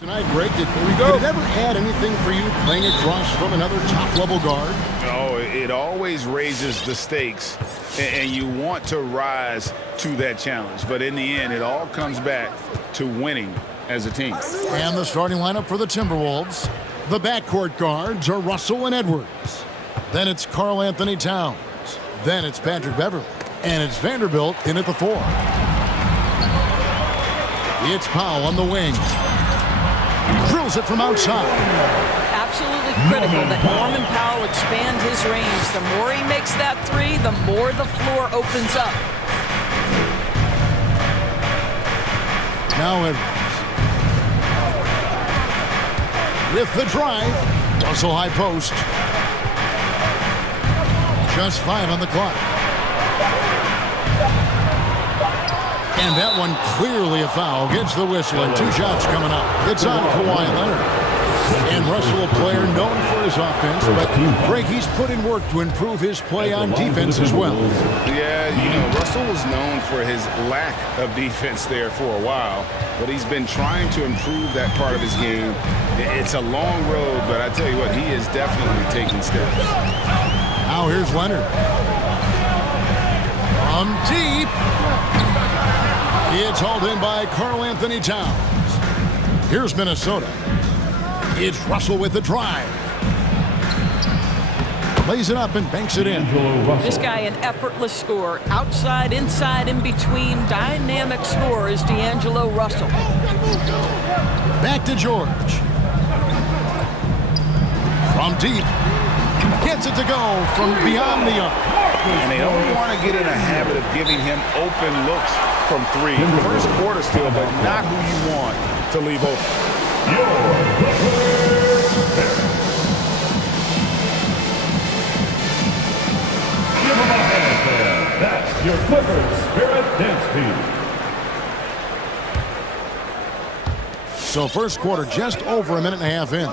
Tonight, Greg, did it ever add anything for you playing across from another top-level guard? Oh, it always raises the stakes, and you want to rise to that challenge. But in the end, it all comes back to winning as a team. And the starting lineup for the Timberwolves. The backcourt guards are Russell and Edwards. Then it's Karl Anthony Towns. Then it's Patrick Beverley. And it's Vanderbilt in at the 4. It's Powell on the wing. Drills it from outside. Absolutely critical that Norman Powell expand his range. The more he makes that three, the more the floor opens up. Now Edwards. With the drive. Russell high post. Just 5 on the clock. And that one clearly a foul. Gets the whistle and 2 shots coming up. It's on Kawhi Leonard. And Russell, a player known for his offense, but Greg, he's put in work to improve his play on defense as well. Yeah, you know, Russell was known for his lack of defense there for a while, but he's been trying to improve that part of his game. It's a long road, but I tell you what, he is definitely taking steps. Now here's Leonard. From deep. It's hauled in by Karl Anthony Towns. Here's Minnesota. It's Russell with the drive. Lays it up and banks it in. This guy an effortless scorer. Outside, inside, in between. Dynamic scorer is D'Angelo Russell. Back to George. From deep. Gets it to go from beyond the arc. And they don't want to get in a habit of giving him open looks from 3. First quarter still, but not who you want to leave open. Give him a hand there. That's your Clippers Spirit Dance Team. So first quarter just over a minute and a half in.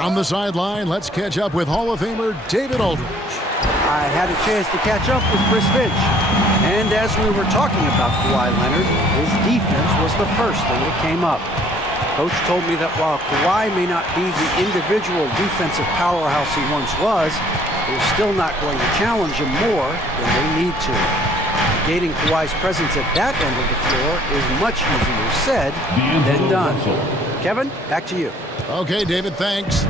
On the sideline, let's catch up with Hall of Famer David Aldridge. I had a chance to catch up with Chris Finch. And as we were talking about Kawhi Leonard, his defense was the first thing that came up. Coach told me that while Kawhi may not be the individual defensive powerhouse he once was, they're still not going to challenge him more than they need to. Negating Kawhi's presence at that end of the floor is much easier said than done. Kevin, back to you. Okay, David, thanks.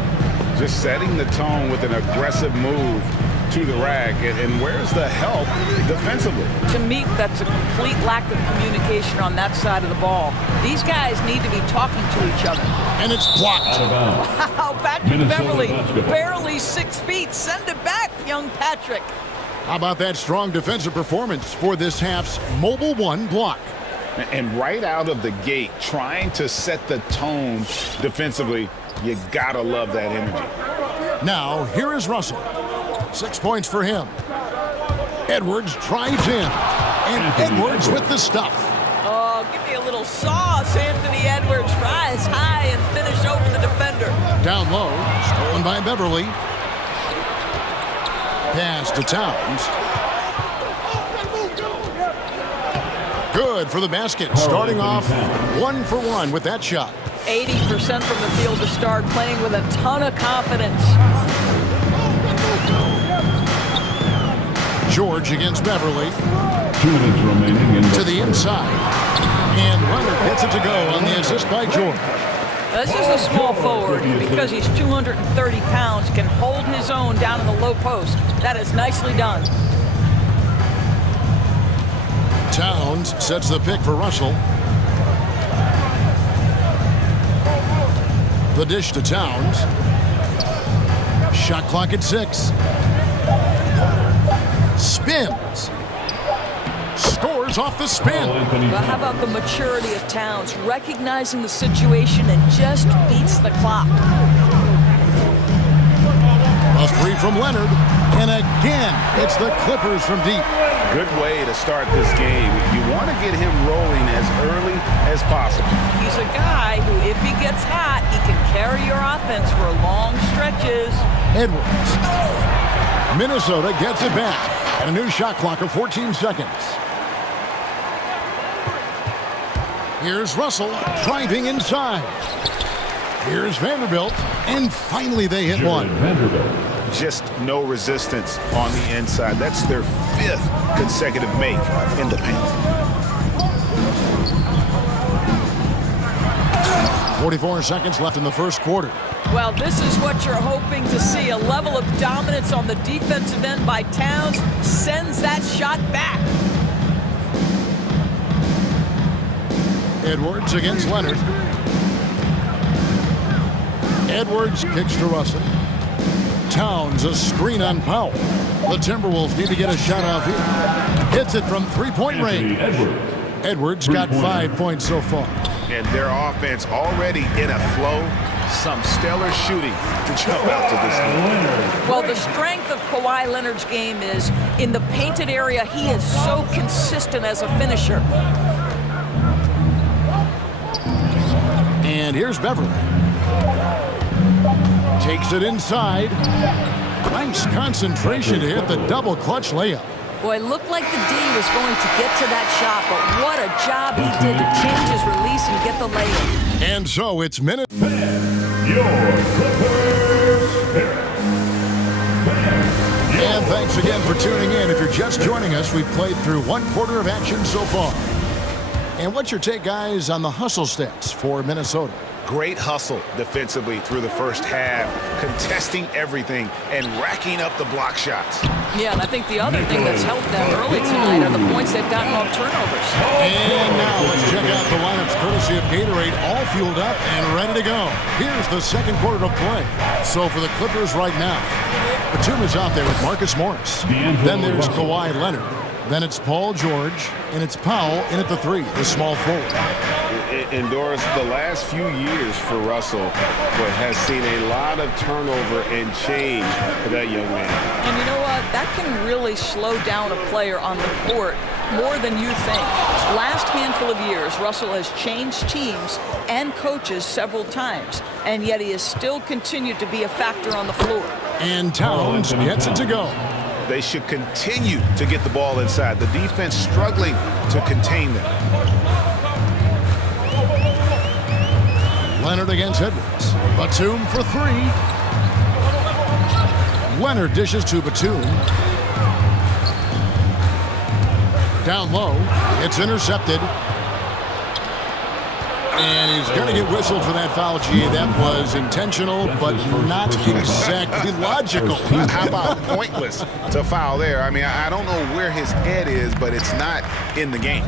Just setting the tone with an aggressive move to the rack, and where's the help defensively? To me, that's a complete lack of communication on that side of the ball. These guys need to be talking to each other. And it's blocked. Wow, Patrick Beverley, barely 6 feet. Send it back, young Patrick. How about that strong defensive performance for this half's Mobile 1 block? And right out of the gate, trying to set the tone defensively, you gotta love that energy. Now, here is Russell. 6 points for him. Edwards drives in. And Edwards with the stuff. Oh, give me a little sauce, Anthony Edwards. Rise high and finish over the defender. Down low, stolen by Beverley. Pass to Towns. Good for the basket. Starting off 1 for 1 with that shot. 80% from the field to start, playing with a ton of confidence. George against Beverley. 2 minutes remaining. To the inside. And Leonard gets it to go on the assist by George. This is a small forward, because he's 230 pounds, can hold his own down in the low post. That is nicely done. Towns sets the pick for Russell. The dish to Towns. Shot clock at 6. Spins. Scores off the spin. But how about the maturity of Towns, recognizing the situation and just beats the clock. A 3 from Leonard. And again, it's the Clippers from deep. Good way to start this game. You want to get him rolling as early as possible. He's a guy who, if he gets hot, he can carry your offense for long stretches. Edwards. Minnesota gets it back. And a new shot clock of 14 seconds. Here's Russell driving inside. Here's Vanderbilt, and finally they hit one. Vanderbilt. Just no resistance on the inside. That's their 5th consecutive make in the paint. 44 seconds left in the first quarter. Well, this is what you're hoping to see. A level of dominance on the defensive end by Towns sends that shot back. Edwards against Leonard. Edwards kicks to Russell. Towns, a screen on Powell. The Timberwolves need to get a shot off here. Hits it from three-point range. Edwards got 5 points so far. And their offense already in a flow. Some stellar shooting to jump out to this lead. Well, the strength of Kawhi Leonard's game is in the painted area. He is so consistent as a finisher. And here's Beverly. Takes it inside. Nice concentration to hit the double clutch layup. Boy, it looked like the D was going to get to that shot, but what a job he did to change his release and get the layup. And so it's minute. Your Clippers Spirit. And thanks again for tuning in. If you're just joining us, we've played through 1 quarter of action so far. And what's your take, guys, on the hustle stats for Minnesota? Great hustle defensively through the first half, contesting everything and racking up the block shots. Yeah, and I think the other thing that's helped them early tonight are the points they've gotten off turnovers. And now let's check out the lineups courtesy of Gatorade, all fueled up and ready to go. Here's the second quarter to play. So for the Clippers right now, Batum is out there with Marcus Morris. Then there's Kawhi Leonard. Then it's Paul George, and it's Powell in at the 3, the small forward. Endures the last few years for Russell, but has seen a lot of turnover and change for that young man. And you know what? That can really slow down a player on the court more than you think. Last handful of years, Russell has changed teams and coaches several times, and yet he has still continued to be a factor on the floor. And Towns gets it to go. They should continue to get the ball inside. The defense struggling to contain them. Leonard against Edwards. Batum for 3. Leonard dishes to Batum. Down low. It's intercepted. And he's going to get whistled for that foul, G. That was intentional, but not exactly logical. How about pointless to foul there? I mean, I don't know where his head is, but it's not in the game.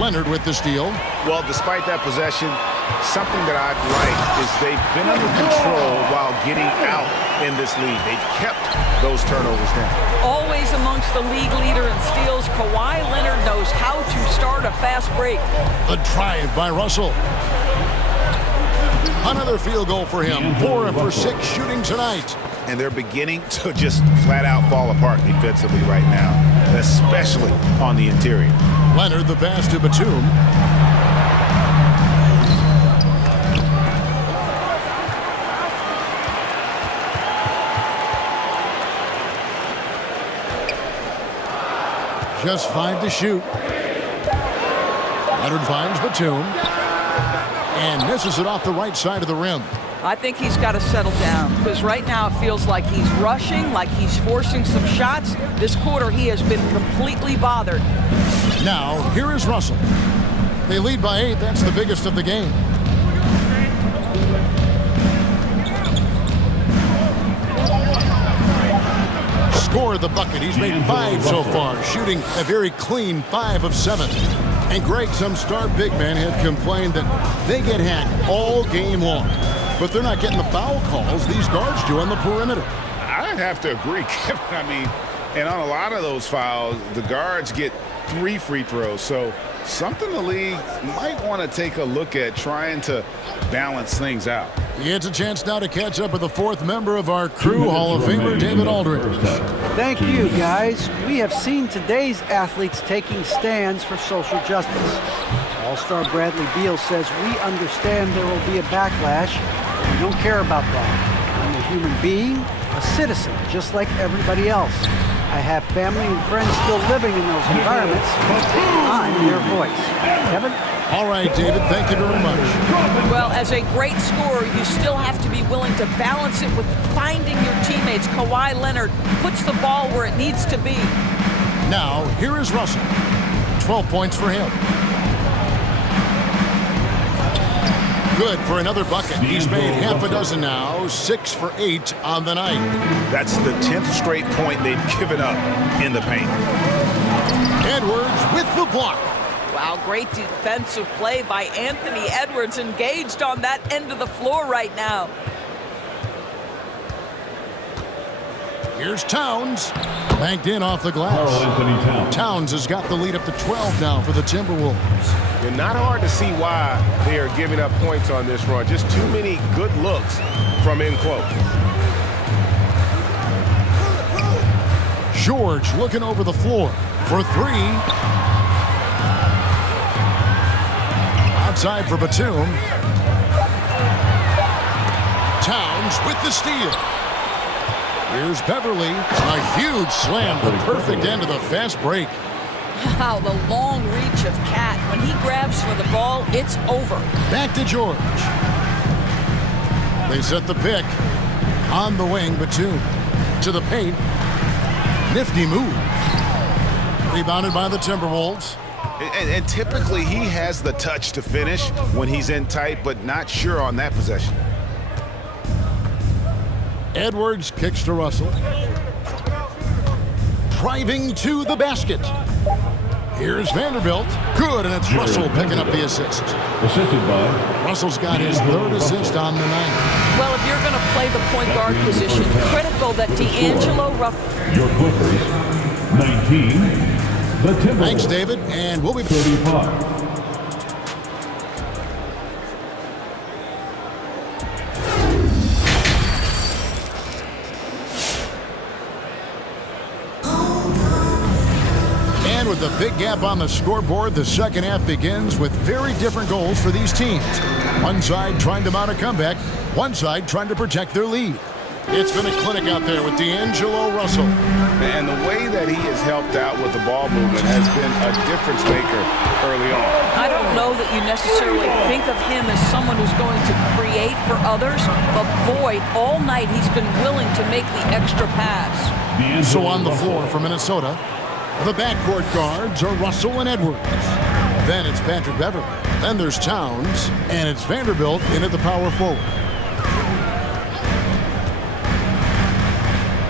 Leonard with the steal. Well, despite that possession, something that I've liked is they've been under control while getting out in this league. They've kept those turnovers down. Always amongst the league leader in steals, Kawhi Leonard knows how to start a fast break. The drive by Russell. Another field goal for him. 4 for 6 shooting tonight. And they're beginning to just flat out fall apart defensively right now, especially on the interior. Leonard the pass to Batum. Just 5 to shoot. Leonard finds Batum and misses it off the right side of the rim. I think he's got to settle down because right now it feels like he's rushing, like he's forcing some shots. This quarter he has been completely bothered. Now, here is Russell. They lead by 8. That's the biggest of the game. Score the bucket. He's made 5 so far, shooting a very clean 5 of 7. And Greg, some star big men have complained that they get hacked all game long. But they're not getting the foul calls these guards do on the perimeter. I'd have to agree, Kevin. I mean, and on a lot of those fouls, the guards get 3 free throws. So something the league might want to take a look at trying to balance things out. It's a chance now to catch up with the 4th member of our crew, Hall of Famer David Aldridge. Thank you, guys. We have seen today's athletes taking stands for social justice. All-star Bradley Beal says, "We understand there will be a backlash. We don't care about that. I'm a human being, a citizen, just like everybody else. I have family and friends still living in those environments. I'm their voice." Kevin? All right, David, thank you very much. Well, as a great scorer, you still have to be willing to balance it with finding your teammates. Kawhi Leonard puts the ball where it needs to be. Now, here is Russell. 12 points for him. Good for another bucket. He's made half a dozen now, 6 for 8 on the night. That's the 10th straight point they've given up in the paint. Edwards with the block. Wow, great defensive play by Anthony Edwards, engaged on that end of the floor right now. Here's Towns. Banked in off the glass. Towns has got the lead up to 12 now for the Timberwolves. And not hard to see why they are giving up points on this run. Just too many good looks from in close. George looking over the floor for 3. Outside for Batum. Towns with the steal. Here's Beverly. A huge slam, the perfect end of the fast break. Wow, the long reach of Cat. When he grabs for the ball, it's over. Back to George. They set the pick. On the wing, Batum. To the paint. Nifty move. Rebounded by the Timberwolves. And typically he has the touch to finish when he's in tight, but not sure on that possession. Edwards kicks to Russell. Driving to the basket. Here's Vanderbilt. Good, and it's Russell picking up the assist. Assisted by Russell's got his 3rd assist on the night. Well, if you're going to play the point guard position, critical that D'Angelo Russell. your Clippers, 19, the Timberwolves. Thanks, David, and we'll be 35. With a big gap on the scoreboard, the second half begins with very different goals for these teams. One side trying to mount a comeback, one side trying to protect their lead. It's been a clinic out there with D'Angelo Russell. And the way that he has helped out with the ball movement has been a difference maker early on. I don't know that you necessarily think of him as someone who's going to create for others, but boy, all night he's been willing to make the extra pass. So on the floor for Minnesota, the backcourt guards are Russell and Edwards. Then it's Patrick Beverly. Then there's Towns, and it's Vanderbilt in at the power forward.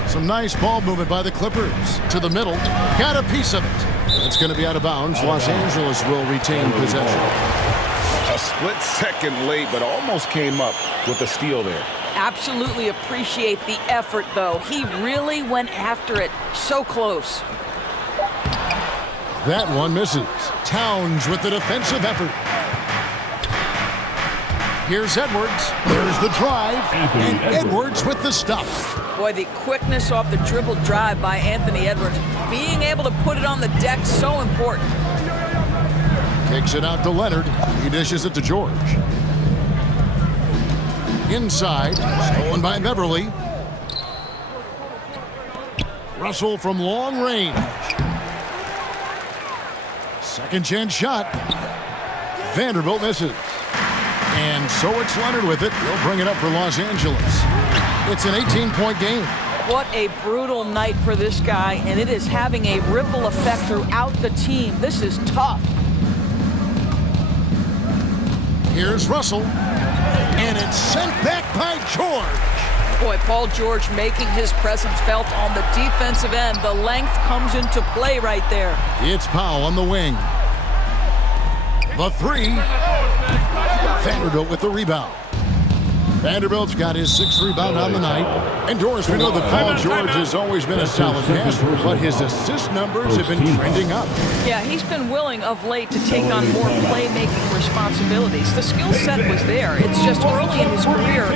Some nice ball movement by the Clippers. To the middle, got a piece of it. It's going to be out of bounds. Los Angeles will retain possession. A split second late, but almost came up with a steal there. Absolutely appreciate the effort, though. He really went after it. So close. That one misses. Towns with the defensive effort. Here's Edwards. There's the drive. And Edwards with the stuff. Boy, the quickness off the dribble drive by Anthony Edwards. Being able to put it on the deck, so important. Takes it out to Leonard. He dishes it to George. Inside. Stolen by Beverly. Russell from long range. Second chance shot. Vanderbilt misses. And so it's Leonard with it. He'll bring it up for Los Angeles. It's an 18-point game. What a brutal night for this guy, and it is having a ripple effect throughout the team. This is tough. Here's Russell. And it's sent back by George. Boy, Paul George making his presence felt on the defensive end. The length comes into play right there. It's Powell on the wing. The 3. Vanderbilt with the rebound. Vanderbilt's got his 6th rebound on the night. And Doris, we know that Paul George has always been a solid passer, but his assist numbers have been trending up. Yeah, he's been willing of late to take on more playmaking responsibilities. The skill set was there. It's just early in his career,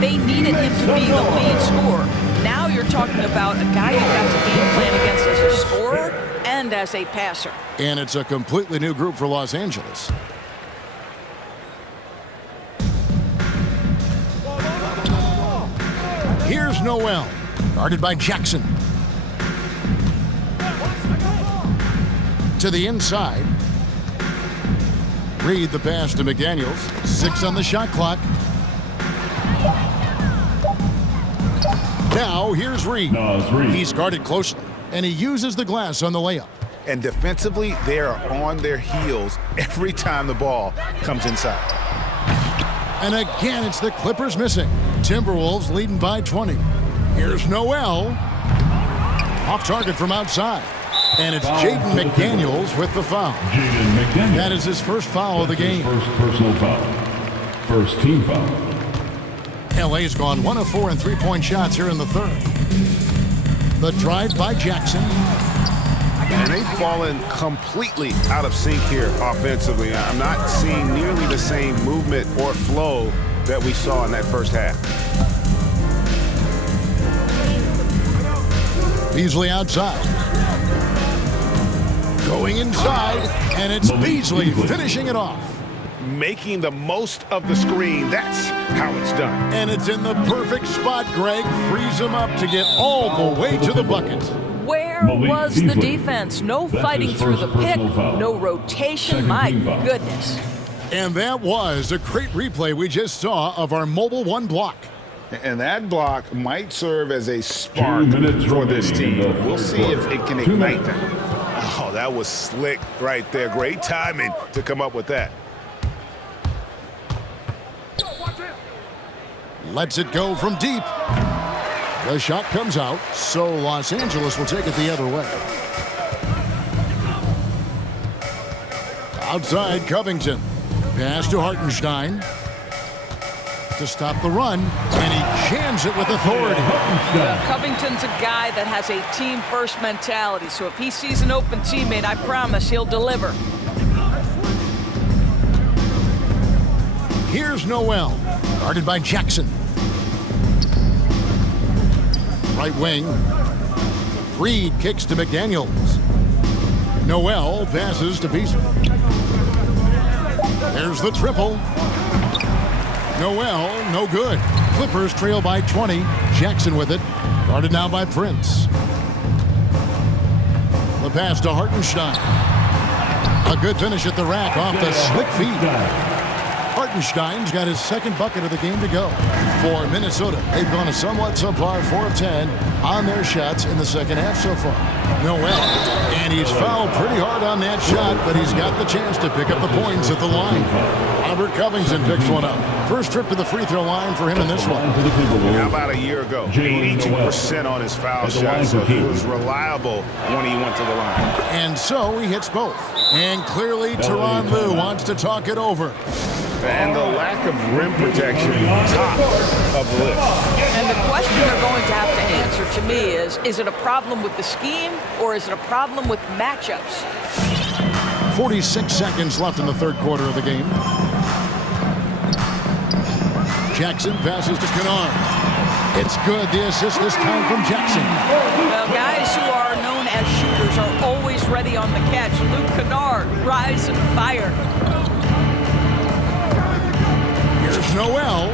they needed him to be the lead scorer. Now you're talking about a guy you got to game plan against as a scorer and as a passer. And it's a completely new group for Los Angeles. Here's Noel, guarded by Jackson. To the inside. Reed the pass to McDaniels. 6 on the shot clock. Now here's Reed. He's guarded closely, and he uses the glass on the layup. And defensively, they are on their heels every time the ball comes inside. And again, it's the Clippers missing. Timberwolves leading by 20. Here's Noel. Off target from outside. And it's Jaden McDaniels with the foul. That is his first foul of the game. First personal foul. First team foul. LA's gone 1 of 4 in three-point shots here in the third. The drive by Jackson. And they've fallen completely out of sync here offensively. I'm not seeing nearly the same movement or flow that we saw in that first half. Beasley outside. Going inside, and it's Beasley finishing it off. Making the most of the screen, that's how it's done. And it's in the perfect spot. Greg frees him up to get all the way to the bucket. Where was the defense? No fighting through the pick, no rotation. My goodness. And that was a great replay we just saw of our Mobile One block. And that block might serve as a spark for this team. We'll see if it can ignite them. Oh, that was slick right there. Great timing to come up with that. Lets it go from deep. The shot comes out, so Los Angeles will take it the other way. Outside, Covington. Pass to Hartenstein. To stop the run, and he jams it with authority. Covington's a guy that has a team-first mentality, so if he sees an open teammate, I promise he'll deliver. Here's Noel, guarded by Jackson. Right wing. Reed kicks to McDaniels. Noel passes to Beasley. There's the triple. Noel, no good. Clippers trail by 20. Jackson with it. Guarded now by Prince. The pass to Hartenstein. A good finish at the rack off the slick feed. Hartenstein's got his second bucket of the game to go. For Minnesota, they've gone a somewhat subpar 4 of 10 on their shots in the second half so far. Noel, and he's fouled pretty hard on that shot, but he's got the chance to pick up the points at the line. Robert Covington picks one up. First trip to the free throw line for him in this one. How about a year ago? 82% on his foul shot, so he was reliable when he went to the line. And so he hits both. And clearly, Tyronn Lue wants to talk it over. And the lack of rim protection, top of the list. And the question they're going to have to answer to me is it a problem with the scheme or is it a problem with matchups? 46 seconds left in the third quarter of the game. Jackson passes to Kennard. It's good. The assist this time from Jackson. Well, guys who are known as shooters are always ready on the catch. Luke Kennard, rise and fire. Here's Noel,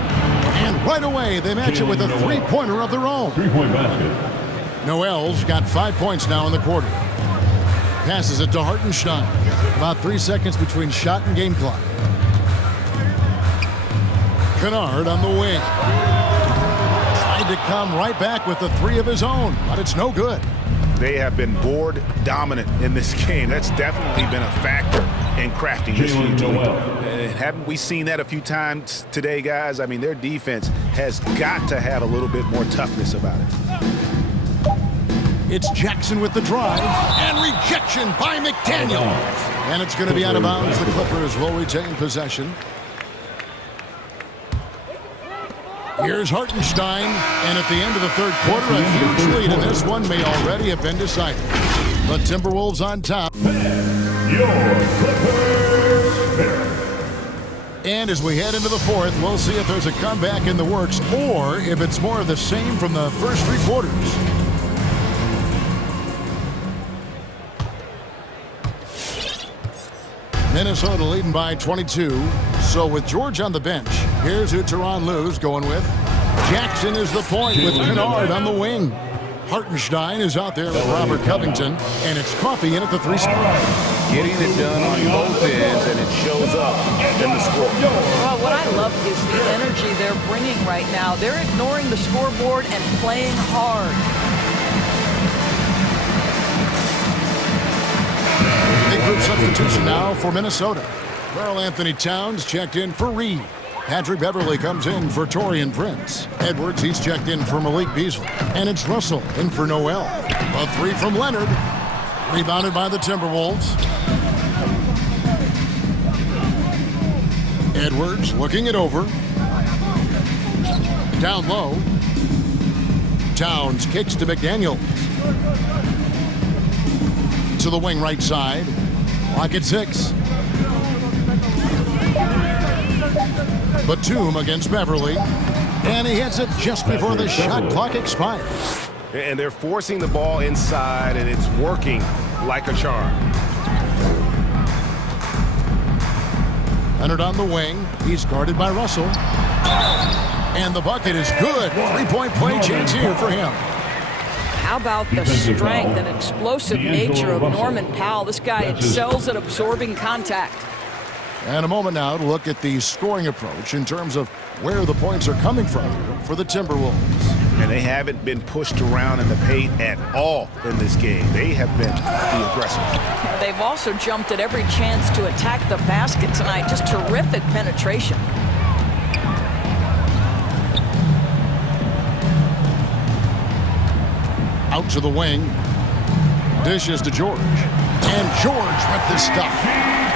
and right away they match it with a three-pointer of their own. Three-point basket. Noel's got 5 points now in the quarter. Passes it to Hartenstein. About 3 seconds between shot and game clock. Kennard on the wing. Tried to come right back with the three of his own, but it's no good. They have been board dominant in this game. That's definitely been a factor in crafting this huge lead. Haven't we seen that a few times today, guys? I mean, their defense has got to have a little bit more toughness about it. It's Jackson with the drive, and rejection by McDaniels. And it's going to be out of bounds. The Clippers will retain possession. Here's Hartenstein, and at the end of the third quarter, a huge lead, and this one may already have been decided. The Timberwolves on top. Your Clippers pick. And as we head into the fourth, we'll see if there's a comeback in the works or if it's more of the same from the first three quarters. Minnesota leading by 22. So with George on the bench, here's who Tyronn Lue's going with. Jackson is the point with Kennard on the wing. Hartenstein is out there with Robert Covington, and it's Coffey in at the three spot. Getting it done on both ends, and it shows up score. Well, what I love is the energy they're bringing right now. They're ignoring the scoreboard and playing hard. Big group substitution now for Minnesota. Carl Anthony Towns checked in for Reed. Patrick Beverly comes in for Torian Prince. Edwards, he's checked in for Malik Beasley. And it's Russell in for Noel. A three from Leonard. Rebounded by the Timberwolves. Edwards looking it over. Down low. Towns kicks to McDaniel. To the wing right side. Lock at 6. Batum against Beverly. And he hits it just before the shot clock expires. And they're forcing the ball inside, and it's working like a charm. Leonard on the wing. He's guarded by Russell. And the bucket is good. Three-point play chance here for him. How about the strength and explosive nature of Norman Powell? This guy excels at absorbing contact. And a moment now to look at the scoring approach in terms of where the points are coming from for the Timberwolves. And they haven't been pushed around in the paint at all in this game. They have been the aggressor. They've also jumped at every chance to attack the basket tonight. Just terrific penetration. Out to the wing. Dishes to George. And George with the stuff.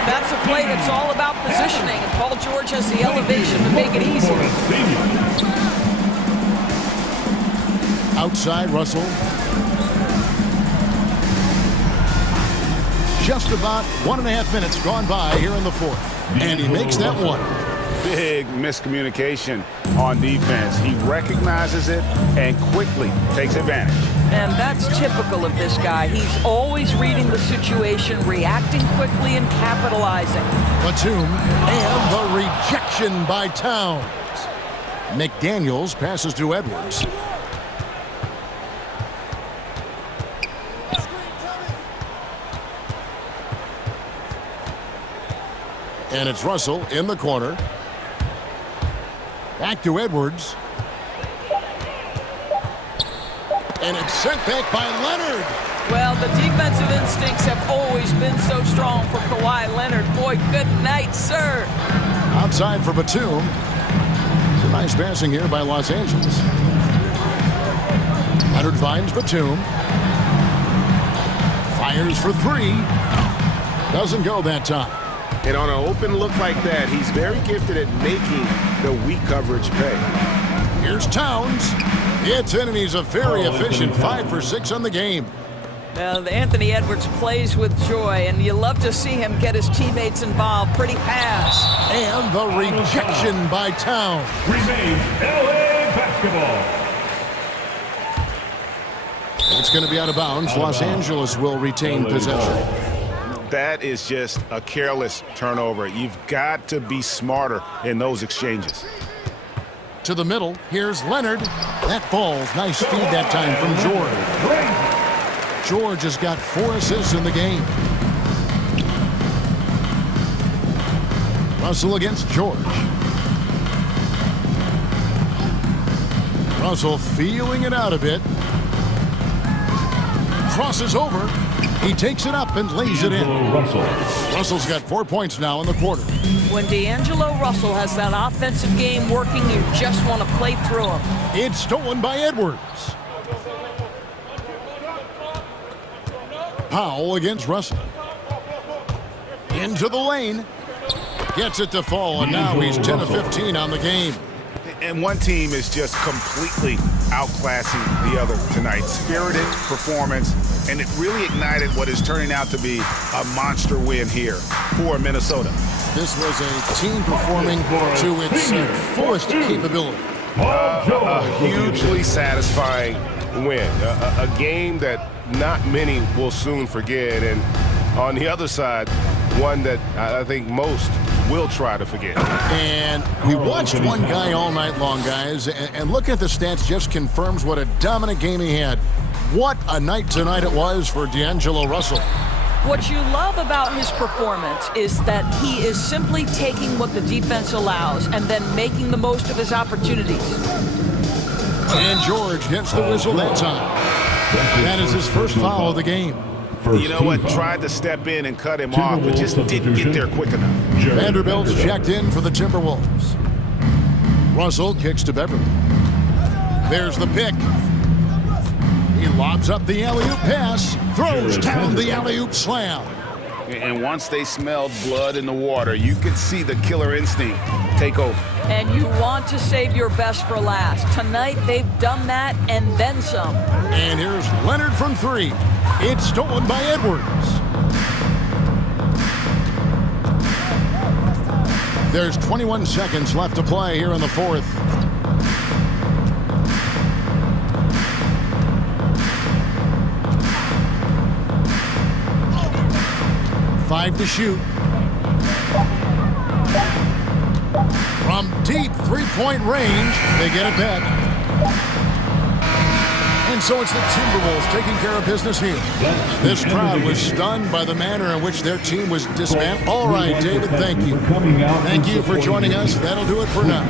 That's a play that's all about positioning, and Paul George has the elevation to make it easy. Outside, Russell. Just about 1.5 minutes gone by here in the fourth. And he makes that one. Big miscommunication on defense. He recognizes it and quickly takes advantage. And that's typical of this guy. He's always reading the situation, reacting quickly, and capitalizing. Batum, and the rejection by Towns. McDaniels passes to Edwards. And it's Russell in the corner. Back to Edwards. And it's sent back by Leonard. Well, the defensive instincts have always been so strong for Kawhi Leonard. Boy, good night, sir. Outside for Batum. It's a nice passing here by Los Angeles. Leonard finds Batum. Fires for three. Doesn't go that time. And on an open look like that, he's very gifted at making the weak coverage pay. Here's Towns. It's in, and he's a very efficient 5 for 6 on the game. Well, Anthony Edwards plays with joy, and you love to see him get his teammates involved. Pretty pass. And the rejection by Towns. Remains LA basketball. It's going to be out of bounds. Los Angeles will retain possession. That is just a careless turnover. You've got to be smarter in those exchanges. To the middle, here's Leonard. That falls. Nice feed that time from George. George has got 4 assists in the game. Russell against George. Russell feeling it out a bit. Crosses over. He takes it up and lays it in. Russell's got 4 points now in the quarter. When D'Angelo Russell has that offensive game working, you just want to play through him. It's stolen by Edwards. Powell against Russell. Into the lane. Gets it to fall, and now he's 10 of 15 on the game. And one team is just completely outclassing the other tonight. Spirited performance, and it really ignited what is turning out to be a monster win here for Minnesota. This was a team performing to its fullest capability. A hugely satisfying win. A game that not many will soon forget. And on the other side, one that I think most will try to forget. And we watched one guy all night long, guys, and look at the stats just confirms what a dominant game he had. What a night tonight it was for D'Angelo Russell. What you love about his performance is that he is simply taking what the defense allows and then making the most of his opportunities. And George gets the whistle that time. That is his first foul of the game. You know what? Tried to step in and cut him off, but just didn't get there quick enough. Vanderbilt's checked in for the Timberwolves. Russell kicks to Beverly. There's the pick. He lobs up the alley-oop pass, throws down the alley-oop slam. And once they smelled blood in the water, you could see the killer instinct take over. And you want to save your best for last. Tonight, they've done that and then some. And here's Leonard from three. It's stolen by Edwards. There's 21 seconds left to play here in the fourth. Five to shoot. From deep three-point range, they get it back. And so it's the Timberwolves taking care of business here. This crowd was stunned by the manner in which their team was dismantled. All right, David, thank you. Thank you for joining us. That'll do it for now.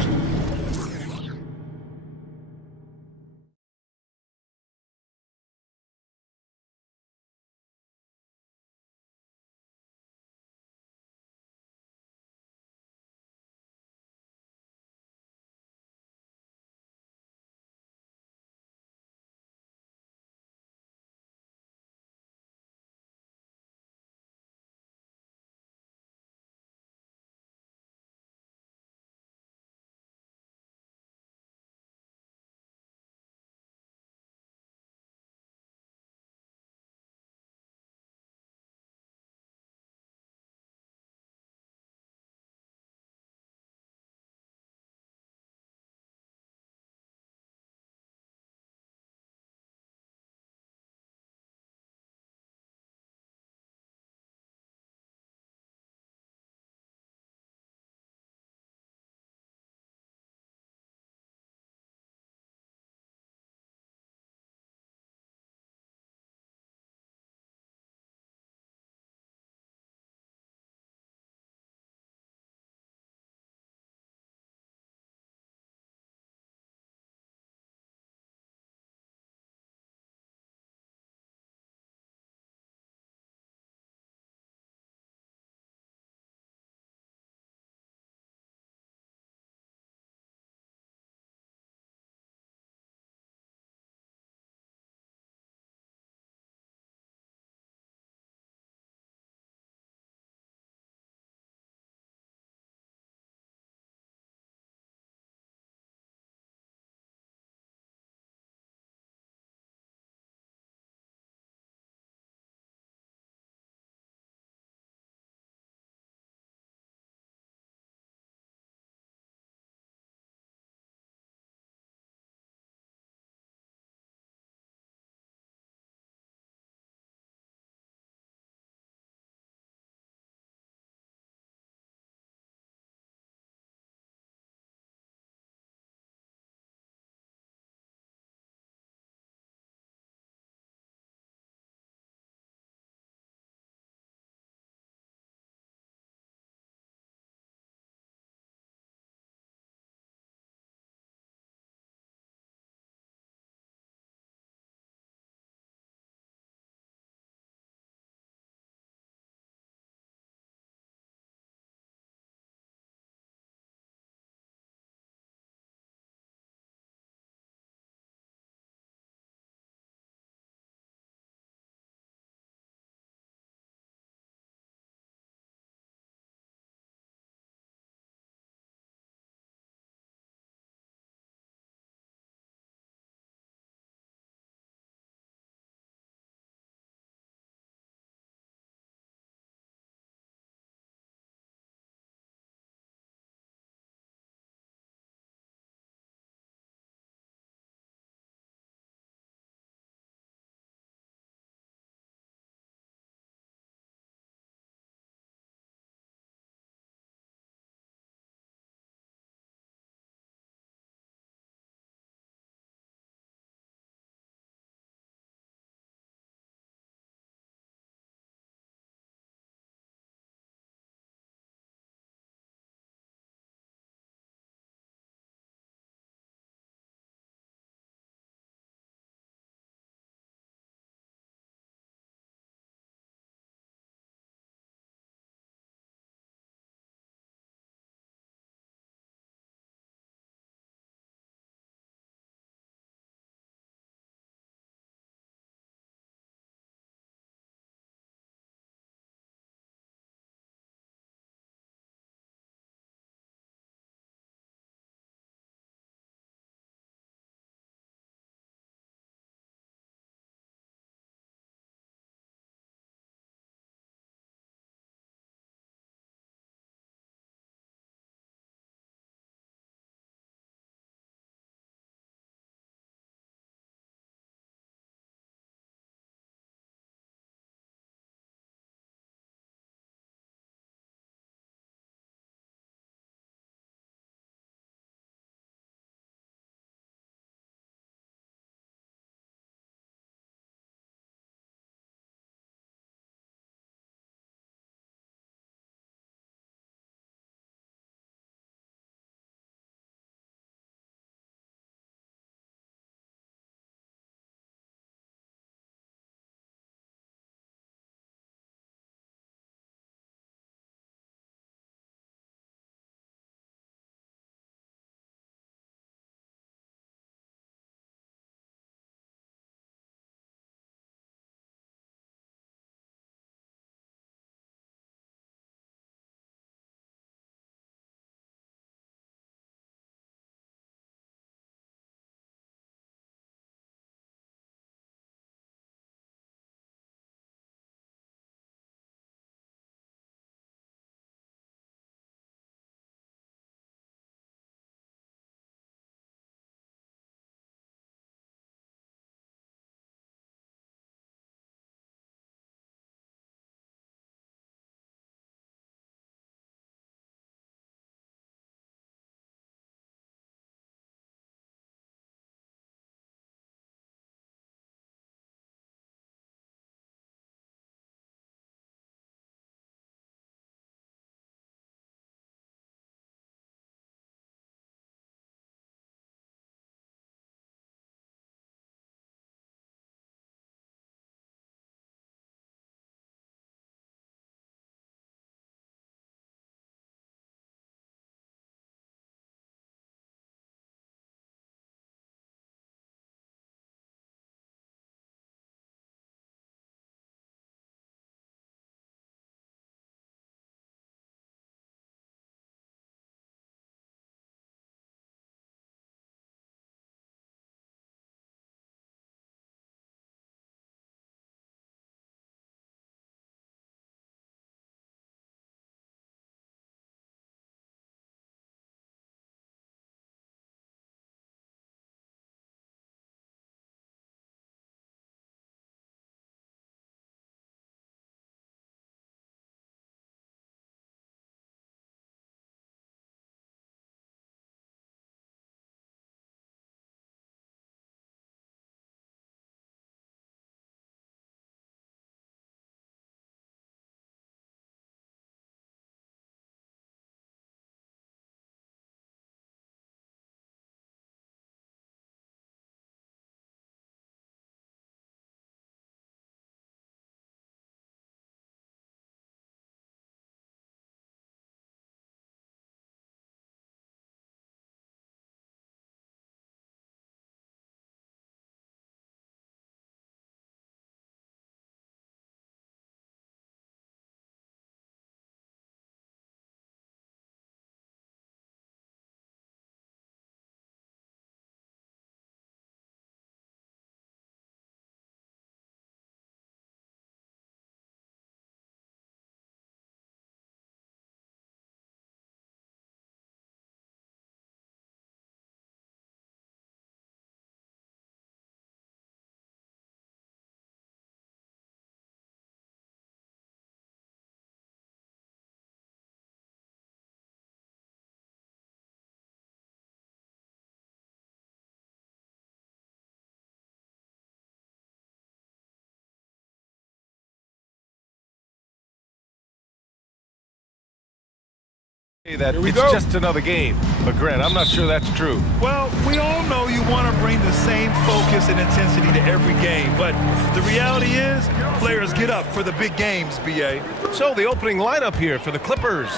That it's just another game. But Grant, I'm not sure that's true. Well, we all know you want to bring the same focus and intensity to every game, but the reality is players get up for the big games, B.A. So the opening lineup here for the Clippers.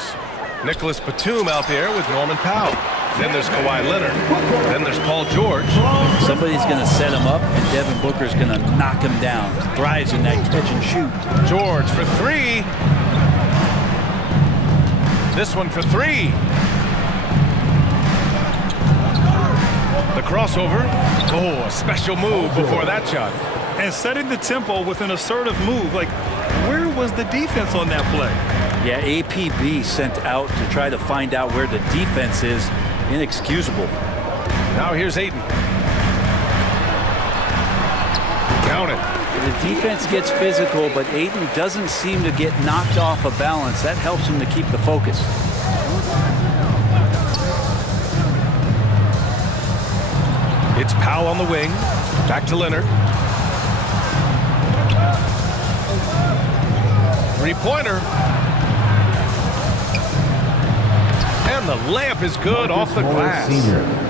Nicholas Batum out there with Norman Powell. Then there's Kawhi Leonard. Then there's Paul George. Somebody's going to set him up, and Devin Booker's going to knock him down. Thrives in that catch and shoot. George for three. This one for three. The crossover. Oh, a special move before that shot. And setting the tempo with an assertive move. Like, where was the defense on that play? Yeah, APB sent out to try to find out where the defense is. Inexcusable. Now here's Ayton. Count it. The defense gets physical, but Ayton doesn't seem to get knocked off of balance. That helps him to keep the focus. It's Powell on the wing. Back to Leonard. Three-pointer. And the layup is good off the glass.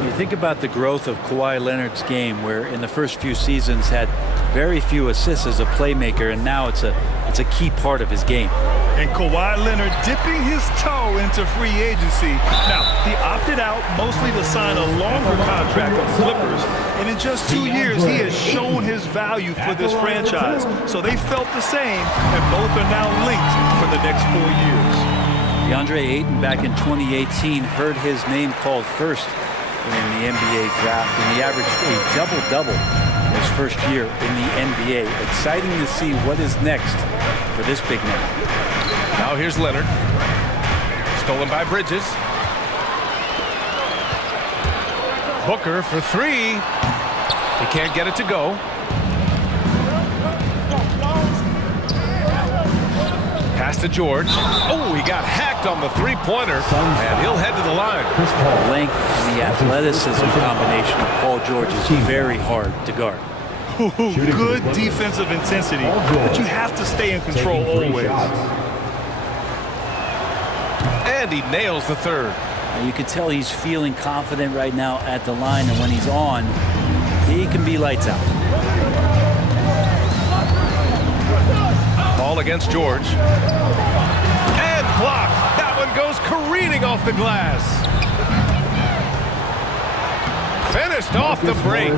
You think about the growth of Kawhi Leonard's game, where in the first few seasons had very few assists as a playmaker, and now it's a key part of his game. And Kawhi Leonard dipping his toe into free agency. Now, he opted out mostly to sign a longer contract with the Clippers, and in just 2 years, he has shown his value for this franchise. So they felt the same, and both are now linked for the next 4 years. DeAndre Ayton back in 2018 heard his name called first in the NBA draft, and he averaged a double-double his first year in the NBA. Exciting to see what is next for this big man. Now here's Leonard. Stolen by Bridges. Booker for three. He can't get it to go. Pass to George. Oh, he got hacked on the three-pointer, and he'll head to the line. The length and the athleticism combination of Paul George is very hard to guard. Good defensive intensity, but you have to stay in control always. And he nails the third. And you can tell he's feeling confident right now at the line, and when he's on, he can be lights out. Ball against George. And blocked. That one goes careening off the glass. Finished off the break.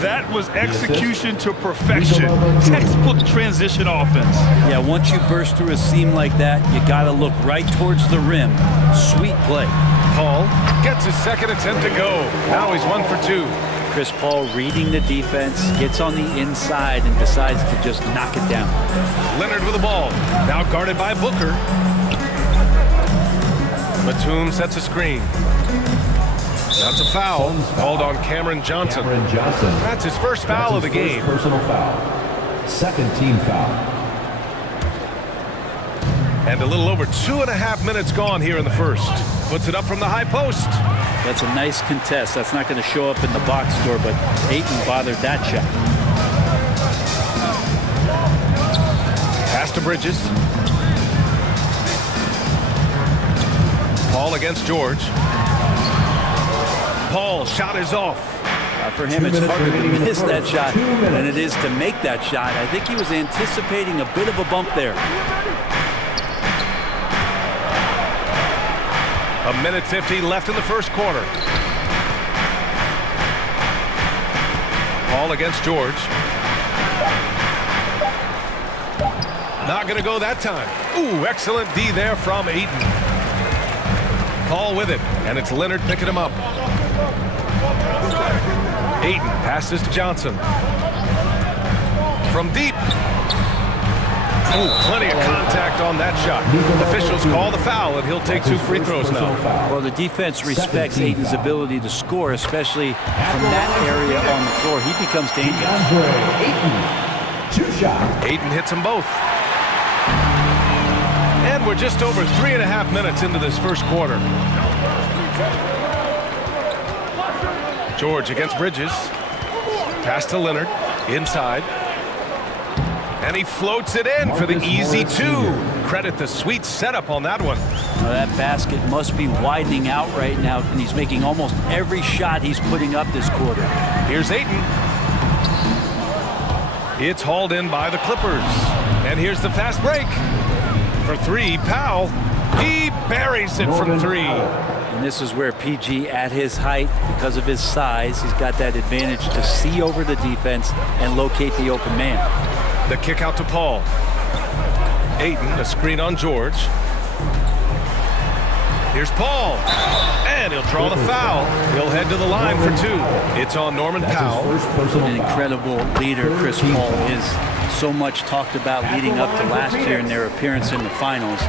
That was execution to perfection. Textbook transition offense. Yeah, once you burst through a seam like that, you got to look right towards the rim. Sweet play. Paul gets his second attempt to go. Now he's 1 for 2. Chris Paul reading the defense, gets on the inside and decides to just knock it down. Leonard with the ball. Now guarded by Booker. Batum sets a screen. That's a foul called on Cameron Johnson. That's his first foul of the game. Personal foul. Second team foul. And a little over 2.5 minutes gone here in the first. Puts it up from the high post. That's a nice contest. That's not going to show up in the box score, but Ayton bothered that shot. Pass to Bridges. Paul against George. Paul, shot is off. For him, it's harder to miss that shot than it is to make that shot. I think he was anticipating a bit of a bump there. A minute 50 left in the first quarter. Paul against George. Not going to go that time. Ooh, excellent D there from Ayton. Paul with it, and it's Leonard picking him up. Ayton passes to Johnson. From deep. Oh, plenty of contact on that shot. Officials call the foul, and he'll take 2 free throws now. Well, the defense respects Ayton's ability to score, especially from that area on the floor. He becomes dangerous. Ayton hits them both. And we're just over 3.5 minutes into this first quarter. George against Bridges. Pass to Leonard. Inside. And he floats it in for the easy 2. credit the sweet setup on that one. Now that basket must be widening out right now, and he's making almost every shot he's putting up this quarter. Here's Ayton. It's hauled in by the Clippers. And here's the fast break. For three, Powell. He buries it from three. And this is where PG, at his height, because of his size, he's got that advantage to see over the defense and locate the open man. The kick out to Paul. Ayton, a screen on George. Here's Paul. And he'll draw the foul. He'll head to the line for two. It's on Norman Powell. An incredible leader, Chris Paul, is so much talked about leading up to last year in their appearance in the finals.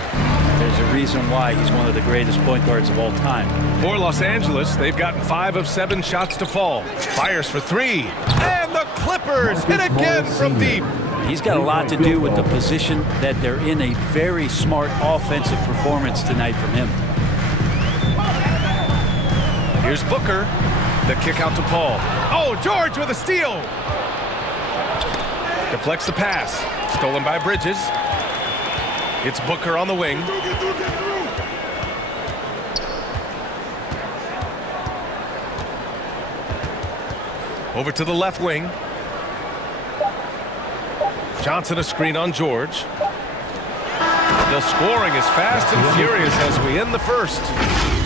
There's a reason why he's one of the greatest point guards of all time. For Los Angeles, they've gotten 5 of 7 shots to fall. Fires for three. And the Clippers hit again from deep. He's got a lot to do with the position that they're in. A very smart offensive performance tonight from him. Here's Booker. The kick out to Paul. Oh, George with a steal. Deflects the pass. Stolen by Bridges. It's Booker on the wing. Over to the left wing. Johnson a screen on George. The scoring is fast and furious as we end the first.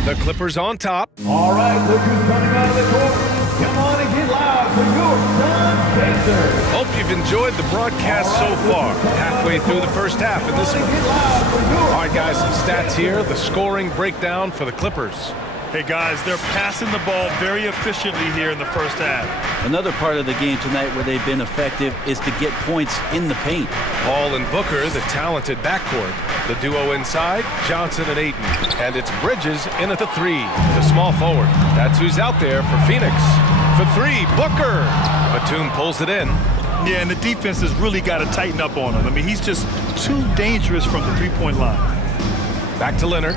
The Clippers on top. All right, look who's coming out of the court. Come on and get loud for your Sun Pacers. Hope you've enjoyed the broadcast so far. Halfway through the first half in this one. All right, guys, some stats here. The scoring breakdown for the Clippers. Hey, guys, they're passing the ball very efficiently here in the first half. Another part of the game tonight where they've been effective is to get points in the paint. Paul and Booker, the talented backcourt. The duo inside, Johnson and Ayton. And it's Bridges in at the three, the small forward. That's who's out there for Phoenix. For three, Booker. Batum pulls it in. Yeah, and the defense has really got to tighten up on him. I mean, he's just too dangerous from the three-point line. Back to Leonard.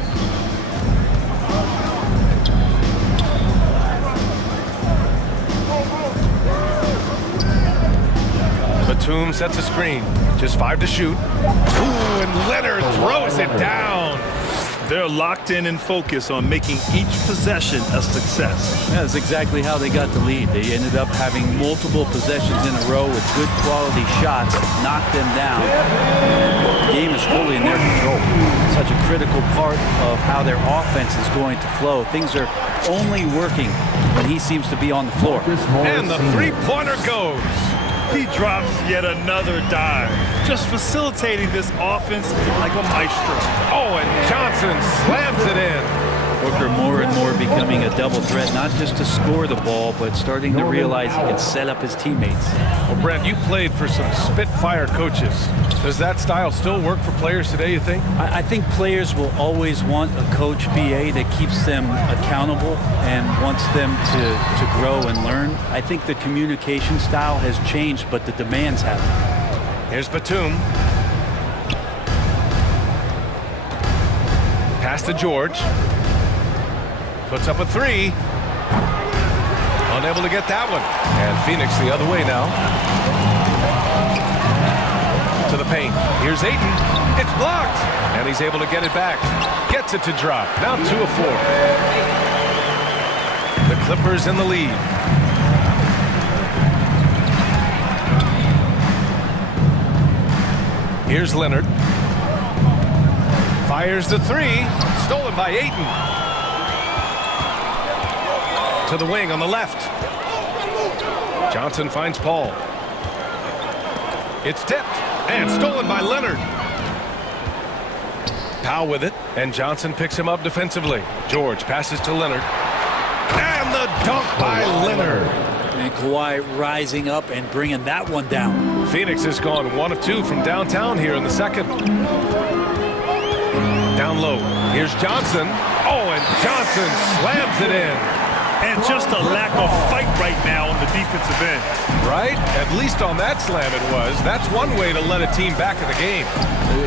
Batum sets a screen. Just 5 to shoot. Ooh, and Leonard throws it down. They're locked in and focused on making each possession a success. That's exactly how they got the lead. They ended up having multiple possessions in a row with good quality shots, knocked them down. The game is fully in their control. Such a critical part of how their offense is going to flow. Things are only working when he seems to be on the floor. And the three-pointer goes. He drops yet another dive, just facilitating this offense like a maestro. Oh, and Johnson slams it in. Booker more and more becoming a double threat, not just to score the ball, but starting to realize he can set up his teammates. Well, Brent, you played for some Spitfire coaches. Does that style still work for players today, you think? I think players will always want a coach BA that keeps them accountable and wants them to grow and learn. I think the communication style has changed, but the demands haven't. Here's Batum. Pass to George. Puts up a three. Unable to get that one. And Phoenix the other way now. To the paint. Here's Ayton. It's blocked. And he's able to get it back. Gets it to drop. Now 2 of 4. The Clippers in the lead. Here's Leonard. Fires the three. Stolen by Ayton. To the wing on the left. Johnson finds Paul. It's tipped and stolen by Leonard. Powell with it, and Johnson picks him up defensively. George passes to Leonard. And the dunk by Leonard. And Kawhi rising up and bringing that one down. Phoenix has gone 1 of 2 from downtown here in the second. Down low. Here's Johnson. Oh, and Johnson slams it in. And just a lack of fight right now on the defensive end. Right? At least on that slam it was. That's one way to let a team back in the game.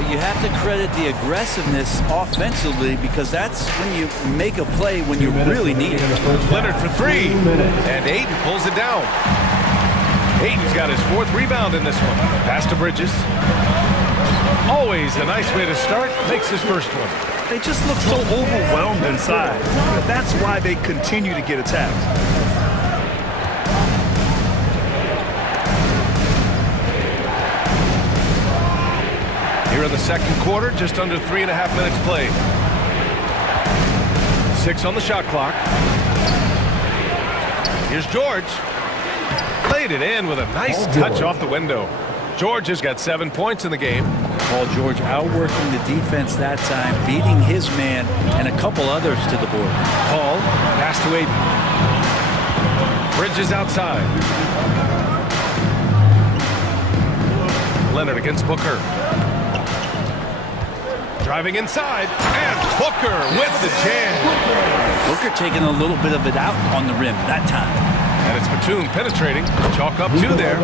You have to credit the aggressiveness offensively, because that's when you make a play when you really need it. Leonard for three. And Ayton pulls it down. Ayton's got his 4th rebound in this one. Pass to Bridges. Always a nice way to start. Makes his first one. They just look so overwhelmed inside. That's why they continue to get attacked. Here in the second quarter, just under 3.5 minutes played. 6 on the shot clock. Here's George. Played it in with a nice touch off the window. George has got 7 points in the game. Paul George outworking the defense that time, beating his man and a couple others to the board. Paul, pass to Aiden. Bridges outside. Leonard against Booker. Driving inside, and Booker with the jam. Booker taking a little bit of it out on the rim that time. And it's Batum penetrating. Chalk up 2 there.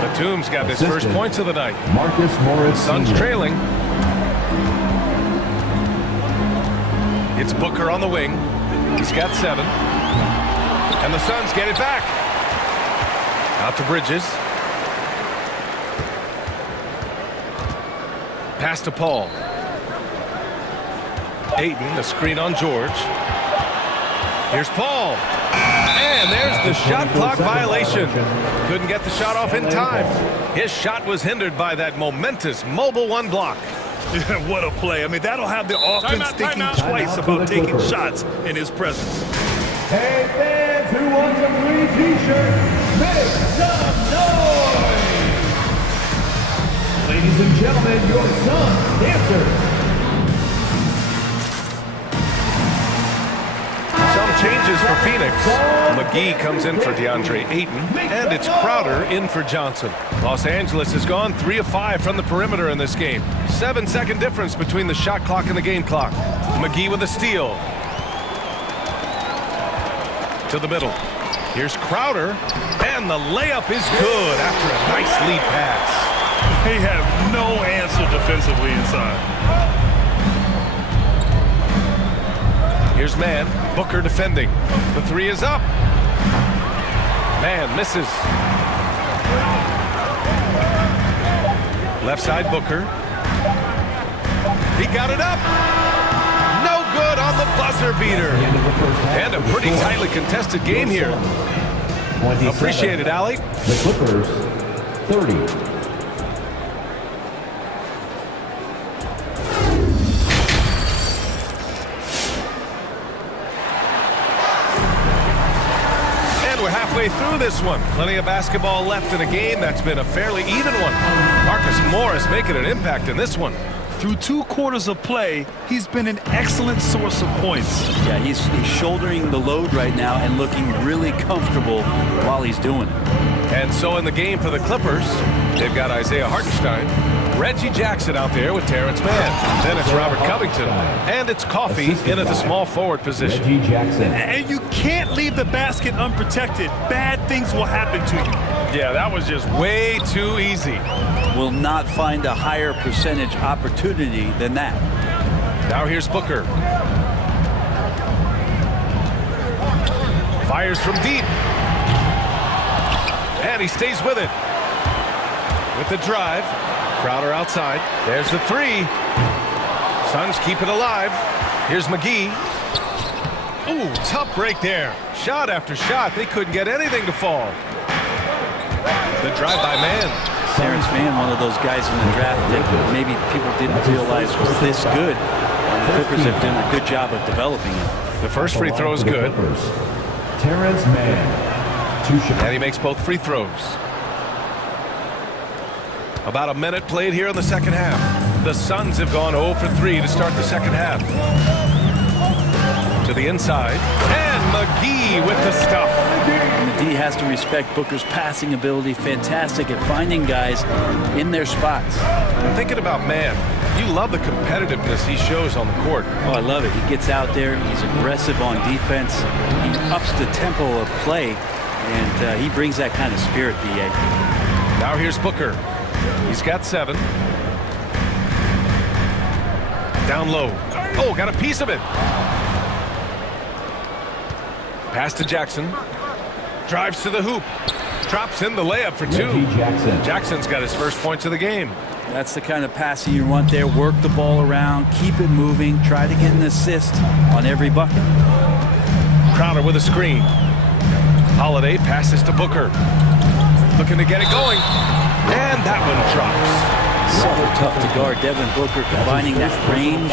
Batum's got his first points of the night. Suns trailing. It's Booker on the wing. He's got 7. And the Suns get it back. Out to Bridges. Pass to Paul. Ayton, the screen on George. Here's Paul. And there's the shot clock violation. Couldn't get the shot off in time. His shot was hindered by that momentous mobile 1 block. What a play. I mean, that'll have the offense thinking twice about taking shots in his presence. Hey, fans who want a free t-shirt, make some noise! Ladies and gentlemen, your Suns dancers. Some changes for Phoenix. McGee comes in for DeAndre Ayton, and it's Crowder in for Johnson. Los Angeles has gone 3 of 5 from the perimeter in this game. 7-second difference between the shot clock and the game clock. McGee with a steal. To the middle. Here's Crowder, and the layup is good after a nice lead pass. They have no answer defensively inside. Here's Mann. Booker defending. The 3 is up. Mann misses. Left side Booker. He got it up. No good on the buzzer beater. And a pretty tightly contested game here. Appreciate it, Allie. The Clippers, 30. Halfway through this one. Plenty of basketball left in a game that's been a fairly even one. Marcus Morris making an impact in this one. Through 2 quarters of play, he's been an excellent source of points. Yeah, he's shouldering the load right now and looking really comfortable while he's doing it. And so in the game for the Clippers, they've got Isaiah Hartenstein, Reggie Jackson out there with Terrence Mann. Then it's Robert Covington, and it's Coffey in at the small forward position. Reggie Jackson. And you can't leave the basket unprotected. Bad things will happen to you. Yeah, that was just way too easy. Will not find a higher percentage opportunity than that. Now here's Booker. Fires from deep. And he stays with it. With the drive. Crowder outside. There's the 3. Suns keep it alive. Here's McGee. Ooh, tough break there. Shot after shot. They couldn't get anything to fall. The drive by Mann. Terrence Mann, one of those guys in the draft that maybe people didn't realize was this good. The Clippers have done a good job of developing it. The first free throw is good. Terrence Mann. 2 shots. And he makes both free throws. About a minute played here in the second half. The Suns have gone 0 for 3 to start the second half. To the inside. And McGee with the stuff. And the D has to respect Booker's passing ability. Fantastic at finding guys in their spots. And thinking about Mann, you love the competitiveness he shows on the court. Oh, I love it. He gets out there. He's aggressive on defense. He ups the tempo of play. And he brings that kind of spirit, B.A. Now here's Booker. He's got 7. Down low. Oh, got a piece of it. Pass to Jackson. Drives to the hoop. Drops in the layup for 2. Jackson. Jackson's got his first points of the game. That's the kind of passing you want there. Work the ball around, keep it moving, try to get an assist on every bucket. Crowder with a screen. Holiday passes to Booker. Looking to get it going. And that one drops. So tough to guard. Devin Booker combining that range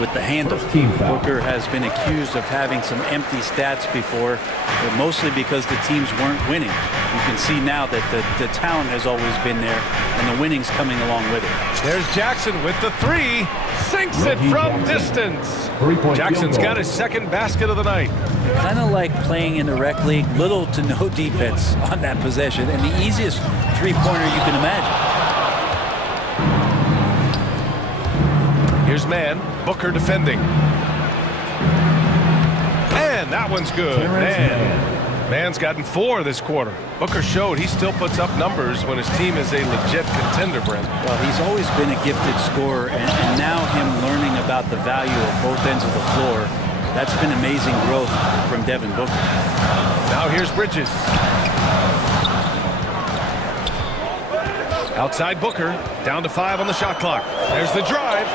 with the handle. Booker has been accused of having some empty stats before, but mostly because the teams weren't winning. You can see now that the talent has always been there, and the winning's coming along with it. There's Jackson with the three. Sinks it from distance. Jackson's got his second basket of the night. Kind of like playing in the rec league, little to no defense on that possession, and the easiest three-pointer you can imagine. Here's Man, Booker defending. And that one's good. Man's gotten 4 this quarter. Booker showed he still puts up numbers when his team is a legit contender, Brent. Well, he's always been a gifted scorer, and now him learning about the value of both ends of the floor, that's been amazing growth from Devin Booker. Now here's Bridges. Outside Booker, down to 5 on the shot clock. There's the drive.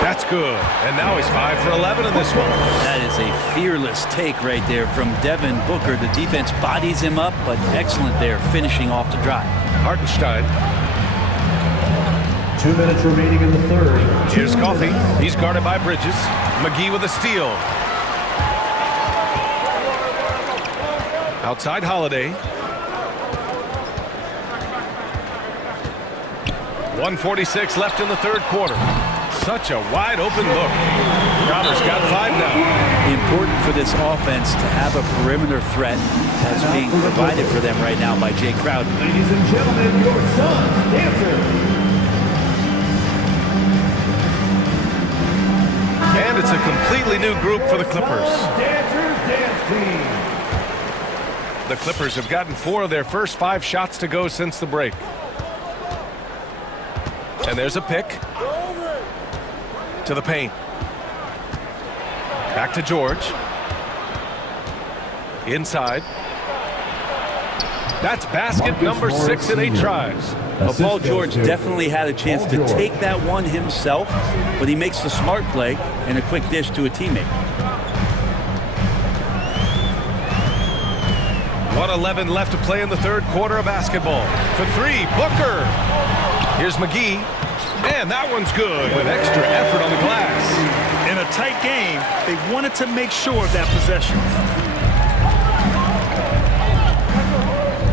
That's good. And now he's 5 for 11 in this one. That is a fearless take right there from Devin Booker. The defense bodies him up, but excellent there, finishing off the drive. Hartenstein. 2 minutes remaining in the third. Here's Coffey. He's guarded by Bridges. McGee with a steal. Outside Holiday. 1:46 left in the third quarter. Such a wide open look. Crowder's got 5 now. Important for this offense to have a perimeter threat that's being provided for them right now by Jay Crowder. Ladies and gentlemen, your son's dancer. And it's a completely new group for the Clippers. Dancers Dance Team. The Clippers have gotten 4 of their first 5 shots to go since the break. And there's a pick. To the paint. Back to George. Inside. That's basket number 6 in 8 tries. Well, Paul George definitely had a chance to take that one himself, but he makes the smart play and a quick dish to a teammate. 1:11 left to play in the third quarter of basketball. For 3, Booker. Here's McGee. And that one's good with extra effort on the glass. In a tight game, they wanted to make sure of that possession.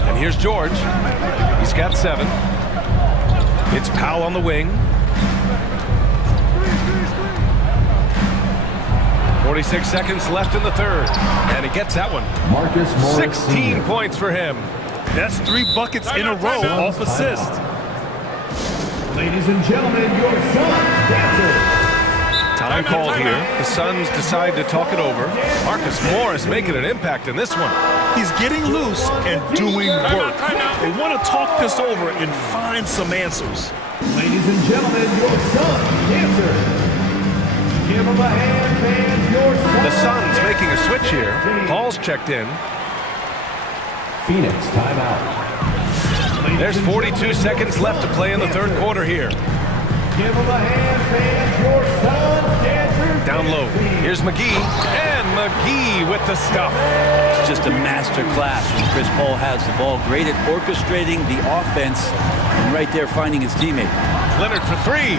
And here's George. He's got 7. It's Powell on the wing. 46 seconds left in the third. And he gets that one. 16 points for him. That's 3 buckets in a row off assist. Ladies and gentlemen, your son's dancer. Time called here. The Suns decide to talk it over. Marcus Morris making an impact in this one. He's getting loose and doing work. They want to talk this over and find some answers. Ladies and gentlemen, your son's dancer. Give him a hand, fans. Your son's The Suns making a switch here. Paul's checked in. Phoenix timeout. There's 42 seconds left to play in the third quarter here. Give him a hand, fans. Your son's dancers. Down low. Here's McGee. And McGee with the stuff. It's just a master class when Chris Paul has the ball. Great at orchestrating the offense and right there finding his teammate. Leonard for 3.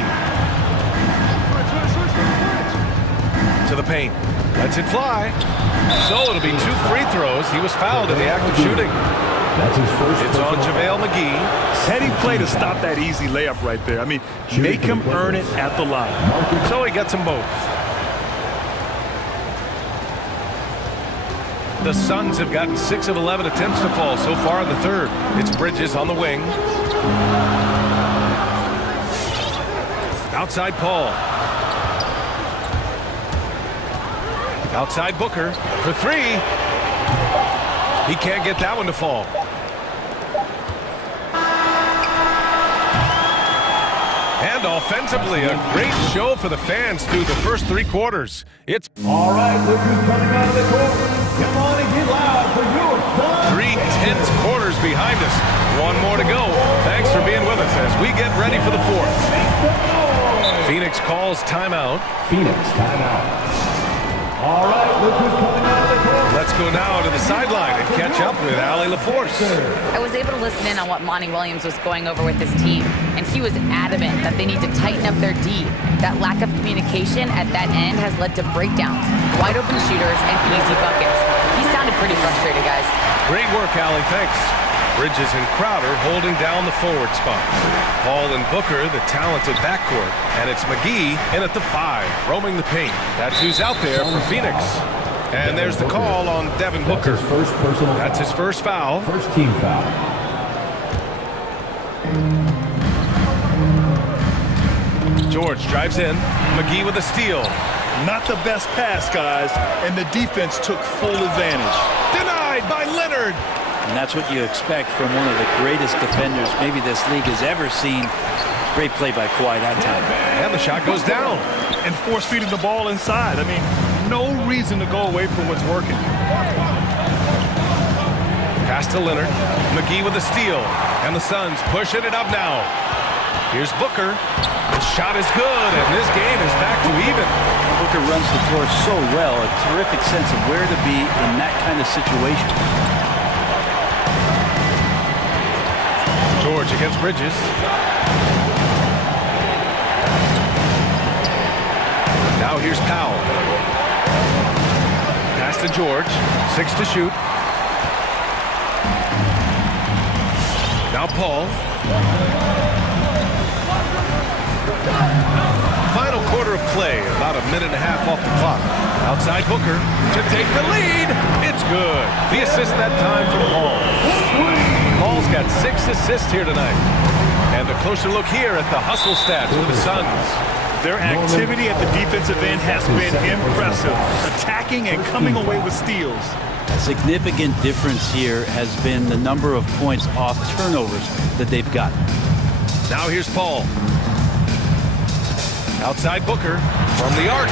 To the paint. Lets it fly. So it'll be 2 free throws. He was fouled in the act of shooting. That's his first. It's on JaVale McGee. Heading play to stop that easy layup right there. I mean, make him earn it at the line. So he gets them both. The Suns have gotten 6 of 11 attempts to fall so far in the third. It's Bridges on the wing. Outside Paul. Outside Booker for 3. He can't get that one to fall. And offensively, a great show for the fans through the first 3 quarters. It's All right, look who's coming out of the court. Come on and get loud for your son. 3 tense quarters behind us. 1 more to go. Thanks for being with us. us as we get ready for the fourth. Phoenix calls timeout. Phoenix timeout. All right, look who's coming out of the court. Let's go now to the sideline and catch up with Allie LaForce. I was able to listen in on what Monty Williams was going over with his team, and he was adamant that they need to tighten up their D. That lack of communication at that end has led to breakdowns, wide open shooters, and easy buckets. He sounded pretty frustrated, guys. Great work, Allie. Thanks. Bridges and Crowder holding down the forward spots. Paul and Booker, the talented backcourt. And it's McGee in at the 5, roaming the paint. That's who's out there for Phoenix. And there's the call on Devin Booker. That's his first foul. First team foul. George drives in. McGee with a steal. Not the best pass, guys, and the defense took full advantage. Denied by Leonard. And that's what you expect from one of the greatest defenders maybe this league has ever seen. Great play by Kawhi that time. And the shot goes down. And force-feeding the ball inside. I mean, no reason to go away from what's working. Pass to Leonard. McGee with a steal. And the Suns pushing it up now. Here's Booker. The shot is good, and this game is back to even. Booker runs the floor so well, a terrific sense of where to be in that kind of situation. George against Bridges. Now here's Powell. Pass to George. 6 to shoot. Now Paul. Final quarter of play. About a minute and a half off the clock. Outside Booker to take the lead. It's good. The assist that time from Paul. Paul's got 6 assists here tonight. And a closer look here at the hustle stats for the Suns. Their activity at the defensive end has been impressive, attacking and coming away with steals. A significant difference here has been the number of points off turnovers that they've gotten. Now here's Paul. Outside Booker from the arc.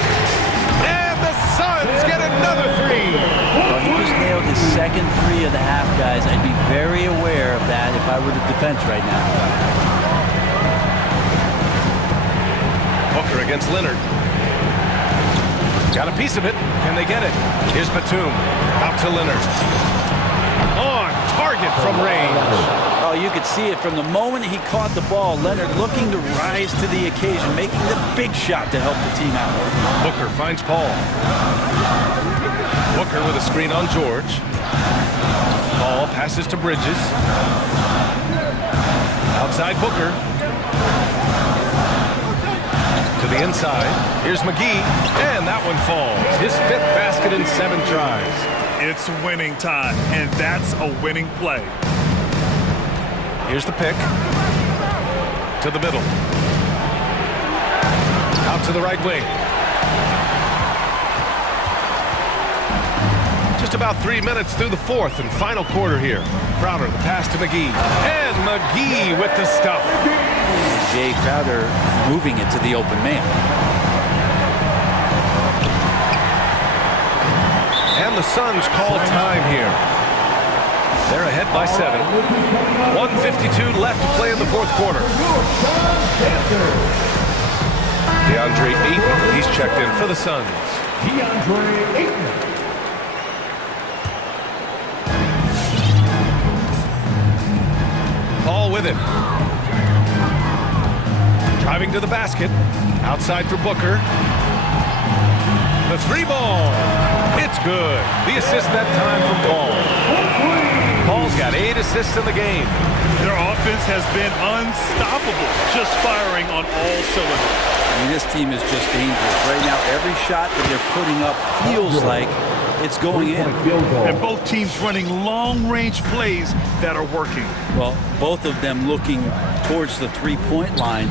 And the Suns get another 3. Well, he just nailed his second 3 of the half, guys. I'd be very aware of that if I were the defense right now. Booker against Leonard. Got a piece of it. Can they get it? Here's Batum. Out to Leonard. On target from range. Oh, you could see it from the moment he caught the ball. Leonard looking to rise to the occasion, making the big shot to help the team out. Booker finds Paul. Booker with a screen on George. Paul passes to Bridges. Outside Booker. To the inside. Here's McGee. And that one falls. His 5th basket in 7 tries. It's winning time, and that's a winning play. Here's the pick. To the middle. Out to the right wing. Just about 3 minutes through the 4th and final quarter here. Crowder, the pass to McGee. And McGee with the stuff. Jay Crowder moving it to the open man. And the Suns call time here. They're ahead by 7. 1:52 left to play in the 4th quarter. DeAndre Ayton, he's checked in for the Suns. DeAndre Ayton. Paul with it. Driving to the basket. Outside for Booker. The 3 ball. It's good. The assist that time from Paul. Paul's got 8 assists in the game. Their offense has been unstoppable, just firing on all cylinders. I mean, this team is just dangerous. Right now, every shot that they're putting up feels like it's going in. And both teams running long-range plays that are working. Well, both of them looking towards the 3-point line,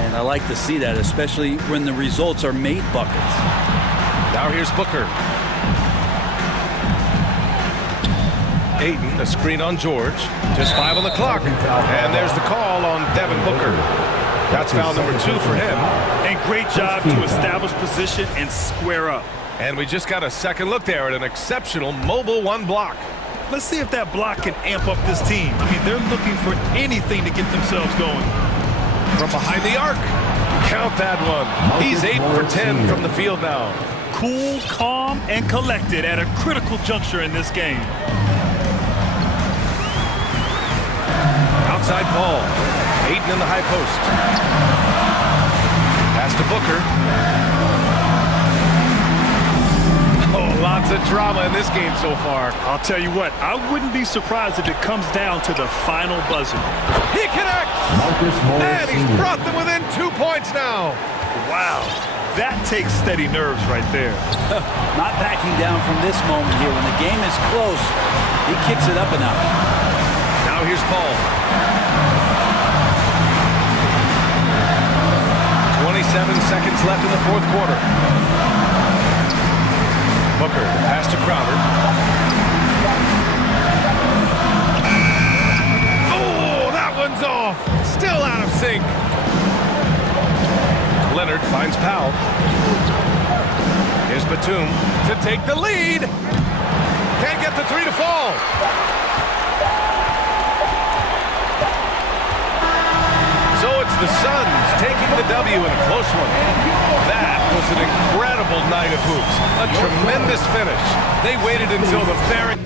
and I like to see that, especially when the results are made buckets. Now here's Booker. Ayton, a screen on George. Just 5 on the clock. And there's the call on Devin Booker. That's foul number 2 for him. And great job to establish position and square up. And we just got a second look there at an exceptional mobile 1 block. Let's see if that block can amp up this team. I mean, they're looking for anything to get themselves going. From behind the arc. Count that one. He's 8 for 10 from the field now. Cool, calm, and collected at a critical juncture in this game. Outside ball. Ayton in the high post. Pass to Booker. Oh, lots of drama in this game so far. I'll tell you what, I wouldn't be surprised if it comes down to the final buzzer. He connects! And he's brought them within 2 points now. Wow, that takes steady nerves right there. Not backing down from this moment here. When the game is close, he kicks it up a notch. Now here's Paul. 27 seconds left in the fourth quarter. Booker, pass to Crowder. Oh, that one's off. Still out of sync. Leonard finds Powell. Here's Batum to take the lead. Can't get the three to fall. So it's the Suns taking the W in a close one. That was an incredible night of hoops. A tremendous finish. They waited until the very...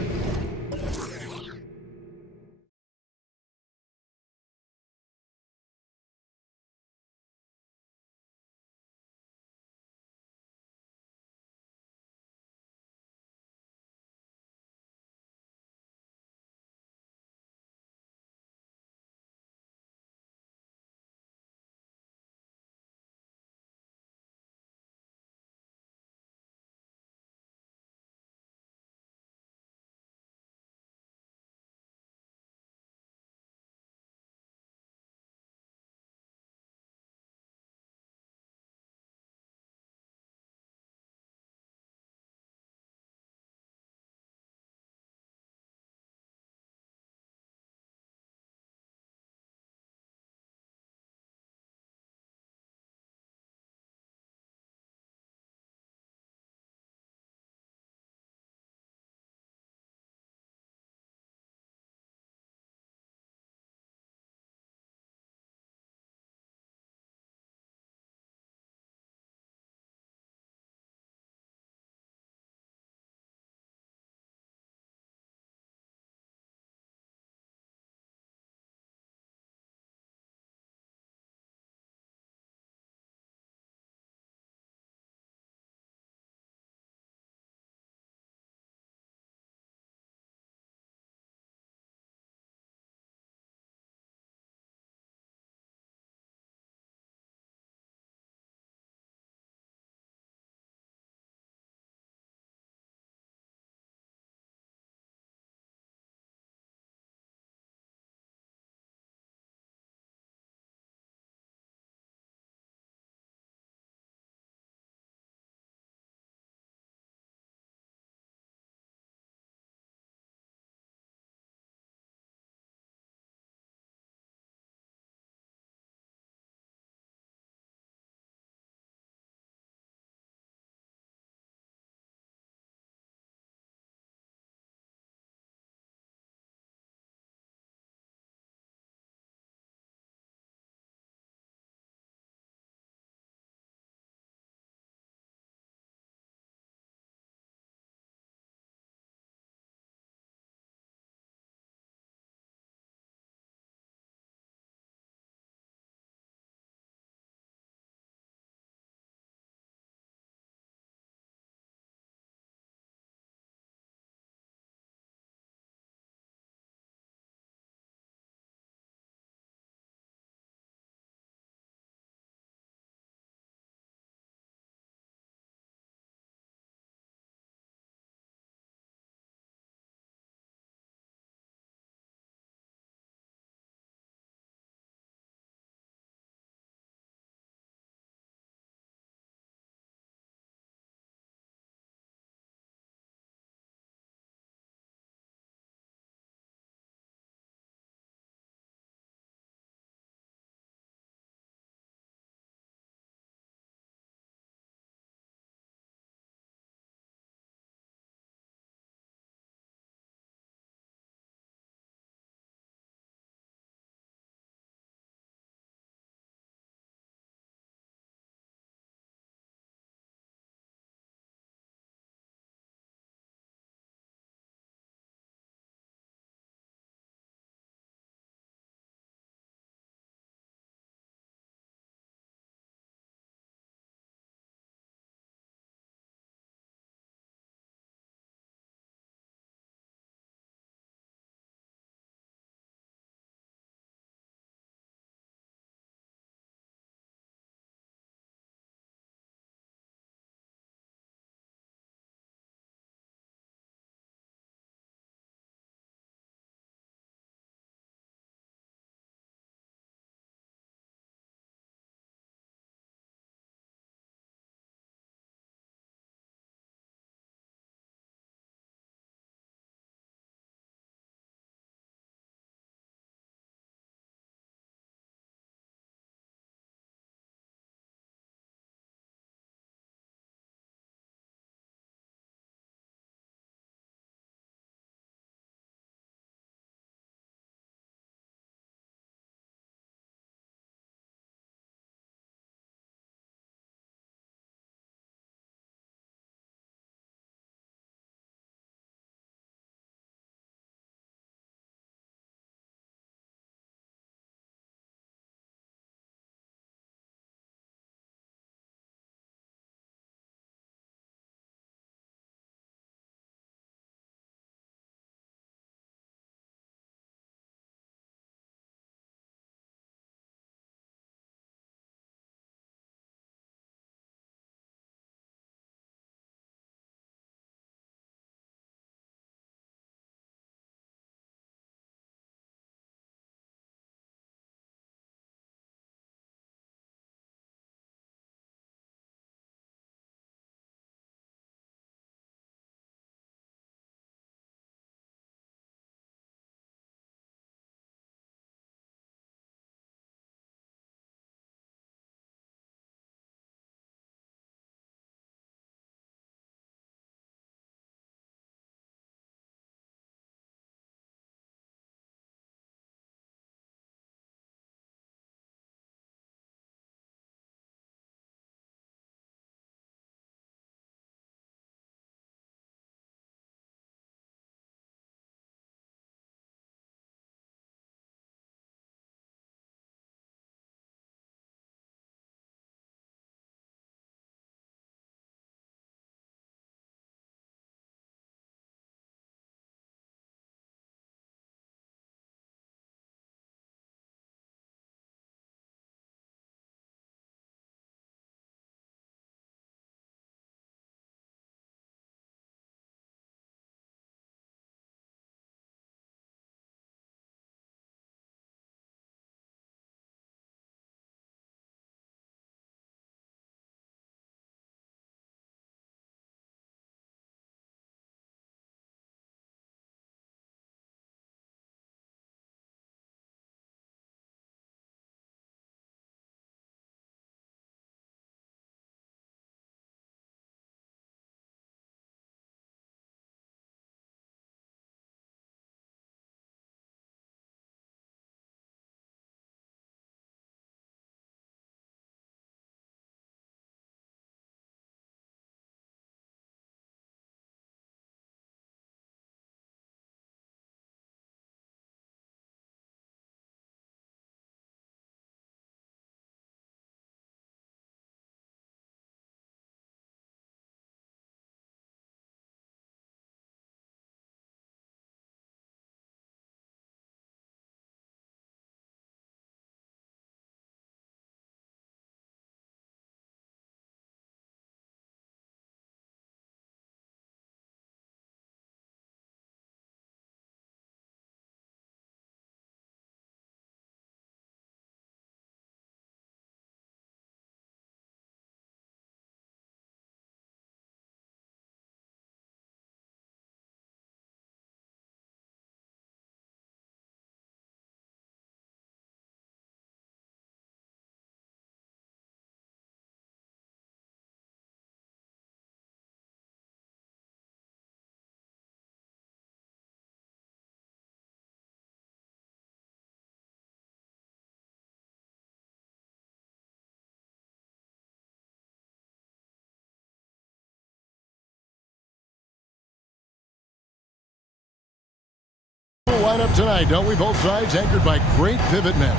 lineup tonight, don't we? Both sides anchored by great pivot men.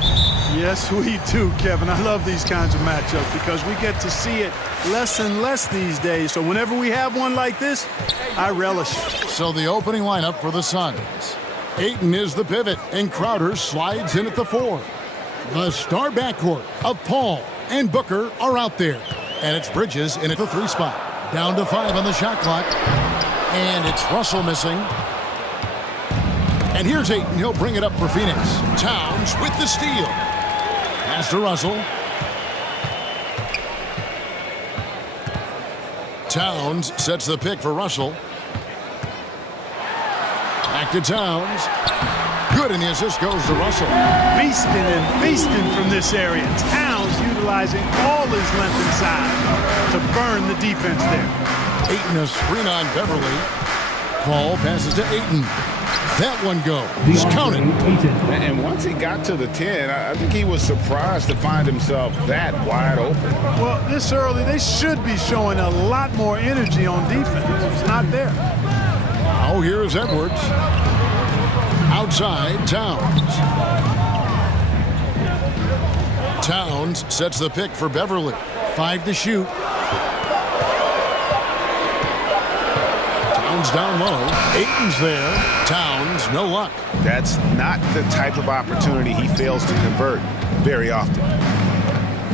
Yes, we do, Kevin. I love these kinds of matchups because we get to see it less and less these days. So whenever we have one like this, I relish it. So the opening lineup for the Suns. Ayton is the pivot, and Crowder slides in at the 4. The star backcourt of Paul and Booker are out there. And it's Bridges in at the 3 spot. Down to 5 on the shot clock. And it's Russell missing. And here's Ayton. He'll bring it up for Phoenix. Towns with the steal. Pass to Russell. Towns sets the pick for Russell. Back to Towns. Good, and the assist goes to Russell. Beasting and feasting from this area. Towns utilizing all his length and size to burn the defense there. Ayton a screen on Beverly. Paul passes to Ayton. That one goes. He's counted. And once he got to the 10, I think he was surprised to find himself that wide open. Well, this early, they should be showing a lot more energy on defense. It's not there. Now here's Edwards. Outside, Towns. Towns sets the pick for Beverly. 5 to shoot. Towns down low. Ayton's there. Towns, no luck. That's not the type of opportunity he fails to convert very often.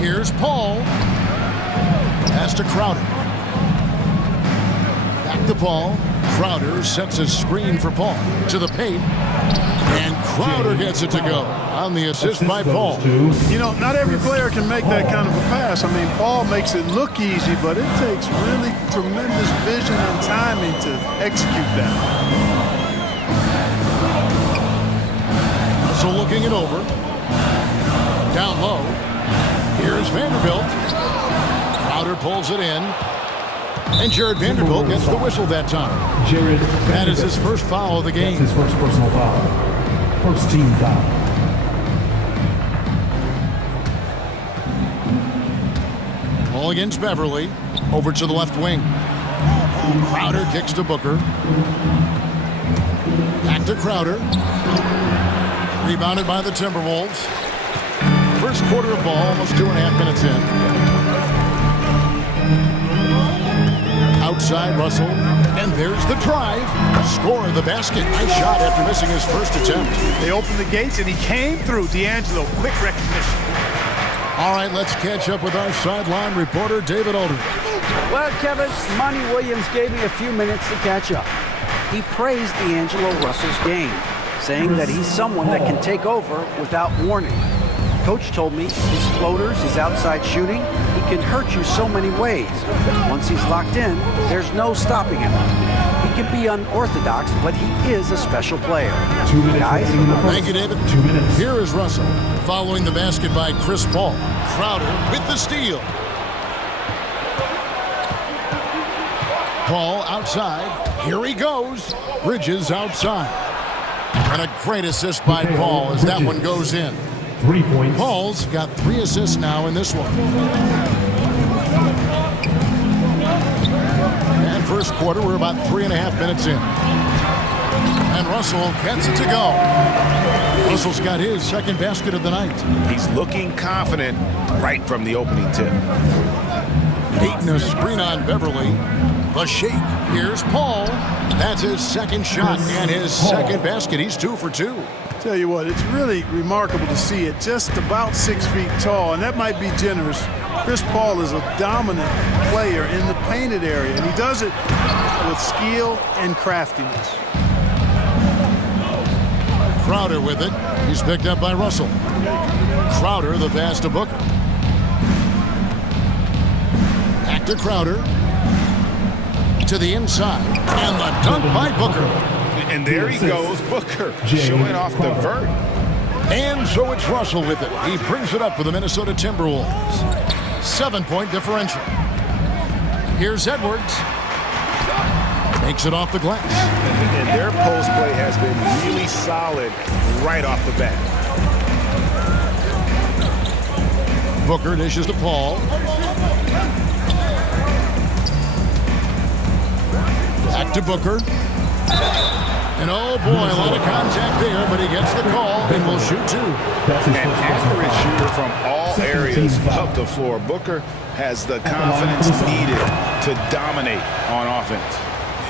Here's Paul. Pass to Crowder. Back to Paul. Crowder sets a screen for Paul. To the paint. And Crowder gets it to go on the assist by Paul. You know, not every player can make that kind of a pass. I mean, Paul makes it look easy, but it takes really tremendous vision and timing to execute that. So looking it over. Down low. Here's Vanderbilt. Crowder pulls it in. And Jared Vanderbilt gets the whistle that time. That is his first foul of the game. That's his first personal foul. First team foul. Ball against Beverly. Over to the left wing. Crowder kicks to Booker. Back to Crowder. Rebounded by the Timberwolves. First quarter of ball, almost 2.5 minutes in. Outside Russell, and there's the drive. Score the basket. Nice shot after missing his first attempt. They opened the gates, and he came through. D'Angelo, quick recognition. All right, let's catch up with our sideline reporter, David Aldridge. Well, Kevin, Monty Williams gave me a few minutes to catch up. He praised D'Angelo Russell's game, saying that he's someone that can take over without warning. Coach told me his floaters, his outside shooting, he can hurt you so many ways. Once he's locked in, there's no stopping him. He can be unorthodox, but he is a special player. 2 minutes. Guys? Thank you, David. 2 minutes. Here is Russell, following the basket by Chris Paul. Crowder with the steal. Paul outside. Here he goes. Bridges outside. And a great assist by Paul as that one goes in. 3 points. Paul's got 3 assists now in this one. And first quarter, we're about 3.5 minutes in. And Russell gets it to go. Russell's got his second basket of the night. He's looking confident right from the opening tip. Ayton a screen on Beverly. The shake. Here's Paul. That's his second shot and his second basket. He's 2 for 2. Tell you what, it's really remarkable to see it. Just about 6 feet tall, and that might be generous. Chris Paul is a dominant player in the painted area, and he does it with skill and craftiness. Crowder with it. He's picked up by Russell. Crowder, the pass to Booker. Back to Crowder. To the inside. And the dunk by Booker. And there he goes, Booker, showing off the vert. And so it's Russell with it. He brings it up for the Minnesota Timberwolves. 7-point differential. Here's Edwards. Takes it off the glass. And their post play has been really solid right off the bat. Booker dishes to Paul. Back to Booker. And oh boy, a lot of contact there, but he gets the call and will shoot two. An accurate shooter from all areas of the floor. Booker has the confidence needed to dominate on offense.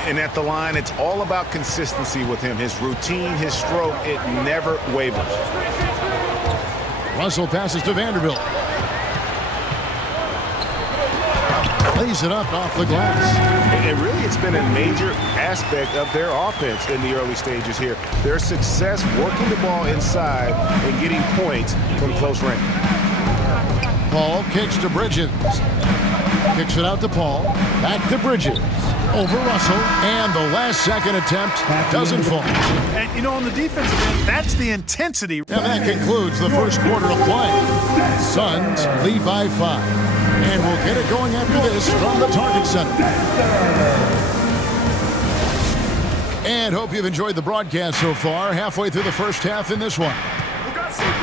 And at the line, it's all about consistency with him. His routine, his stroke, it never wavers. Russell passes to Vanderbilt. Lays it up off the glass. And really, it's been a major aspect of their offense in the early stages here. Their success working the ball inside and getting points from close range. Paul kicks to Bridges. Kicks it out to Paul. Back to Bridges. Over Russell. And the last second attempt doesn't fall. And, you know, on the defensive end, that's the intensity. And that concludes the first quarter of play. Suns lead by 5. And we'll get it going after this from the Target Center. And hope you've enjoyed the broadcast so far. Halfway through the first half in this one.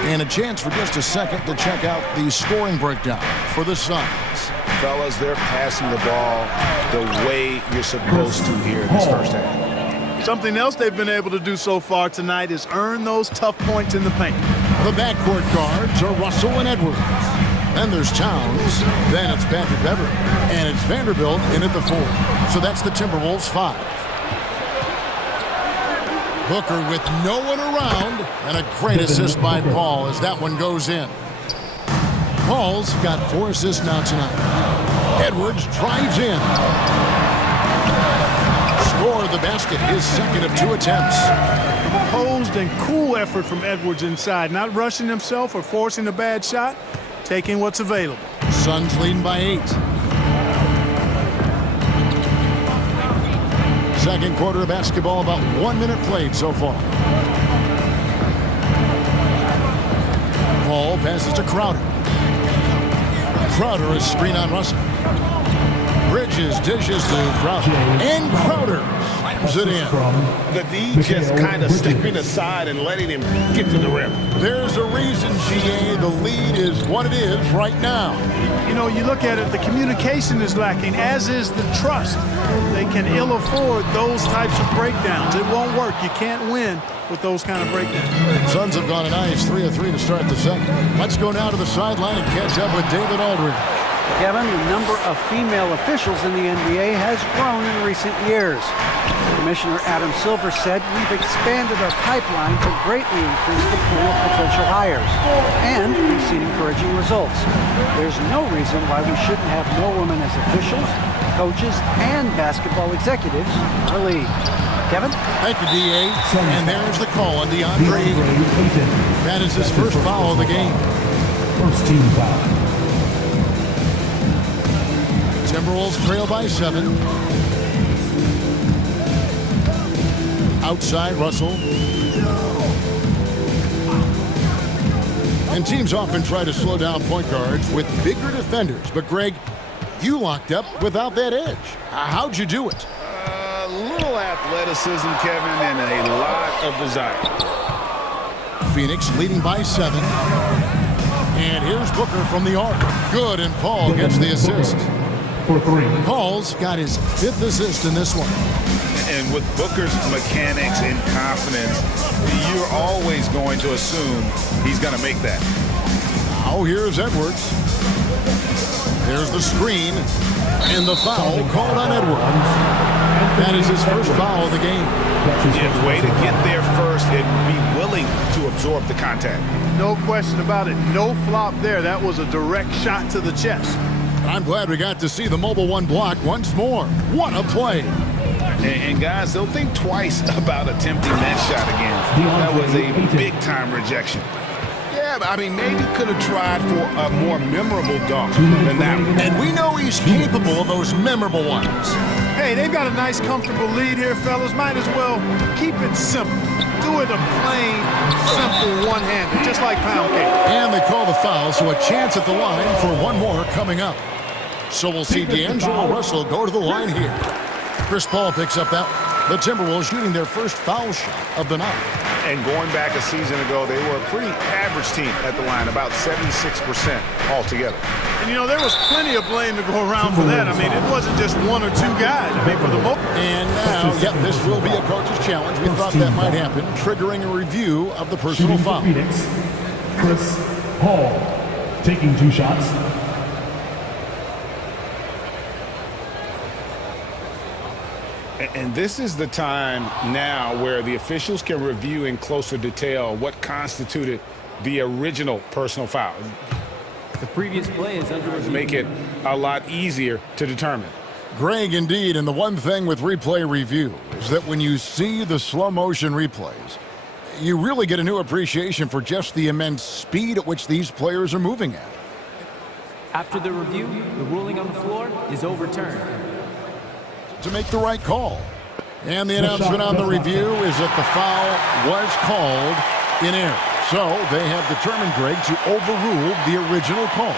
And a chance for just a second to check out the scoring breakdown for the Suns. Fellas, they're passing the ball the way you're supposed to here in this first half. Something else they've been able to do so far tonight is earn those tough points in the paint. The backcourt guards are Russell and Edwards. Then there's Towns. Then it's Patrick Beverly. And it's Vanderbilt in at the 4. So that's the Timberwolves 5. Booker with no one around. And a great assist by Paul as that one goes in. Paul's got 4 assists now tonight. Edwards drives in. Scored the basket, his second of 2 attempts. Composed and cool effort from Edwards inside. Not rushing himself or forcing a bad shot. Taking what's available. Suns leading by 8. Second quarter of basketball, about 1 minute played so far. Paul passes to Crowder. Crowder is screen on Russell. Bridges dishes to Crowder. And Crowder slams it in. The D just kind of stepping aside and letting him get to the rim. There's a reason, GA, the lead is what it is right now. You know, you look at it, the communication is lacking, as is the trust. They can ill afford those types of breakdowns. It won't work. You can't win with those kind of breakdowns. Suns have gone a nice 3 of 3 to start the second. Let's go now to the sideline and catch up with David Aldridge. Kevin, the number of female officials in the NBA has grown in recent years. Commissioner Adam Silver said, "We've expanded our pipeline to greatly increase the pool of potential hires, and we've seen encouraging results. There's no reason why we shouldn't have more women as officials, coaches, and basketball executives in our league." Kevin? Thank you, DA. And there's the call on DeAndre Ayton. That is his first foul of the game. First team foul. Timberwolves trail by 7. Outside, Russell. And teams often try to slow down point guards with bigger defenders. But, Greg, you locked up without that edge. How'd you do it? A little athleticism, Kevin, and a lot of desire. Phoenix leading by 7. And here's Booker from the arc. Good, and Paul gets the assist. For 3. Paul's got his 5th assist in this one. And with Booker's mechanics and confidence, you're always going to assume he's going to make that. Now here's Edwards. There's the screen. And the foul called on Edwards. That is his first foul of the game. Yeah, way to get there first and be willing to absorb the contact. No question about it. No flop there. That was a direct shot to the chest. I'm glad we got to see the mobile one block once more. What a play. And guys, they'll think twice about attempting that shot again. That was a big-time rejection. Yeah, I mean, maybe could have tried for a more memorable dunk than that one. And we know he's capable of those memorable ones. Hey, they've got a nice, comfortable lead here, fellas. Might as well keep it simple. Do it a plain, simple one-handed, just like pound cake. And they call the foul, so a chance at the line for one more coming up. So we'll see D'Angelo Russell go to the line here. Chris Paul picks up that one. The Timberwolves shooting their first foul shot of the night. And going back a season ago, they were a pretty average team at the line, about 76% altogether. And, you know, there was plenty of blame to go around for that. I mean, it wasn't just one or two guys. I mean, for the most. And now, yep, this will be a coach's challenge. We thought that might happen, triggering a review of the personal foul. Phoenix, Chris Paul taking 2 shots. And this is the time now where the officials can review in closer detail what constituted the original personal foul. The previous play is under review. Make it a lot easier to determine. Greg, indeed, and the one thing with replay review is that when you see the slow motion replays, you really get a new appreciation for just the immense speed at which these players are moving at. After the review, the ruling on the floor is overturned. To make the right call. And the announcement on the review is that the foul was called in error. So they have determined, Greg, to overrule the original call.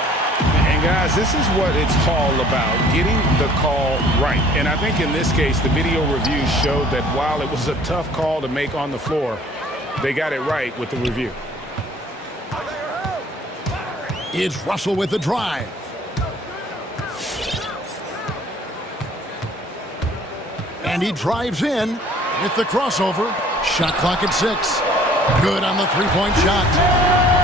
And guys, this is what it's all about, getting the call right. And I think in this case, the video review showed that while it was a tough call to make on the floor, they got it right with the review. It's Russell with the drive. And he drives in with the crossover. Shot clock at 6. Good on the three-point shot.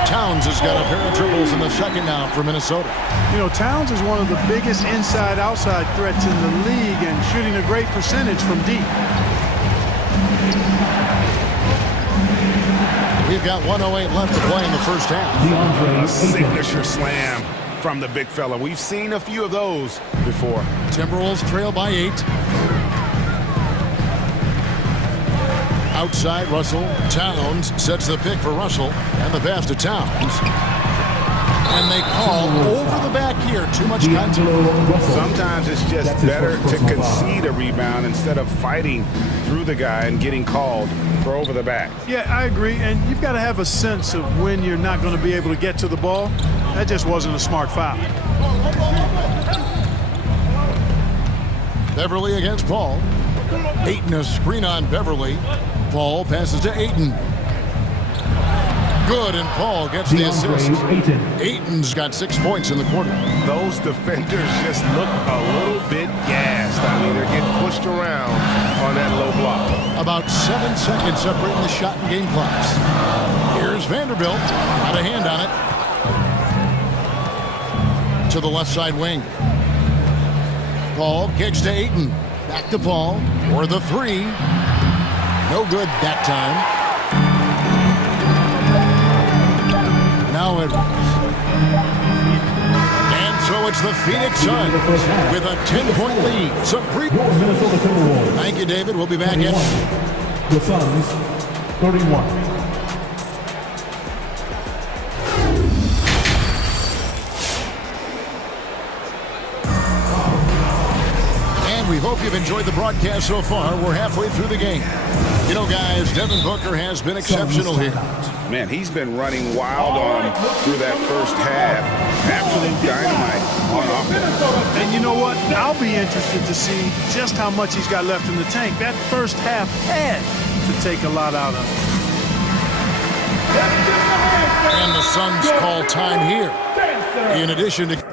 Towns has got a pair of triples in the second now for Minnesota. You know, Towns is one of the biggest inside-outside threats in the league and shooting a great percentage from deep. We've got 1:08 left to play in the first half. A signature slam from the big fella. We've seen a few of those before. Timberwolves trail by 8. Outside Russell. Towns sets the pick for Russell. And the pass to Towns. And they call over the back here. Too much contact. Sometimes it's just better to concede a rebound instead of fighting through the guy and getting called for over the back. Yeah, I agree. And you've got to have a sense of when you're not going to be able to get to the ball. That just wasn't a smart foul. Beverly against Paul. Ayton a screen on Beverly. Paul passes to Ayton. Good, and Paul gets the assist. Ayton's got 6 points in the quarter. Those defenders just look a little bit gassed. I mean, they're getting pushed around on that low block. About 7 seconds separating the shot and game clocks. Here's Vanderbilt. Got a hand on it. To the left side wing. Paul kicks to Ayton. Back to Paul for the 3. No good that time. Now it. And so it's the Phoenix Suns with a 10-point lead. So thank you, David. We'll be back in. The Suns, 31. We hope you've enjoyed the broadcast so far. We're halfway through the game. You know, guys, Devin Booker has been exceptional here. Man, he's been running wild on him through that first half. Absolute dynamite on offense. And you know what? I'll be interested to see just how much he's got left in the tank. That first half had to take a lot out of him. And the Suns call time here. In addition to...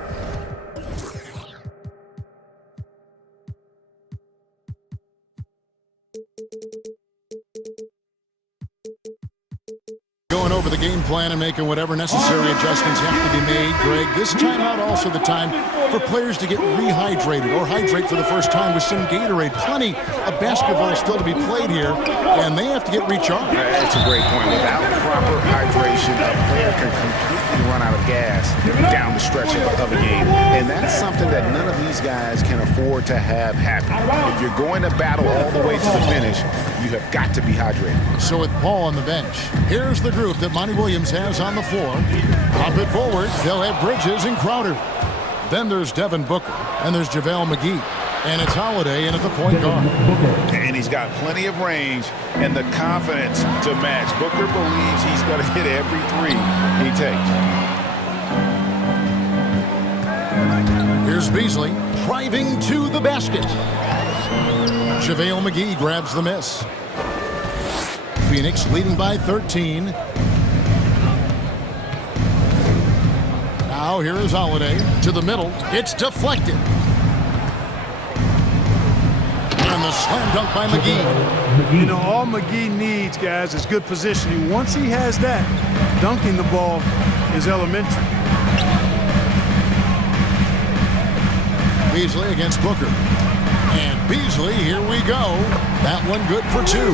going over the game plan and making whatever necessary adjustments have to be made. Greg, this timeout also the time for players to get rehydrated or hydrate for the first time with some Gatorade. Plenty of basketball still to be played here, and they have to get recharged. That's a great point. Without proper hydration, a player can completely run out of gas down the stretch of a game. And that's something that none of these guys can afford to have happen. If you're going to battle all the way to the finish, you have got to be hydrated. So with Paul on the bench, here's the group that Monty Williams has on the floor. Pop it forward. They'll have Bridges and Crowder. Then there's Devin Booker, and there's JaVale McGee. And it's Holiday in at the point guard. And he's got plenty of range and the confidence to match. Booker believes he's going to hit every 3 he takes. Here's Beasley driving to the basket. JaVale McGee grabs the miss. Phoenix leading by 13. Now here is Holiday to the middle. It's deflected. And the slam dunk by McGee. You know, all McGee needs, guys, is good positioning. Once he has that, dunking the ball is elementary. Beasley against Booker. And Beasley, here we go. That one good for two.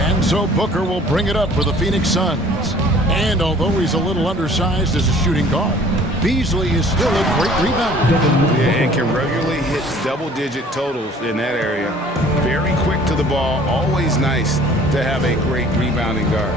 And so Booker will bring it up for the Phoenix Suns. And although he's a little undersized as a shooting guard, Beasley is still a great rebounder. Yeah, and can regularly hit double-digit totals in that area. Very quick to the ball. Always nice to have a great rebounding guard.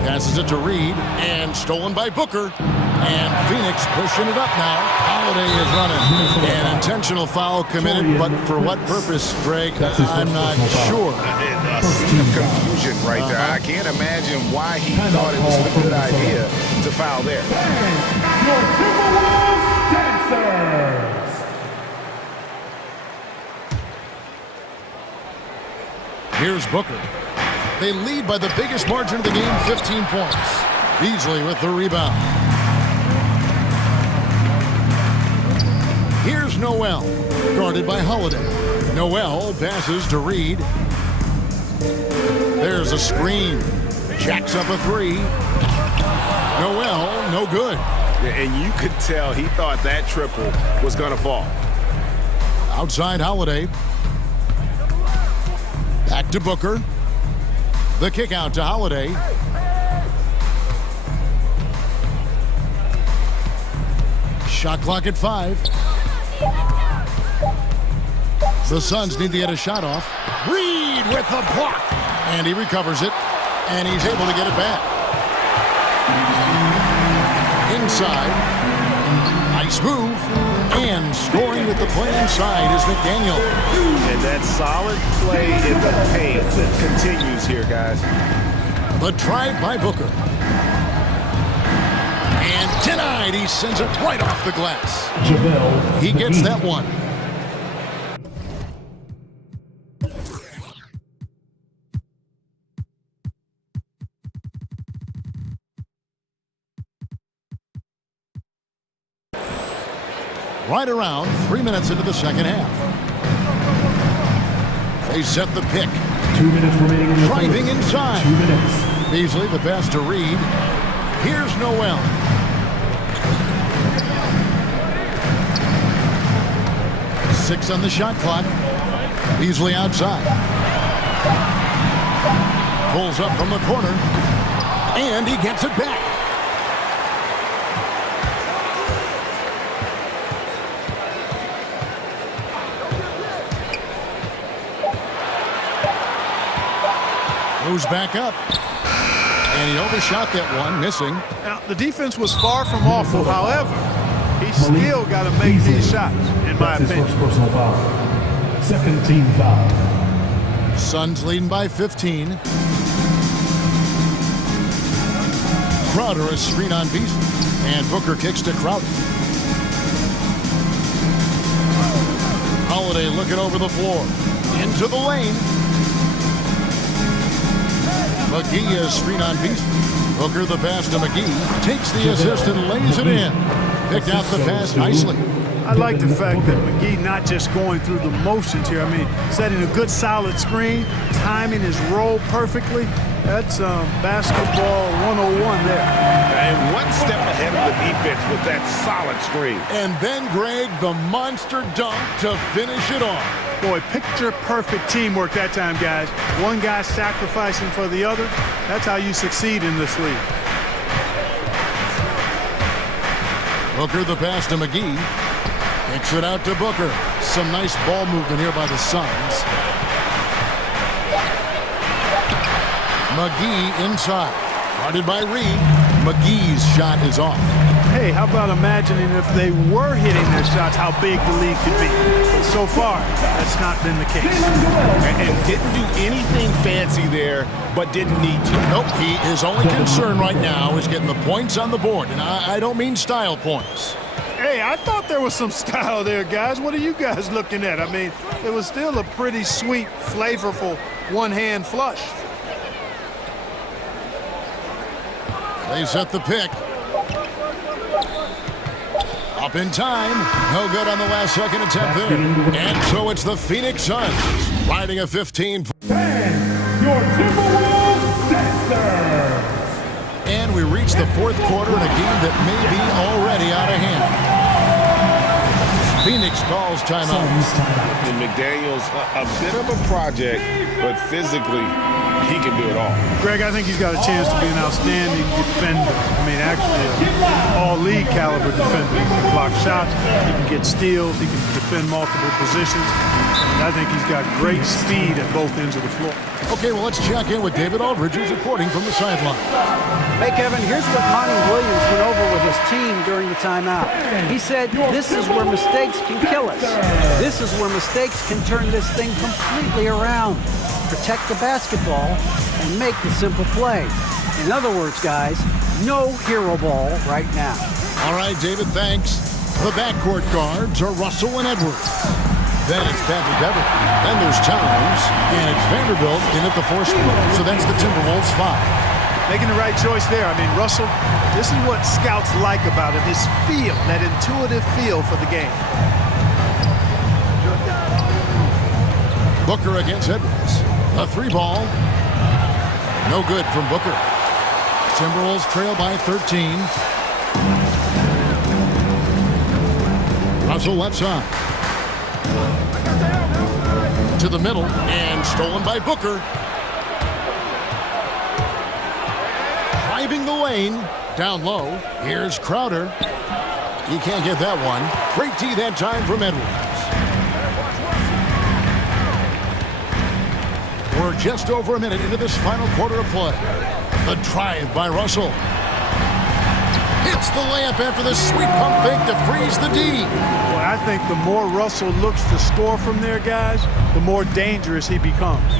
Passes it to Reed, and stolen by Booker. And Phoenix pushing it up now. Holiday is running. An intentional foul committed, but for what purpose, Greg, I'm not sure. A scene of confusion right there. I can't imagine why he thought it was a good idea to foul there. Your Timberwolves dancers. Here's Booker. They lead by the biggest margin of the game, 15 points. Beasley with the rebound. Here's Noel, guarded by Holiday. Noel passes to Reed. There's a screen. Jacks up a three. Noel, no good. And you could tell he thought that triple was going to fall. Outside Holiday. Back to Booker. The kick out to Holiday. Shot clock at 5. The Suns need to get a shot off. Reed with the block. And he recovers it. And he's able to get it back. Inside. Nice move. And scoring with the play inside is McDaniel. And that solid play in the paint continues here, guys. The drive by Booker. And denied. He sends it right off the glass. He gets that one. Right around 3 minutes into the second half. They set the pick. 2 minutes remaining. Driving inside. 2 minutes. Beasley, the pass to Reed. Here's Noel. Six on the shot clock. Beasley outside. Pulls up from the corner. And he gets it back. Moves back up. And he overshot that one, missing. Now, the defense was far from awful. However, he still got to make these shots, in my opinion. First personal foul. Second team foul. Suns leading by 15. Crowder is screen on Beasley. And Booker kicks to Crowder. Holiday looking over the floor. Into the lane. McGee is screen on Beasley. Booker the pass to McGee. Takes the assist and lays it in. Picked out the pass nicely. I like the fact that McGee not just going through the motions here. I mean, setting a good solid screen, timing his roll perfectly. That's basketball 101 there. And one step ahead of the defense with that solid screen. And then, Greg, the monster dunk to finish it off. Boy, picture-perfect teamwork that time, guys. One guy sacrificing for the other. That's how you succeed in this league. Booker the pass to McGee. Kicks it out to Booker. Some nice ball movement here by the Suns. McGee inside. Guarded by Reed. McGee's shot is off. Hey, how about imagining if they were hitting their shots, how big the league could be? But so far, that's not been the case. And didn't do anything fancy there, but didn't need to. Nope, his only concern right now is getting the points on the board. And I don't mean style points. Hey, I thought there was some style there, guys. What are you guys looking at? I mean, it was still a pretty sweet, flavorful one-hand flush. They set the pick. Up in time. No good on the last second attempt there. And so it's the Phoenix Suns riding a 15. And your Timberwolves Dancers. And we reach the fourth quarter in a game that may be already out of hand. Phoenix calls timeout. And McDaniels, a bit of a project, but physically, he can do it all. Greg, I think he's got a chance to be an outstanding defender. I mean, actually, an all-league caliber defender. He can block shots, he can get steals, he can defend multiple positions. And I think he's got great speed at both ends of the floor. Okay, well, let's check in with David Aldridge, who's reporting from the sideline. Hey, Kevin, here's what Monty Williams went over with his team during the timeout. He said, this is where mistakes can kill us. This is where mistakes can turn this thing completely around. Protect the basketball and make the simple play. In other words, guys, no hero ball right now. All right, David, thanks. The backcourt guards are Russell and Edwards. Then it's Patrick Beverly. Then there's Towns, and it's Vanderbilt in at the fourth spot. So that's the Timberwolves 5. Making the right choice there. I mean, Russell, this is what scouts like about him, his feel, that intuitive feel for the game. Booker against Edwards. A three ball. No good from Booker. Timberwolves trail by 13. Russell left side. To the middle and stolen by Booker. Driving the lane. Down low. Here's Crowder. He can't get that one. Great D that time from Edwards. We're just over a minute into this final quarter of play. The drive by Russell. Hits the layup after the sweet pump fake to freeze the D. Well, I think the more Russell looks to score from there, guys, the more dangerous he becomes.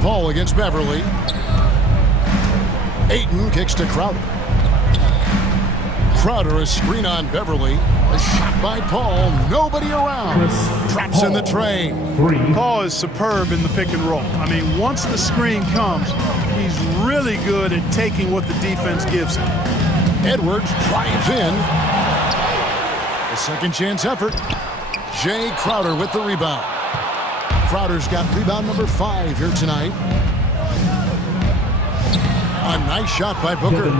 Paul against Beverly. Ayton kicks to Crowder. Crowder, a screen on Beverly. A shot by Paul. Nobody around. Traps in the tray. Paul is superb in the pick and roll. I mean, once the screen comes, he's really good at taking what the defense gives him. Edwards drives in. A second chance effort. Jay Crowder with the rebound. Crowder's got rebound number 5 here tonight. A nice shot by Booker.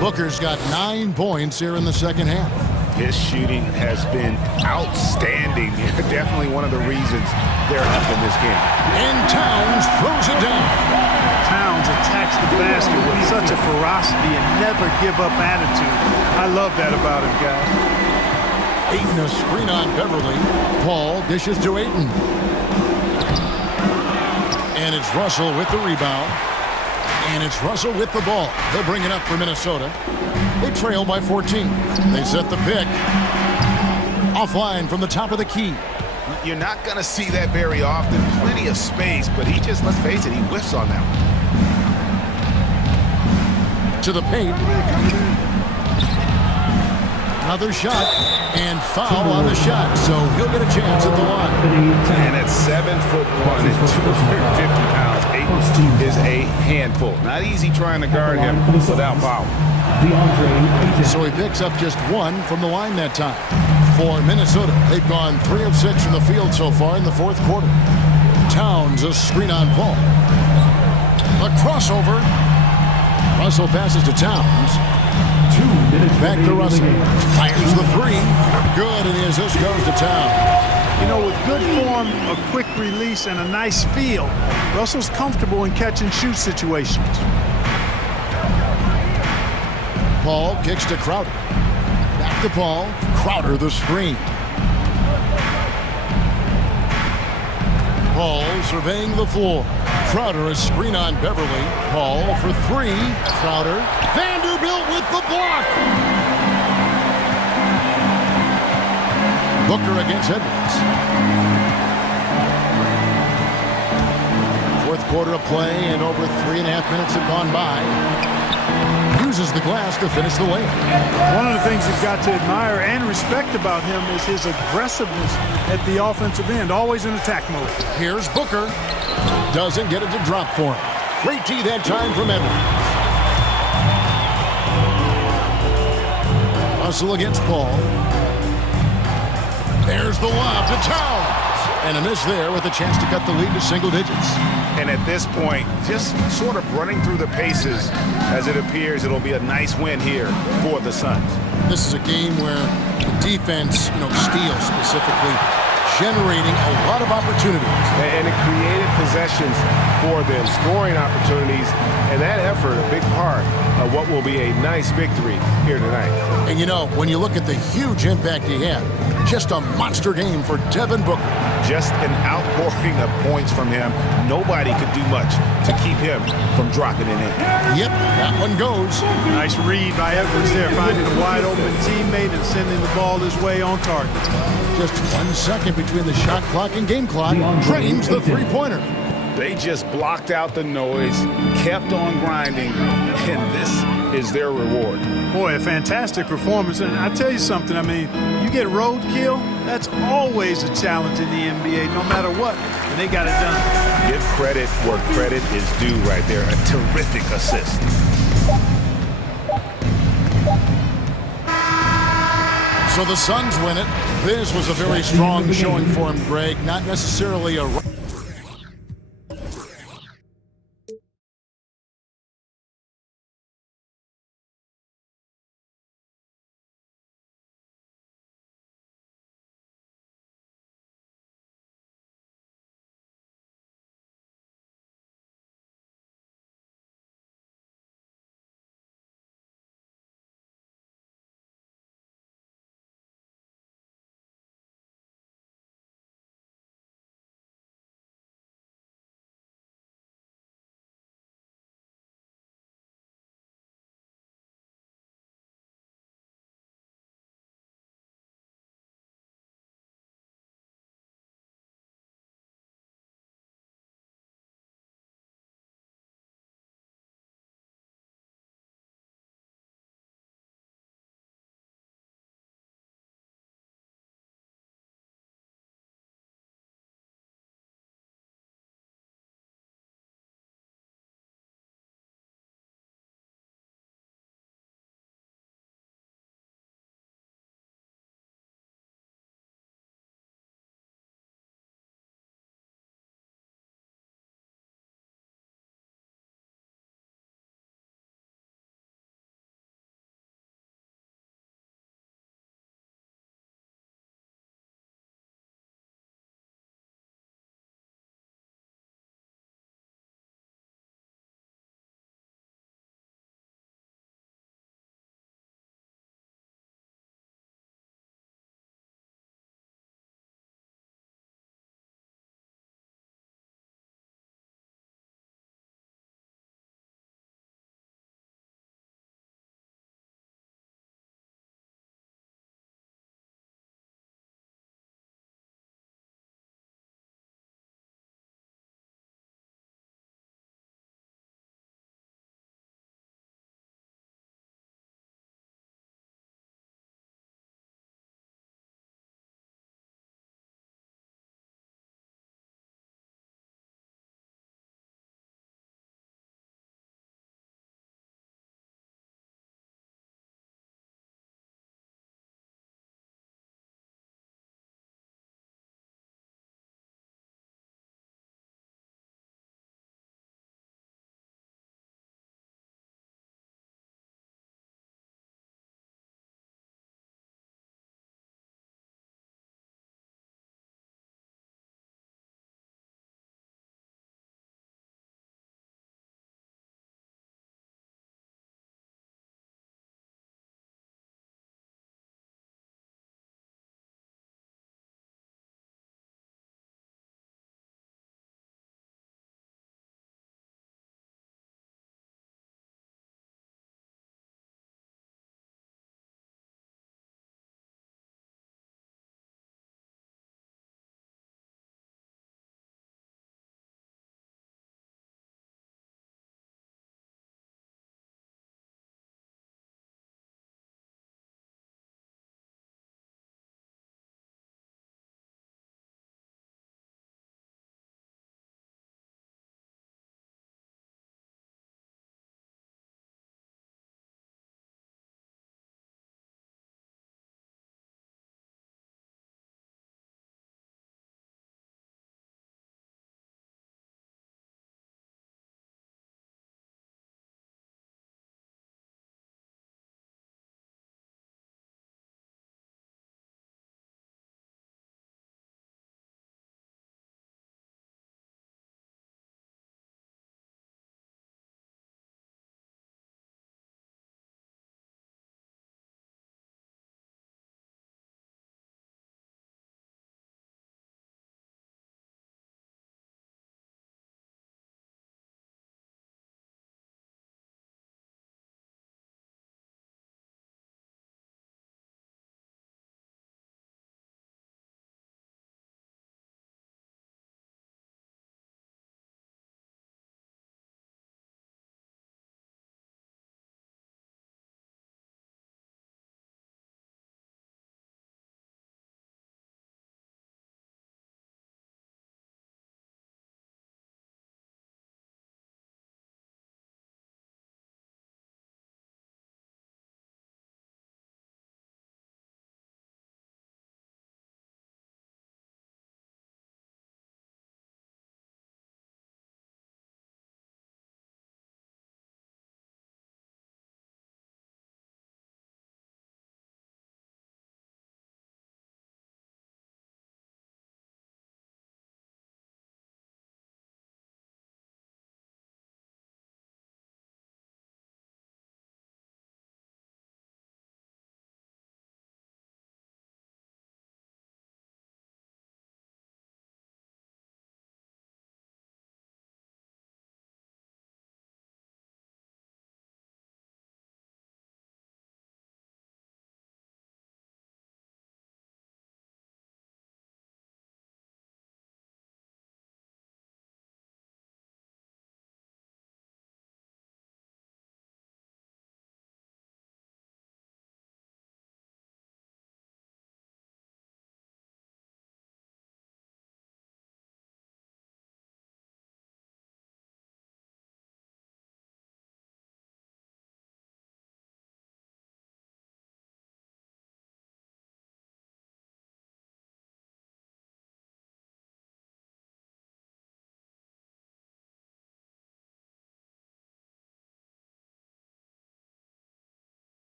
Booker's got 9 points here in the second half. His shooting has been outstanding. Definitely one of the reasons they're up in this game. And Towns throws it down. Towns attacks the basket with such a ferocity and never give up attitude. I love that about him, guys. Ayton a screen on Beverly. Paul dishes to Ayton. And it's Russell with the rebound. And it's Russell with the ball. He'll bring it up for Minnesota. They trail by 14. They set the pick. Offline from the top of the key. You're not going to see that very often. Plenty of space, but he just, let's face it, he whiffs on that one. To the paint. Another shot. And foul on the shot. So he'll get a chance at the line. And at 7'1" and 250 pounds, Ayton is a handful. Not easy trying to guard him without power. So he picks up just 1 from the line that time. For Minnesota, they've gone 3 of 6 from the field so far in the fourth quarter. Towns a screen on Paul. A crossover. Russell passes to Towns. Back to Russell. Fires the 3. Good, and the assist goes to Towns. You know, with good form, a quick release, and a nice feel, Russell's comfortable in catch-and-shoot situations. Paul kicks to Crowder. Back to Paul. Crowder the screen. Paul surveying the floor. Crowder, a screen on Beverly. Paul for three. Crowder. Vanderbilt with the block. Booker against Edwards. Fourth quarter of play, and over 3.5 minutes have gone by. Uses the glass to finish the layup. One of the things you've got to admire and respect about him is his aggressiveness at the offensive end, always in attack mode. Here's Booker. Doesn't get it to drop for him. Great D that time from Edwards. Russell against Paul. There's the lob to Towns. And a miss there with a chance to cut the lead to single digits. And at this point, just sort of running through the paces as it appears it'll be a nice win here for the Suns. This is a game where the defense, steals specifically, generating a lot of opportunities. And it created possessions for them, scoring opportunities, and that effort, a big part of what will be a nice victory here tonight. And when you look at the huge impact he had, just a monster game for Devin Booker. Just an outpouring of points from him. Nobody could do much to keep him from dropping it in. Yep, that one goes. Nice read by Edwards there, finding a wide open teammate and sending the ball his way on target. Just 1 second between the shot clock and game clock. Drains the three-pointer. They just blocked out the noise, kept on grinding, and this is their reward. Boy, a fantastic performance. And I tell you something, you get roadkill, that's always a challenge in the NBA, no matter what. And they got it done. Give credit where credit is due right there. A terrific assist. So the Suns win it. This was a very strong showing for him, Greg. Not necessarily a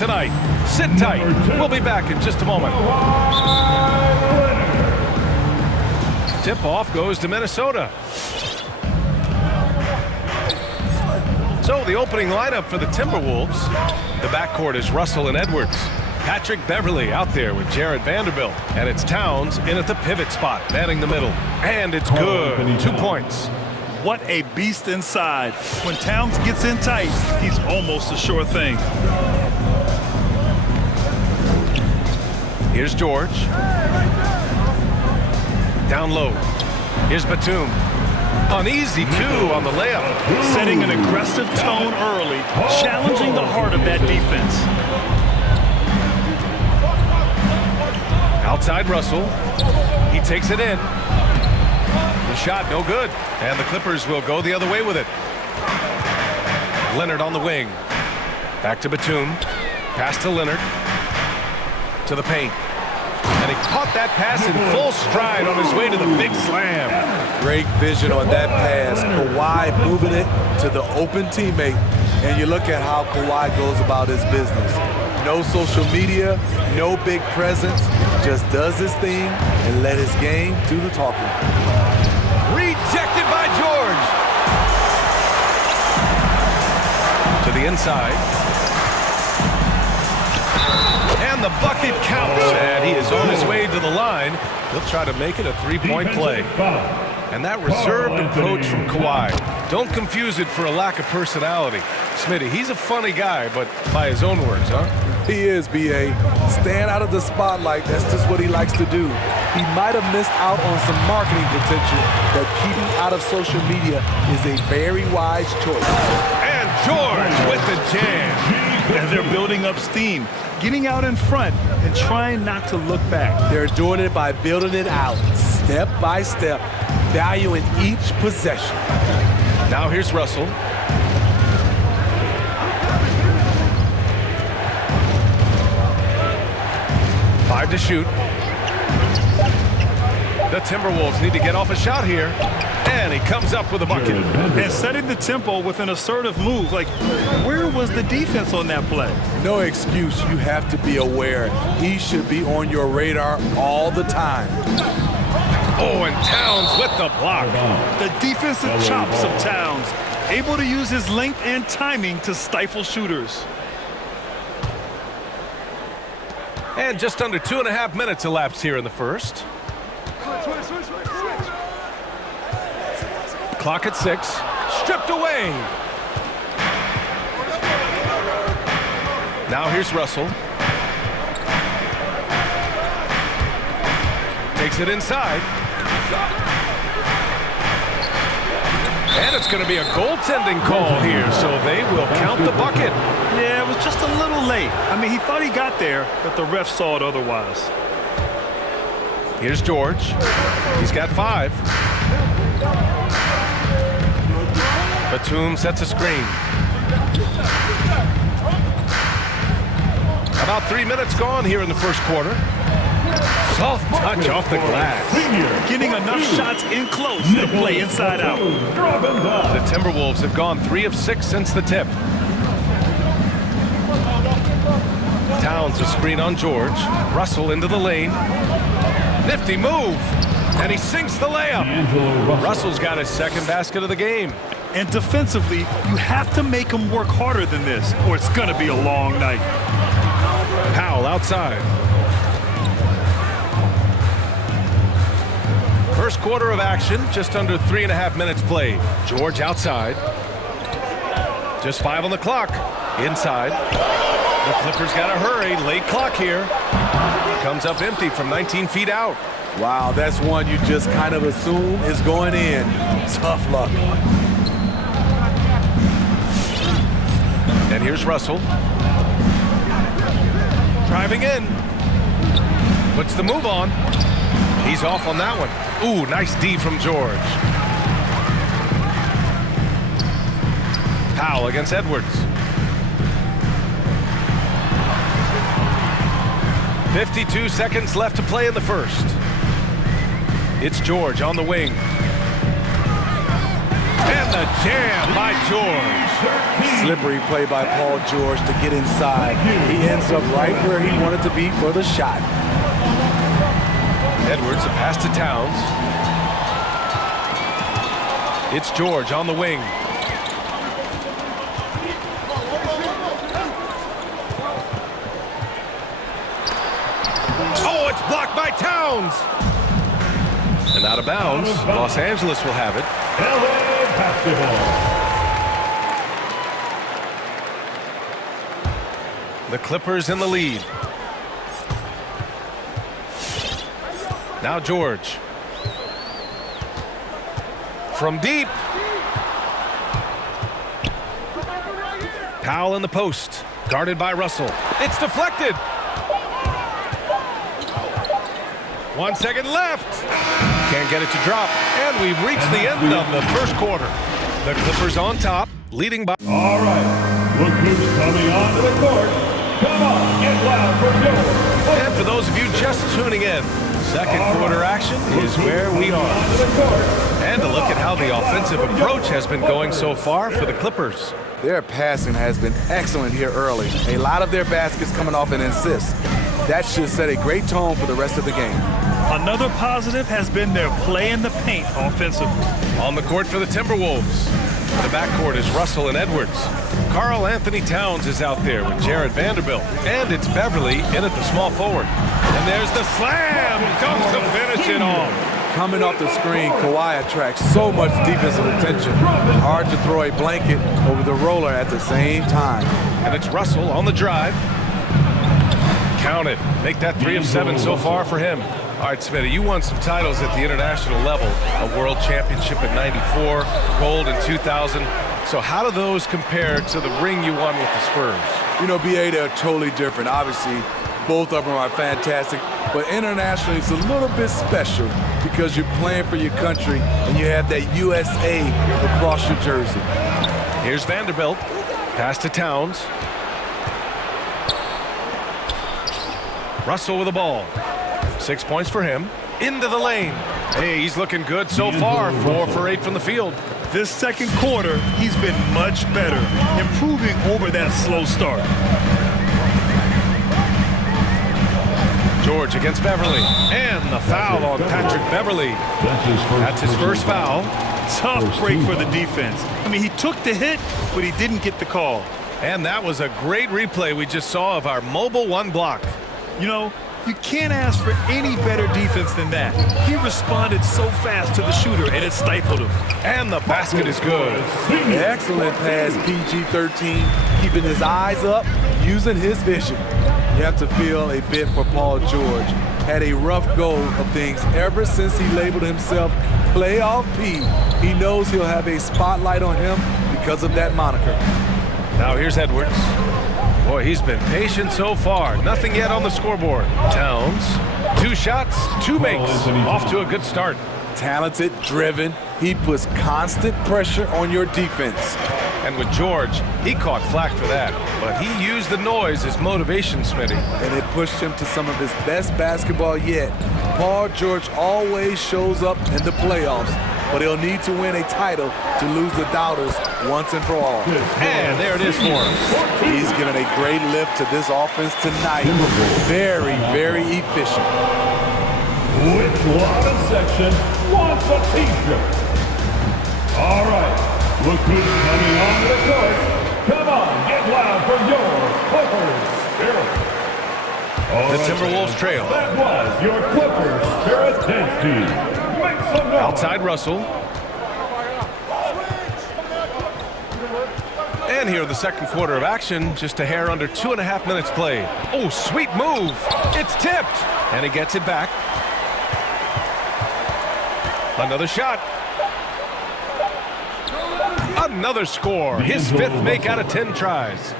tonight. Sit tight. We'll be back in just a moment. Tip-off goes to Minnesota. So the opening lineup for the Timberwolves. The backcourt is Russell and Edwards. Patrick Beverly out there with Jared Vanderbilt. And it's Towns in at the pivot spot, manning the middle. And it's good. 2 points. What a beast inside. When Towns gets in tight, he's almost a sure thing. Here's George. Down low. Here's Batum. An easy 2 on the layup. Setting an aggressive tone early, challenging the heart of that defense. Outside Russell. He takes it in. The shot no good. And the Clippers will go the other way with it. Leonard on the wing. Back to Batum. Pass to Leonard. To the paint. And he caught that pass in full stride on his way to the big slam. Great vision on that pass. Kawhi moving it to the open teammate. And you look at how Kawhi goes about his business. No social media, no big presence. Just does his thing and let his game do the talking. Rejected by George. To the inside. And the bucket counts. And he is on his way to the line. He'll try to make it a 3-point play. And that reserved approach from Kawhi. Don't confuse it for a lack of personality. Smitty, he's a funny guy, but by his own words, huh? He is, B.A. Stand out of the spotlight. That's just what he likes to do. He might have missed out on some marketing potential, but keeping out of social media is a very wise choice. And George with the jam. And they're building up steam, getting out in front and trying not to look back. They're doing it by building it out, step by step, valuing each possession. Now here's Russell. Five to shoot. The Timberwolves need to get off a shot here. And he comes up with a bucket. And setting the tempo with an assertive move. Like, where was the defense on that play? No excuse. You have to be aware. He should be on your radar all the time. Oh, and Towns with the block. The defensive chops of Towns, able to use his length and timing to stifle shooters. And just under 2.5 minutes elapsed here in the first. Clock at 6. Stripped away. Now here's Russell. Takes it inside. And it's going to be a goaltending call here, so they will count the bucket. Yeah, it was just a little late. I mean, he thought he got there, but the ref saw it otherwise. Here's George. He's got 5. Batum sets a screen. About 3 minutes gone here in the first quarter. Soft touch off the glass. Getting enough shots in close to play inside out. The Timberwolves have gone 3 of 6 since the tip. Towns a screen on George. Russell into the lane. Nifty move. And he sinks the layup. Russell's got his second basket of the game. And defensively, you have to make him work harder than this, or it's going to be a long night. Powell outside. First quarter of action, just under 3.5 minutes played. George outside. Just 5 on the clock. Inside. The Clippers got to hurry. Late clock here. Comes up empty from 19 feet out. Wow, that's one you just kind of assume is going in. Tough luck. And here's Russell. Driving in. Puts the move on. He's off on that one. Ooh, nice D from George. Powell against Edwards. 52 seconds left to play in the first. It's George on the wing. And the jam by George. Slippery play by Paul George to get inside. He ends up right where he wanted to be for the shot. Edwards, a pass to Towns. It's George on the wing. Oh, it's blocked by Towns. And out of bounds. Los Angeles will have it. LA basketball. The Clippers in the lead. Now George. From deep. Powell in the post. Guarded by Russell. It's deflected. 1 second left. Can't get it to drop. And we've reached the end of the first quarter. The Clippers on top, leading by... All right, look who's coming onto the court. Come on, get loud for Joe. And for those of you just tuning in, second quarter action is where we are. And a look at how the offensive approach has been going so far for the Clippers. Their passing has been excellent here early. A lot of their baskets coming off an assist. That should set a great tone for the rest of the game. Another positive has been their play in the paint offensively. On the court for the Timberwolves. The backcourt is Russell and Edwards. Karl Anthony Towns is out there with Jared Vanderbilt. And it's Beverly in at the small forward. And there's the slam dunk to finish it off. Coming off the screen, Kawhi attracts so much defensive attention. Hard to throw a blanket over the roller at the same time. And it's Russell on the drive. Count it. Make that 3 of 7 so far for him. All right, Smitty, you won some titles at the international level. A world championship in '94, gold in 2000. So how do those compare to the ring you won with the Spurs? You know, BA, they're totally different. Obviously, both of them are fantastic. But internationally, it's a little bit special because you're playing for your country and you have that USA across your jersey. Here's Vanderbilt. Pass to Towns. Russell with the ball. 6 points for him. Into the lane. Hey, he's looking good so far. 4 for 8 from the field. This second quarter, he's been much better, improving over that slow start. George against Beverly. And the foul on Patrick Beverly. That's his first foul. Tough break for the defense. I mean, he took the hit, but he didn't get the call. And that was a great replay we just saw of our mobile one block. You know, you can't ask for any better defense than that. He responded so fast to the shooter, and it stifled him. And the basket is good. Excellent pass, PG-13, keeping his eyes up, using his vision. You have to feel a bit for Paul George. Had a rough go of things ever since he labeled himself Playoff P. He knows he'll have a spotlight on him because of that moniker. Now here's Edwards. Boy, he's been patient so far. Nothing yet on the scoreboard. Towns, 2 shots, 2 makes. Off to a good start. Talented, driven. He puts constant pressure on your defense. And with George, he caught flack for that. But he used the noise as motivation, Smitty. And it pushed him to some of his best basketball yet. Paul George always shows up in the playoffs, but he'll need to win a title to lose the doubters once and for all. And there it is for him. He's given a great lift to this offense tonight. Very, very efficient. Which Lava section wants a t-shirt? All right, look who's coming onto the court. Come on, get loud for your Clippers Spirit. The Timberwolves trail. That was your Clippers Spirit dance team. Make some noise. Outside Russell. And here the second quarter of action, just a hair under 2.5 minutes played. Oh, sweet move. It's tipped. And he gets it back. Another shot. Another score. His 5th make out of 10 tries.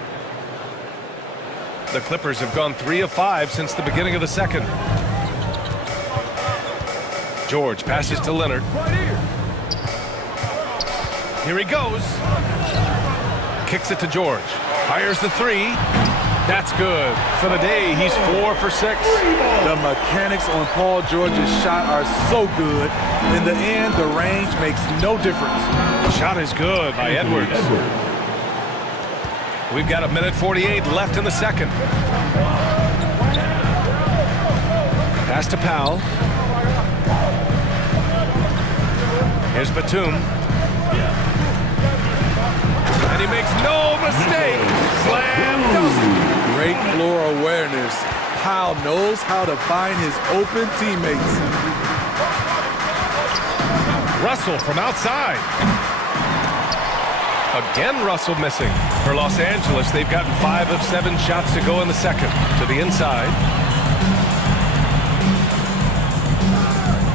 The Clippers have gone 3 of 5 since the beginning of the second. George passes to Leonard. Here he goes. Kicks it to George. Fires the 3. That's good. For the day, he's 4 for 6. The mechanics on Paul George's shot are so good. In the end, the range makes no difference. Shot is good by Edwards. We've got 1:48 left in the second. Pass to Powell. Here's Batum. And he makes no mistake. Slam dunk. Great floor awareness. Powell knows how to find his open teammates. Russell from outside. Again, Russell missing. For Los Angeles, they've gotten 5 of 7 shots to go in the second. To the inside.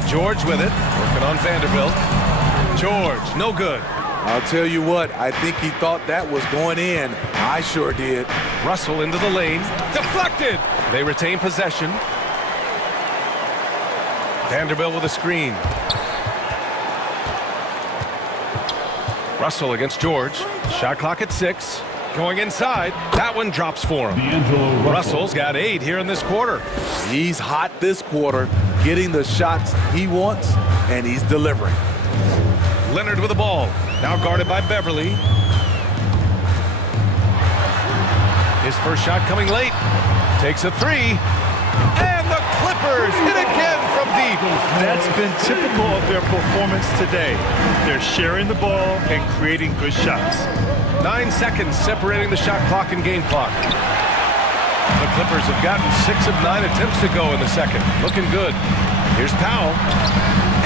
George with it, working on Vanderbilt. George, no good. I'll tell you what, I think he thought that was going in. I sure did. Russell into the lane. Deflected! They retain possession. Vanderbilt with a screen. Russell against George. Shot clock at 6. Going inside. That one drops for him. Russell's got 8 here in this quarter. He's hot this quarter, getting the shots he wants, and he's delivering. Leonard with the ball. Now guarded by Beverly. His first shot coming late. Takes a 3. And the Clippers hit again from deep. That's been typical of their performance today. They're sharing the ball and creating good shots. 9 seconds separating the shot clock and game clock. The Clippers have gotten 6 of 9 attempts to go in the second. Looking good. Here's Powell.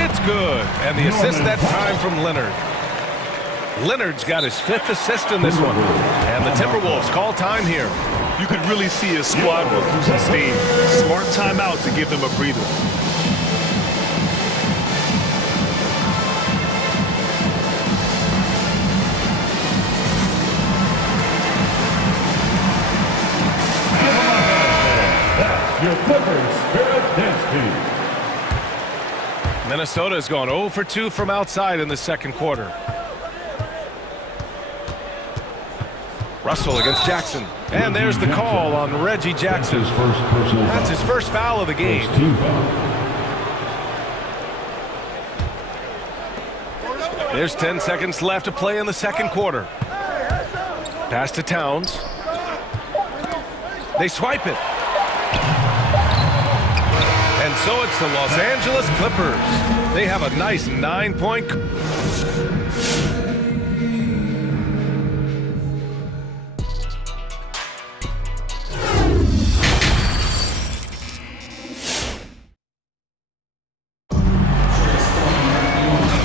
It's good. And the assist that time from Leonard. Leonard's got his 5th assist in this one. And the Timberwolves call time here. You could really see his squad was losing steam. Smart timeout to give them a breather. That's your Clippers Spirit Dance Team. Minnesota has gone 0 for 2 from outside in the second quarter. Russell against Jackson. And there's the call on Reggie Jackson. That's his first foul of the game. There's 10 seconds left to play in the second quarter. Pass to Towns. They swipe it. And so it's the Los Angeles Clippers. They have a nice 9-point.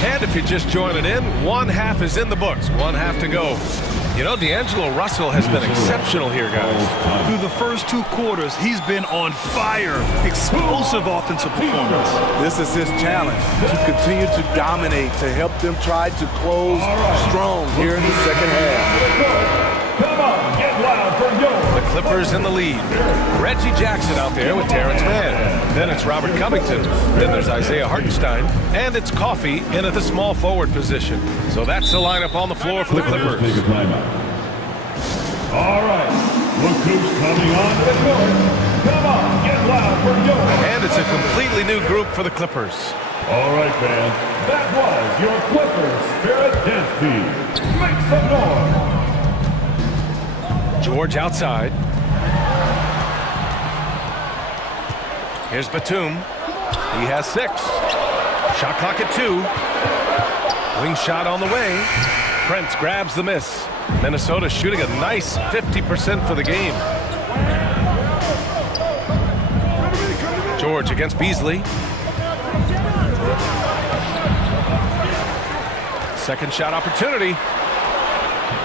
And if you're just joining in, 1 half is in the books. 1 half to go. You know, D'Angelo Russell has been exceptional here, guys. Through the first 2 quarters, he's been on fire. Explosive offensive performance. This is his challenge, to continue to dominate, to help them try to close strong here in the second half. Come on, get loud for yours. The Clippers in the lead. Reggie Jackson out there with Terrence Mann. Then it's Robert Covington. Then there's Isaiah Hartenstein. And it's Coffey in at the small forward position. So that's the lineup on the floor for the Clippers. Take a timeout. All right, look who's coming on the court. Come on, get loud for yours. And it's a completely new group for the Clippers. All right, fans, that was your Clippers Spirit Dance Team. Make some noise. George outside. Here's Batum. He has 6. Shot clock at 2. Wing shot on the way. Prince grabs the miss. Minnesota shooting a nice 50% for the game. George against Beasley. Second shot opportunity.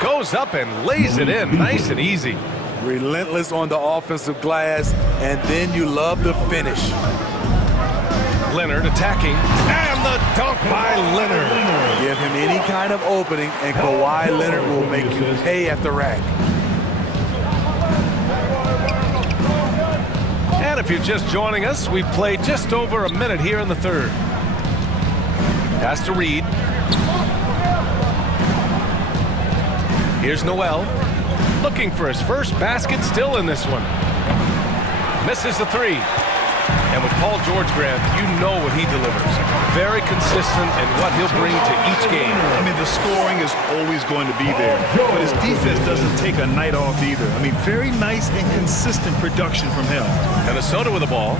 Goes up and lays it in nice and easy. Relentless on the offensive glass, and then you love the finish. Leonard attacking, and the dunk by Leonard. Give him any kind of opening, and Kawhi Leonard will make you pay at the rack. And if you're just joining us, we've played just over a minute here in the third. Pass to Reed. Here's Noel. looking for his first basket, still in this one. Misses the three. And with Paul George, Grant, you know what he delivers. Very consistent in what he'll bring to each game. I mean, the scoring is always going to be there, but his defense doesn't take a night off either. I mean, very nice and consistent production from him. Minnesota with the ball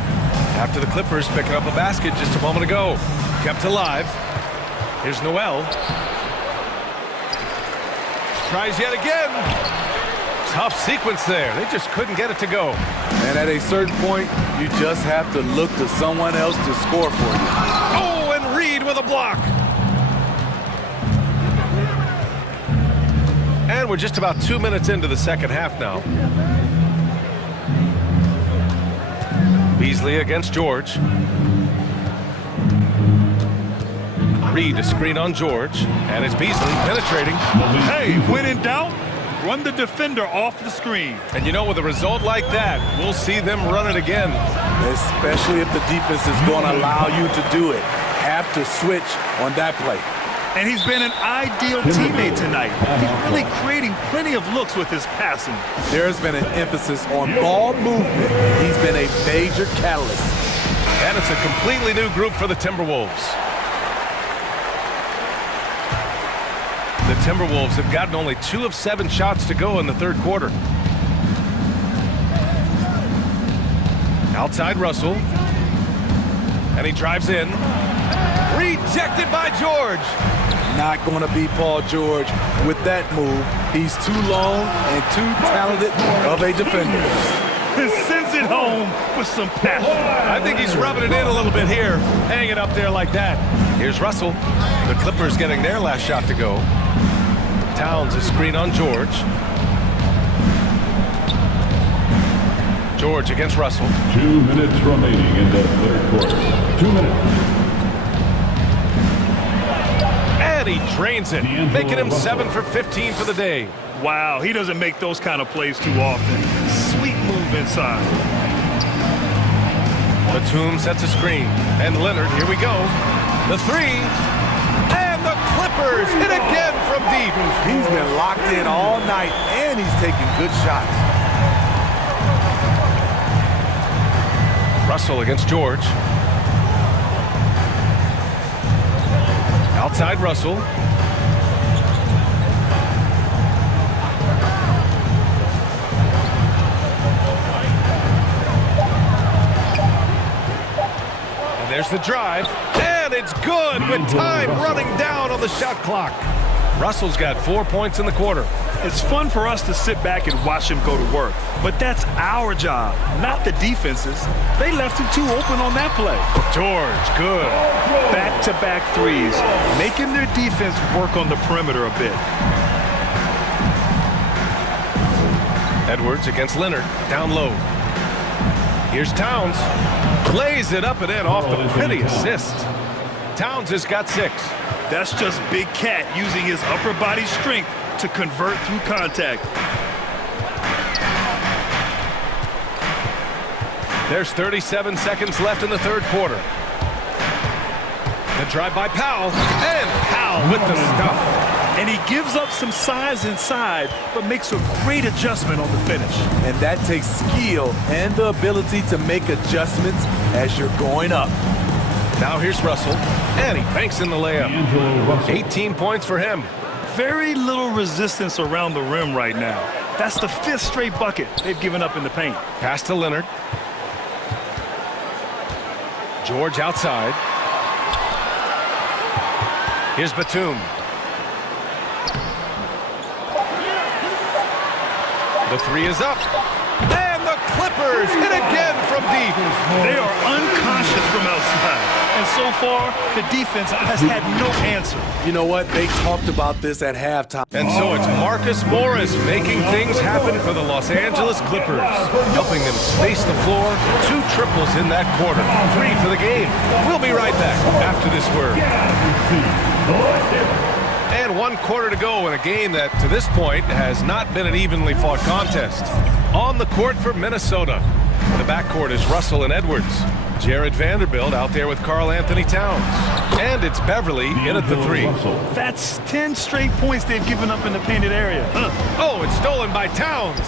after the Clippers picking up a basket just a moment ago. Kept alive. Here's Noel. Tries yet again. Tough sequence there. They just couldn't get it to go. And at a certain point, you just have to look to someone else to score for you. Oh, and Reed with a block. And we're just about 2 minutes into the second half now. Beasley against George. Reed a screen on George, and it's Beasley penetrating. Hey, when in doubt, run the defender off the screen. And you know, with a result like that, we'll see them run it again. Especially if the defense is going to allow you to do it. Have to switch on that play. And he's been an ideal teammate tonight. He's really creating plenty of looks with his passing. There's been an emphasis on ball movement. He's been a major catalyst. And it's a completely new group for the Timberwolves. The Timberwolves have gotten only 2 of 7 shots to go in the third quarter. Outside Russell. And he drives in. Rejected by George. Not going to be Paul George with that move. He's too long and too talented of a defender. He sends it home with some passion. I think he's rubbing it in a little bit here. Hanging up there like that. Here's Russell. The Clippers getting their last shot to go. Towns a screen on George. George against Russell. 2 minutes remaining in the third quarter. 2 minutes. And he drains it, making him 7 for 15 for the day. Wow, he doesn't make those kind of plays too often. Sweet move inside. Batum sets a screen. And Leonard, here we go. The three. And the Clippers hit again from deep. He's been locked in all night, and he's taking good shots. Russell against George. Outside Russell. And there's the drive. And it's good with time running down on the shot clock. Russell's got 4 points in the quarter. It's fun for us to sit back and watch him go to work, but that's our job, not the defense's. They left him too open on that play. George, good. Back-to-back threes, making their defense work on the perimeter a bit. Edwards against Leonard, down low. Here's Towns. Lays it up and in off the pretty assist. Towns has got 6. That's just Big Cat using his upper body strength to convert through contact. There's 37 seconds left in the third quarter. The drive by Powell, and Powell with the stuff. And he gives up some size inside, but makes a great adjustment on the finish. And that takes skill and the ability to make adjustments as you're going up. Now here's Russell, and he banks in the layup. 18 points for him. Very little resistance around the rim right now. That's the 5th straight bucket they've given up in the paint. Pass to Leonard. George outside. Here's Batum. The three is up. And the Clippers hit again from deep. They are unconscious from outside. And so far, the defense has had no answer. You know what? They talked about this at halftime. And so it's Marcus Morris making things happen for the Los Angeles Clippers, helping them space the floor. 2 triples in that quarter. 3 for the game. We'll be right back after this word. And 1 quarter to go in a game that, to this point, has not been an evenly fought contest. On the court for Minnesota. The backcourt is Russell and Edwards. Jared Vanderbilt out there with Karl Anthony Towns. And it's Beverly in at the 3. That's 10 straight points they've given up in the painted area. Oh, Oh, it's stolen by Towns.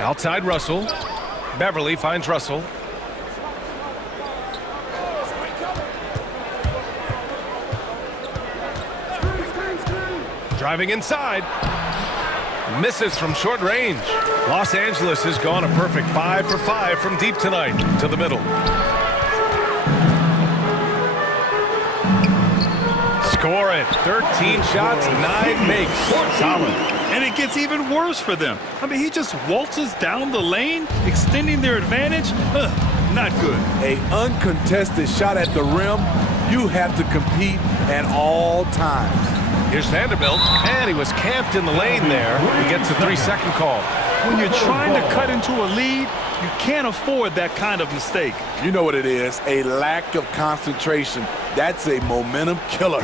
Outside Russell. Beverly finds Russell. Driving inside. Misses from short range. Los Angeles has gone a perfect 5 for 5 from deep tonight. To the middle. Score it. 13 shots, 9 makes. Solid. And it gets even worse for them. I mean, he just waltzes down the lane, extending their advantage. Not good. An uncontested shot at the rim, you have to compete at all times. Here's Vanderbilt, and he was camped in the lane there. He gets a 3-second call. When you're trying to cut into a lead, you can't afford that kind of mistake. You know what it is, a lack of concentration. That's a momentum killer.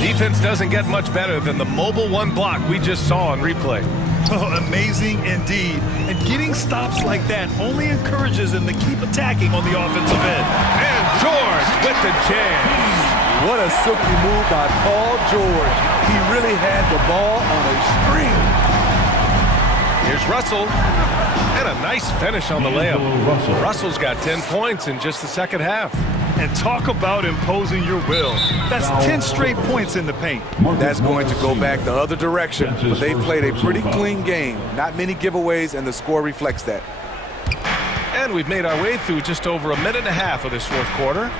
Defense doesn't get much better than the mobile one block we just saw on replay. Oh, amazing indeed. And getting stops like that only encourages them to keep attacking on the offensive end. And George with the jam. What a silky move by Paul George. He really had the ball on a string. Here's Russell. And a nice finish on the layup. Russell's got 10 points in just the second half. And talk about imposing your will. That's 10 straight points in the paint. That's going to go back the other direction, but they played a pretty clean game. Not many giveaways, and the score reflects that. And we've made our way through just over a minute and a half of this fourth quarter.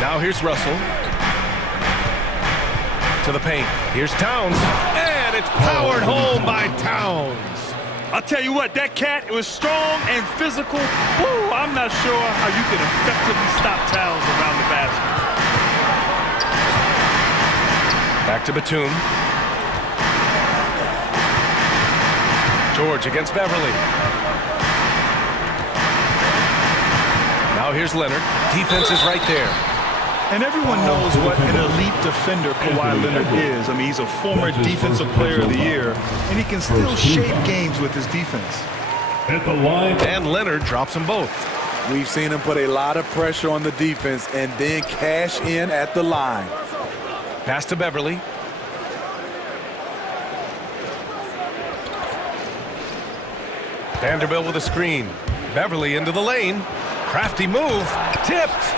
Now here's Russell. To the paint. Here's Towns. And it's powered home by Towns. I'll tell you what, that cat, it was strong and physical. Woo, I'm not sure how you can effectively stop Towns around the basket. Back to Batum. George against Beverly. Now here's Leonard. Defense is right there. And everyone knows what an elite defender Kawhi Leonard is. I mean, he's a former Defensive Player of the Year, and he can still shape games with his defense. At the line. And Leonard drops them both. We've seen him put a lot of pressure on the defense and then cash in at the line. Pass to Beverly. Vanderbilt with a screen. Beverly into the lane. Crafty move. Tipped.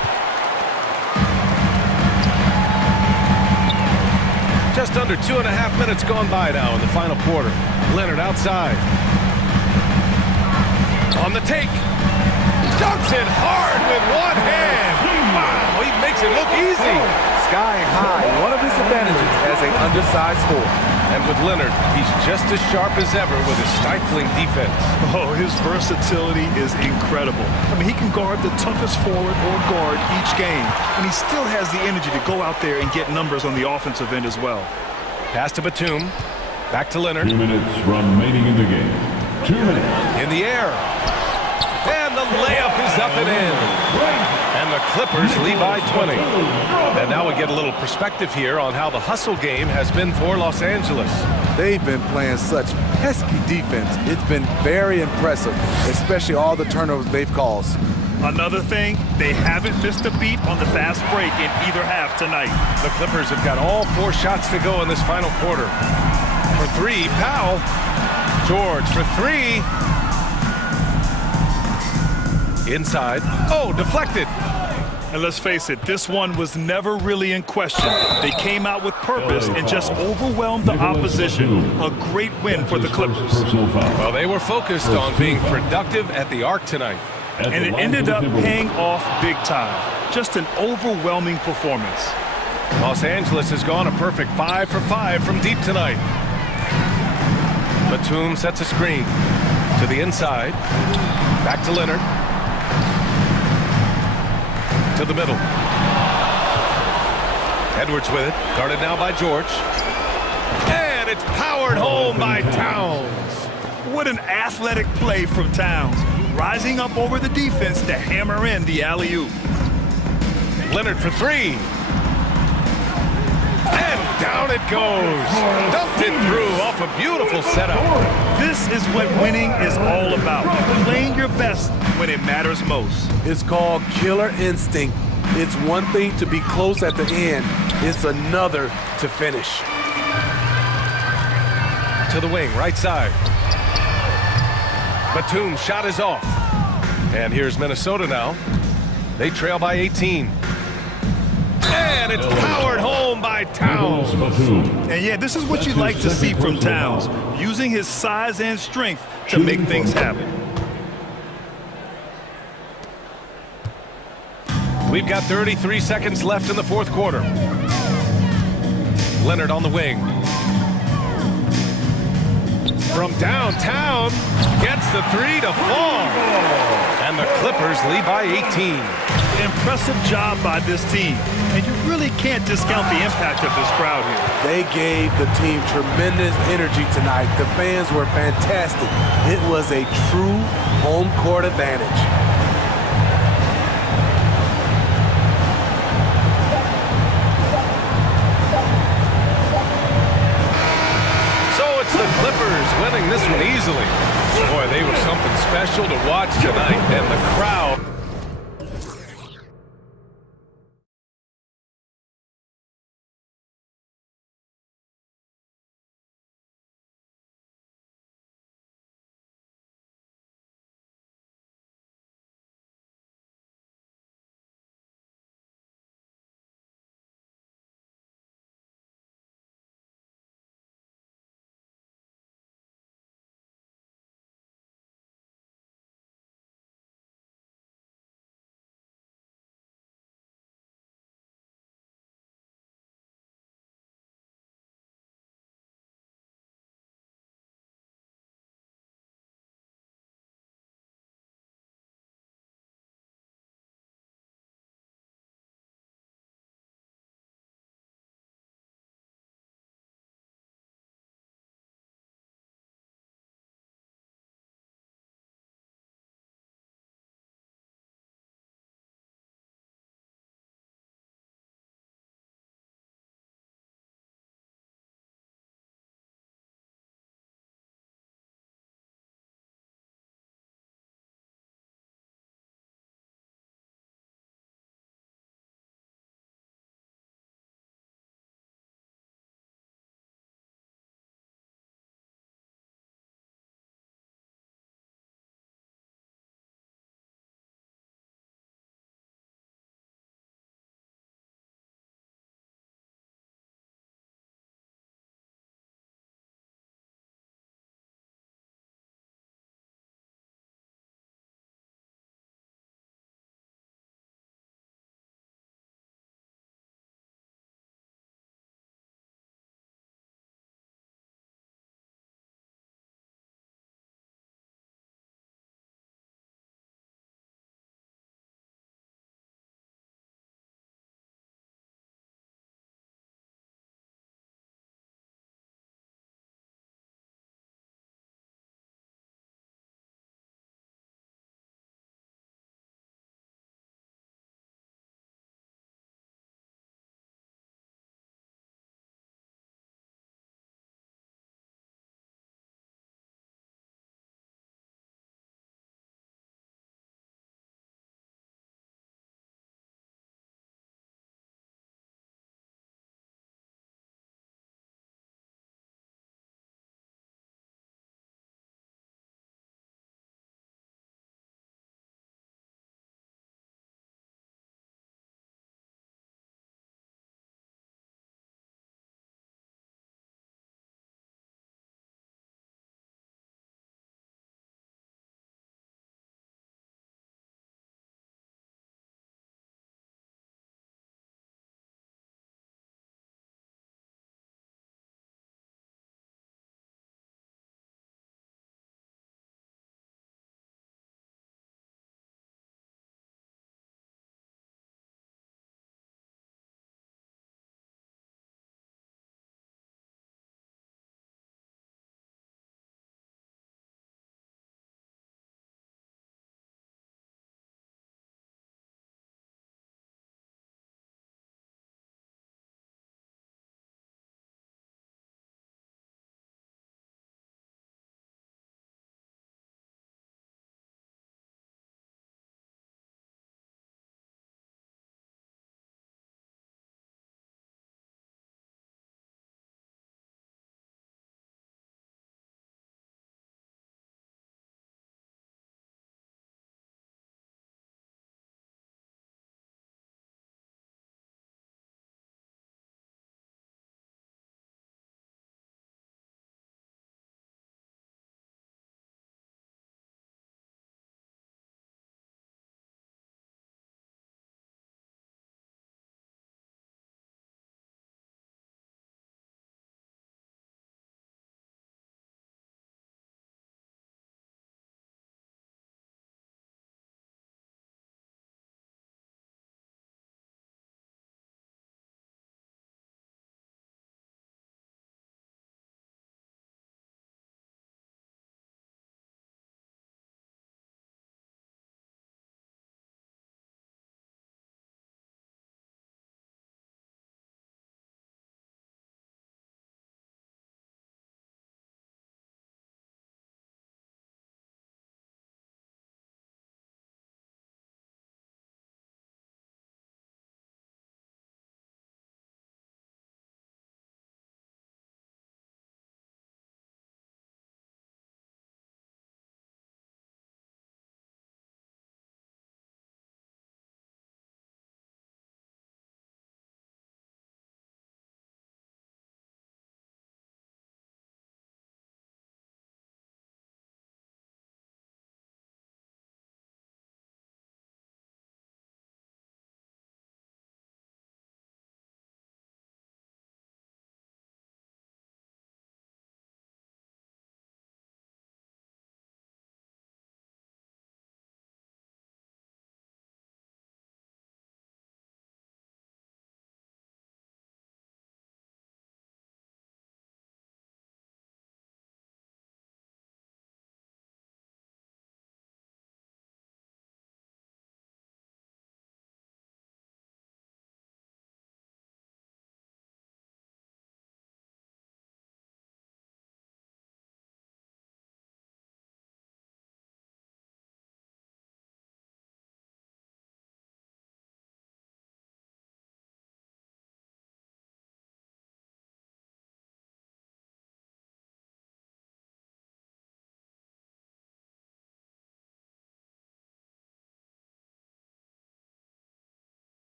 Just under 2.5 minutes gone by now in the final quarter. Leonard outside. On the take. Dunks it hard with one hand. Wow, he makes it look easy. Sky high, one of his advantages as an undersized forward. And with Leonard, he's just as sharp as ever with his stifling defense. Oh, his versatility is incredible. I mean, he can guard the toughest forward or guard each game, and he still has the energy to go out there and get numbers on the offensive end as well. Pass to Batum. Back to Leonard. 2 minutes remaining in the game. 2 minutes. In the air. And the layup is up and in. And the Clippers lead by 20. And now we get a little perspective here on how the hustle game has been for Los Angeles. They've been playing such pesky defense. It's been very impressive, especially all the turnovers they've caused. Another thing, they haven't missed a beat on the fast break in either half tonight. The Clippers have got all 4 shots to go in this final quarter. For 3, Powell. George for 3. Inside. Oh, deflected. And let's face it, this one was never really in question. They came out with purpose and just overwhelmed the opposition. A great win for the Clippers. Well, they were focused on being productive at the arc tonight. And it ended up paying off big time. Just an overwhelming performance. Los Angeles has gone a perfect 5 for 5 from deep tonight. Batum sets a screen to the inside. Back to Leonard. To the middle. Edwards with it. Guarded now by George. And it's powered home by Towns. What an athletic play from Towns. Rising up over the defense to hammer in the alley-oop. Leonard for 3. And down it goes. Dumped it through off a beautiful setup. This is what winning is all about. Playing your best when it matters most. It's called killer instinct. It's one thing to be close at the end. It's another to finish. To the wing, right side. Batum's shot is off. And here's Minnesota now. They trail by 18. And it's powered home by Towns. And yeah, this is what you'd like to see from Towns, using his size and strength to make things happen. We've got 33 seconds left in the fourth quarter. Leonard on the wing. From downtown, gets the three to fall. And the Clippers lead by 18. Impressive job by this team. And you really can't discount the impact of this crowd here. They gave the team tremendous energy tonight. The fans were fantastic. It was a true home court advantage. So it's the Clippers winning this one easily. Boy, they were something special to watch tonight, and the crowd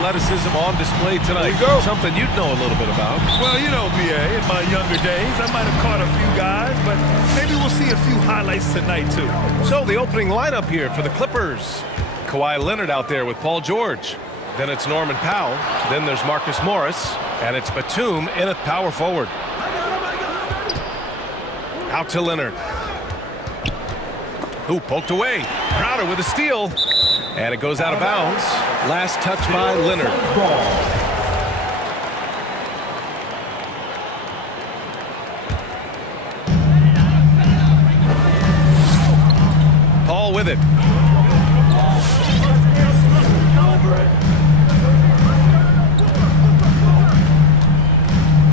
Athleticism on display tonight. Something you'd know a little bit about. Well, you know, BA, in my younger days, I might have caught a few guys, but maybe we'll see a few highlights tonight, too. So the opening lineup here for the Clippers. Kawhi Leonard out there with Paul George. Then it's Norman Powell. Then there's Marcus Morris. And it's Batum in at power forward. Out to Leonard. Who poked away. Crowder with a steal. And it goes out of bounds. Last touch by Leonard. Paul with it.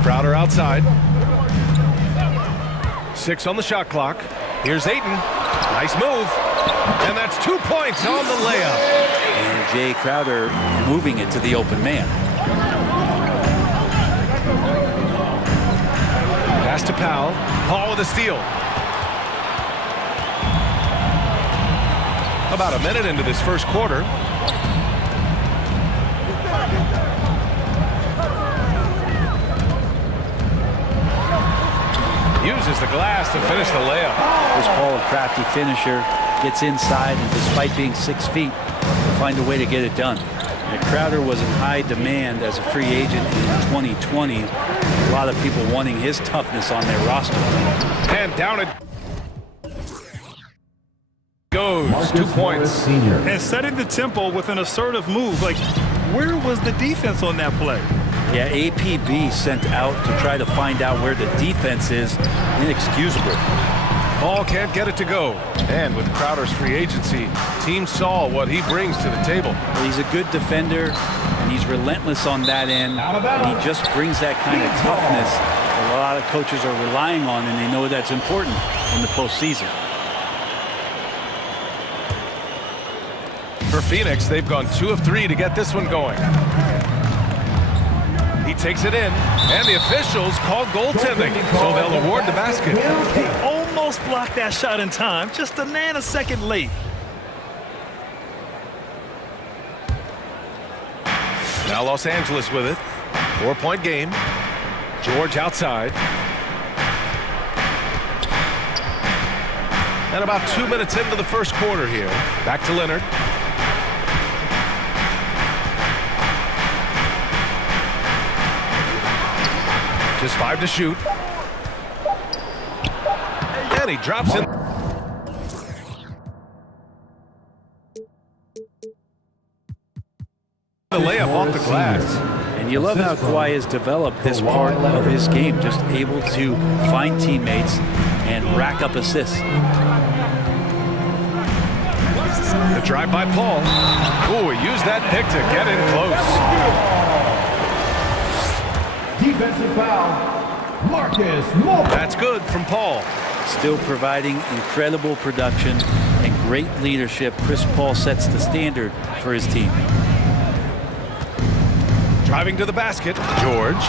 Crowder outside. 6 on the shot clock. Here's Ayton. Nice move. And that's 2 points on the layup. And Jay Crowder moving it to the open man. Pass to Powell. Paul with a steal. About a minute into this first quarter. Uses the glass to finish the layup. Chris Paul, a crafty finisher, gets inside, and despite being 6 feet, will find a way to get it done. And Crowder was in high demand as a free agent in 2020. A lot of people wanting his toughness on their roster. And down it goes. 2 points. And setting the tempo with an assertive move. Like, where was the defense on that play? Yeah, APB sent out to try to find out where the defense is. Inexcusable. Ball can't get it to go. And with Crowder's free agency, teams saw what he brings to the table. Well, he's a good defender, and he's relentless on that end. And he just brings that kind of toughness that a lot of coaches are relying on, and they know that's important in the postseason. For Phoenix, they've gone 2 of 3 to get this one going. He takes it in, and the officials call goaltending, so they'll award the basket. He almost blocked that shot in time, just a nanosecond late. Now Los Angeles with it. 4-point game. George outside. And about 2 minutes into the first quarter here. Back to Leonard. Just 5 to shoot. And he drops in. The layup off the glass. And you love how Kawhi has developed this part of his game, just able to find teammates and rack up assists. The drive by Paul. Oh, he used that pick to get in close. Defensive foul, Marcus Morris. That's good from Paul. Still providing incredible production and great leadership. Chris Paul sets the standard for his team. Driving to the basket, George.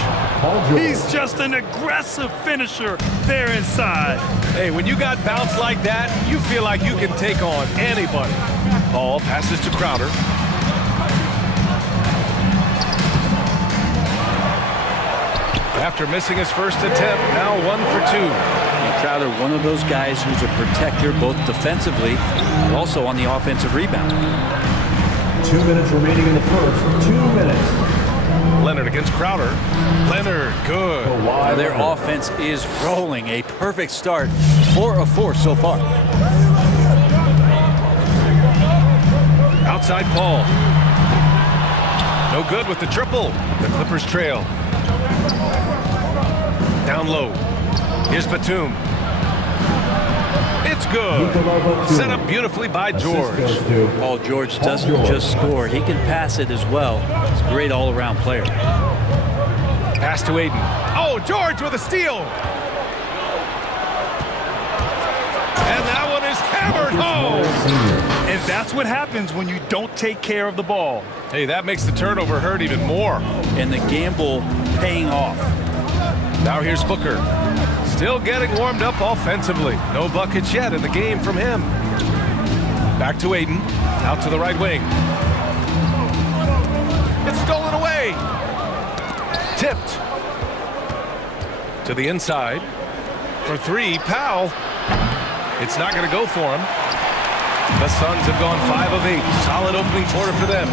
He's just an aggressive finisher there inside. Hey, when you got bounce like that, you feel like you can take on anybody. Paul passes to Crowder. After missing his first attempt, now 1 for 2. And Crowder, one of those guys who's a protector both defensively but also on the offensive rebound. 2 minutes remaining in the first. 2 minutes. Leonard against Crowder. Leonard, good. Well, their offense is rolling. A perfect start. 4 of 4 so far. Outside Paul. No good with the triple. The Clippers trail. Down low. Here's Batum. It's good. Set up beautifully by George. Paul George doesn't just score. He can pass it as well. He's a great all-around player. Pass to Ayton. Oh, George with a steal. And that one is hammered home. And that's what happens when you don't take care of the ball. Hey, that makes the turnover hurt even more. And the gamble paying off. Now here's Booker. Still getting warmed up offensively. No buckets yet in the game from him. Back to Ayton. Out to the right wing. It's stolen. To the inside. For three, Powell. It's not going to go for him. The Suns have gone 5 of 8. Solid opening quarter for them.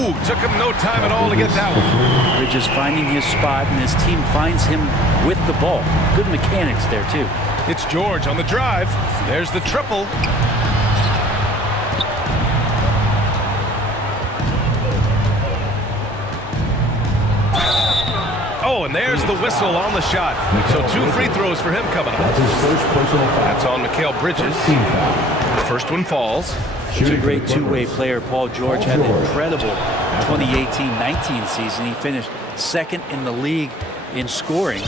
Ooh, took him no time at all to get that one. Bridges finding his spot, and his team finds him with the ball. Good mechanics there, too. It's George on the drive. There's the triple. Oh, and there's the whistle on the shot. So 2 free throws for him coming up. That's on Mikal Bridges. The first one falls. He's a great two-way player. Paul George had an incredible 2018-19 season. He finished 2nd in the league in scoring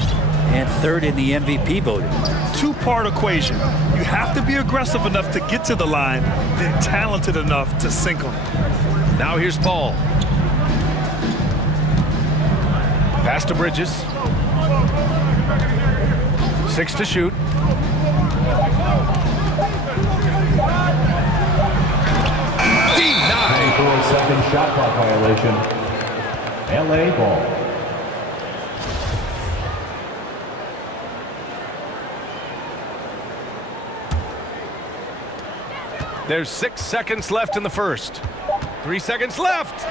and 3rd in the MVP voting. Two-part equation. You have to be aggressive enough to get to the line, then talented enough to sink them. Now here's Paul. Pass to Bridges. 6 to shoot. Denied. For a second shot clock violation. LA ball. There's 6 seconds left in the first. 3 seconds left.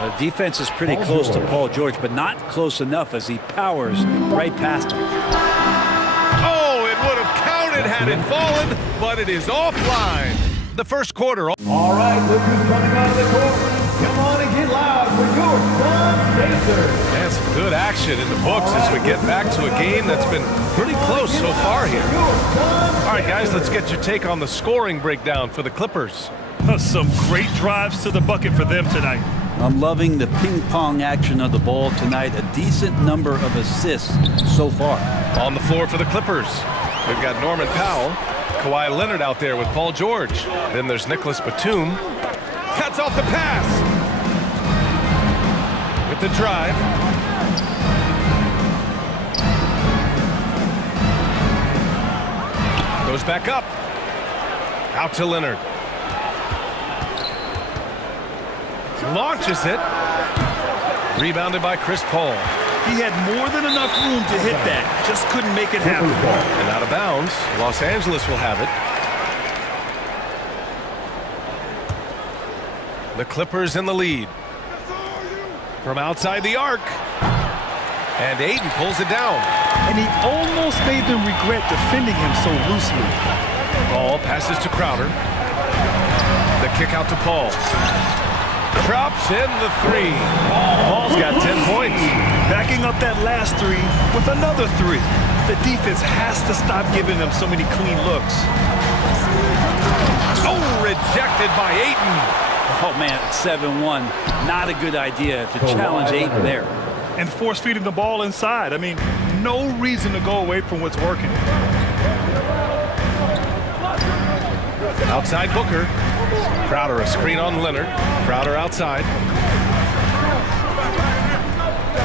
The defense is pretty close to Paul George, but not close enough as he powers right past him. Oh, it would have counted had it fallen, but it is offline. The first quarter. All right, look who's coming out of the court. Come on and get loud for your Suns Pacers. And some good action in the books as we get back to a game that's been pretty close so far here. All right, guys, let's get your take on the scoring breakdown for the Clippers. Some great drives to the bucket for them tonight. I'm loving the ping-pong action of the ball tonight. A decent number of assists so far. On the floor for the Clippers, we've got Norman Powell, Kawhi Leonard out there with Paul George. Then there's Nicholas Batum. Cuts off the pass. With the drive. Goes back up. Out to Leonard. Launches it. Rebounded by Chris Paul. He had more than enough room to hit that. Just couldn't make it happen. And out of bounds. Los Angeles will have it. The Clippers in the lead. From outside the arc. And Aiden pulls it down. And he almost made them regret defending him so loosely. Paul passes to Crowder. The kick out to Paul. Drops in the 3. Paul's got 10 points. Backing up that last 3 with another 3. The defense has to stop giving them so many clean looks. Oh, rejected by Ayton. Oh, man, 7-1. Not a good idea to challenge Ayton there. And force feeding the ball inside. I mean, no reason to go away from what's working. Outside Booker. Crowder, a screen on Leonard. Crowder outside.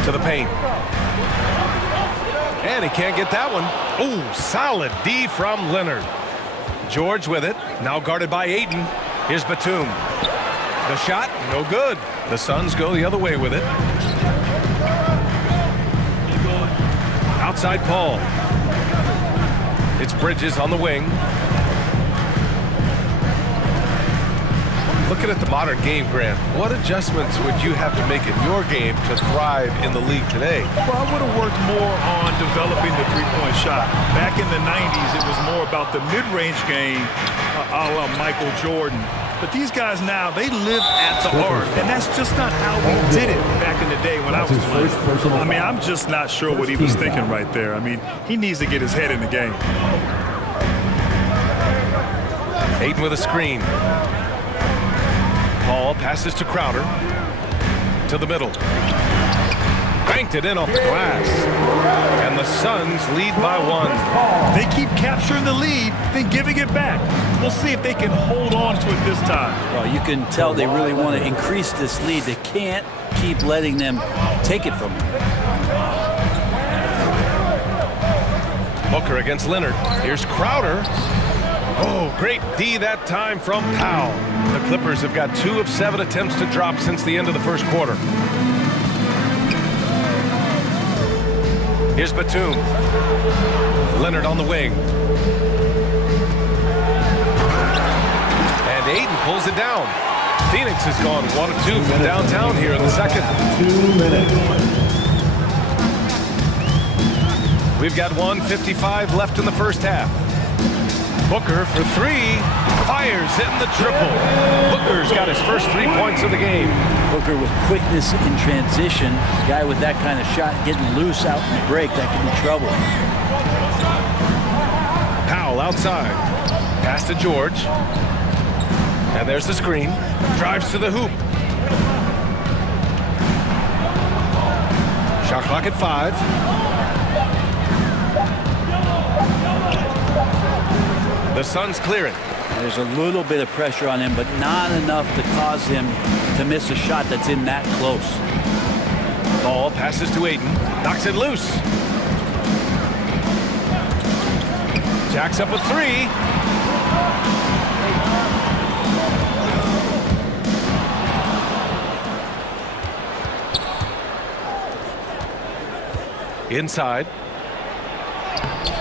To the paint. And he can't get that one. Ooh, solid D from Leonard. George with it. Now guarded by Ayton. Here's Batum. The shot, no good. The Suns go the other way with it. Outside Paul. It's Bridges on the wing. Looking at the modern game, Grant, what adjustments would you have to make in your game to thrive in the league today? Well, I would have worked more on developing the three-point shot. Back in the 90s, it was more about the mid-range game, a la Michael Jordan. But these guys now, they live at the arc, and that's just not how we did it back in the day when I was playing. I mean, I'm just not sure what he was thinking right there. I mean, he needs to get his head in the game. Ayton with a screen. Paul passes to Crowder. To the middle. Banked it in off the glass. And the Suns lead by 1. They keep capturing the lead, then giving it back. We'll see if they can hold on to it this time. Well, you can tell they really want to increase this lead. They can't keep letting them take it from them. Booker against Leonard. Here's Crowder. Oh, great D that time from Powell. The Clippers have got 2 of 7 attempts to drop since the end of the first quarter. Here's Batum. Leonard on the wing. And Ayton pulls it down. Phoenix has gone 1 of 2 from downtown here in the second. 2 minutes. We've got 1:55 left in the first half. Booker for 3. Fires, hitting the triple. Booker's got his first 3 points of the game. Booker with quickness in transition. A guy with that kind of shot getting loose out in the break, that could be trouble. Powell outside. Pass to George. And there's the screen. Drives to the hoop. Shot clock at 5. The Suns clearing. There's a little bit of pressure on him, but not enough to cause him to miss a shot that's in that close. Ball passes to Ayton. Knocks it loose. Jacks up a 3. Inside.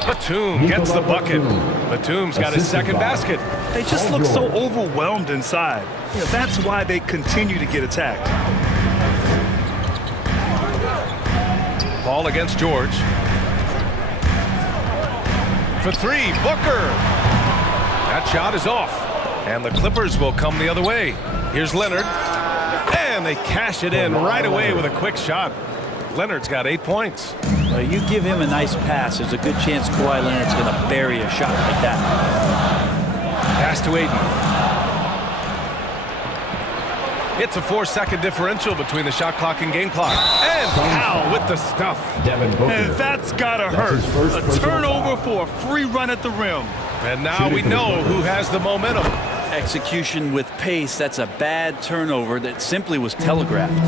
Batum gets the bucket. Batum's got his second basket. They just look so overwhelmed inside. You know, that's why they continue to get attacked. Ball against George. For 3, Booker. That shot is off. And the Clippers will come the other way. Here's Leonard. And they cash it in right away with a quick shot. Leonard's got 8 points. You give him a nice pass, there's a good chance Kawhi Leonard's going to bury a shot like that. Pass to Ayton. It's a 4-second differential between the shot clock and game clock. And Powell with the stuff. And that's got to hurt. A turnover for a free run at the rim. And now we know who has the momentum. Execution with pace, that's a bad turnover that simply was telegraphed.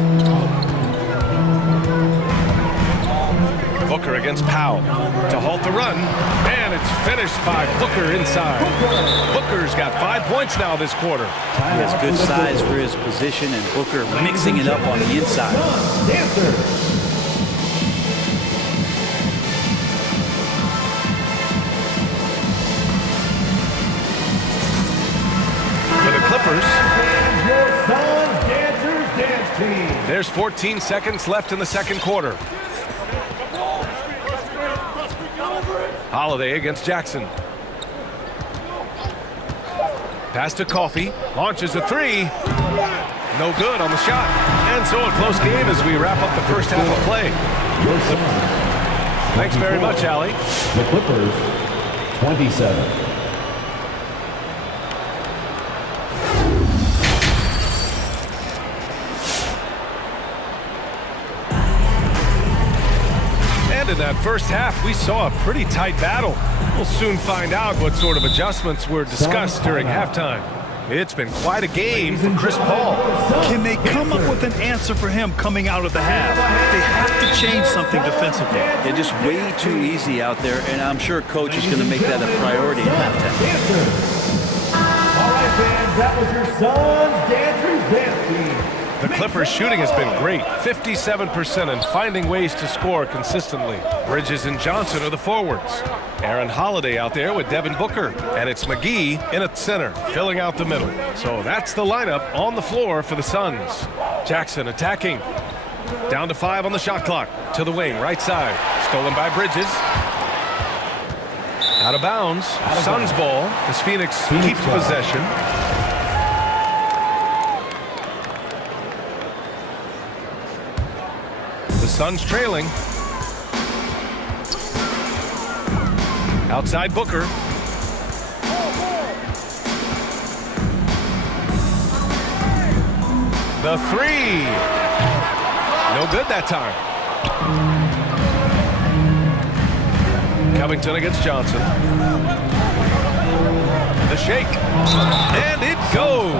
Booker against Powell to halt the run, and it's finished by Booker inside. Booker's got 5 points now this quarter. He has good size for his position, and Booker mixing it up on the inside. For the Clippers, Your Suns Dancers Dance Team. there's 14 seconds left in the second quarter. Holiday against Jackson. Pass to Coffey. Launches a 3. No good on the shot. And so a close game as we wrap up the first half of play. Thanks very much, Allie. The Clippers, 27. In that first half, we saw a pretty tight battle. We'll soon find out what sort of adjustments were discussed during halftime. It's been quite a game for Chris Paul. Can they come up with an answer for him coming out of the half? They have to change something defensively. They're just way too easy out there, and I'm sure Coach is going to make that a priority at halftime. All right, fans, that was your Suns Dancers Dance Team. The Clippers' shooting has been great, 57%, and finding ways to score consistently. Bridges and Johnson are the forwards. Aaron Holiday out there with Devin Booker, and it's McGee in at center, filling out the middle. So that's the lineup on the floor for the Suns. Jackson attacking. Down to 5 on the shot clock. To the wing, right side. Stolen by Bridges. Out of bounds. Suns ball as Phoenix keeps possession. The Suns trailing. Outside Booker. The 3. No good that time. Covington against Johnson. The shake. And it goes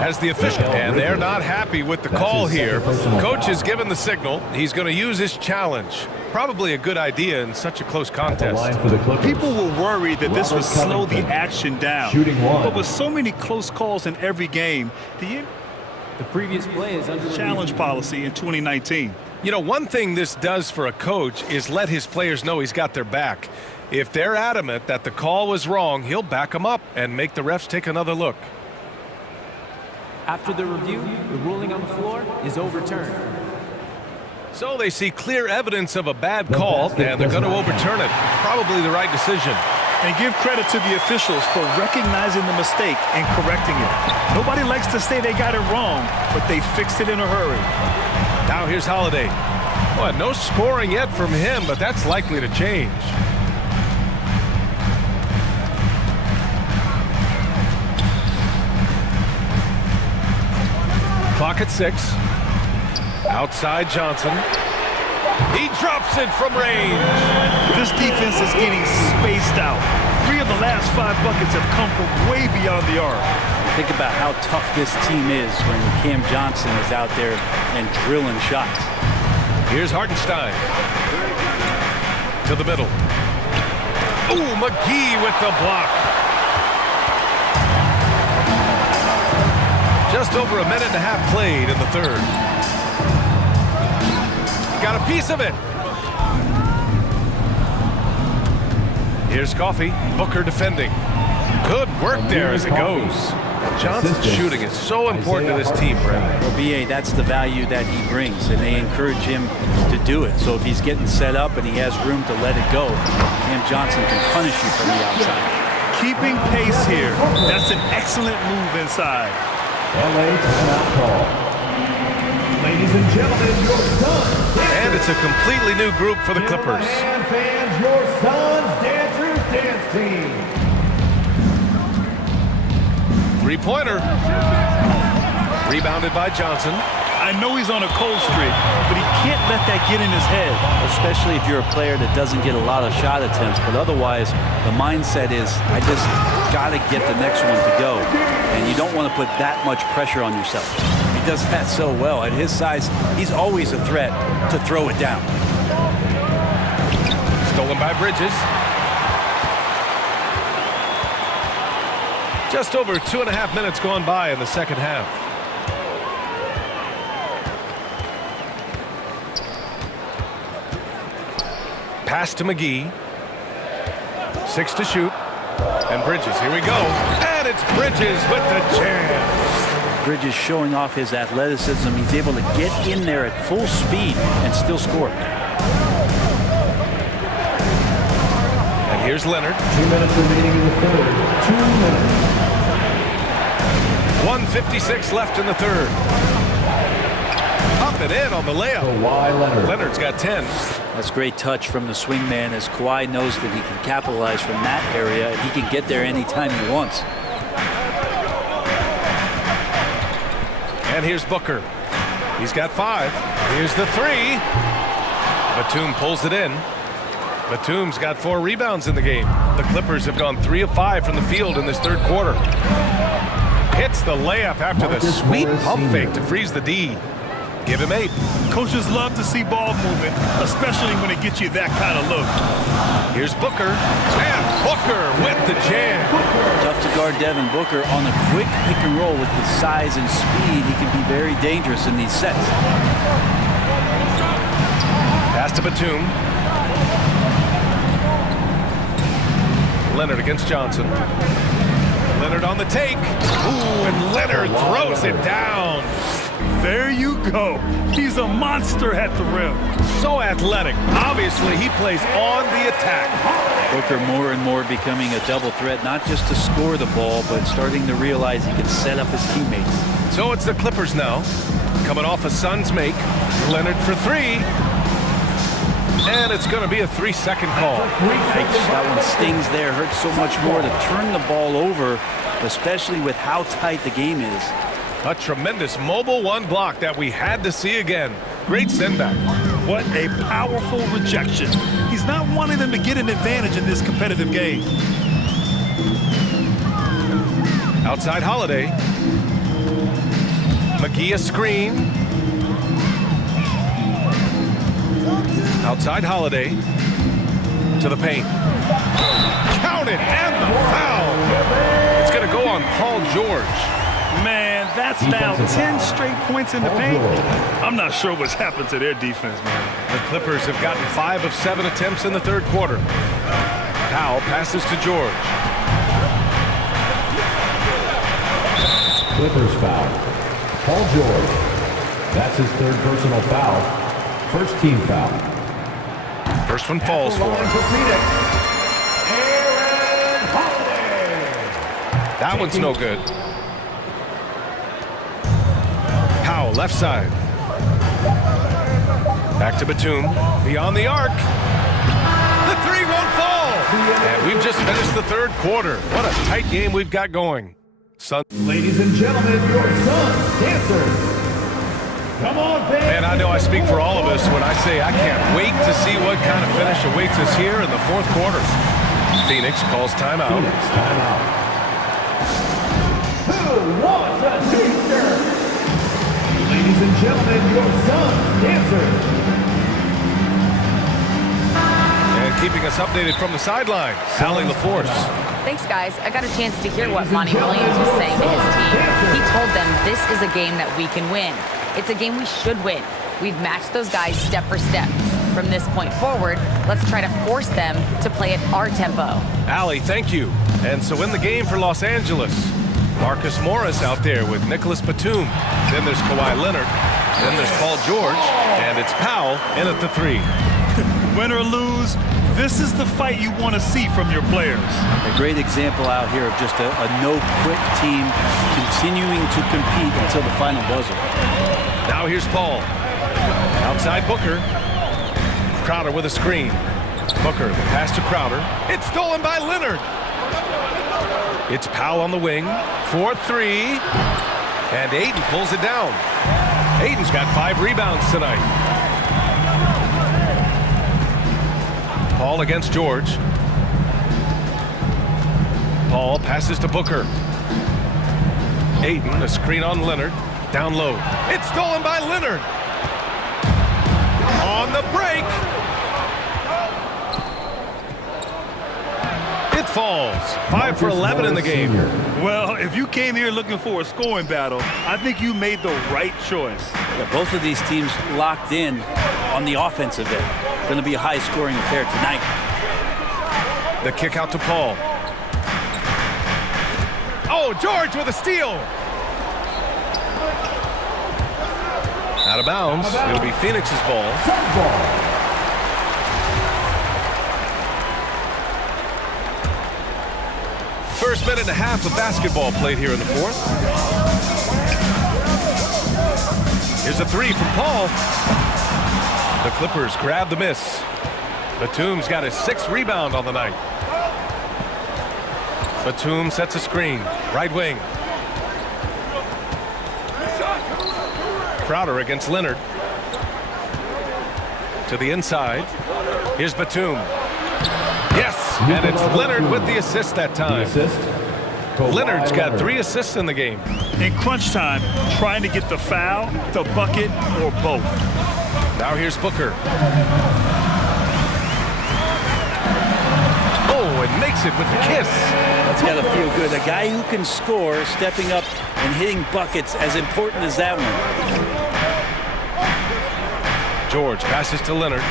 as the official. And they're not happy with the call here. Coach has given the signal. He's going to use his challenge. Probably a good idea in such a close contest. People were worried that this would slow the action down. But with so many close calls in every game, the previous play is under challenge policy in 2019. You know, one thing this does for a coach is let his players know he's got their back. If they're adamant that the call was wrong, he'll back them up and make the refs take another look. After the review, the ruling on the floor is overturned. So they see clear evidence of a bad call, and they're going to overturn it. Probably the right decision. And give credit to the officials for recognizing the mistake and correcting it. Nobody likes to say they got it wrong, but they fixed it in a hurry. Now here's Holiday. Well, no scoring yet from him, but that's likely to change. Clock at 6. Outside Johnson. He drops it from range. This defense is getting spaced out. 3 of the last 5 buckets have come from way beyond the arc. Think about how tough this team is when Cam Johnson is out there and drilling shots. Here's Hartenstein. To the middle. Ooh, McGee with the block. Just over a minute and a half played in the third. Got a piece of it. Here's Coffey. Booker defending. Good work there as it goes. Johnson's shooting is so important to this team, Brent. Well, B.A., that's the value that he brings, and they encourage him to do it. So if he's getting set up and he has room to let it go, Cam Johnson can punish you from the outside. Keeping pace here. That's an excellent move inside. LA timeout call. Ladies and gentlemen, your Suns. And it's a completely new group for the Clippers. And fans, your Suns Dancers Dance Team. Three-pointer. Rebounded by Johnson. I know he's on a cold streak, but he can't let that get in his head. Especially if you're a player that doesn't get a lot of shot attempts, but otherwise the mindset is, I just got to get the next one to go. And you don't want to put that much pressure on yourself. He does that so well. At his size, he's always a threat to throw it down. Stolen by Bridges. Just over 2.5 minutes gone by in the second half. Pass to McGee. 6 to shoot. And Bridges, here we go. And it's Bridges with the jam. Bridges showing off his athleticism. He's able to get in there at full speed and still score. And here's Leonard. 2 minutes remaining in the third. 2 minutes. 1:56 left in the third. Up and in on the layup. Kawhi Leonard. Leonard's got 10. That's great touch from the swing man as Kawhi knows that he can capitalize from that area and he can get there anytime he wants. And here's Booker. He's got 5. Here's the 3. Batum pulls it in. Batum's got 4 rebounds in the game. The Clippers have gone 3 of 5 from the field in this third quarter. Hits the layup after the sweet pump fake to freeze the D. Give him 8. Coaches love to see ball movement, especially when it gets you that kind of look. Here's Booker. And Booker with the jam. Tough to guard Devin Booker on the quick pick and roll with his size and speed. He can be very dangerous in these sets. Pass to Batum. Leonard against Johnson. Leonard on the take. Ooh, and Leonard throws it down. There you go. He's a monster at the rim. So athletic. Obviously, he plays on the attack. Booker more and more becoming a double threat, not just to score the ball, but starting to realize he can set up his teammates. So it's the Clippers now. Coming off a Suns make. Leonard for 3. And it's going to be a 3-second call. Yikes, that one stings there. Hurts so much more to turn the ball over, especially with how tight the game is. A tremendous mobile 1 block that we had to see again. Great send back. What a powerful rejection. He's not wanting them to get an advantage in this competitive game. Outside Holiday. McGee a screen. Outside Holiday to the paint. Count it, and the foul. It's going to go on Paul George. Man, that's now 10 straight points in the paint. I'm not sure what's happened to their defense, man. The Clippers have gotten 5 of 7 attempts in the third quarter. Powell passes to George. Clippers foul. Paul George. That's his third personal foul. First team foul. First one falls for him. That one's no good. Powell, left side. Back to Batum. Beyond the arc. The three won't fall. And we've just finished the third quarter. What a tight game we've got going. Ladies and gentlemen, your Suns dancers. Come on, fans. Man, I know I speak for all of us when I say I can't wait to see what kind of finish awaits us here in the fourth quarter. Phoenix calls timeout. Phoenix timeout. Who wants a t-shirt? Ladies and gentlemen, your Suns dancers. And keeping us updated from the sideline, Allie LaForce. Thanks, guys. I got a chance to hear what Monty Williams was saying to his team. He told them this is a game that we can win. It's a game we should win. We've matched those guys step for step. From this point forward, let's try to force them to play at our tempo. Allie, thank you. And so in the game for Los Angeles, Marcus Morris out there with Nicholas Batum. Then there's Kawhi Leonard. Then there's Paul George. And it's Powell in at the three. Win or lose, this is the fight you want to see from your players. A great example out here of just a no-quit team continuing to compete until the final buzzer. Now here's Paul. Outside Booker. Crowder with a screen. Booker, the pass to Crowder. It's stolen by Leonard. It's Powell on the wing. 4-3. And Ayton pulls it down. Ayton's got 5 rebounds tonight. Paul against George. Paul passes to Booker. Ayton, a screen on Leonard. Down low. It's stolen by Leonard. On the break. It falls. 5 for 11 in the game. Well, if you came here looking for a scoring battle, I think you made the right choice. Yeah, both of these teams locked in on the offensive end. Going to be a high-scoring affair tonight. The kick out to Paul. Oh, George with a steal. Out of bounds. It'll be Phoenix's ball. First minute and a half of basketball played here in the fourth. Here's a three from Paul. The Clippers grab the miss. Batum's got his 6th rebound on the night. Batum sets a screen. Right wing. Crowder against Leonard. To the inside. Here's Batum. Yes, and it's Leonard with the assist that time. Leonard's got 3 assists in the game. In crunch time, trying to get the foul, the bucket, or both. Now here's Booker. Oh, and makes it with the kiss. That's got to feel good. A guy who can score, stepping up and hitting buckets, as important as that one. George passes to Leonard.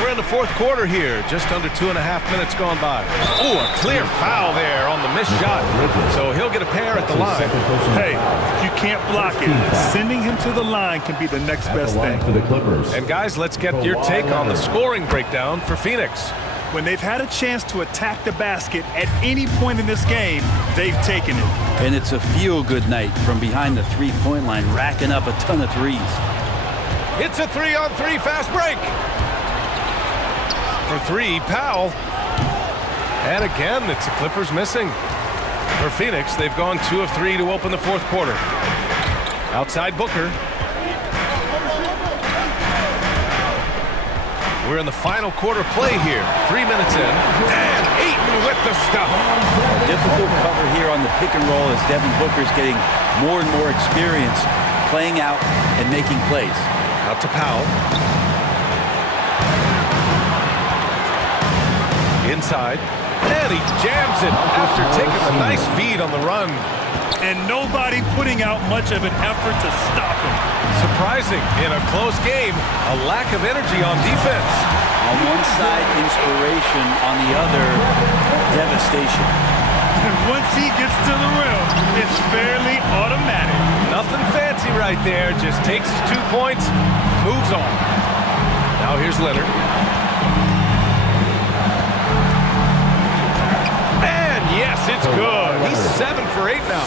We're in the fourth quarter here, just under 2.5 minutes gone by. Oh, a clear foul there on the missed shot. So he'll get a pair at the line. Hey, you can't block it. Sending him to the line can be the next best thing. For the Clippers. And guys, let's get your take on the scoring breakdown for Phoenix. When they've had a chance to attack the basket at any point in this game, they've taken it. And it's a feel-good night from behind the three-point line, racking up a ton of threes. It's a 3-on-3 fast break. For 3, Powell. And again, it's the Clippers missing. For Phoenix, they've gone 2 of 3 to open the fourth quarter. Outside Booker. We're in the final quarter play here. 3 minutes in. And Ayton with the stuff. Difficult cover here on the pick and roll as Devin Booker's getting more and more experience playing out and making plays. Out to Powell. Inside. And he jams it after taking a nice feed on the run. And nobody putting out much of an effort to stop him. Surprising in a close game, a lack of energy on defense. On one side, inspiration. On the other, devastation. And once he gets to the rim, it's fairly automatic. Nothing fancy right there. Just takes his 2 points, moves on. Now here's Leonard. And yes, it's good. He's 7 for 8 now.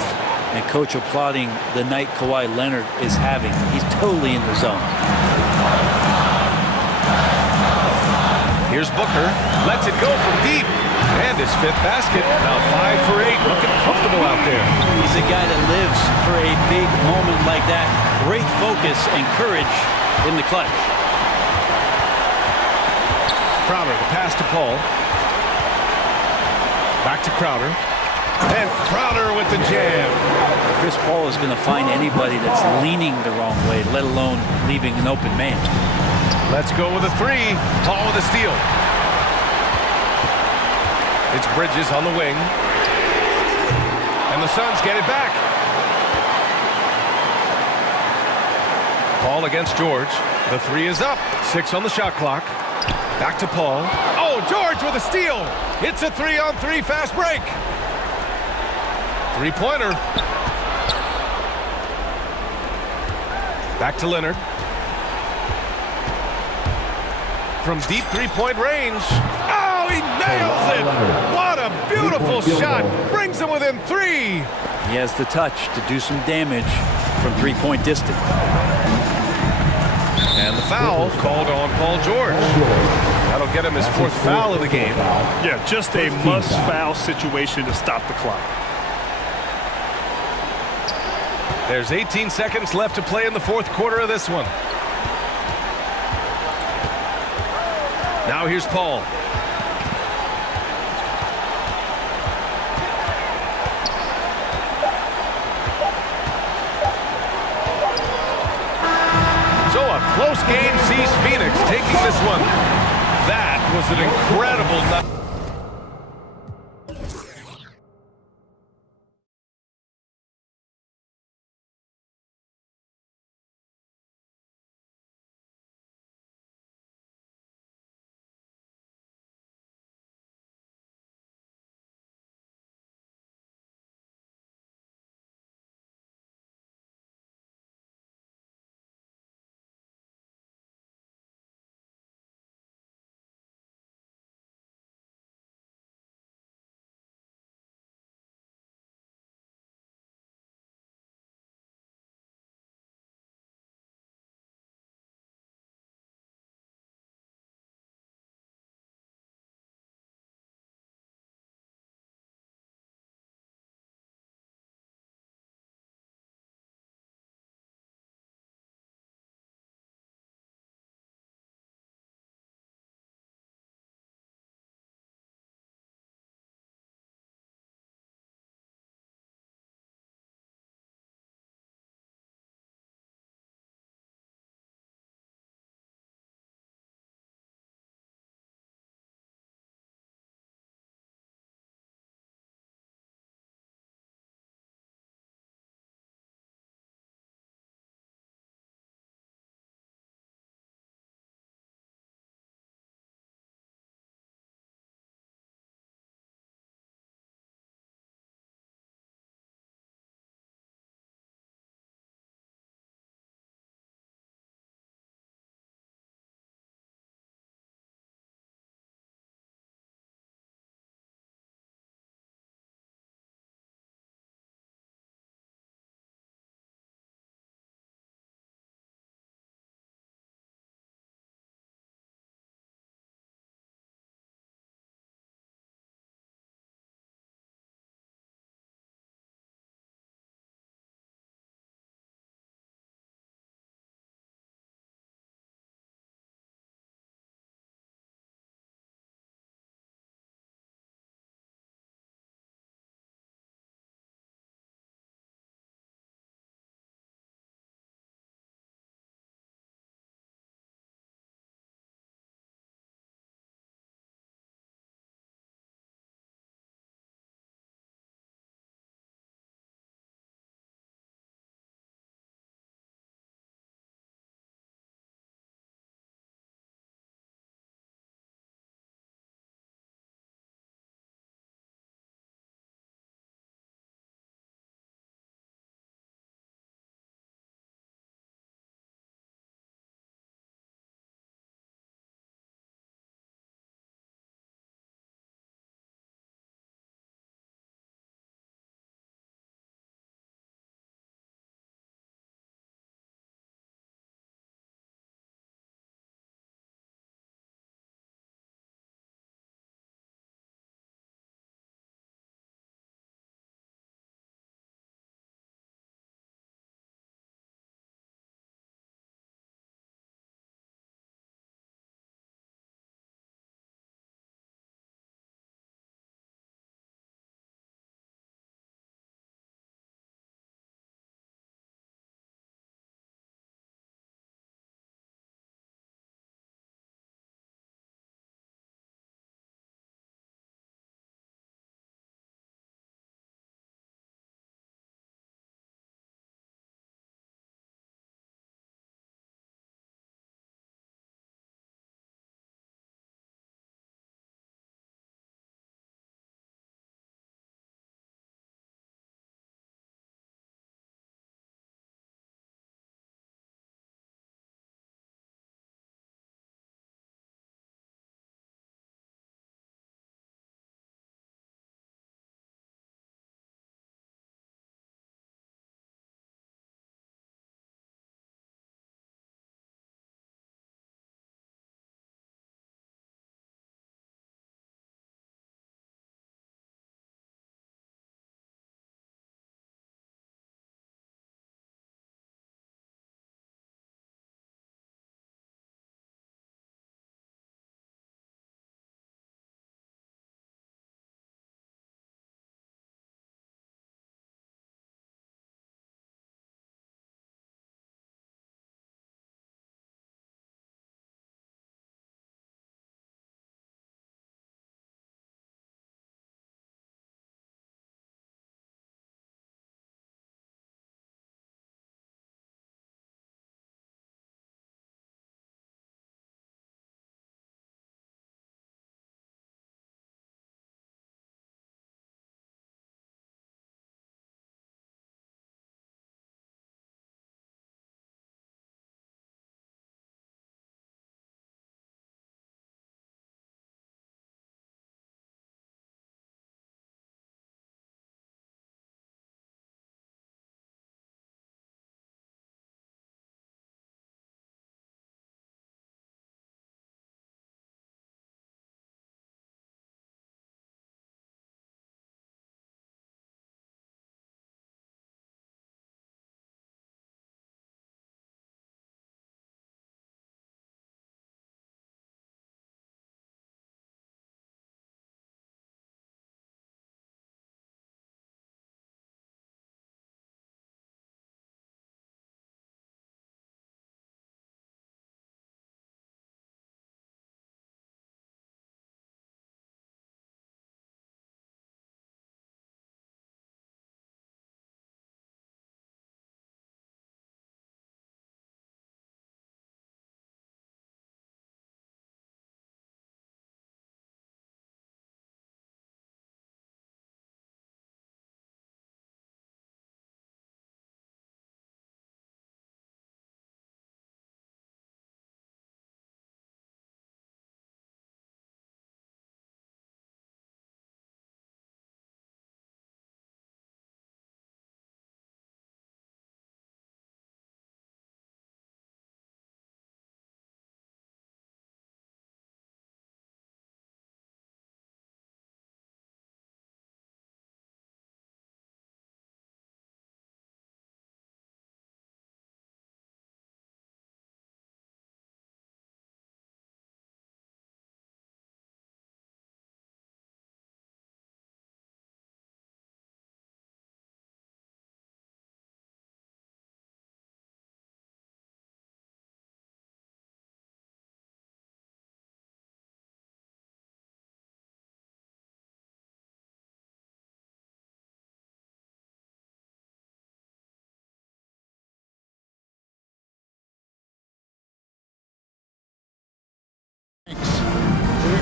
And coach applauding the night Kawhi Leonard is having. He's totally in the zone. Here's Booker. Lets it go from deep. And his 5th basket. Now 5 for 8. Looking comfortable out there. He's a guy that lives for a big moment like that. Great focus and courage in the clutch. Crowder, the pass to Paul. Back to Crowder. And Crowder with the jam. Chris Paul is going to find anybody that's leaning the wrong way, let alone leaving an open man. Let's go with a 3. Paul with a steal. It's Bridges on the wing. And the Suns get it back. Paul against George. The 3 is up. 6 on the shot clock. Back to Paul. Oh, George with a steal. It's a 3-on-3 fast break. 3-pointer. Back to Leonard. From deep 3-point range. Oh, he nails it. What a beautiful shot. Brings him within 3. He has the touch to do some damage from 3-point distance. And the foul called on Paul George. That'll get him his 4th foul of the game. Yeah, just a must-foul situation to stop the clock. There's 18 seconds left to play in the 4th quarter of this one. Now here's Paul. So a close game sees Phoenix taking this one. That was an incredible night.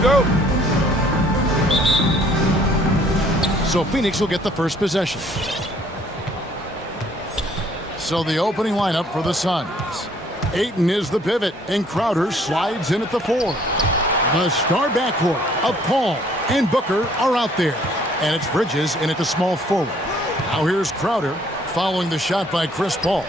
go. So Phoenix will get the first possession. So the opening lineup for the Suns. Ayton is the pivot, and Crowder slides in at the 4. The star backcourt of Paul and Booker are out there. And it's Bridges in at the small forward. Now here's Crowder following the shot by Chris Paul.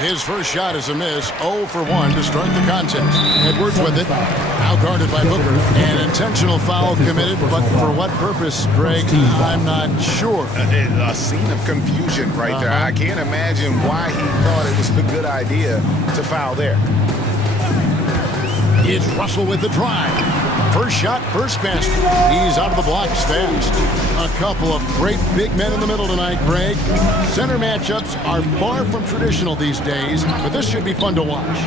His first shot is a miss, 0 for 1 to start the contest. Edwards with it, now guarded by Booker. An intentional foul committed, but for what purpose, Greg, I'm not sure. A scene of confusion right there. I can't imagine why he thought it was a good idea to foul there. It's Russell with the drive. First shot, first basket. He's out of the blocks fast. A couple of great big men in the middle tonight, Greg. Center matchups are far from traditional these days, but this should be fun to watch.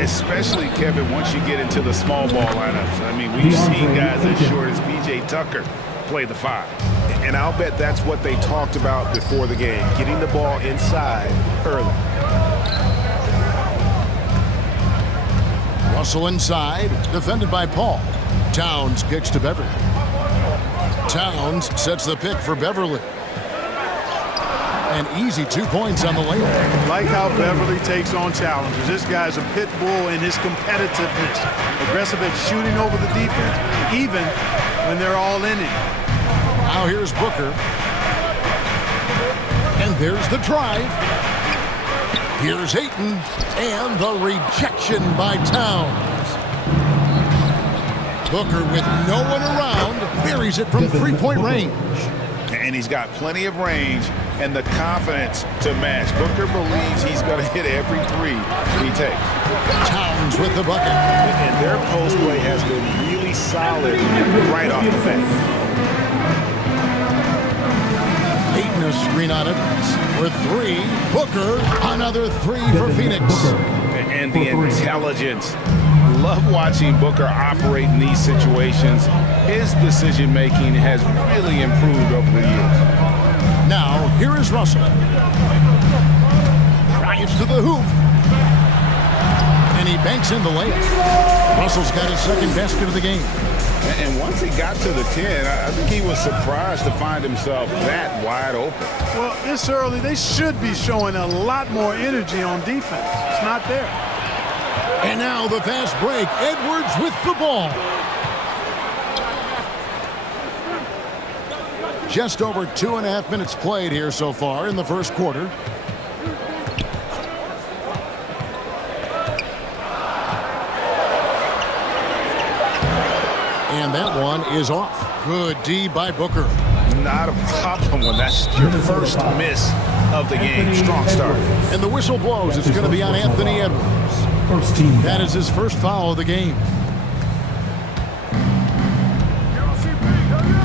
Especially, Kevin, once you get into the small ball lineups. I mean, we've seen guys as short as P.J. Tucker play the 5. And I'll bet that's what they talked about before the game, getting the ball inside early. Russell inside, defended by Paul. Towns kicks to Beverly. Towns sets the pick for Beverly. An easy 2 points on the layup. Like how Beverly takes on challenges. This guy's a pit bull in his competitiveness. Aggressive at shooting over the defense, even when they're all in it. Now here's Booker. And there's the drive. Here's Ayton. And the rejection by Towns. Booker, with no one around, buries it from three-point range. And he's got plenty of range and the confidence to match. Booker believes he's going to hit every 3 he takes. Towns with the bucket. And their post play has been really solid right off the bat. Ayton a screen on it for 3. Booker, another 3 for Phoenix. And the intelligence. Love watching Booker operate in these situations. His decision-making has really improved over the years. Now, here is Russell. Drives to the hoop. And he banks in the layup. Russell's got his second basket of the game. And once he got to the 10, I think he was surprised to find himself that wide open. Well, this early, they should be showing a lot more energy on defense. It's not there. And now the fast break. Edwards with the ball. Just over 2.5 minutes played here so far in the first quarter. And that one is off. Good D by Booker. Not a problem when that's your first miss of the game. Strong start. And the whistle blows. It's going to be on Anthony Edwards. First team. That is his first foul of the game.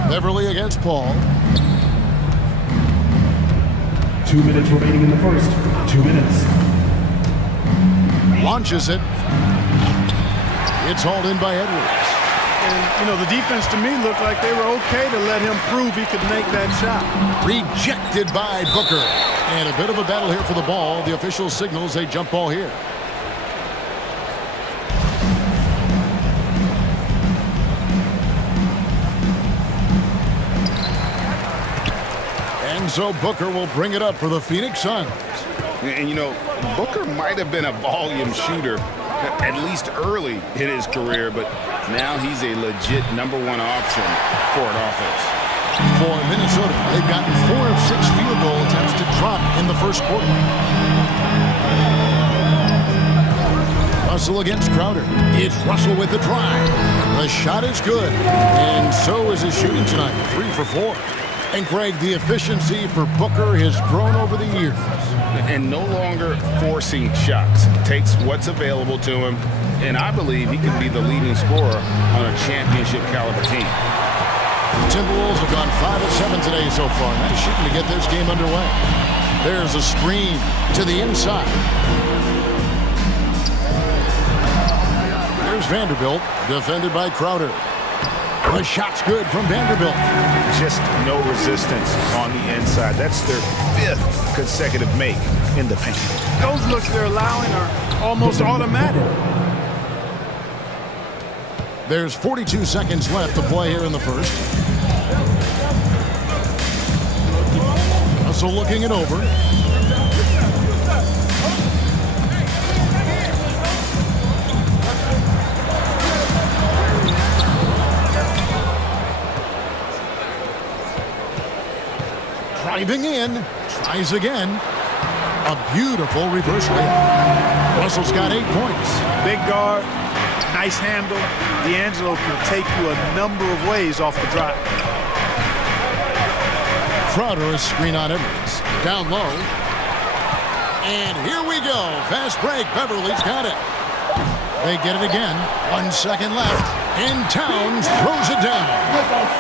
Beverly against Paul. 2 minutes remaining in the first. 2 minutes. Launches it. It's hauled in by Edwards. And, you know, the defense to me looked like they were okay to let him prove he could make that shot. Rejected by Booker. And a bit of a battle here for the ball. The official signals a jump ball here. And so Booker will bring it up for the Phoenix Suns. And, you know, Booker might have been a volume shooter, at least early in his career, but now he's a legit #1 option for an offense. For Minnesota, they've gotten 4 of 6 field goal attempts to drop in the first quarter. Russell against Crowder. It's Russell with the drive. The shot is good, and so is his shooting tonight, 3 for 4. And Greg, the efficiency for Booker has grown over the years. And no longer forcing shots. Takes what's available to him, and I believe he could be the leading scorer on a championship caliber team. Timberwolves have gone 5 of 7 today so far. Nice shooting to get this game underway. There's a screen to the inside. There's Vanderbilt, defended by Crowder. The shot's good from Vanderbilt. Just no resistance on the inside. That's their 5th consecutive make in the paint. Those looks they're allowing are almost automatic. There's 42 seconds left to play here in the first. Russell looking it over. Driving in, tries again. A beautiful reverse layup. Russell's got 8 points. Big guard, nice handle. D'Angelo can take you a number of ways off the drive. Crowder is screen on Edwards. Down low. And here we go. Fast break. Beverly's got it. They get it again. 1 second left. And Towns throws it down.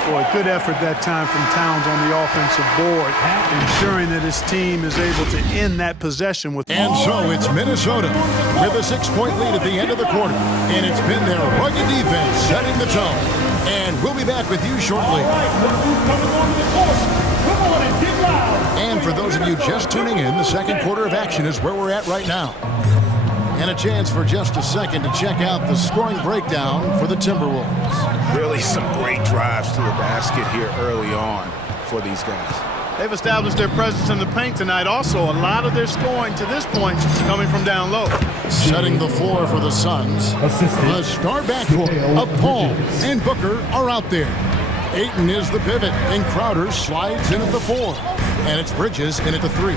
Boy, good effort that time from Towns on the offensive board, ensuring that his team is able to end that possession with. And so it's Minnesota with a 6-point lead at the end of the quarter. And it's been their rugged defense setting the tone. And we'll be back with you shortly. And for those of you just tuning in, the second quarter of action is where we're at right now. And a chance for just a second to check out the scoring breakdown for the Timberwolves. Really some great drives to the basket here early on for these guys. They've established their presence in the paint tonight. Also, a lot of their scoring to this point coming from down low. Setting the floor for the Suns. The star backcourt of Paul and Booker are out there. Ayton is the pivot, and Crowder slides in at the 4. And it's Bridges in at the 3.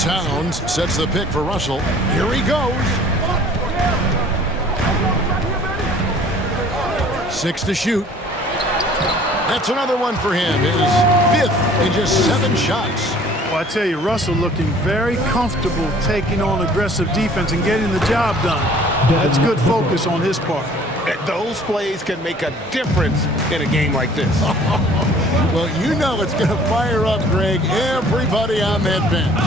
Towns sets the pick for Russell. Here he goes. 6 to shoot. That's another one for him. His 5th in just 7 shots. Well, I tell you, Russell looking very comfortable taking on aggressive defense and getting the job done. That's good focus on his part. Those plays can make a difference in a game like this. Well, you know it's going to fire up, Greg, everybody on that bench.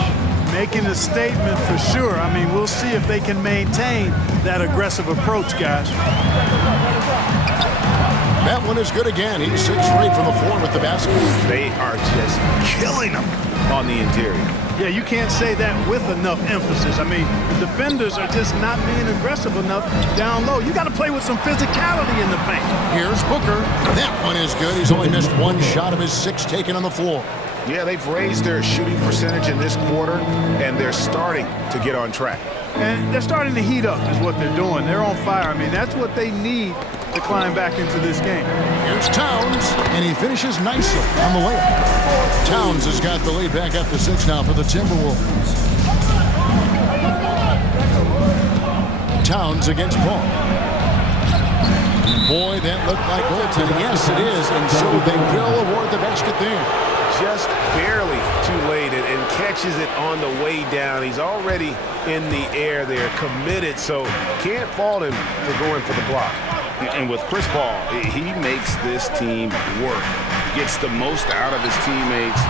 Making a statement for sure. I mean, we'll see if they can maintain that aggressive approach, guys. That one is good again. He's 6 straight from the floor with the basket. They are just killing them on the interior. Yeah, you can't say that with enough emphasis. I mean, the defenders are just not being aggressive enough down low. You got to play with some physicality in the paint. Here's Booker. That one is good. He's only missed 1 shot of his 6 taken on the floor. Yeah, they've raised their shooting percentage in this quarter, and they're starting to get on track. And they're starting to heat up is what they're doing. They're on fire. I mean, that's what they need to climb back into this game. Here's Towns, and he finishes nicely on the layup. Towns has got the lead back up to 6 now for the Timberwolves. Towns against Paul. Boy, that looked like goaltending. Yes, it is, and so they will award the basket there. Just barely too late and catches it on the way down. He's already in the air there, committed, so can't fault him for going for the block. And with Chris Paul, he makes this team work, gets the most out of his teammates,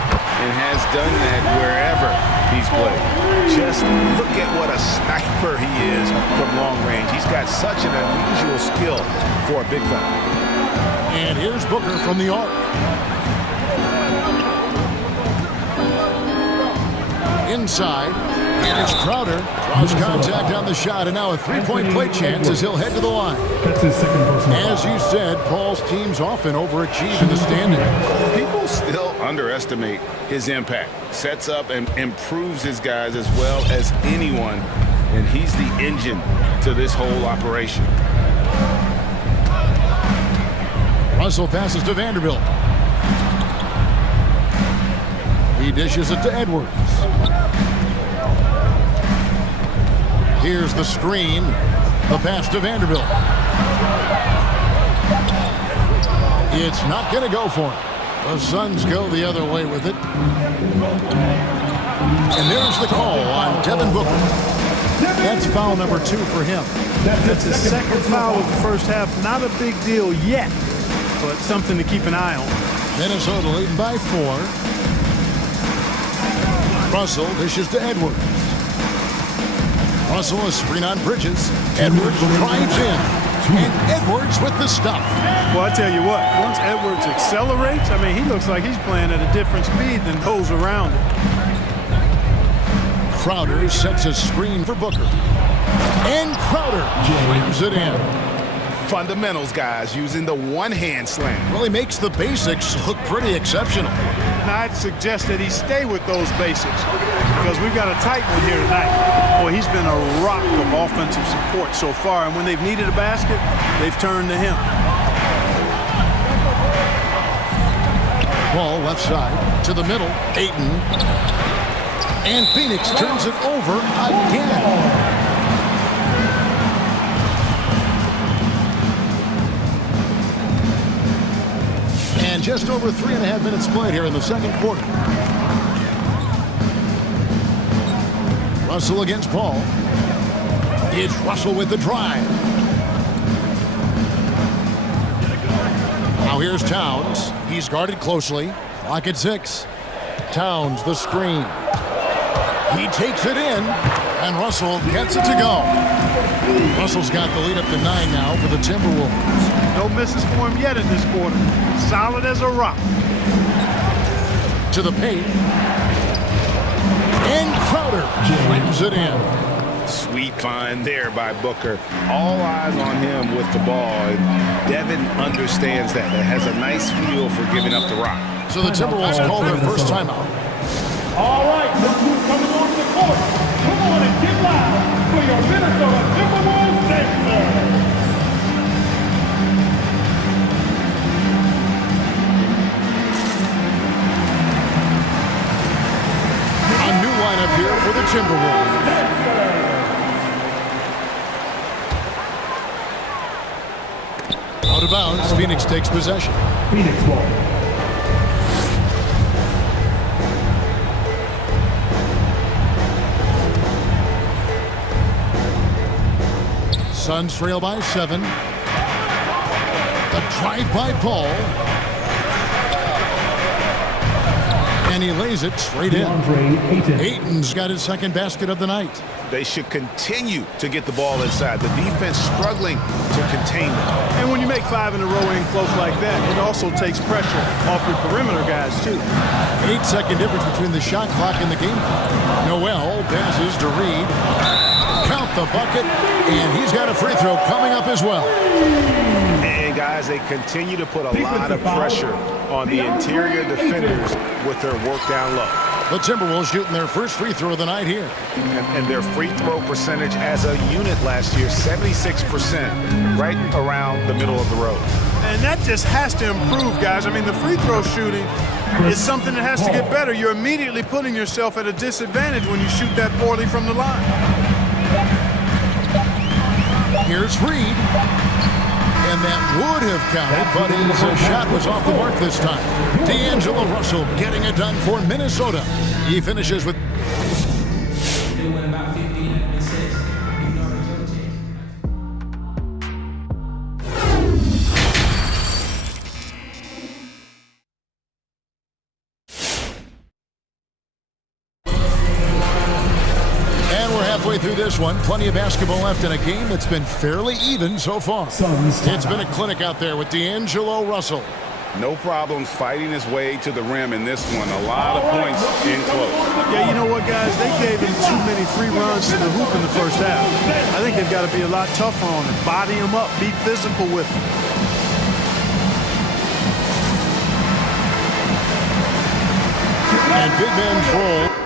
and has done that wherever he's played. Just look at what a sniper he is from long range. He's got such an unusual skill for a big fella. And here's Booker from the arc. Inside, and it's Crowder. Draws contact on the shot, and now a 3-point play chance as he'll head to the line. That's his second personal foul. As you said, Paul's teams often overachieve in the standings. People still underestimate his impact. Sets up and improves his guys as well as anyone, and he's the engine to this whole operation. Russell passes to Vanderbilt. He dishes it to Edwards. Here's the screen. The pass to Vanderbilt. It's not going to go for him. The Suns go the other way with it. And there's the call on Devin Booker. That's foul number 2 for him. That's his second foul of the first half. Not a big deal yet, but something to keep an eye on. Minnesota leading by 4. Russell dishes to Edwards. Russell a screen on Bridges. Edwards drives in. And Edwards with the stuff. Well, I tell you what, once Edwards accelerates, I mean, he looks like he's playing at a different speed than those around him. Crowder sets a screen for Booker. And Crowder jams it in. Fundamentals, guys, using the one-hand slam. Really makes the basics look pretty exceptional. And I'd suggest that he stay with those basics because we've got a tight one here tonight. Boy, he's been a rock of offensive support so far, and when they've needed a basket, they've turned to him. Ball left side to the middle. Ayton. And Phoenix turns it over again. And just over 3.5 minutes played here in the second quarter. Russell against Paul. It's Russell with the drive. Now here's Towns. He's guarded closely. Clock at 6. Towns, the screen. He takes it in, and Russell gets it to go. Russell's got the lead up to 9 now for the Timberwolves. No misses for him yet in this quarter. Solid as a rock. To the paint. And Crowder slams it in. Sweet find there by Booker. All eyes on him with the ball. And Devin understands that. It has a nice feel for giving up the rock. So the Timberwolves call their first timeout. All right, look who's coming on the court. Come on and get loud for your Minnesota Timberwolves Sixers. A new lineup here for the Timberwolves. Out of bounds, Phoenix takes possession. Phoenix ball. Suns trail by 7. The drive by Paul. And he lays it straight in. Ayton's got his second basket of the night. They should continue to get the ball inside. The defense struggling to contain them. And when you make 5 in a row in close like that, it also takes pressure off your perimeter guys, too. 8-second difference between the shot clock and the game clock. Noel passes to Reed. Count the bucket, and he's got a free throw coming up as well. And guys, they continue to put a lot of pressure on the interior defenders with their work down low. The Timberwolves shooting their first free throw of the night here. And their free throw percentage as a unit last year, 76%, right around the middle of the road. And that just has to improve, guys. I mean, the free throw shooting is something that has to get better. You're immediately putting yourself at a disadvantage when you shoot that poorly from the line. Here's Reed. And that would have counted, but his shot was off the mark this time. D'Angelo Russell getting it done for Minnesota. He finishes with... through this one. Plenty of basketball left in a game that's been fairly even so far. It's been a clinic out there with D'Angelo Russell. No problems fighting his way to the rim in this one. A lot of points in close. Yeah, you know what, guys? They gave him too many free runs to the hoop in the first half. I think they've got to be a lot tougher on him. Body him up. Be physical with him. And big man roll.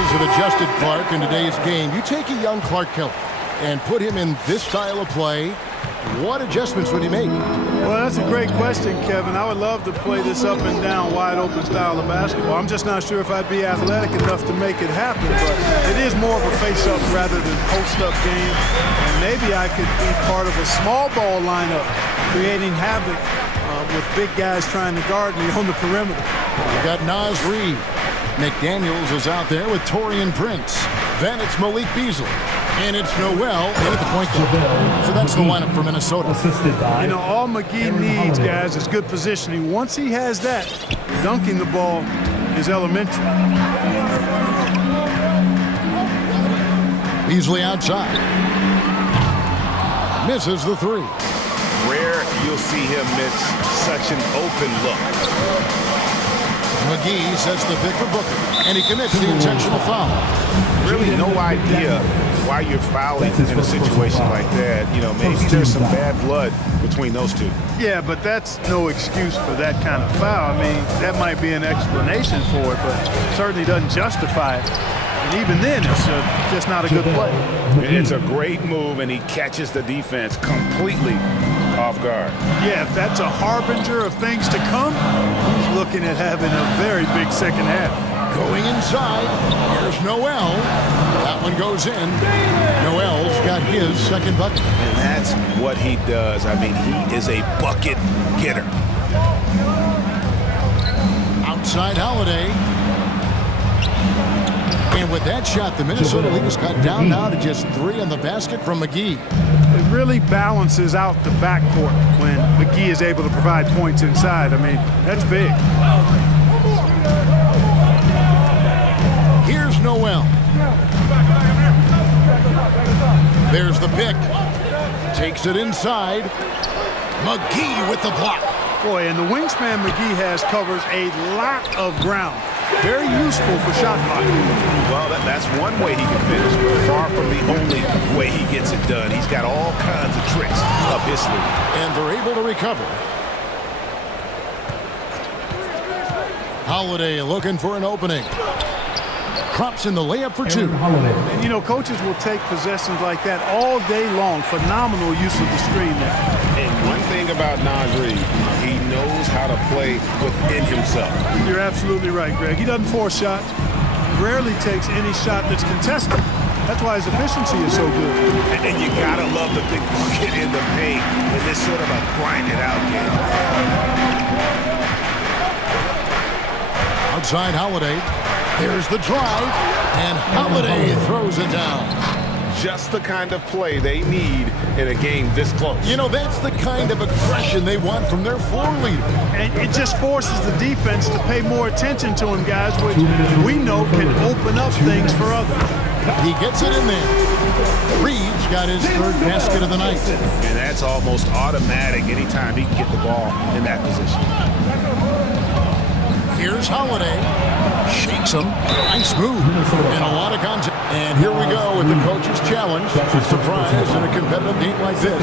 With adjusted Clark in today's game, you take a young Clark Kelly and put him in this style of play. What adjustments would he make? Well, that's a great question, Kevin. I would love to play this up and down, wide open style of basketball. I'm just not sure if I'd be athletic enough to make it happen, but it is more of a face-up rather than post-up game. And maybe I could be part of a small ball lineup, creating havoc with big guys trying to guard me on the perimeter. You got Naz Reid. McDaniels is out there with Torian Prince. Then it's Malik Beasley. And it's Noel in at the point guard. So that's the lineup for Minnesota. Assisted by. You know, all McGee needs, guys, is good positioning. Once he has that, dunking the ball is elementary. Beasley outside. Misses the three. Rare you'll see him miss such an open look. McGee sets the pick for Booker, and he commits the intentional foul. Really no idea why you're fouling in a situation like that. You know, maybe there's some bad blood between those two. Yeah, but that's no excuse for that kind of foul. I mean, that might be an explanation for it, but certainly doesn't justify it. And even then, it's just not a good play. It's a great move, and he catches the defense completely off guard. Yeah, if that's a harbinger of things to come, he's looking at having a very big second half. Going inside, here's Noel. That one goes in. Noel's got his second bucket. And that's what he does. I mean, he is a bucket getter. Outside Holiday. And with that shot, the Minnesota Leafs got down now to just 3 on the basket from McGee. It really balances out the backcourt when McGee is able to provide points inside. I mean, that's big. Here's Noel. There's the pick. Takes it inside. McGee with the block. Boy, and the wingspan McGee has covers a lot of ground. Very useful for shot blocking. Well, that's one way he can finish, but far from the only way he gets it done. He's got all kinds of tricks up his sleeve. And they're able to recover. Holiday looking for an opening. Drops in the layup for 2. And, you know, coaches will take possessions like that all day long. Phenomenal use of the screen there. And one thing about Naz Reid, he knows how to play within himself. You're absolutely right, Greg. He doesn't force shots. Rarely takes any shot that's contested. That's why his efficiency is so good. And you gotta love the big bucket in the paint in this sort of a grind-it-out game. Outside Holiday. There's the drive, and Holiday throws it down. Just the kind of play they need in a game this close. You know, that's the kind of aggression they want from their floor leader. And it just forces the defense to pay more attention to him, guys, which we know can open up things for others. He gets it in there. Reed's got his third basket of the night. And that's almost automatic anytime he can get the ball in that position. Here's Holiday. Shakes him. Nice move. And a lot of contact. And here we go with the coach's challenge. Surprise in a competitive game like this.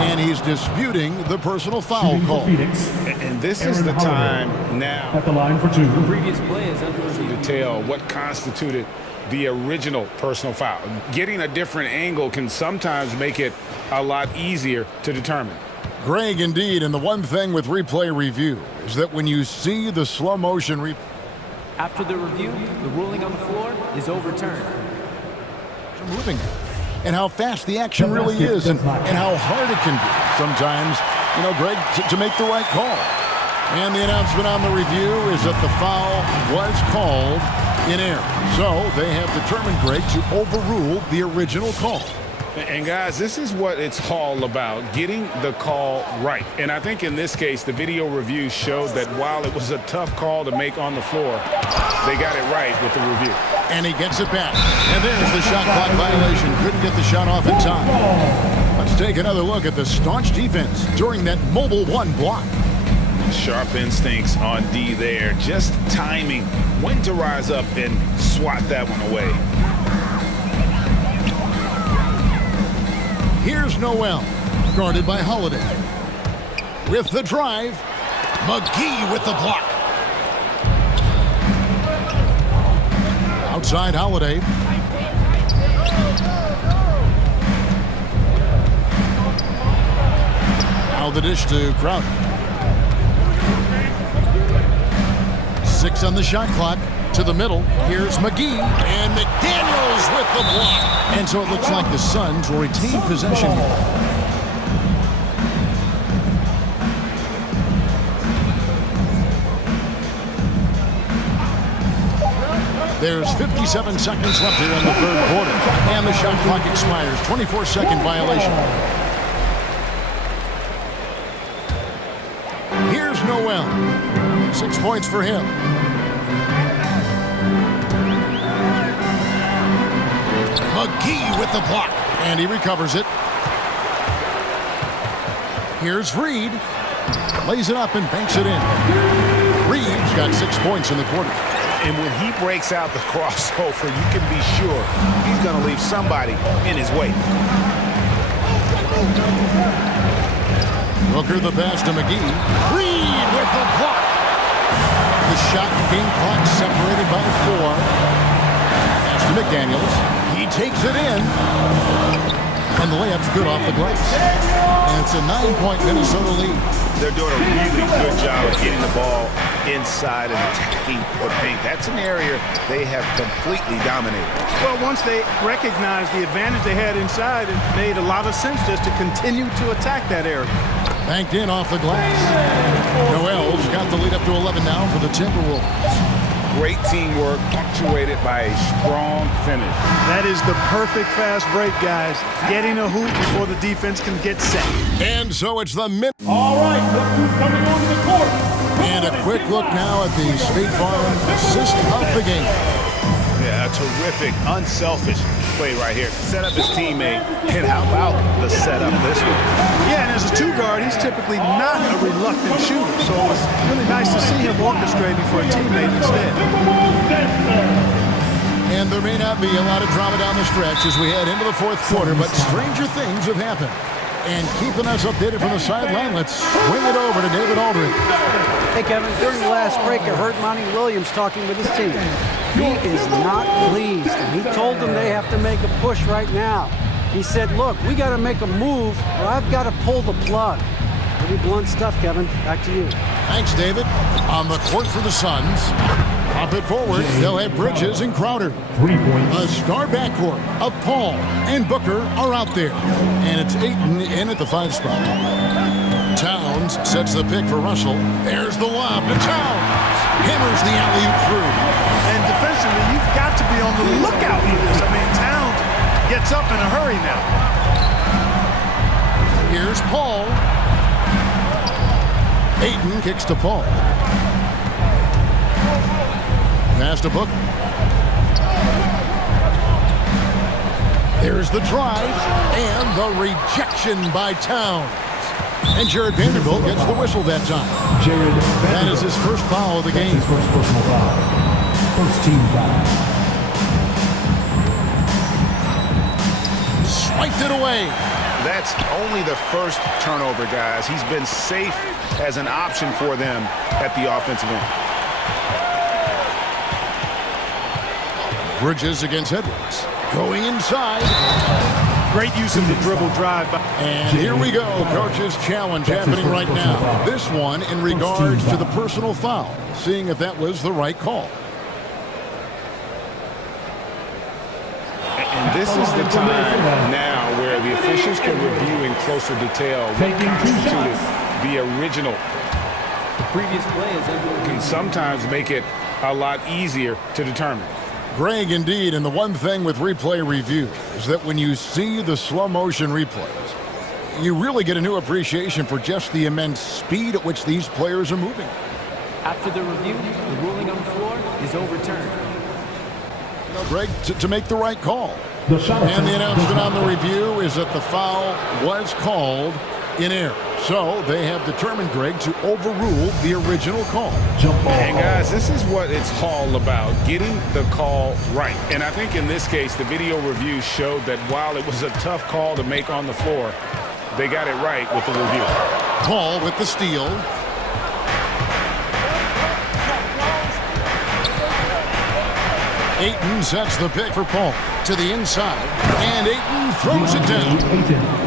And he's disputing the personal foul call. And this is the time now at the line for 2. The previous play is under review. to tell what constituted the original personal foul. Getting a different angle can sometimes make it a lot easier to determine. Greg, indeed, and the one thing with replay review is that when you see the slow motion replay, After the review, the ruling on the floor is overturned. moving and how fast the action really is and how hard it can be sometimes, you know, Greg, to make the right call. And the announcement on the review is that the foul was called in error. So they have determined, Greg, to overrule the original call. And guys, this is what it's all about, getting the call right. And I think in this case, the video review showed that while it was a tough call to make on the floor, they got it right with the review. And he gets it back. And there's the shot clock violation. Couldn't get the shot off in time. Let's take another look at the staunch defense during that mobile 1 block. Sharp instincts on D there, just timing when to rise up and swat that one away. Here's Noel, guarded by Holiday. With the drive, McGee with the block. Outside Holiday. Now the dish to Crowder. 6 on the shot clock. To the middle. Here's McGee. And McDaniels with the block. And so it looks like the Suns will retain possession here. There's 57 seconds left here in the third quarter. And the shot clock expires. 24-second violation. Here's Noel. 6 points for him. McGee with the block. And he recovers it. Here's Reed. Lays it up and banks it in. Reed's got 6 points in the quarter. And when he breaks out the crossover, you can be sure he's going to leave somebody in his way. Booker the pass to McGee. Reed with the block. The shot game clock separated by 4. Pass to McDaniels. He takes it in. And the layup's good off the glass. And it's a 9-point Minnesota lead. They're doing a really good job of getting the ball inside and attacking the paint. That's an area they have completely dominated. Well, once they recognized the advantage they had inside, it made a lot of sense just to continue to attack that area. Banked in off the glass. Noel's got the lead up to 11 now for the Timberwolves. Great teamwork, punctuated by a strong finish. That is the perfect fast break, guys. Getting a hoop before the defense can get set. And so it's the mid. All right, look who's coming onto the court. And a quick look now at the State Farm assist of the game. Yeah, a terrific, unselfish play right here. Set up his teammate. And how about the setup this one? Yeah, and as a 2-guard, he's typically not a reluctant shooter. So it was really nice to see him orchestrating for a teammate instead. And there may not be a lot of drama down the stretch as we head into the fourth quarter, but stranger things have happened. And keeping us updated from the sideline, let's swing it over to David Aldridge. Hey, Kevin, during the last break, I heard Monty Williams talking with his team. He is not pleased, and he told them they have to make a push right now. He said, look, we got to make a move, or I've got to pull the plug. Pretty blunt stuff, Kevin. Back to you. Thanks, David. On the court for the Suns. Pop it forward. They'll have Bridges and Crowder. 3 points. A star backcourt of Paul and Booker are out there. And it's Ayton in at the 5 spot. Towns sets the pick for Russell. There's the lob to Towns. Hammers the alley-oop through. And defensively, you've got to be on the lookout for this. I mean, Towns gets up in a hurry now. Here's Paul. Ayton kicks to Paul. Pass to Booker. There's the drive and the rejection by Towns. And Jared Vanderbilt gets the whistle that time. That is his first foul of the game. His first personal foul. First team foul. Swiped it away. That's only the first turnover, guys. He's been safe as an option for them at the offensive end. Bridges against Edwards. Going inside. Great use of the dribble drive. And here we go. Coach's challenge happening right now. This one in regards to the personal foul. Seeing if that was the right call. And this is the time now where the officials can review in closer detail what constituted the original. The previous play is can sometimes make it a lot easier to determine. Greg, indeed, and the one thing with replay review is that when you see the slow motion replays, you really get a new appreciation for just the immense speed at which these players are moving. After the review, the ruling on the floor is overturned. Greg, to make the right call. And the announcement on the review is that the foul was called in error. So they have determined, Greg, to overrule the original call. And guys, this is what it's all about, getting the call right. And I think in this case, the video review showed that while it was a tough call to make on the floor, they got it right with the review. Paul with the steal. Ayton sets the pick for Paul to the inside, and Ayton throws it down.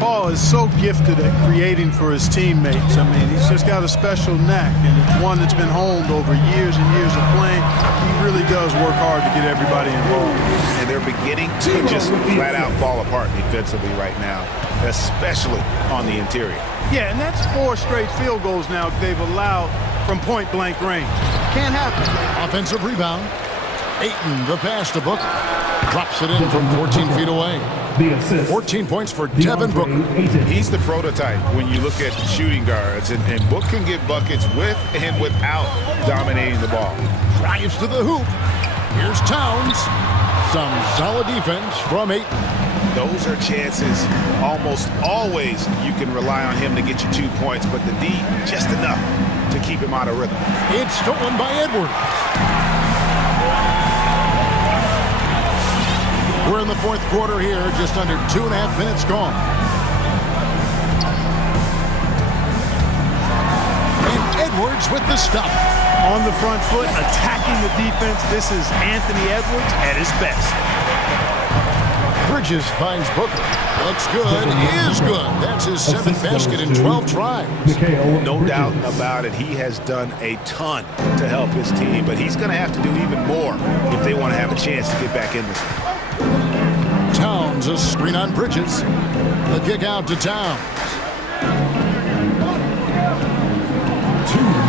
Paul is so gifted at creating for his teammates. I mean, he's just got a special knack, and it's one that's been honed over years and years of playing. He really does work hard to get everybody involved. And they're beginning to just flat out fall apart defensively right now, especially on the interior. Yeah, and that's 4 straight field goals now they've allowed from point-blank range. Can't happen. Offensive rebound. Ayton, the pass to Booker. Drops it in from 14 feet away. 14 points for Devin Booker. He's the prototype when you look at shooting guards, and Book can get buckets with and without dominating the ball. Drives to the hoop. Here's Towns. Some solid defense from Ayton. Those are chances. Almost always you can rely on him to get you 2 points, but the D, just enough to keep him out of rhythm. It's stolen by Edwards. We're in the fourth quarter here, just under 2.5 minutes gone. And Edwards with the stop. On the front foot, attacking the defense. This is Anthony Edwards at his best. Bridges finds Booker. Looks good, is good. That's his 7th basket in 12 tries. No doubt about it. He has done a ton to help his team, but he's going to have to do even more if they want to have a chance to get back in this. Towns, a screen on Bridges. The kick out to Towns.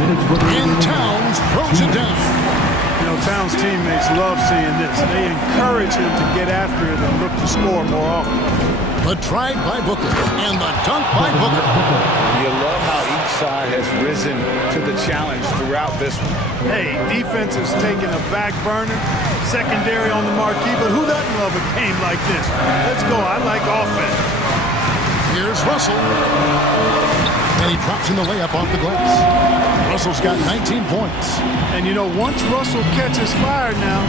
And Towns throws it down. You know, Towns' teammates love seeing this. They encourage him to get after it and look to score more often. The drive by Booker and the dunk by Booker. You love how each side has risen to the challenge throughout this one. Hey, defense is taking a back burner, secondary on the marquee, but who doesn't love a game like this? Let's go. I like offense. Here's Russell. And he drops in the layup off the glass. Russell's got 19 points. And, you know, once Russell catches fire now,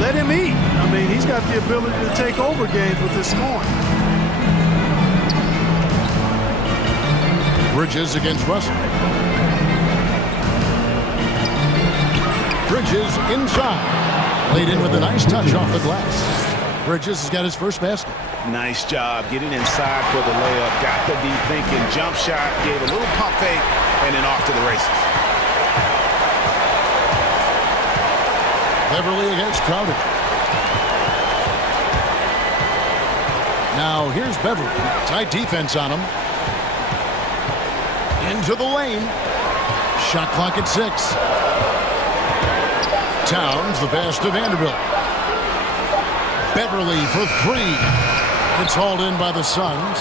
let him eat. I mean, he's got the ability to take over games with his scoring. Bridges against Russell. Bridges inside. Laid in with a nice touch off the glass. Bridges has got his first basket. Nice job getting inside for the layup. Got the D thinking. Jump shot. Gave a little pump fake. And then off to the races. Beverly against Crowder. Now here's Beverly. Tight defense on him. Into the lane. Shot clock at 6. Towns, the pass to Vanderbilt. Beverly for 3. It's hauled in by the Suns.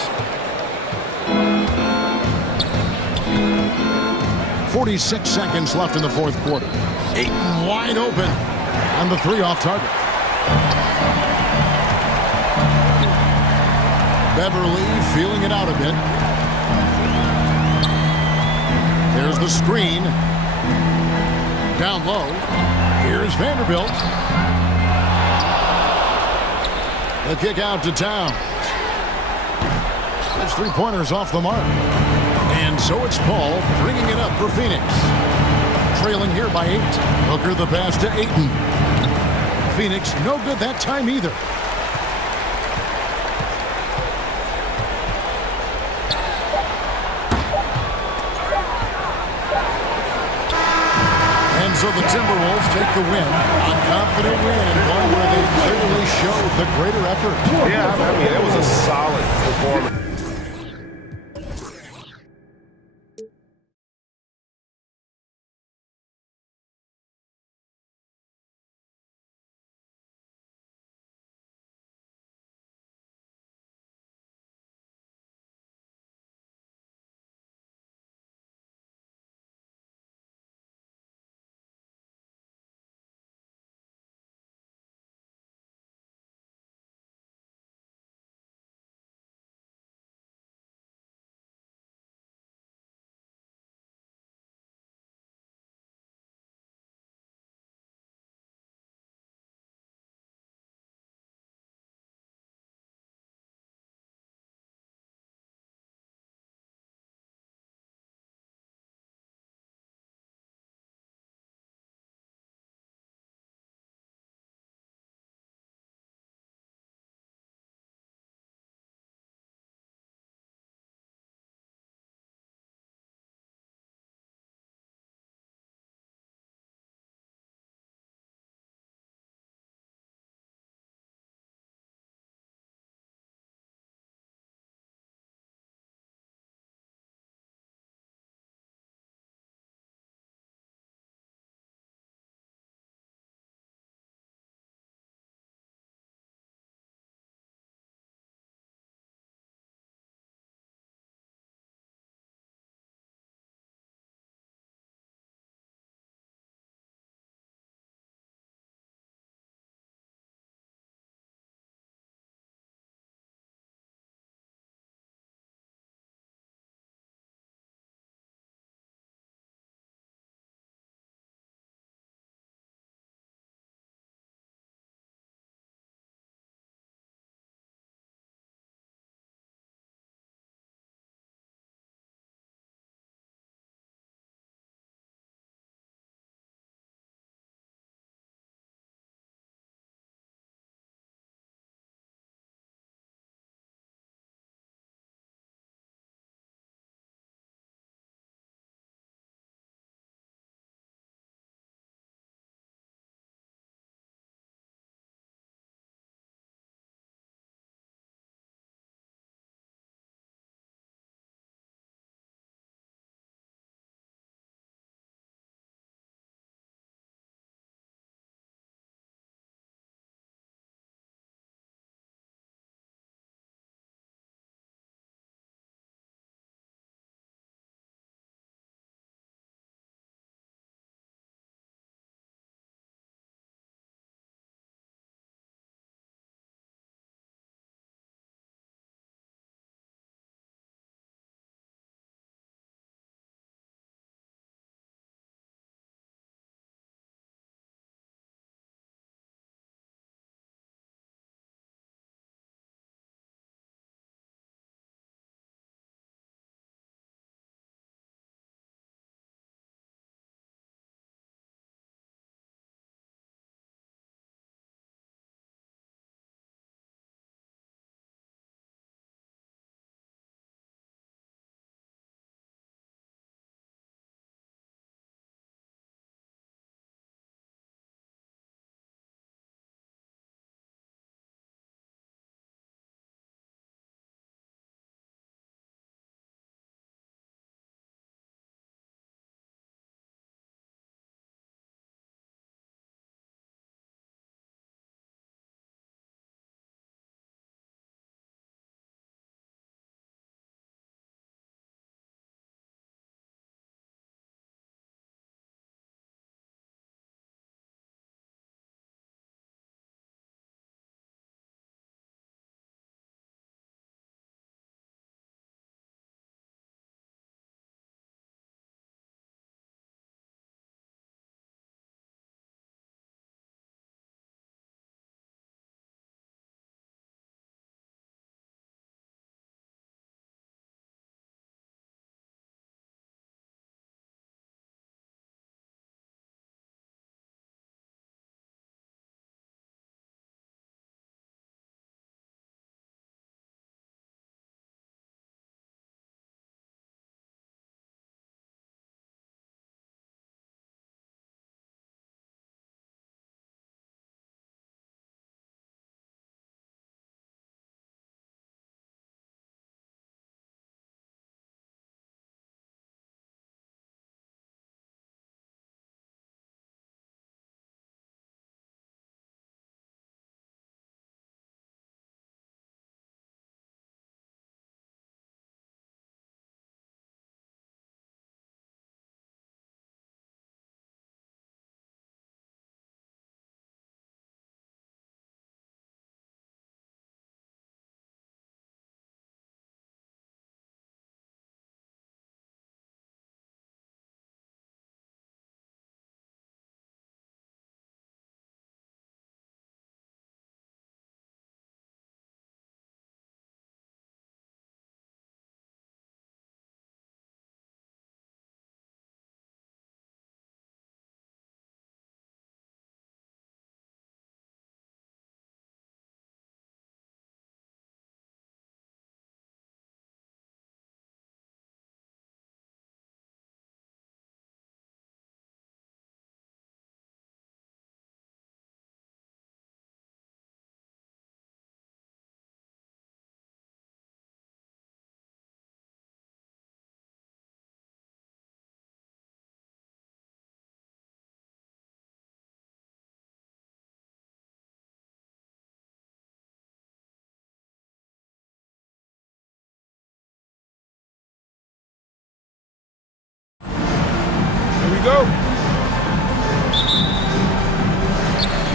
46 seconds left in the fourth quarter. Ayton wide open. And the 3 off target. Beverly feeling it out a bit. There's the screen. Down low. Here's Vanderbilt. The kick out to Towns. That's 3-pointers off the mark. And so it's Paul bringing it up for Phoenix. Trailing here by 8. Booker the pass to Ayton. Phoenix no good that time either. And so the Timberwolves take the win. A confident win and one where they clearly showed the greater effort. Yeah, I mean, it was a solid performance.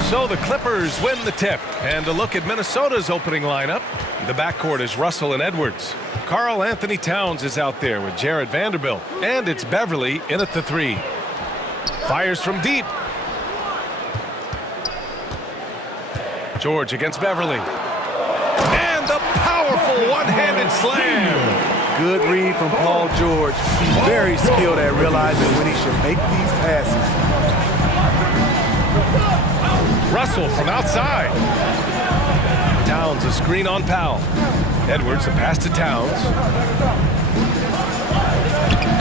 So the Clippers win the tip. And a look at Minnesota's opening lineup. The backcourt is Russell and Edwards. Karl Anthony Towns is out there with Jared Vanderbilt. And it's Beverly in at the 3. Fires from deep. George against Beverly. And the powerful one-handed slam. Good read from Paul George. He's very skilled at realizing when he should make these passes. Russell from outside. Towns a screen on Powell. Edwards a pass to Towns.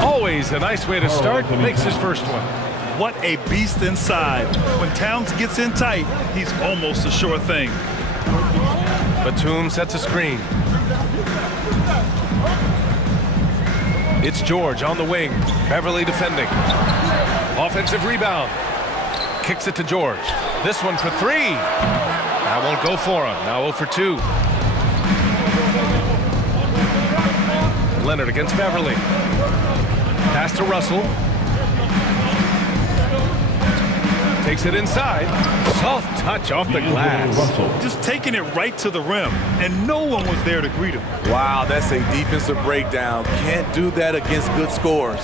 Always a nice way to start. Makes his first one. What a beast inside. When Towns gets in tight, he's almost a sure thing. Batum sets a screen. It's George on the wing. Beverly defending. Offensive rebound. Kicks it to George. This one for 3. That won't go for him. Now 0 for 2. Leonard against Beverly. Pass to Russell. Takes it inside. Soft touch off the glass. Just taking it right to the rim, and no one was there to greet him. Wow, that's a defensive breakdown. Can't do that against good scores.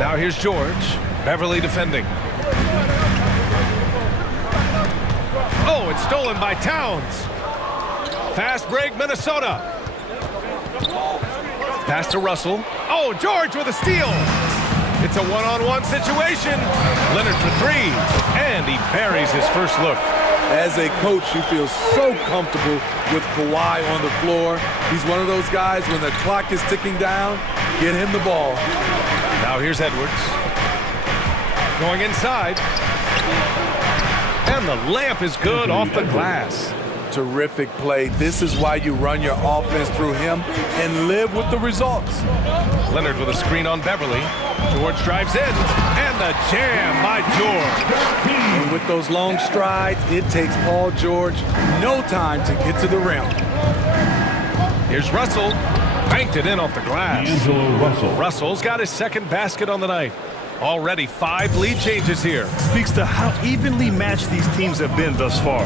Now here's George. Beverly defending. Oh, it's stolen by Towns. Fast break, Minnesota. Pass to Russell. Oh, George with a steal. It's a one-on-one situation. Leonard for 3, and he buries his first look. As a coach, you feel so comfortable with Kawhi on the floor. He's one of those guys, when the clock is ticking down, get him the ball. Now here's Edwards. Going inside. And the layup is good off the glass. Terrific play. This is why you run your offense through him and live with the results. Leonard with a screen on Beverly. George drives in, and the jam by George. And with those long strides, it takes Paul George no time to get to the rim. Here's Russell. Banked it in off the glass. Russell. Russell's got his second basket on the night. Already 5 lead changes here. Speaks to how evenly matched these teams have been thus far.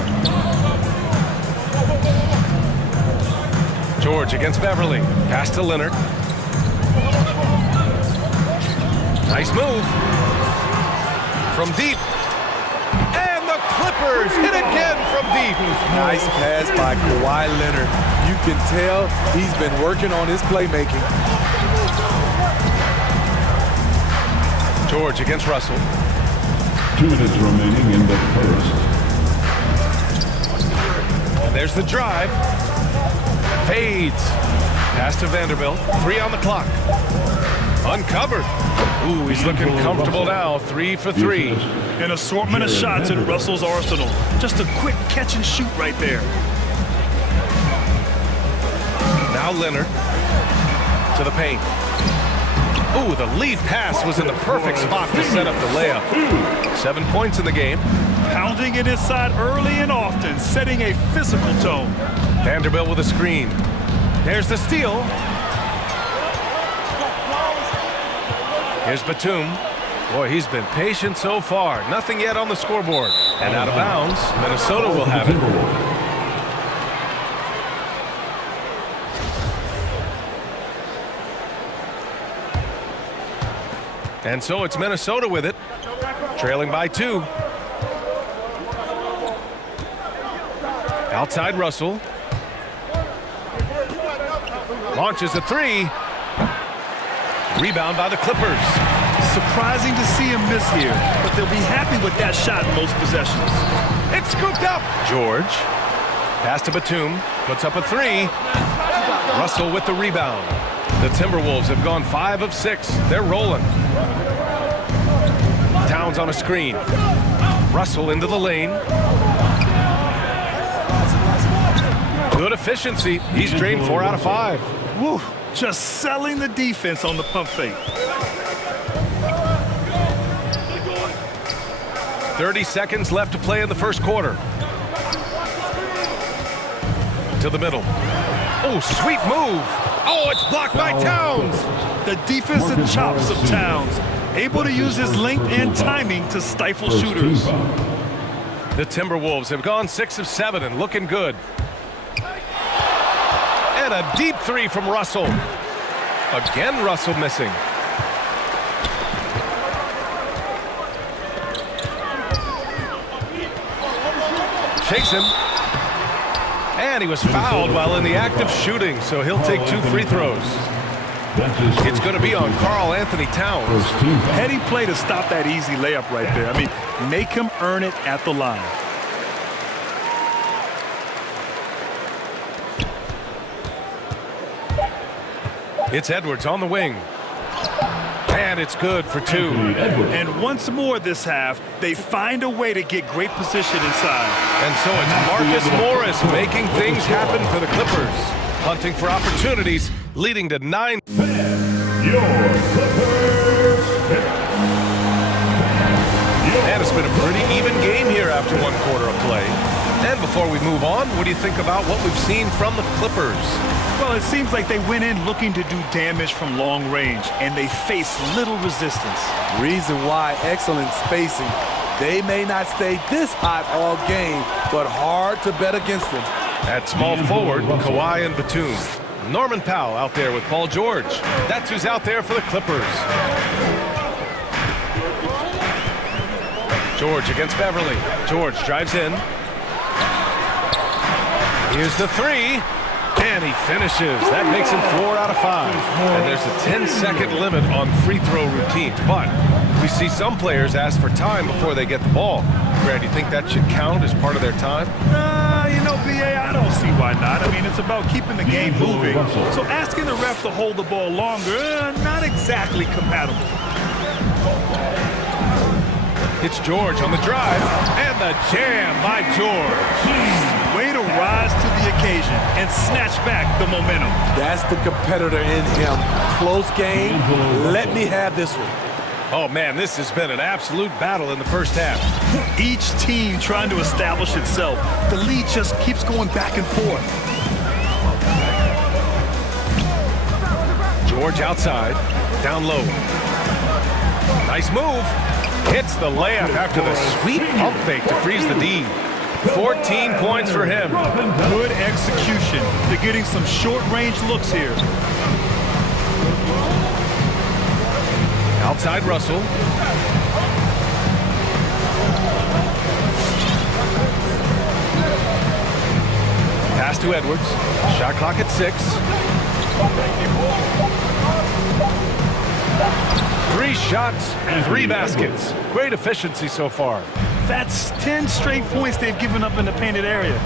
George against Beverly. Pass to Leonard. Nice move. From deep. And the Clippers hit again from deep. Nice pass by Kawhi Leonard. You can tell he's been working on his playmaking. George against Russell. 2 minutes remaining in the first. And there's the drive. Fades. Pass to Vanderbilt. 3 on the clock. Uncovered. Ooh, he's looking comfortable now. 3 for 3. An assortment of shots in Russell's arsenal. Just a quick catch and shoot right there. Now Leonard to the paint. Ooh, the lead pass was in the perfect spot to set up the layup. 7 points in the game. Pounding it inside early and often, setting a physical tone. Vanderbilt with a screen. There's the steal. Here's Batum. Boy, he's been patient so far. Nothing yet on the scoreboard. And out of bounds, Minnesota will have it. And so it's Minnesota with it, trailing by 2. Outside Russell. Launches a 3. Rebound by the Clippers. Surprising to see him miss here, but they'll be happy with that shot in most possessions. It's scooped up. George. Pass to Batum. Puts up a 3. Russell with the rebound. The Timberwolves have gone 5 of 6. They're rolling. Towns on a screen. Russell into the lane. Good efficiency. He's drained 4 out of 5. Woo, just selling the defense on the pump fake. 30 seconds left to play in the first quarter. To the middle. Oh, sweet move. Oh, it's blocked by Towns. The defensive chops of Towns, able to use his length and timing to stifle shooters. The Timberwolves have gone 6 of 7 and looking good. And a deep three from Russell. Again, Russell missing. Shakes him. And he was fouled while in the act of shooting, so he'll take 2 free throws. It's going to be on Karl Anthony Towns. Heady play to stop that easy layup right there. I mean, make him earn it at the line. It's Edwards on the wing. And it's good for 2. And once more this half, they find a way to get great position inside. And so it's Marcus Morris making things happen for the Clippers. Hunting for opportunities, leading to 9. Your Clippers pick. And it's been a pretty even game here after 1 quarter of play. And before we move on, what do you think about what we've seen from the Clippers? Well, it seems like they went in looking to do damage from long range, and they faced little resistance. Reason why, excellent spacing. They may not stay this hot all game, but hard to bet against them. At small forward, Kawhi and Batum. Norman Powell out there with Paul George. That's who's out there for the Clippers. George against Beverly. George drives in. Here's the 3. And he finishes. That makes him 4 out of 5. And there's a 10-second limit on free throw routines. But we see some players ask for time before they get the ball. Brad, do you think that should count as part of their time? You know, B.A., I don't see why not. I mean, it's about keeping the game moving. So asking the ref to hold the ball longer, not exactly compatible. It's George on the drive. And the jam by George. Way to rise to the occasion and snatch back the momentum. That's the competitor in him. Close game. Let me have this one. Oh, man, this has been an absolute battle in the first half. Each team trying to establish itself. The lead just keeps going back and forth. George outside. Down low. Nice move. Hits the layup after the sweet pump fake to freeze the D. 14 points for him. Good execution. They're getting some short-range looks here. Outside Russell. Pass to Edwards. Shot clock at 6. 3 shots, 3 baskets. Great efficiency so far. That's 10 straight points they've given up in the painted area.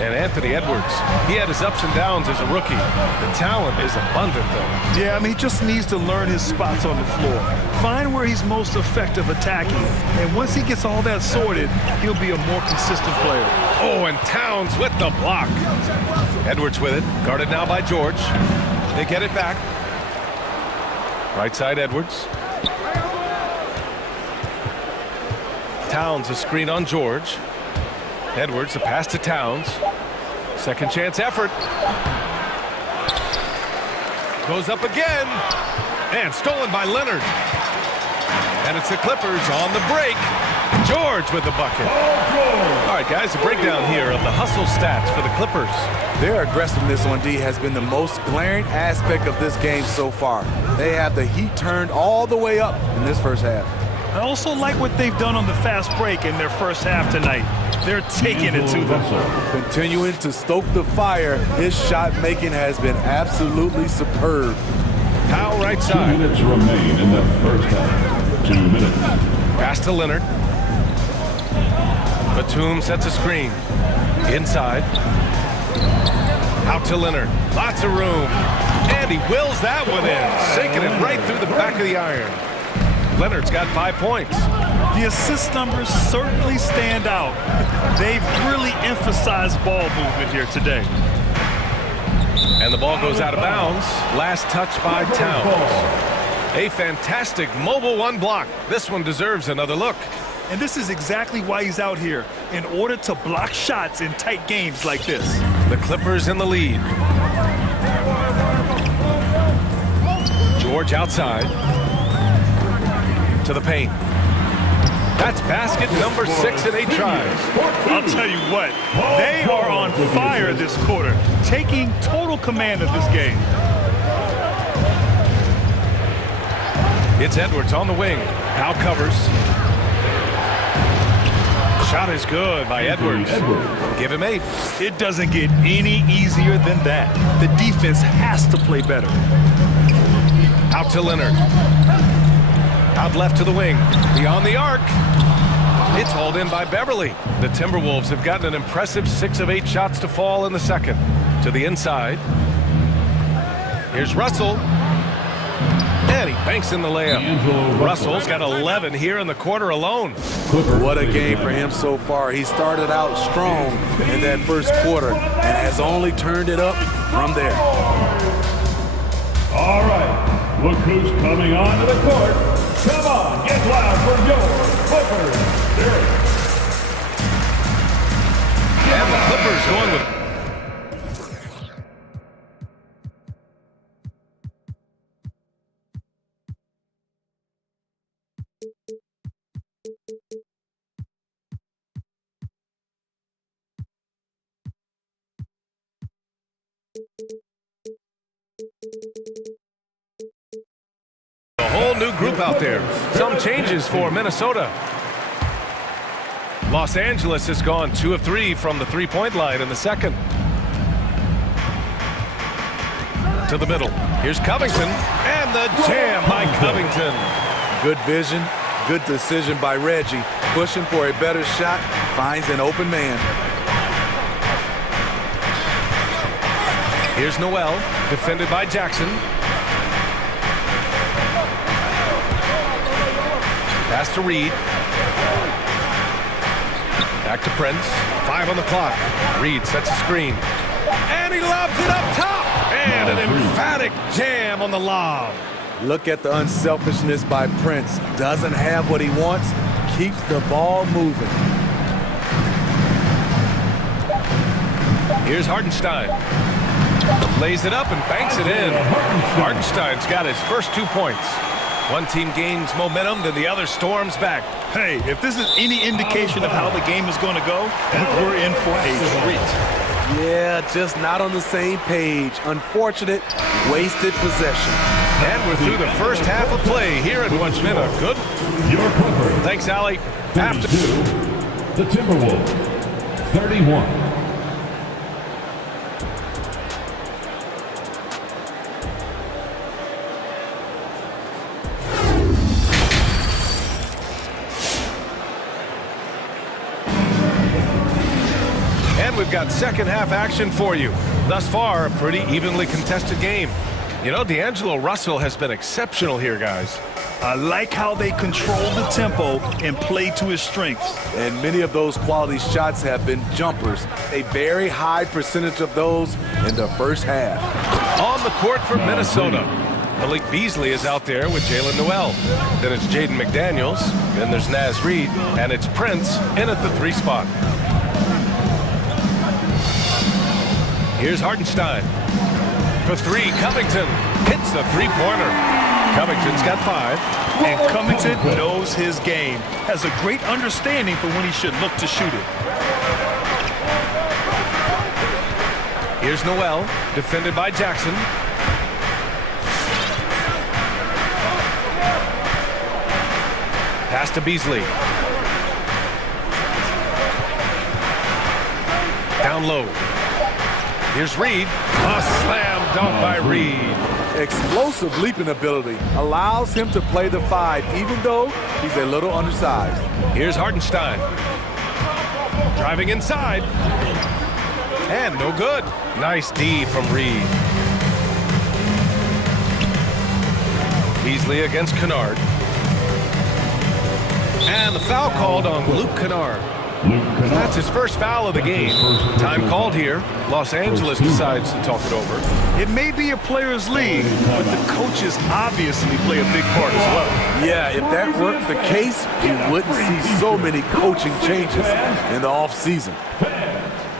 And Anthony Edwards, he had his ups and downs as a rookie. The talent is abundant, though. Yeah, I mean, he just needs to learn his spots on the floor. Find where he's most effective attacking. And once he gets all that sorted, he'll be a more consistent player. Oh, and Towns with the block. Edwards with it, guarded now by George. They get it back. Right side Edwards. Towns a screen on George. Edwards a pass to Towns. Second chance effort. Goes up again. And stolen by Leonard. And it's the Clippers on the break. George with the bucket. All right, guys, a breakdown here of the hustle stats for the Clippers. Their aggressiveness on D has been the most glaring aspect of this game so far. They have the heat turned all the way up in this first half. I also like what they've done on the fast break in their first half tonight. They're taking it to them. Continuing to stoke the fire, his shot making has been absolutely superb. Powell right side. 2 minutes remain in the first half. 2 minutes. Pass to Leonard. Batum sets a screen. Inside. Out to Leonard. Lots of room. And he wills that one in. Sinking it right through the back of the iron. Leonard's got 5 points. The assist numbers certainly stand out. They've really emphasized ball movement here today. And the ball goes out of bounds. Last touch by Towns. A fantastic mobile 1 block. This one deserves another look. And this is exactly why he's out here, in order to block shots in tight games like this. The Clippers in the lead. George outside. To the paint. That's basket number 6 in 8 tries. I'll tell you what, they are on fire this quarter, taking total command of this game. It's Edwards on the wing. Now covers. Shot is good by Edwards. Give him 8. It doesn't get any easier than that. The defense has to play better. Out to Leonard. Out left to the wing. Beyond the arc. It's hauled in by Beverly. The Timberwolves have gotten an impressive 6 of 8 shots to fall in the second. To the inside. Here's Russell. And he banks in the layup. Russell's got 11 here in the quarter alone. What a game for him so far. He started out strong in that first quarter and has only turned it up from there. All right, look who's coming onto the court. Come on, get loud for your Clippers. And the Clippers going with... A whole new group out there. Some changes for Minnesota. Los Angeles has gone 2 of 3 from the three-point line in the second. To the middle. Here's Covington. And the jam by Covington. Good vision, good decision by Reggie. Pushing for a better shot, finds an open man. Here's Noel, defended by Jackson. Pass to Reed. Back to Prince. 5 on the clock. Reed sets a screen. And he lobs it up top. And an emphatic jam on the lob. Look at the unselfishness by Prince. Doesn't have what he wants, keeps the ball moving. Here's Hartenstein. Lays it up and banks it in. Hartenstein's got his first 2 points. One team gains momentum, then the other storms back. Hey, if this is any indication of how the game is going to go, we're in for a treat. Yeah, just not on the same page. Unfortunate, wasted possession. And we're through the first half of play here in what's been a good... Thanks, Allie. After the Timberwolves, 31. We've got second half action for you. Thus far, a pretty evenly contested game. You know, D'Angelo Russell has been exceptional here, guys. I like how they control the tempo and play to his strengths. And many of those quality shots have been jumpers. A very high percentage of those in the first half. On the court for Minnesota. Malik Beasley is out there with Jalen Noel. Then it's Jaden McDaniels. Then there's Naz Reid. And it's Prince in at the 3 spot. Here's Hartenstein. For 3, Covington hits the 3-pointer. Covington's got 5. And Covington knows his game. Has a great understanding for when he should look to shoot it. Here's Noel, defended by Jackson. Pass to Beasley. Down low. Here's Reed. A slam dunk by Reed. Explosive leaping ability allows him to play the 5, even though he's a little undersized. Here's Hartenstein. Driving inside. And no good. Nice D from Reed. Beasley against Kennard. And the foul called on Luke Kennard. That's his first foul of the game. Time called here. Los Angeles decides to talk it over. It may be a players' league, but the coaches obviously play a big part as well. Yeah, if that weren't the case, you wouldn't see so many coaching changes in the offseason.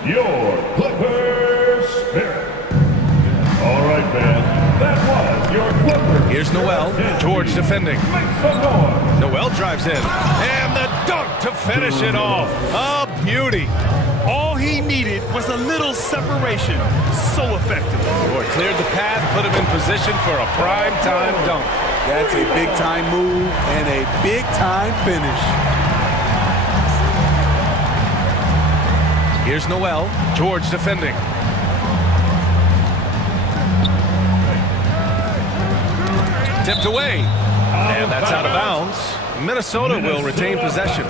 Your Clippers spirit. All right, fans. That was your Clippers. Here's Noel. George defending. Noel drives in. And the dunk to finish it off. A beauty. All he needed was a little separation. So effective. Boy, cleared the path, put him in position for a prime-time dunk. That's a big-time move and a big-time finish. Here's Noel. George defending. Tipped away. And that's out of bounds. Minnesota will retain possession.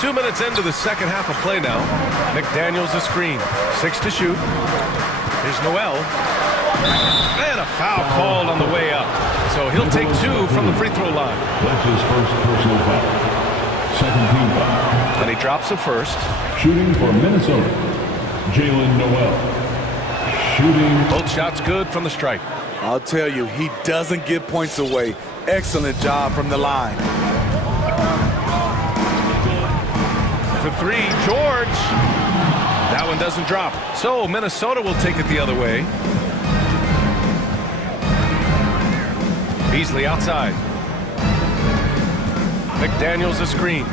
2 minutes into the second half of play now. McDaniels a screen. 6 to shoot. Here's Noel. And a foul called on the way up. So he'll take 2 from the free throw line. That's his first personal foul. Second team foul. And he drops it first. Shooting for Minnesota, Jalen Noel. Shooting. Both shots good from the stripe. I'll tell you, he doesn't give points away. Excellent job from the line. For 3, George. That one doesn't drop. So Minnesota will take it the other way. Beasley outside. McDaniels a screen.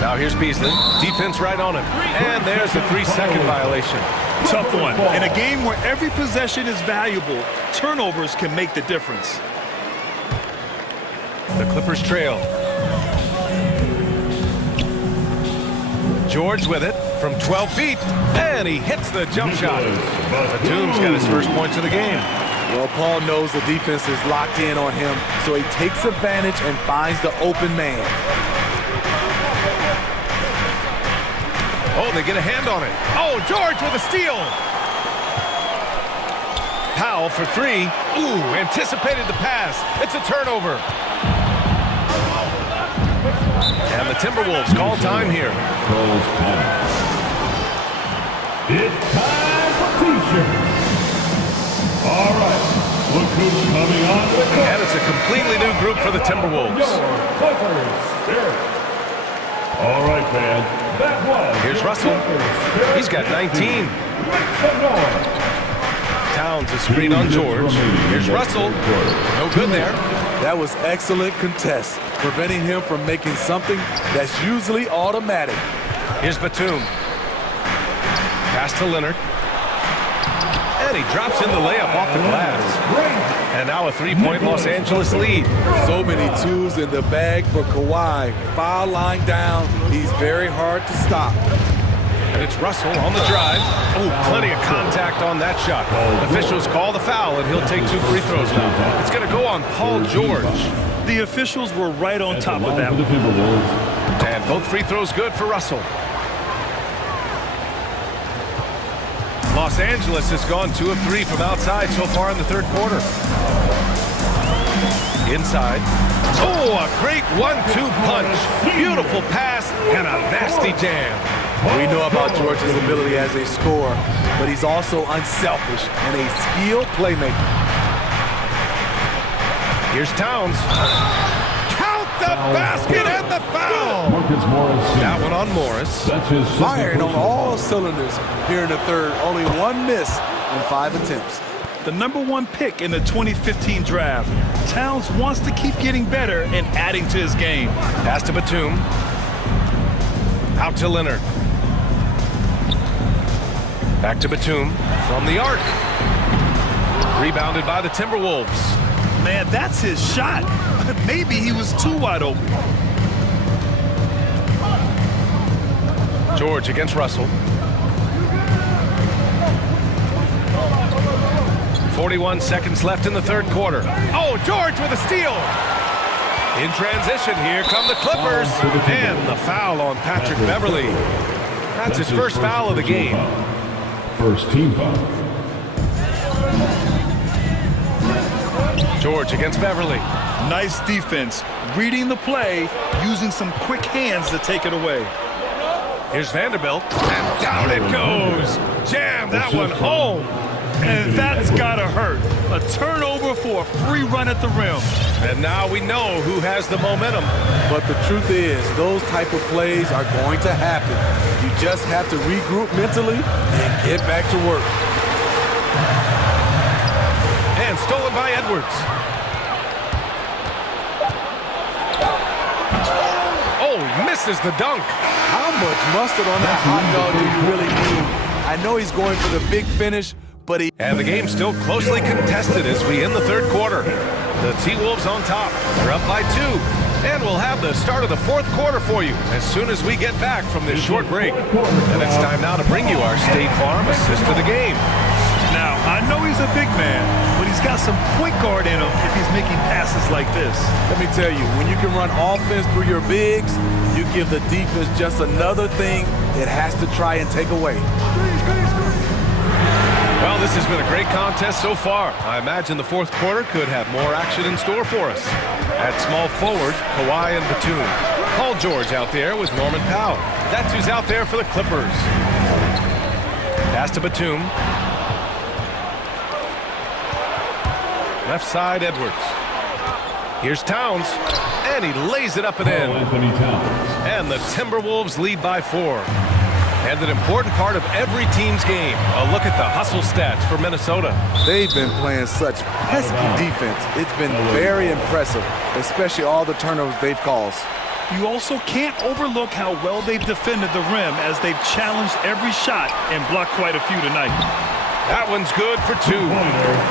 Now here's Beasley. Defense right on him. And there's a 3-second violation. Tough one. In a game where every possession is valuable, turnovers can make the difference. The Clippers trail. George with it from 12 feet. And he hits the jump shot. Batum's got his first points of the game. Well, Paul knows the defense is locked in on him, so he takes advantage and finds the open man. Oh, they get a hand on it. Oh, George with a steal. Powell for 3. Ooh, anticipated the pass. It's a turnover. And the Timberwolves call time here. Calls time. It's time for T-shirts. All right, look who's coming on the court. And it's a completely new group for the Timberwolves. All right, fans. That was Here's Russell. He's got 19. Towns a screen on George. Here's Russell. No good there. That was excellent contest, preventing him from making something that's usually automatic. Here's Batum. Pass to Leonard. And he drops in the layup off the glass. And now a 3-point Los Angeles lead. So many twos in the bag for Kawhi. Foul line down. He's very hard to stop. And it's Russell on the drive. Oh, plenty of contact on that shot. Officials call the foul, and he'll take 2 free throws now. It's going to go on Paul George. The officials were right on top of that one. And both free throws good for Russell. Los Angeles has gone 2 of 3 from outside so far in the third quarter. Inside. Oh, a great 1-2 punch. Beautiful pass and a nasty jam. We know about George's ability as a scorer, but he's also unselfish and a skilled playmaker. Here's Towns. Count the basket and the foul. That one on Morris. Firing on all cylinders here in the third. Only 1 miss in 5 attempts. The #1 pick in the 2015 draft. Towns wants to keep getting better and adding to his game. Pass to Batum. Out to Leonard. Back to Batum from the arc. Rebounded by the Timberwolves. Man, that's his shot. Maybe he was too wide open. George against Russell. 41 seconds left in the third quarter. Oh, George with a steal. In transition, here come the Clippers. And the foul on Patrick Beverly. That's his first foul of the game. First team foul. George against Beverly. Nice defense. Reading the play, using some quick hands to take it away. Here's Vanderbilt. And down it goes. Jam that one home. And that's gotta hurt. A turnover for a free run at the rim. And now we know who has the momentum. But the truth is, those type of plays are going to happen. You just have to regroup mentally and get back to work. And stolen by Edwards. Oh, misses the dunk. How much mustard on that hot dog do you really need? I know he's going for the big finish, but he... And the game's still closely contested as we end the third quarter. The T-Wolves on top. They're up by 2. And we'll have the start of the fourth quarter for you as soon as we get back from this short break. And it's time now to bring you our State Farm assist of the game. Now, I know he's a big man, but he's got some point guard in him if he's making passes like this. Let me tell you, when you can run offense through your bigs, you give the defense just another thing it has to try and take away. Well, this has been a great contest so far. I imagine the fourth quarter could have more action in store for us. At small forward, Kawhi and Batum. Paul George out there with Norman Powell. That's who's out there for the Clippers. Pass to Batum. Left side, Edwards. Here's Towns, and he lays it up and in. And the Timberwolves lead by 4. And an important part of every team's game. A look at the hustle stats for Minnesota. They've been playing such pesky defense. It's been very impressive, especially all the turnovers they've caused. You also can't overlook how well they've defended the rim as they've challenged every shot and blocked quite a few tonight. That one's good for 2.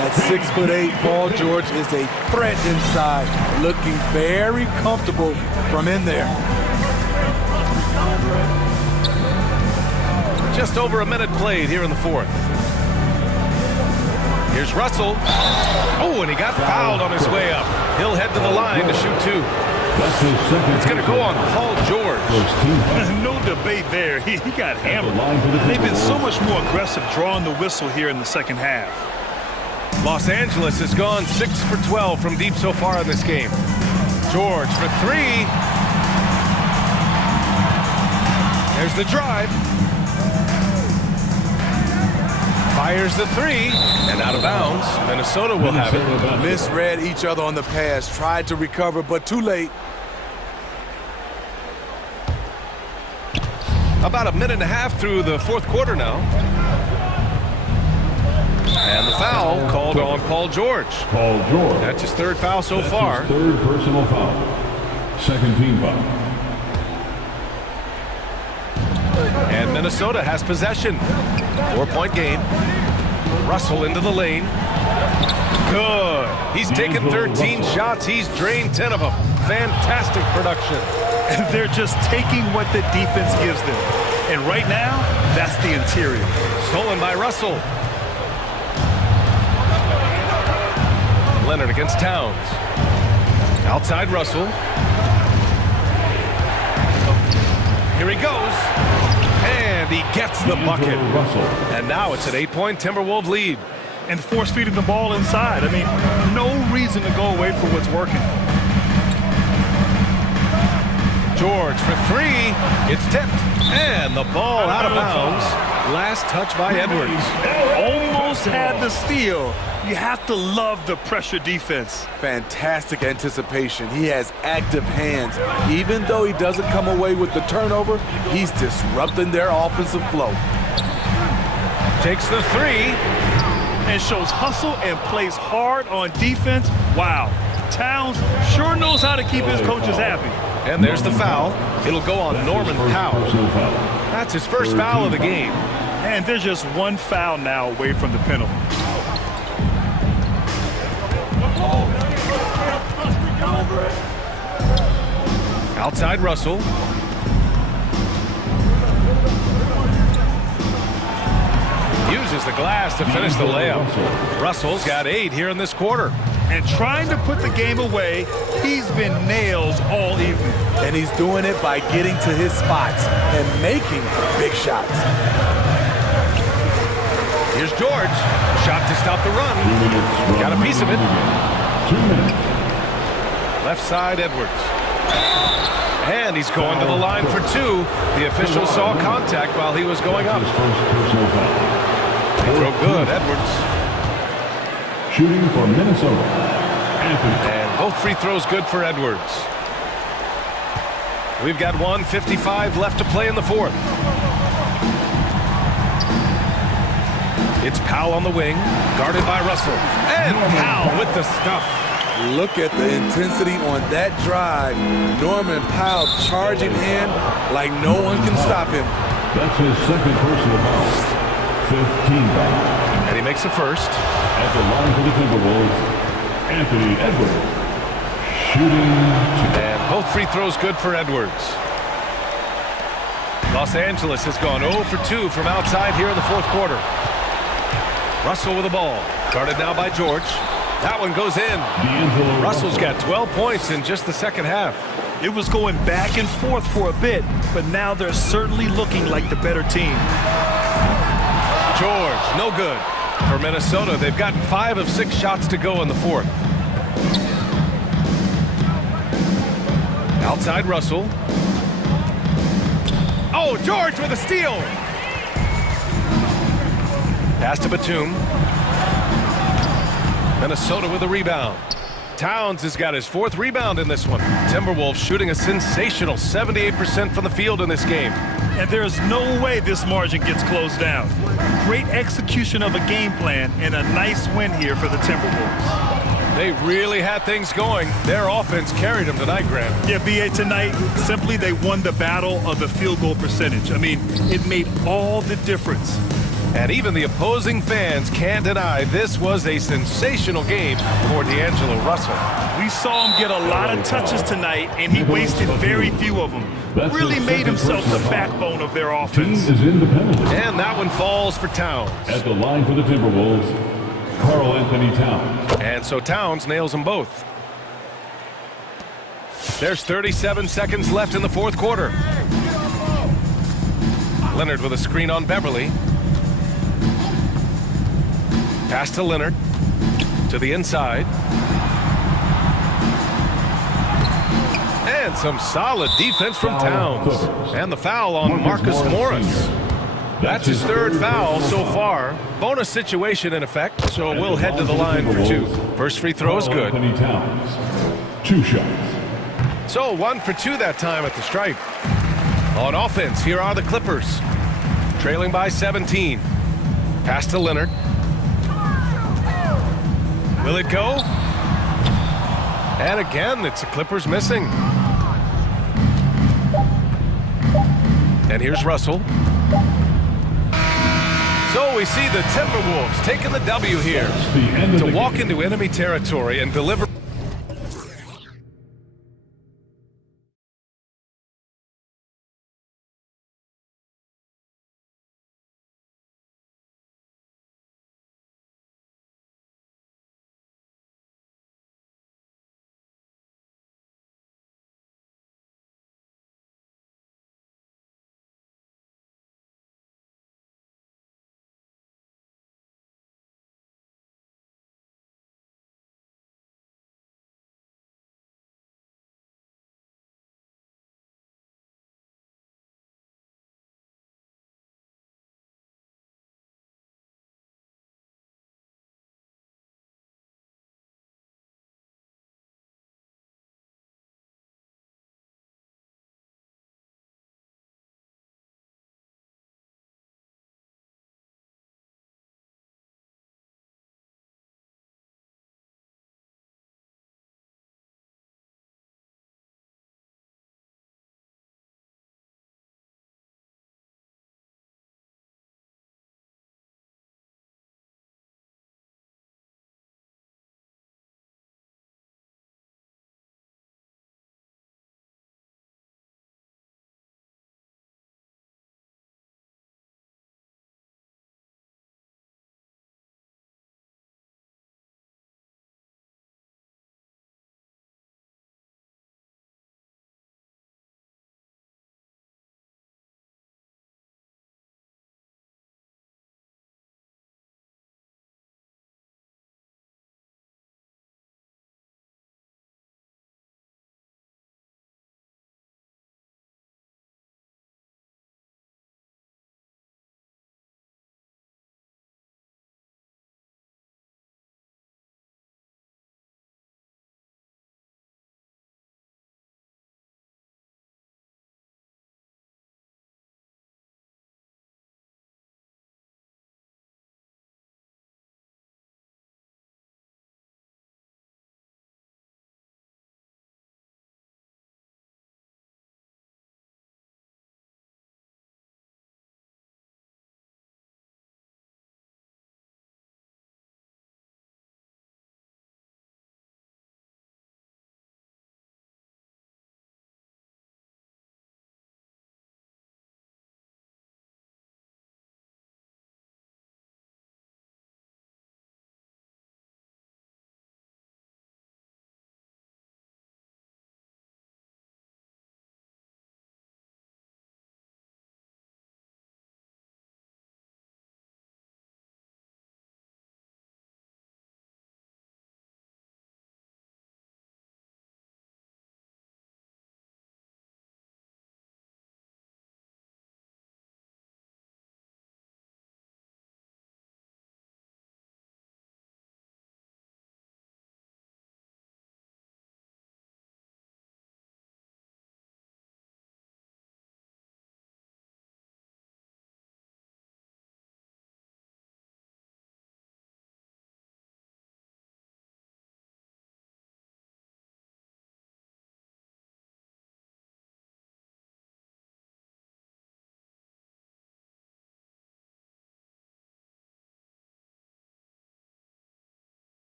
At 6'8", Paul George is a threat inside, looking very comfortable from in there. Just over a minute played here in the fourth. Here's Russell. Oh, and he got fouled on his way up. He'll head to the line to shoot 2. It's going to go on Paul George. No debate there. He got hammered. They've been so much more aggressive drawing the whistle here in the second half. Los Angeles has gone 6 for 12 from deep so far in this game. George for 3. There's the drive. Fires the 3, and out of bounds. Minnesota will have it. Misread each other on the pass, tried to recover, but too late. About a minute and a half through the fourth quarter now. And the foul called on Paul George. Paul George. That's his 3rd foul so far. His 3rd personal foul. 2nd team foul. And Minnesota has possession. 4-point game. Russell into the lane. Good. He's taken 13 shots. He's drained 10 of them. Fantastic production. They're just taking what the defense gives them. And right now, that's the interior. Stolen by Russell. Leonard against Towns. Outside Russell. Here he goes. And he gets the bucket. And now it's an 8-point Timberwolves lead. And force-feeding the ball inside. I mean, no reason to go away from what's working. George for 3. It's tipped. And the ball out of bounds. Last touch by Edwards. Almost had the steal. You have to love the pressure defense. Fantastic anticipation. He has active hands. Even though he doesn't come away with the turnover, he's disrupting their offensive flow. Takes the 3. And shows hustle and plays hard on defense. Wow. Towns sure knows how to keep his coaches happy. And there's the foul. It'll go on Norman Powell. That's his first foul of the game. And there's just one foul now away from the penalty. Outside Russell. Uses the glass to finish the layup. Russell's got 8 here in this quarter. And trying to put the game away, he's been nails all evening. And he's doing it by getting to his spots and making big shots. Here's George. Shot to stop the run. Got a piece of it. 2 minutes. Left side, Edwards. And he's going to the line for 2. The official saw contact while he was going up. Free throw good, Edwards. Shooting for Minnesota, Anthony. And both free throws good for Edwards. We've got 1:55 left to play in the fourth. It's Powell on the wing, guarded by Russell. And Powell with the stuff. Look at the intensity on that drive. Norman Powell charging in like no one can stop him. That's his second personal foul. 15 foul. And he makes a first. At the line for the Timberwolves, Anthony Edwards. Shooting two. And both free throws good for Edwards. Los Angeles has gone 0 for 2 from outside here in the fourth quarter. Russell with the ball. Guarded now by George. That one goes in. Russell's got 12 points in just the second half. It was going back and forth for a bit, but now they're certainly looking like the better team. George, no good. For Minnesota, they've gotten 5 of 6 shots to go in the fourth. Outside Russell. Oh, George with a steal. Pass to Batum. Minnesota with a rebound. Towns has got his 4th rebound in this one. Timberwolves shooting a sensational 78% from the field in this game. And there's no way this margin gets closed down. Great execution of a game plan and a nice win here for the Timberwolves. They really had things going. Their offense carried them tonight, Graham. Yeah, B.A., tonight, simply they won the battle of the field goal percentage. I mean, it made all the difference. And even the opposing fans can't deny this was a sensational game for D'Angelo Russell. We saw him get a lot of touches tonight, and he wasted very few of them. Really made himself the backbone of their offense. Team is independent. And that one falls for Towns. At the line for the Timberwolves, Karl Anthony Towns. And so Towns nails them both. There's 37 seconds left in the fourth quarter. Leonard with a screen on Beverly. Pass to Leonard. To the inside. And some solid defense from Towns. And the foul on Marcus Morris. That's his 3rd foul so far. Bonus situation in effect, so we'll head to the line for 2. First free throw is good. Anthony Towns, 2 shots. So 1 for 2 that time at the stripe. On offense, here are the Clippers. Trailing by 17. Pass to Leonard. Will it go? And again, it's the Clippers missing. And here's Russell. So we see the Timberwolves taking the W here to walk into enemy territory and deliver.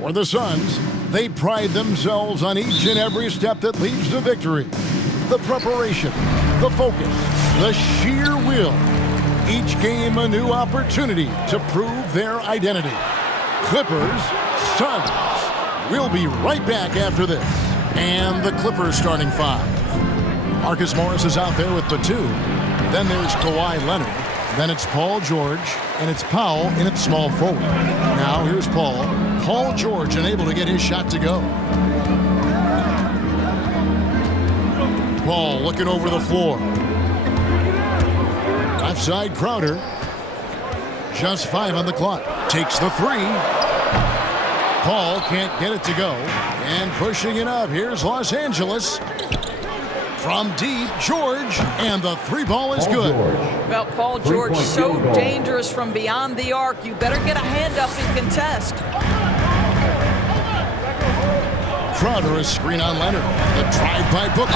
For the Suns, they pride themselves on each and every step that leads to victory. The preparation, the focus, the sheer will. Each game a new opportunity to prove their identity. Clippers, Suns. We'll be right back after this. And the Clippers starting five. Marcus Morris is out there with the two. Then there's Kawhi Leonard. Then it's Paul George, and it's Powell in at small forward. Now here's Paul. Paul George unable to get his shot to go. Paul looking over the floor. Left side Crowder. Just 5 on the clock. Takes the three. Paul can't get it to go. And pushing it up, here's Los Angeles. From deep, George, and the three ball is good. Well, Paul George, so dangerous from beyond the arc. You better get a hand up and contest. Crowder is screen on Leonard. The drive by Booker.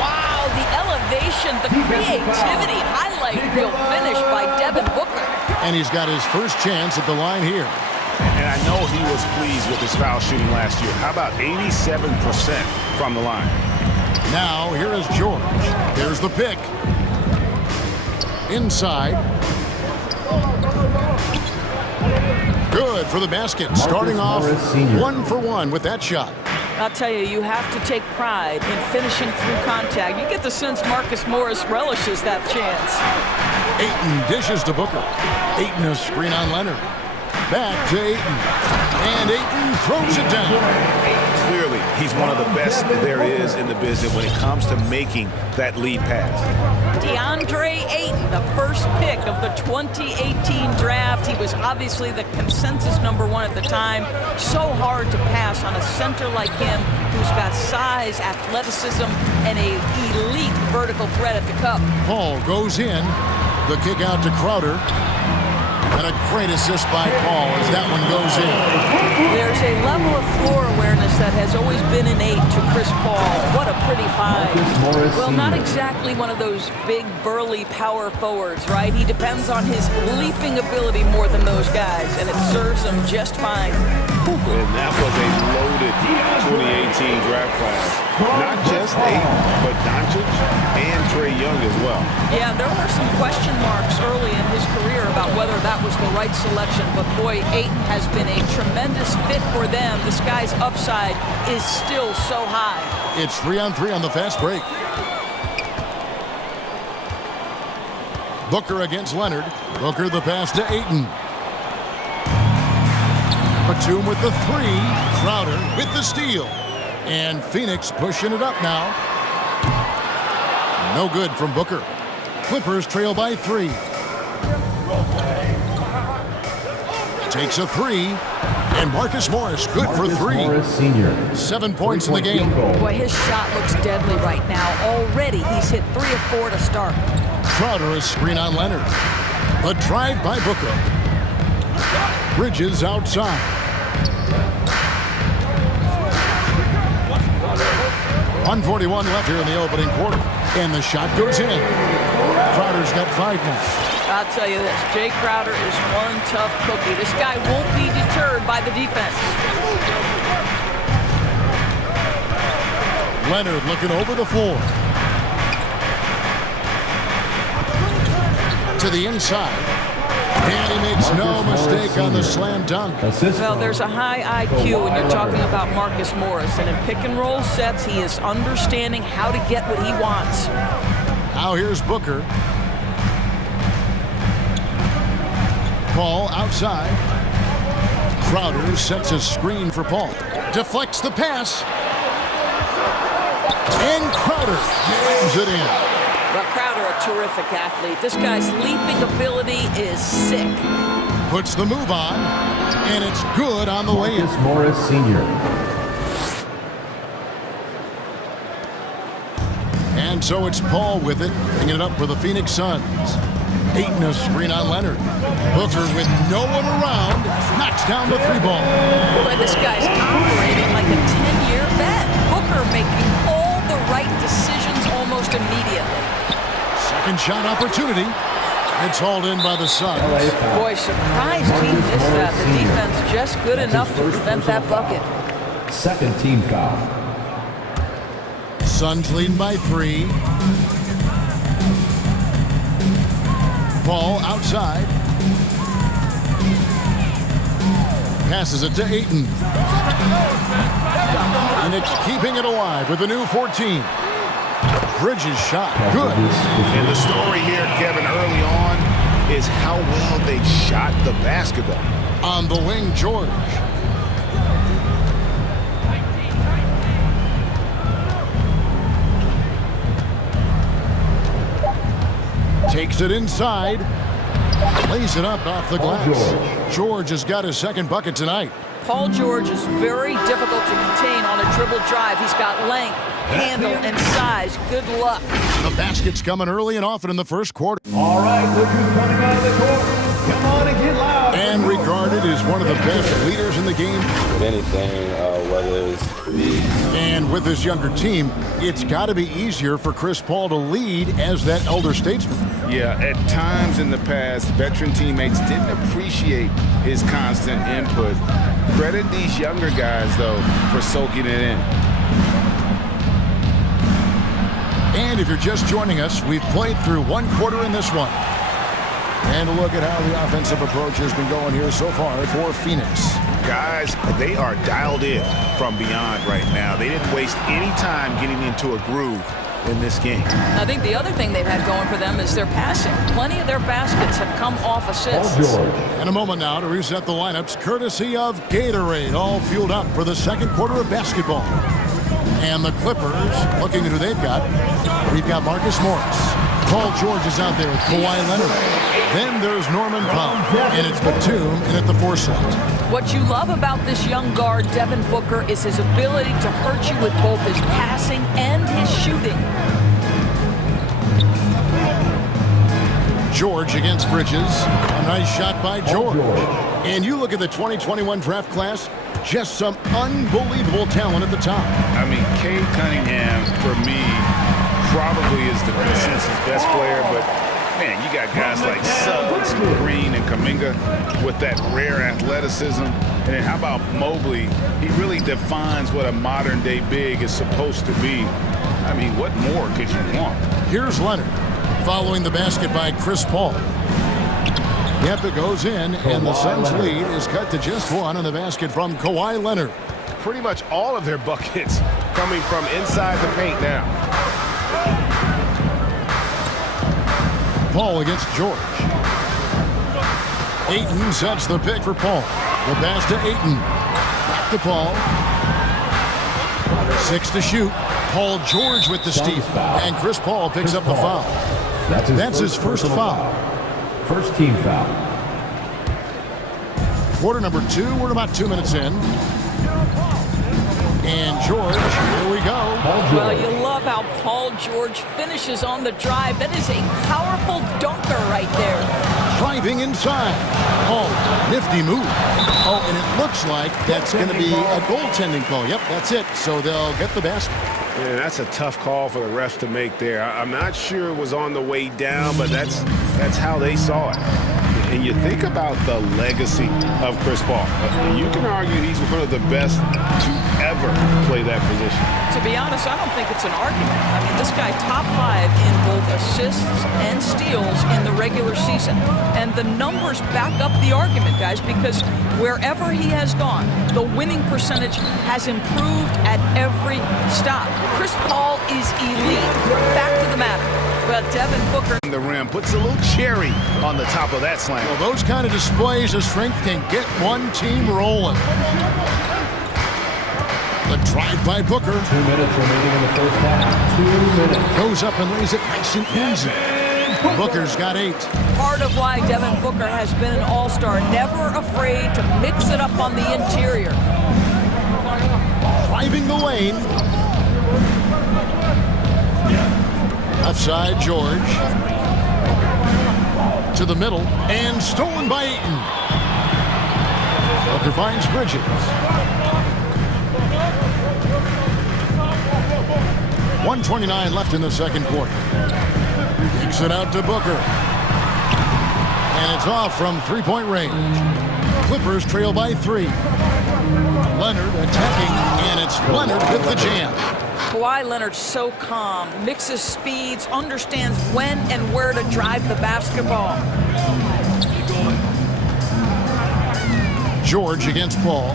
Wow, the elevation, the creativity, highlight reel finish by Devin Booker. And he's got his first chance at the line here. And I know he was pleased with his foul shooting last year. How about 87% from the line? Now, here is George. Here's the pick. Inside. Good for the basket. Starting off 1 for 1 with that shot. I'll tell you, you have to take pride in finishing through contact. You get the sense Marcus Morris relishes that chance. Ayton dishes to Booker. Ayton a screen on Leonard. Back to Ayton. And Ayton throws it down. Clearly, he's one of the best there is in the business when it comes to making that lead pass. DeAndre Ayton, the first pick of the 2018 draft. He was obviously the consensus #1 at the time. So hard to pass on a center like him who's got size, athleticism, and an elite vertical threat at the cup. Paul goes in. The kick out to Crowder. And a great assist by Paul as that one goes in. There's a level of floor awareness that has always been innate to Chris Paul. What a pretty find. Well, not exactly one of those big, burly power forwards, right? He depends on his leaping ability more than those guys, and it serves him just fine. And that was a loaded 2018 draft class. Not just Ayton, but Doncic and Trae Young as well. Yeah, there were some question marks early in his career about whether that was the right selection, but boy, Ayton has been a tremendous fit for them. This guy's upside is still so high. It's 3-on-3 on the fast break. Booker against Leonard. Booker the pass to Ayton. Batum with the three. Crowder with the steal. And Phoenix pushing it up now. No good from Booker. Clippers trail by 3. Takes a three. And Marcus Morris good for 3. 7 points in the game. Boy, his shot looks deadly right now. Already he's hit 3 of 4 to start. Crowder is screen on Leonard. A drive by Booker. Bridges outside. 1:41 left here in the opening quarter. And the shot goes in. Crowder's got 5 now. I'll tell you this, Jay Crowder is one tough cookie. This guy won't be deterred by the defense. Leonard looking over the floor. To the inside. And he makes no mistake on the slam dunk. Well, there's a high IQ when you're talking about Marcus Morris. And in pick-and-roll sets, he is understanding how to get what he wants. Now here's Booker. Paul outside. Crowder sets a screen for Paul. Deflects the pass. And Crowder jams it in. Well, Crowder, a terrific athlete. This guy's leaping ability is sick. Puts the move on, and it's good on the way in. Morris Sr. And so it's Paul with it, bringing it up for the Phoenix Suns. Ayton a screen on Leonard. Booker with no one around, knocks down the 3 ball. Boy, this guy's operating like a 10-year vet. Booker making all the right decisions almost immediately. Second shot opportunity. It's hauled in by the Suns. Boy, surprise team missed that. The defense just good enough to prevent that bucket. Second team foul. Suns leading by 3. Ball outside. Passes it to Ayton. Phoenix keeping it alive with a new 14. Bridges shot, good. And the story here, Kevin, early on is how well they've shot the basketball. On the wing, George. Takes it inside. Lays it up off the glass. George has got his second bucket tonight. Paul George is very difficult to contain on a dribble drive. He's got length, handle, and size. Good luck. The basket's coming early and often in the first quarter. All right, look who's coming out of the court. Come on and get loud. And regarded as one of the best leaders in the game. With anything, whether it's me. And with this younger team, it's got to be easier for Chris Paul to lead as that elder statesman. Yeah, at times in the past, veteran teammates didn't appreciate his constant input. Credit these younger guys, though, for soaking it in. And if you're just joining us, we've played through one quarter in this one. And a look at how the offensive approach has been going here so far for Phoenix. Guys, they are dialed in from beyond right now. They didn't waste any time getting into a groove in this game. I think the other thing they've had going for them is their passing. Plenty of their baskets have come off assists. In a moment now to reset the lineups, courtesy of Gatorade, all fueled up for the second quarter of basketball. And the Clippers, looking at who they've got, we've got Marcus Morris. Paul George is out there with Kawhi Leonard. Then there's Norman Powell, and it's Batum in at the 4 slot. What you love about this young guard, Devin Booker, is his ability to hurt you with both his passing and his shooting. George against Bridges. A nice shot by George. And you look at the 2021 draft class, just some unbelievable talent at the top. I mean, Cade Cunningham, for me, probably is the consensus best player, but man, you got guys like Suggs, Green, and Kuminga with that rare athleticism. And then how about Mobley? He really defines what a modern-day big is supposed to be. I mean, what more could you want? Here's Leonard, following the basket by Chris Paul. Yep, it goes in, and the Suns' lead is cut to just 1 on the basket from Kawhi Leonard. Pretty much all of their buckets coming from inside the paint now. Paul against George. Ayton sets the pick for Paul. The pass to Ayton. Back to Paul. 6 to shoot. Paul George with the steal. And Chris Paul picks up the foul. That's his first foul. First team foul. Quarter number 2. We're about 2 minutes in. And George, here we go. Well, you love how Paul George finishes on the drive. That is a powerful dunker right there. Driving inside. Oh, nifty move. Oh, and it looks like that's going to be a goaltending call. Yep, that's it. So they'll get the basket. Yeah, that's a tough call for the refs to make there. I'm not sure it was on the way down, but that's how they saw it. And you think about the legacy of Chris Paul. You can argue he's one of the best to ever play that position. To be honest, I don't think it's an argument. I mean, this guy top 5 in both assists and steals in the regular season. And the numbers back up the argument, guys, because wherever he has gone, the winning percentage has improved at every stop. Chris Paul is elite. Fact of the matter. But Devin Booker the rim puts a little cherry on the top of that slam. Well, those kind of displays of strength can get one team rolling. The drive by Booker. 2 minutes remaining in the first half. 2 minutes. Goes up and lays it nice and easy. Booker's got 8. Part of why Devin Booker has been an all-star, never afraid to mix it up on the interior. Driving the lane. Left side, George. To the middle, and stolen by Ayton. Booker finds Bridges. 1:29 left in the second quarter. Kicks it out to Booker. And it's off from three-point range. Clippers trail by 3. Leonard attacking, and it's Leonard with the jam. Kawhi Leonard so calm, mixes speeds, understands when and where to drive the basketball. George against Paul.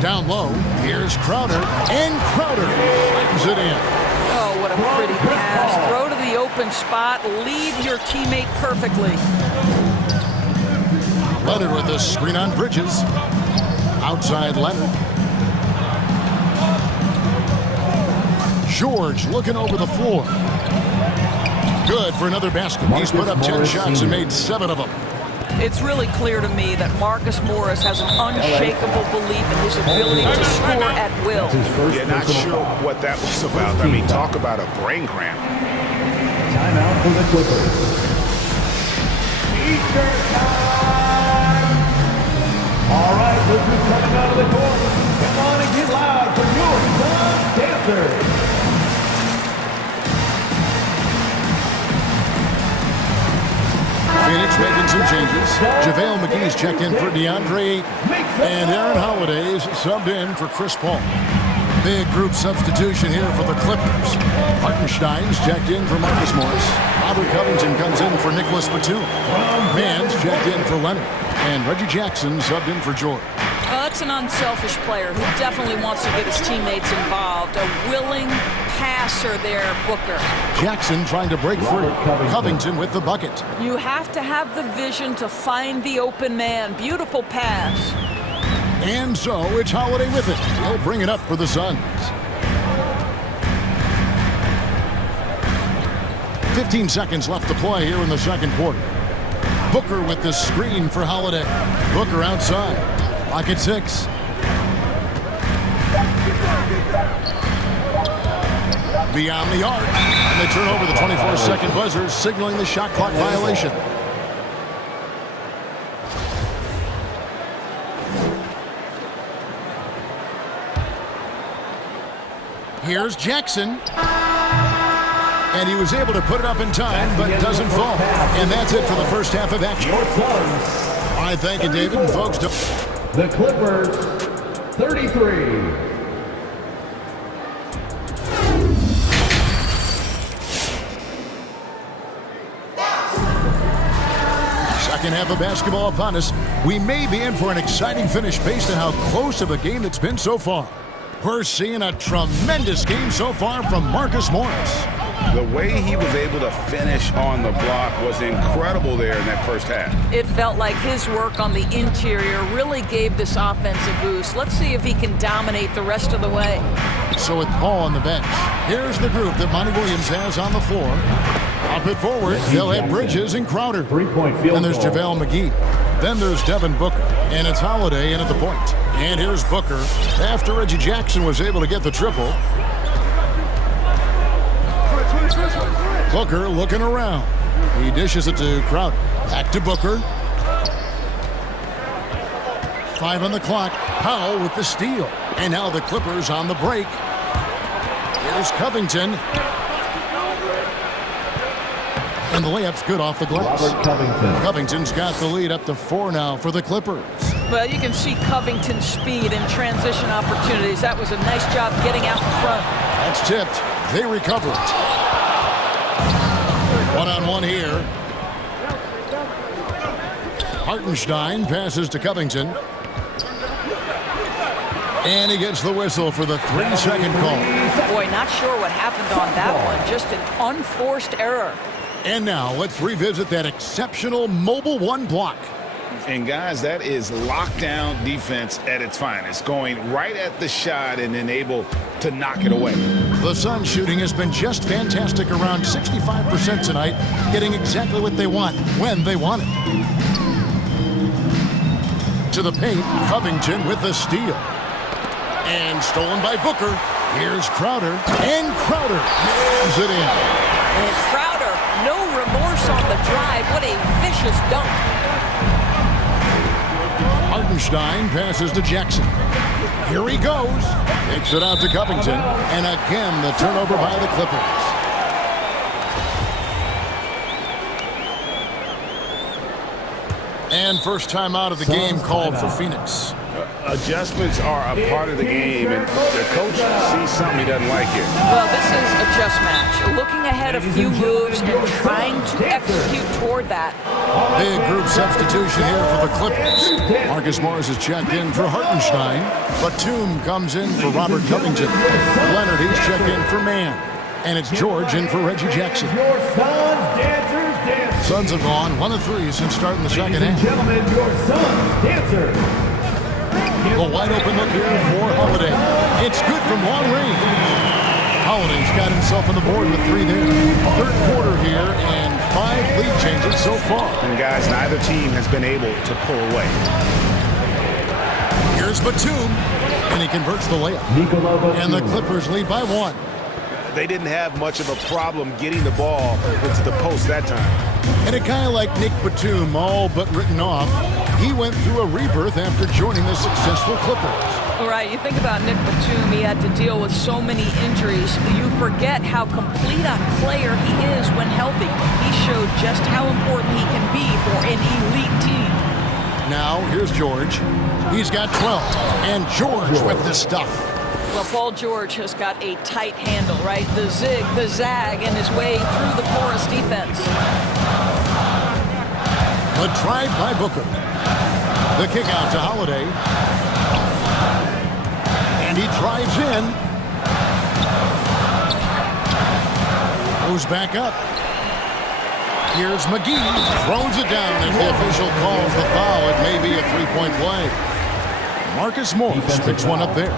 Down low, here's Crowder, and Crowder slams it in. Oh, what a pretty pass. Throw to the open spot, lead your teammate perfectly. Leonard with a screen on Bridges. Outside Leonard. George looking over the floor. Good for another basket. He's put up 10 shots and made 7 of them. It's really clear to me that Marcus Morris has an unshakable belief in his ability to score at will. Yeah, not sure what that was about. I mean, talk about a brain cramp. Timeout for the Clippers. Eastern time. All right, this is coming out of the court. Come on and get loud for your son, Dancer. Phoenix making some changes. JaVale McGee's checked in for DeAndre Ayton. And Aaron Holiday's subbed in for Chris Paul. Big group substitution here for the Clippers. Hartenstein's checked in for Marcus Morris. Robert Covington comes in for Nicholas Batum. Mann's checked in for Leonard. And Reggie Jackson subbed in for George. That's an unselfish player who definitely wants to get his teammates involved. A willing passer there, Booker. Jackson trying to break free. Covington with the bucket. You have to have the vision to find the open man. Beautiful pass. And so it's Holiday with it. He'll bring it up for the Suns. 15 seconds left to play here in the second quarter. Booker with the screen for Holiday. Booker outside. Clock at 6. Beyond the arc. And they turn over the 24-second buzzer, signaling the shot clock violation. Here's Jackson. And he was able to put it up in time, but doesn't fall. And that's it for the first half of action. I thank you, David. And folks, the Clippers, 33. Second half of basketball upon us. We may be in for an exciting finish based on how close of a game it's been so far. We're seeing a tremendous game so far from Marcus Morris. The way he was able to finish on the block was incredible there in that first half. It felt like his work on the interior really gave this offense a boost. Let's see if he can dominate the rest of the way. So with Paul on the bench, here's the group that Monty Williams has on the floor. Up it forward, they'll have Bridges and Crowder. Then there's JaVale McGee. Then there's Devin Booker. And it's Holiday in at the point. And here's Booker. After Reggie Jackson was able to get the triple. Booker looking around. He dishes it to Crowder. Back to Booker. 5 on the clock. Powell with the steal. And now the Clippers on the break. Here's Covington. And the layup's good off the glass. Covington's got the lead up to 4 now for the Clippers. Well, you can see Covington's speed and transition opportunities. That was a nice job getting out in front. That's tipped. They recover it. One-on-one here. Hartenstein passes to Covington. And he gets the whistle for the 3-second call. Boy, not sure what happened on that one. Just an unforced error. And now let's revisit that exceptional mobile one block. And guys, that is lockdown defense at its finest. Going right at the shot and then able to knock it away. The Suns shooting has been just fantastic, around 65% tonight, getting exactly what they want when they want it. To the paint, Covington with the steal. And stolen by Booker. Here's Crowder. And Crowder nails it in. And Crowder, no remorse on the drive. What a vicious dunk. Hartenstein passes to Jackson. Here he goes. Takes it out to Covington. And again, the turnover by the Clippers. And first time out of the game called for Phoenix. Adjustments are a part of the game, and the coach sees something he doesn't like here. Well, this is a just match. Looking ahead a few moves and trying to execute toward that. Big group substitution here for the Clippers. Marcus Morris is checked in for Hartenstein. Batum comes in for Robert Covington. Leonard, he's checked in for Mann. And it's George in for Reggie Jackson. Your sons, dancers, dancers. Suns have gone 1 of 3 since starting the second Ladies and half. gentlemen, your sons, dancers. A wide open look here for Holiday. It's good from long range. Holiday's got himself on the board with 3 there. Third quarter here and 5 lead changes so far. And guys, neither team has been able to pull away. Here's Batum, and he converts the layup. And the Clippers lead by 1. They didn't have much of a problem getting the ball into the post that time. And a guy like Nick Batum, all but written off, he went through a rebirth after joining the successful Clippers. Right, you think about Nick Batum, he had to deal with so many injuries. You forget how complete a player he is when healthy. He showed just how important he can be for an elite team. Now, here's George. He's got 12. And George with the stuff. Well, Paul George has got a tight handle, right? The zig, the zag, and his way through the porous defense. The drive by Booker. The kick out to Holiday. And he drives in. Goes back up. Here's McGee. Throws it down as the official calls the foul. It may be a 3-point play. Marcus Morris picks one up there.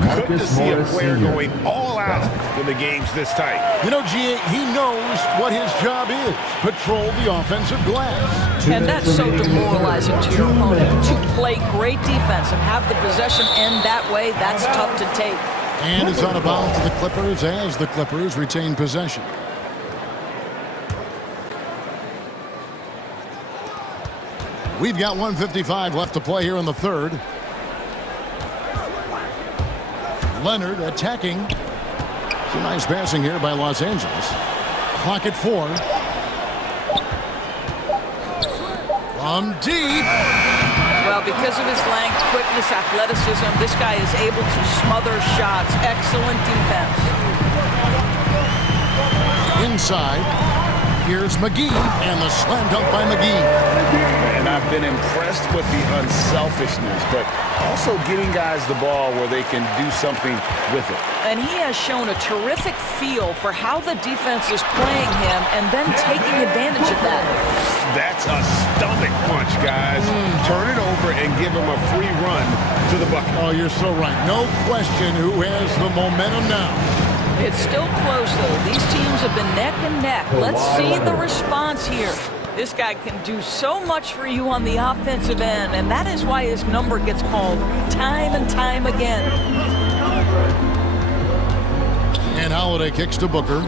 Good to see a player going all out when the game's this tight. You know, G.A., he knows what his job is. Patrol the offensive glass. And that's so demoralizing to your opponent. To play great defense and have the possession end that way, that's tough to take. And it's out of bounds to the Clippers as the Clippers retain possession. We've got 1:55 left to play here in the third. Leonard attacking. Some nice passing here by Los Angeles. Clock at 4. From deep. Well, because of his length, quickness, athleticism, this guy is able to smother shots. Excellent defense. Inside. Here's McGee, and the slam dunk by McGee. And I've been impressed with the unselfishness, but also getting guys the ball where they can do something with it. And he has shown a terrific feel for how the defense is playing him and then taking advantage of that. That's a stomach punch, guys. Turn it over and give him a free run to the bucket. Oh, you're so right. No question who has the momentum now. It's still close, though. These teams have been neck and neck. Let's see the response here. This guy can do so much for you on the offensive end, and that is why his number gets called time and time again. And Holiday kicks to Booker.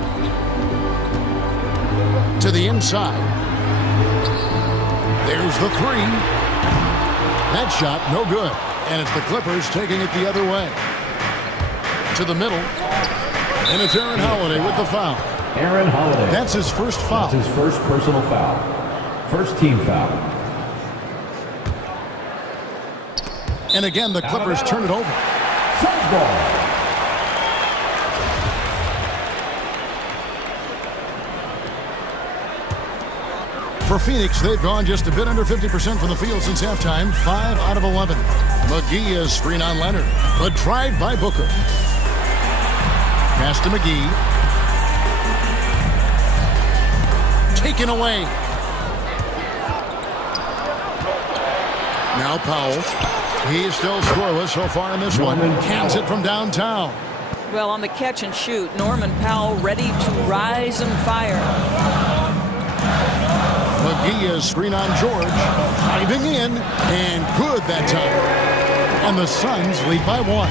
To the inside. There's the 3. That shot, no good. And it's the Clippers taking it the other way. To the middle. And it's Aaron Holiday with the foul. Aaron Holiday. That's his first foul. That's his first personal foul. First team foul. And again, the Clippers turn it over. Suns ball. For Phoenix, they've gone just a bit under 50% from the field since halftime. 5 out of 11. McGee is screen on Leonard. The drive by Booker. Pass to McGee. Taken away. Now Powell. He's still scoreless so far in this one. Cans it from downtown. Well, on the catch and shoot, Norman Powell ready to rise and fire. McGee is screen on George. Diving in. And good that time. And the Suns lead by 1.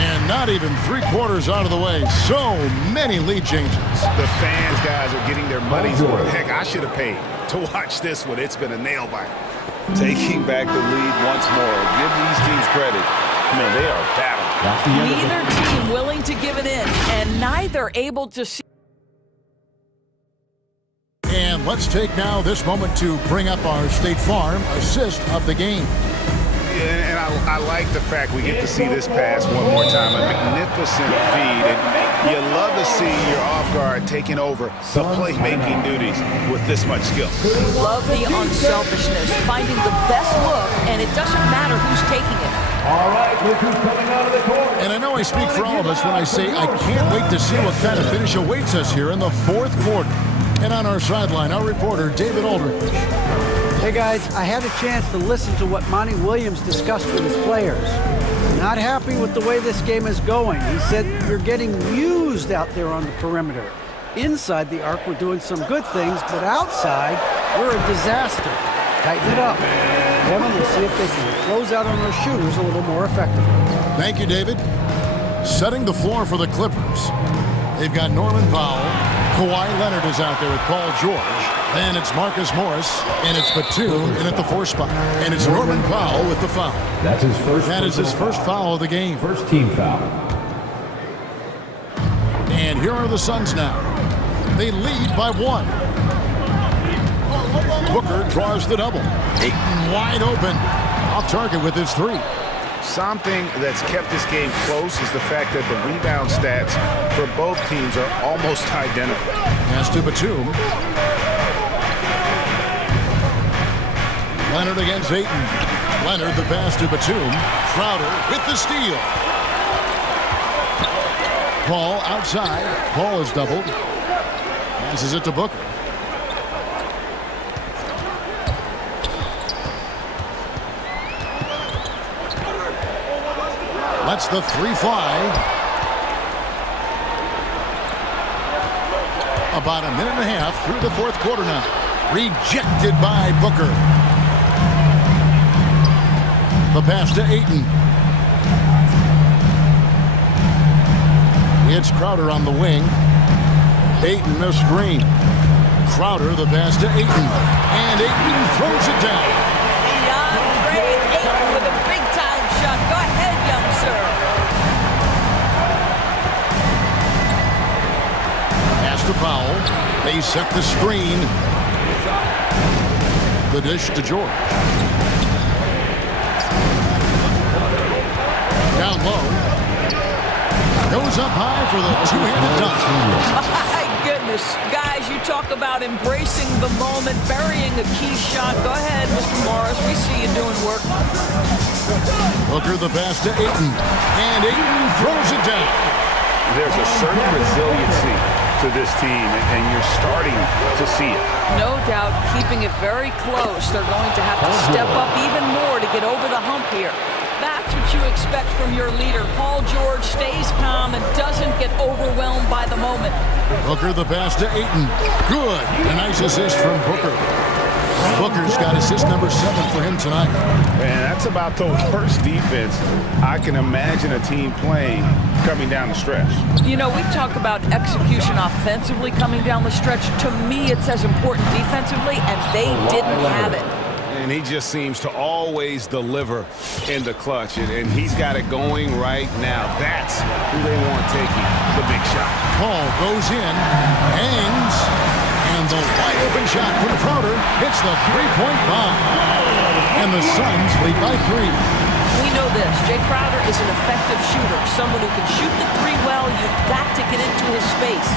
And not even 3/4 out of the way. So many lead changes. The fans, guys, are getting their money's worth. Heck, I should have paid to watch this one. It's been a nail-biter. Taking back the lead once more. Give these teams credit. Man, they are battling. Neither team willing to give it in, and neither able to see. And And let's take now this moment to bring up our State Farm assist of the game. And I like the fact we get to see this pass one more time. A magnificent feed. And you love to see your off guard taking over the playmaking duties with this much skill. Love the unselfishness, finding the best look, and it doesn't matter who's taking it. All right, look who's coming out of the court. And I know I speak for all of us when I say I can't wait to see what kind of finish awaits us here in the fourth quarter. And on our sideline, our reporter, David Aldridge. Hey guys, I had a chance to listen to what Monty Williams discussed with his players. Not happy with the way this game is going. He said you're getting used out there on the perimeter. Inside the arc, we're doing some good things, but outside, we're a disaster. Tighten it up. Kevin, we'll see if they can close out on those shooters a little more effectively. Thank you, David. Setting the floor for the Clippers. They've got Norman Powell. Kawhi Leonard is out there with Paul George. And it's Marcus Morris, and it's Batum in at the 4 spot. And it's Norman Powell with the foul. That's his first. That is his first foul of the game. First team foul. And here are the Suns now. They lead by 1. Booker draws the double. Ayton wide open. Off target with his 3. Something that's kept this game close is the fact that the rebound stats for both teams are almost identical. Pass to Batum. Leonard against Ayton. Leonard the pass to Batum. Crowder with the steal. Paul outside. Paul is doubled. Passes it to Booker. Lets the 3 fly. About a minute and a half through the fourth quarter now. Rejected by Booker. The pass to Ayton. It's Crowder on the wing. Ayton a screen. Crowder the pass to Ayton. And Ayton throws it down. DeAndre Ayton with a big-time shot. Go ahead, young sir. Pass to Powell. They set the screen. The dish to George. Down low. Goes up high for the two-handed dunk. My goodness. Guys, you talk about embracing the moment, burying a key shot. Go ahead, Mr. Morris. We see you doing work. Booker the pass to Ayton. And Ayton throws it down. There's a certain resiliency to this team, and you're starting to see it. No doubt, keeping it very close. They're going to have to step up even more to get over the hump here. That's what you expect from your leader. Paul George stays calm and doesn't get overwhelmed by the moment. Booker the pass to Ayton. Good. A nice assist from Booker. Booker's got assist number 7 for him tonight. Man, that's about the worst defense I can imagine a team playing coming down the stretch. You know, we talk about execution offensively coming down the stretch. To me, it's as important defensively, and they didn't have it. And he just seems to always deliver in the clutch, and he's got it going right now. That's who they want taking the big shot. Paul goes in, hangs, and the wide open shot from Crowder hits the three-point bomb. And the Suns lead by 3. We know this. Jay Crowder is an effective shooter, someone who can shoot the 3 well. You've got to get into his space.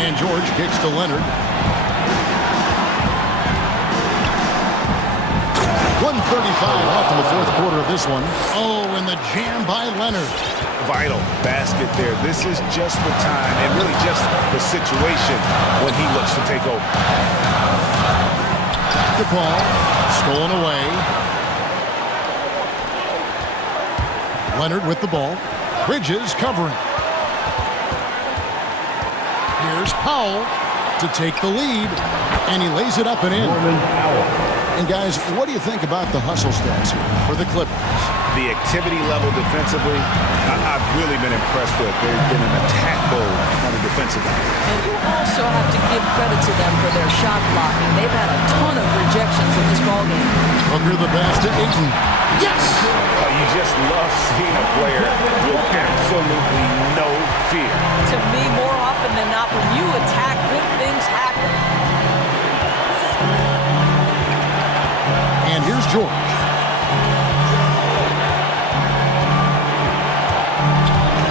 And George kicks to Leonard. 1:35 left in the fourth quarter of this one. Oh, and the jam by Leonard. Vital basket there. This is just the time, and really just the situation when he looks to take over. The ball stolen away. Leonard with the ball. Bridges covering. Here's Powell to take the lead, and he lays it up and in. And guys, what do you think about the hustle stats here for the Clippers? The activity level defensively, I've really been impressed with. They've been an attack mode on the defensive end. And you also have to give credit to them for their shot blocking. They've had a ton of rejections in this ballgame. Booker the pass to Ayton. Yes! You just love seeing a player with absolutely no fear. To me, more often than not, when you attack, good things happen. George.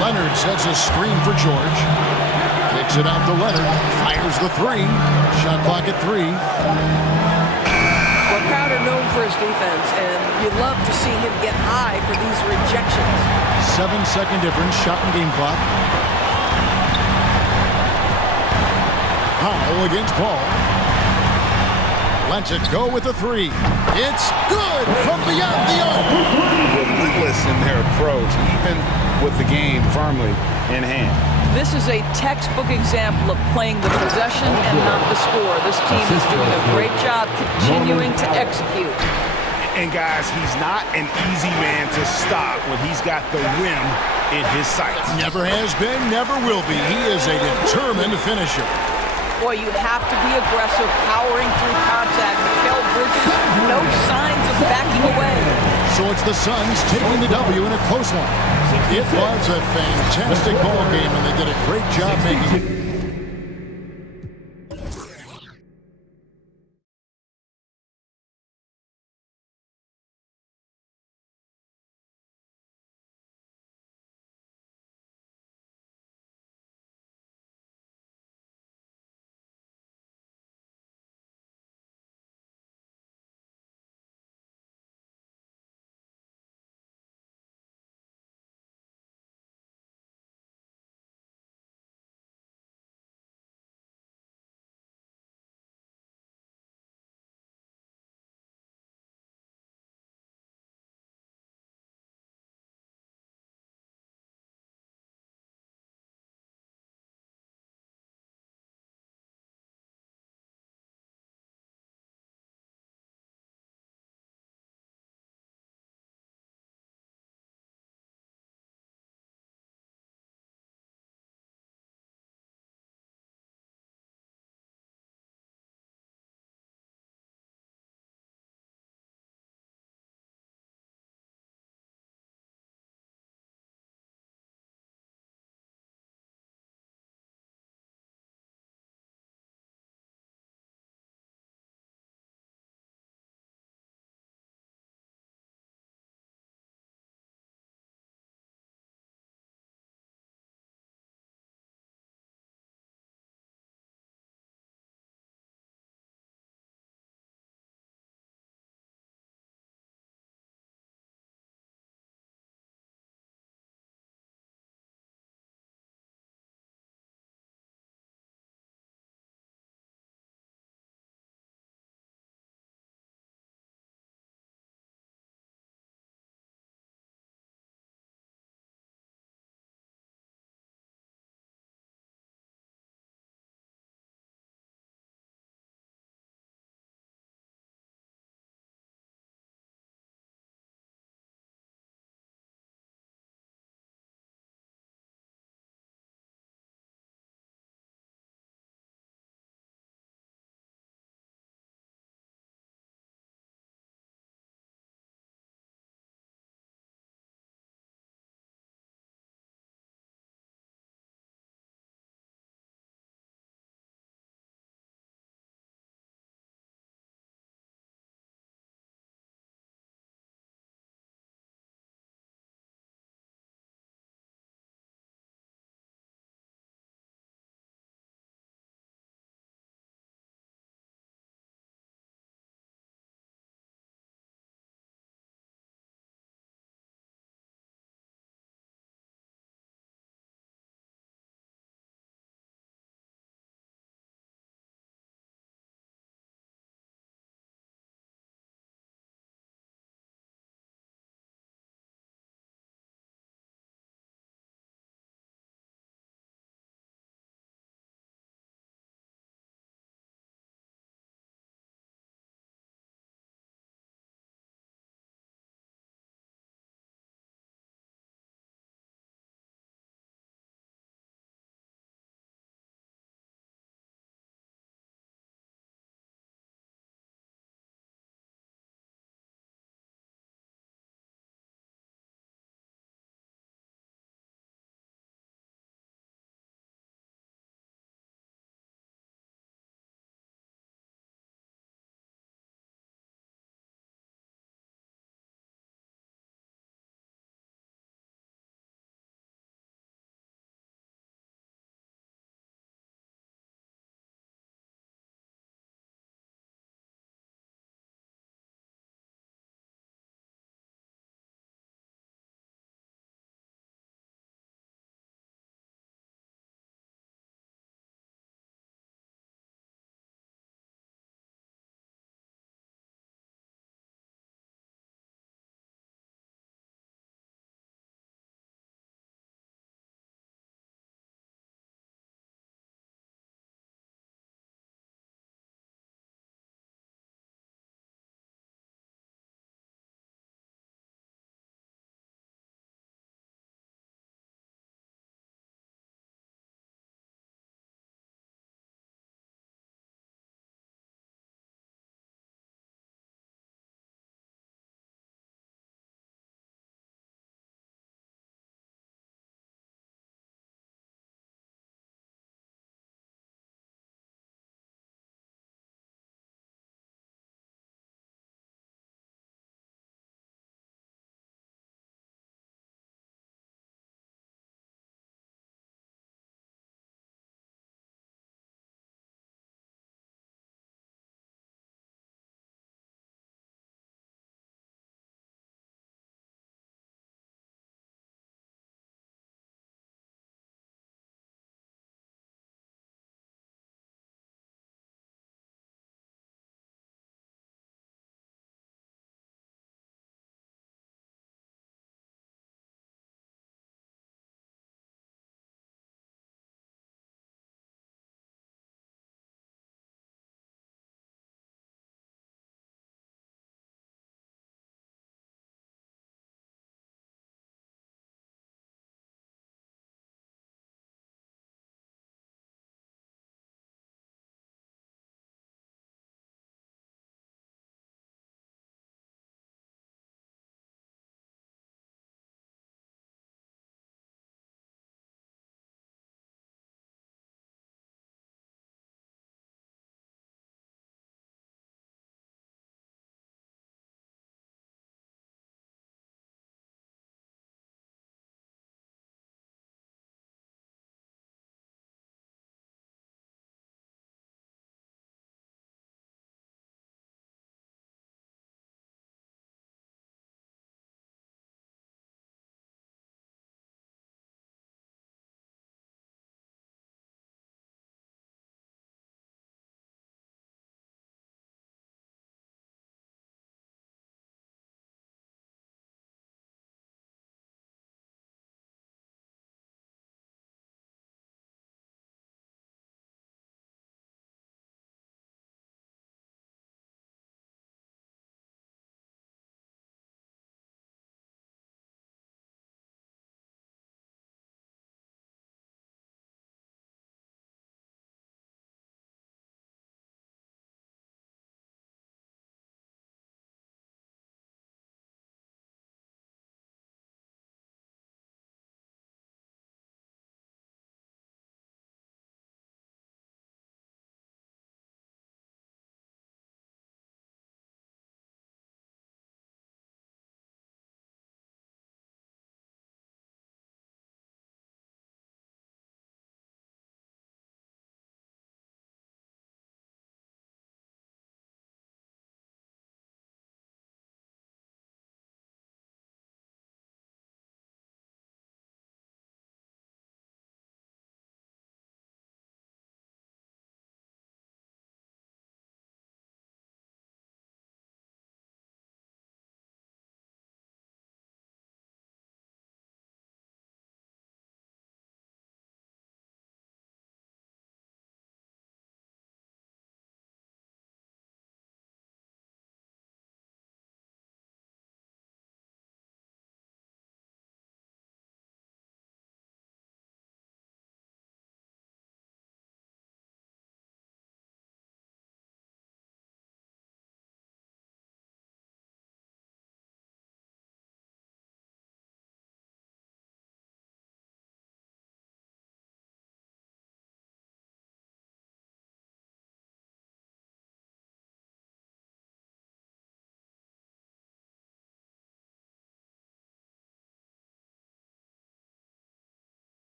Leonard sets a screen for George. Kicks it out to Leonard. Fires the three. Shot clock at 3. Well, Crowder known for his defense, and you'd love to see him get high for these rejections. 7-second difference, shot and game clock. Powell against Paul. Lets it go with the 3. It's good from beyond the arc. Relentless in their approach, even with the game firmly in hand. This is a textbook example of playing the possession and not the score. This team is doing a great job continuing to execute. And guys, he's not an easy man to stop when he's got the rim in his sights. Never has been, never will be. He is a determined finisher. Boy, you have to be aggressive, powering through contact. Mikal Bridges, no signs of backing away. So it's the Suns taking the W in a close one. It was a fantastic ball game, and they did a great job making it.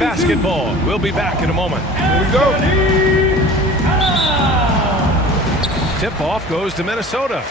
Basketball. We'll be back in a moment. Here we go. Tip-off goes to Minnesota.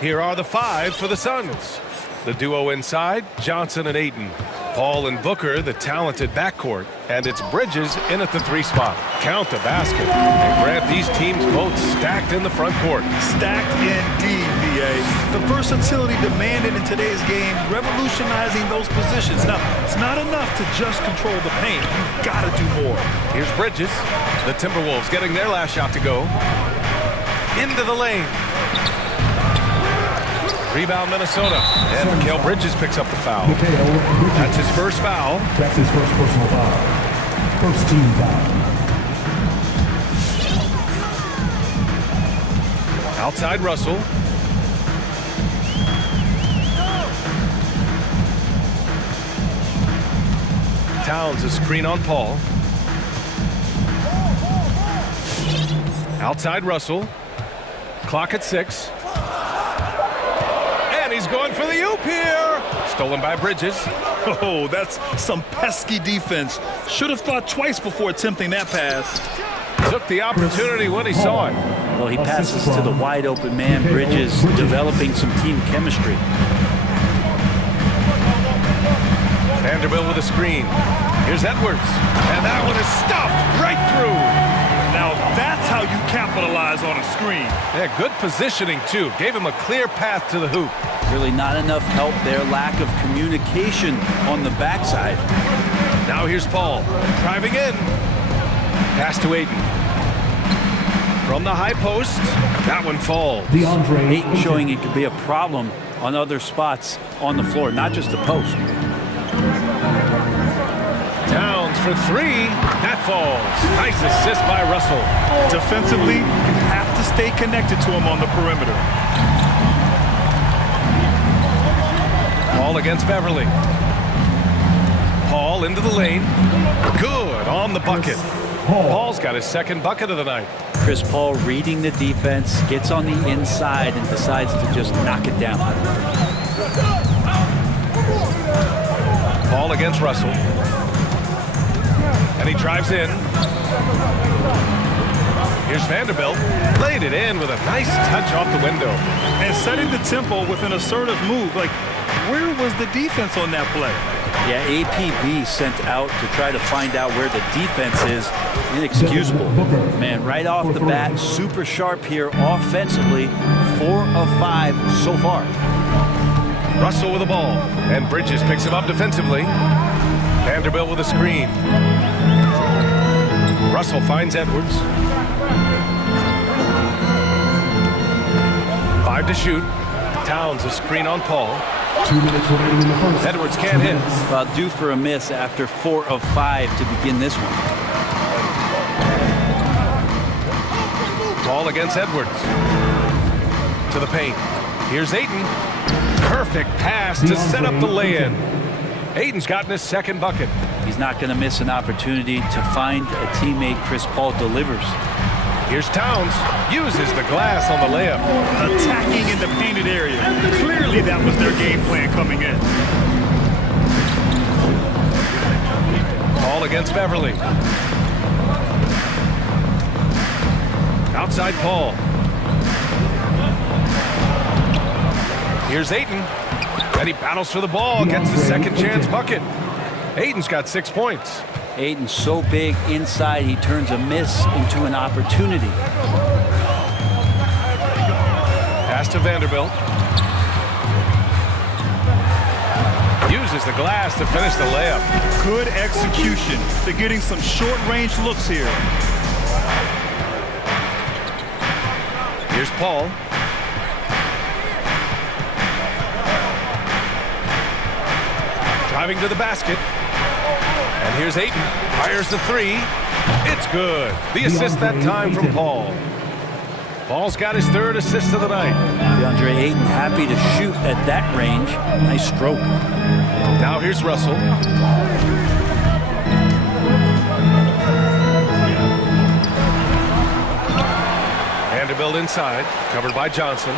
Here are the 5 for the Suns. The duo inside, Johnson and Ayton. Paul and Booker, the talented backcourt. And it's Bridges in at the 3 spot. Count the basket. And Grant, these teams both stacked in the front court. Stacked indeed, BA. The versatility demanded in today's game, revolutionizing those positions. Now, it's not enough to just control the paint. You've got to do more. Here's Bridges. The Timberwolves getting their last shot to go. Into the lane. Rebound Minnesota. And Mikal Bridges picks up the foul. That's his first foul. That's his first personal foul. First team foul. Outside Russell. Towns a screen on Paul. Outside Russell. Clock at 6. And he's going for the oop here. Stolen by Bridges. Oh, that's some pesky defense. Should have thought twice before attempting that pass. Took the opportunity when he saw it. Well, he passes to the wide open man. Bridges developing some team chemistry. Vanderbilt with a screen. Here's Edwards. And that one is stuffed right through. Now that's how you capitalize on a screen. Yeah, good positioning too. Gave him a clear path to the hoop. Really not enough help there. Lack of communication on the backside. Now here's Paul. Driving in. Pass to Ayton. From the high post. That one falls. Ayton showing it could be a problem on other spots on the floor, not just the post. Towns for 3. That falls. Nice assist by Russell. Defensively, you have to stay connected to him on the perimeter. Paul against Beverly. Paul into the lane. Good on the bucket. Paul's got his second bucket of the night. Chris Paul reading the defense, gets on the inside and decides to just knock it down. Paul against Russell. And he drives in. Here's Vanderbilt. Laid it in with a nice touch off the window. And setting the tempo with an assertive move. Like, where was the defense on that play? Yeah, APB sent out to try to find out where the defense is. Inexcusable. Man, right off the bat, super sharp here offensively. 4 of 5 so far. Russell with the ball. And Bridges picks him up defensively. Vanderbilt with a screen. Russell finds Edwards. 5 to shoot. Towns a screen on Paul. 2 minutes remaining in the first. Edwards can't hit. Well, due for a miss after 4 of 5 to begin this one. Paul against Edwards. To the paint. Here's Ayton. Perfect pass to set up the lay-in. Ayton's gotten his second bucket. He's not going to miss an opportunity to find a teammate. Chris Paul delivers. Here's Towns. Uses the glass on the layup. Attacking in the painted area. Clearly that was their game plan coming in. Paul against Beverly. Outside Paul. Here's Ayton. And he battles for the ball. Gets the second chance bucket. Ayton's got 6 points. Ayton's so big inside, he turns a miss into an opportunity. Pass to Vanderbilt. Uses the glass to finish the layup. Good execution. They're getting some short-range looks here. Here's Paul. Driving to the basket. And here's Ayton. Fires the 3. It's good. The assist that time from Paul. Paul's got his 3rd assist of the night. DeAndre Ayton happy to shoot at that range. Nice stroke. Now here's Russell. Vanderbilt inside. Covered by Johnson.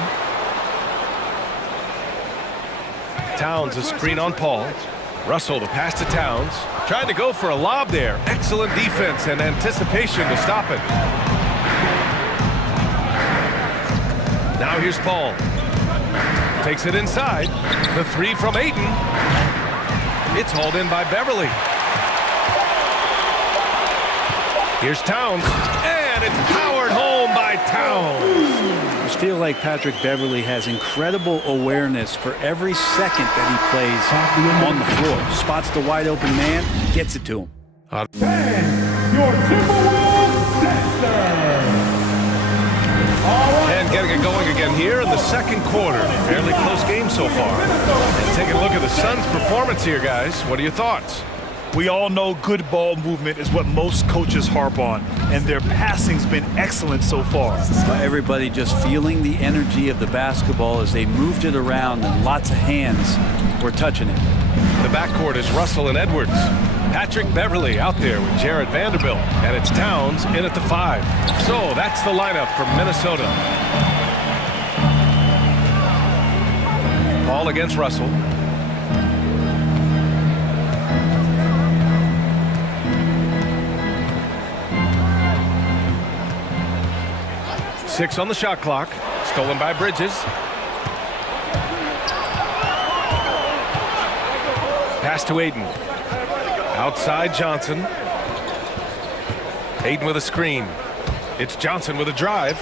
Towns a screen on Paul. Russell, the pass to Towns. Trying to go for a lob there. Excellent defense and anticipation to stop it. Now here's Paul. Takes it inside. The three from Ayton. It's hauled in by Beverly. Here's Towns. And it's powered home by Towns. I just feel like Patrick Beverly has incredible awareness for every second that he plays on the floor. Spots the wide open man, gets it to him. Your Timberwolves dancer. And getting it going again here in the second quarter. Fairly close game so far. And taking a look at the Suns' performance here, guys. What are your thoughts? We all know good ball movement is what most coaches harp on, and their passing's been excellent so far. Everybody just feeling the energy of the basketball as they moved it around, and lots of hands were touching it. The backcourt is Russell and Edwards. Patrick Beverly out there with Jared Vanderbilt, and it's Towns in at the 5. So that's the lineup from Minnesota. Paul against Russell. Six on the shot clock. Stolen by Bridges. Pass to Ayton. Outside Johnson. Ayton with a screen. It's Johnson with a drive.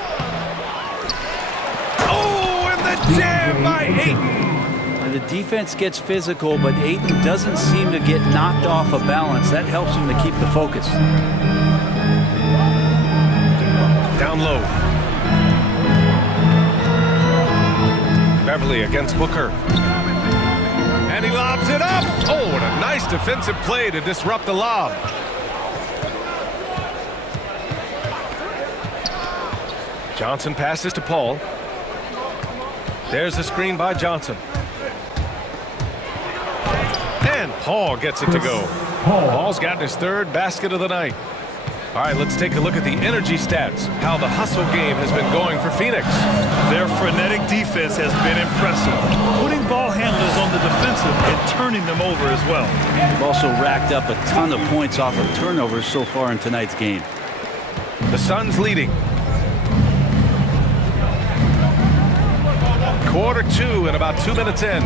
Oh, and the jam by Ayton. The defense gets physical, but Ayton doesn't seem to get knocked off of balance. That helps him to keep the focus. Down low. Beverly against Booker. And he lobs it up. Oh, what a nice defensive play to disrupt the lob. Johnson passes to Paul. There's the screen by Johnson. And Paul gets it to go. Paul's gotten his third basket of the night. All right, let's take a look at the energy stats, how the hustle game has been going for Phoenix. Their frenetic defense has been impressive, putting ball handlers on the defensive and turning them over as well. They've also racked up a ton of points off of turnovers so far in tonight's game. The Suns leading. Quarter 2 and about 2 minutes in.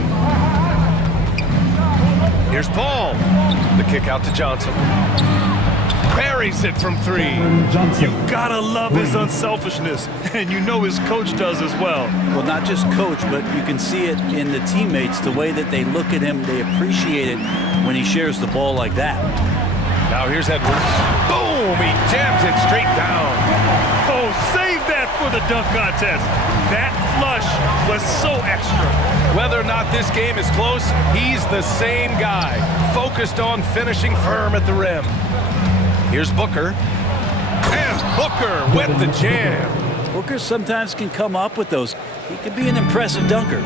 Here's Paul. The kick out to Johnson. Buries it from 3. You gotta love his unselfishness, and you know his coach does as well. Well, not just coach, but you can see it in the teammates, the way that they look at him. They appreciate it when he shares the ball like that. Now here's Edwards. Boom! He jams it straight down. Oh, save that for the dunk contest. That flush was so extra. Whether or not this game is close, he's the same guy, focused on finishing firm at the rim. Here's Booker. And Booker with the jam. Booker sometimes can come up with those. He could be an impressive dunker.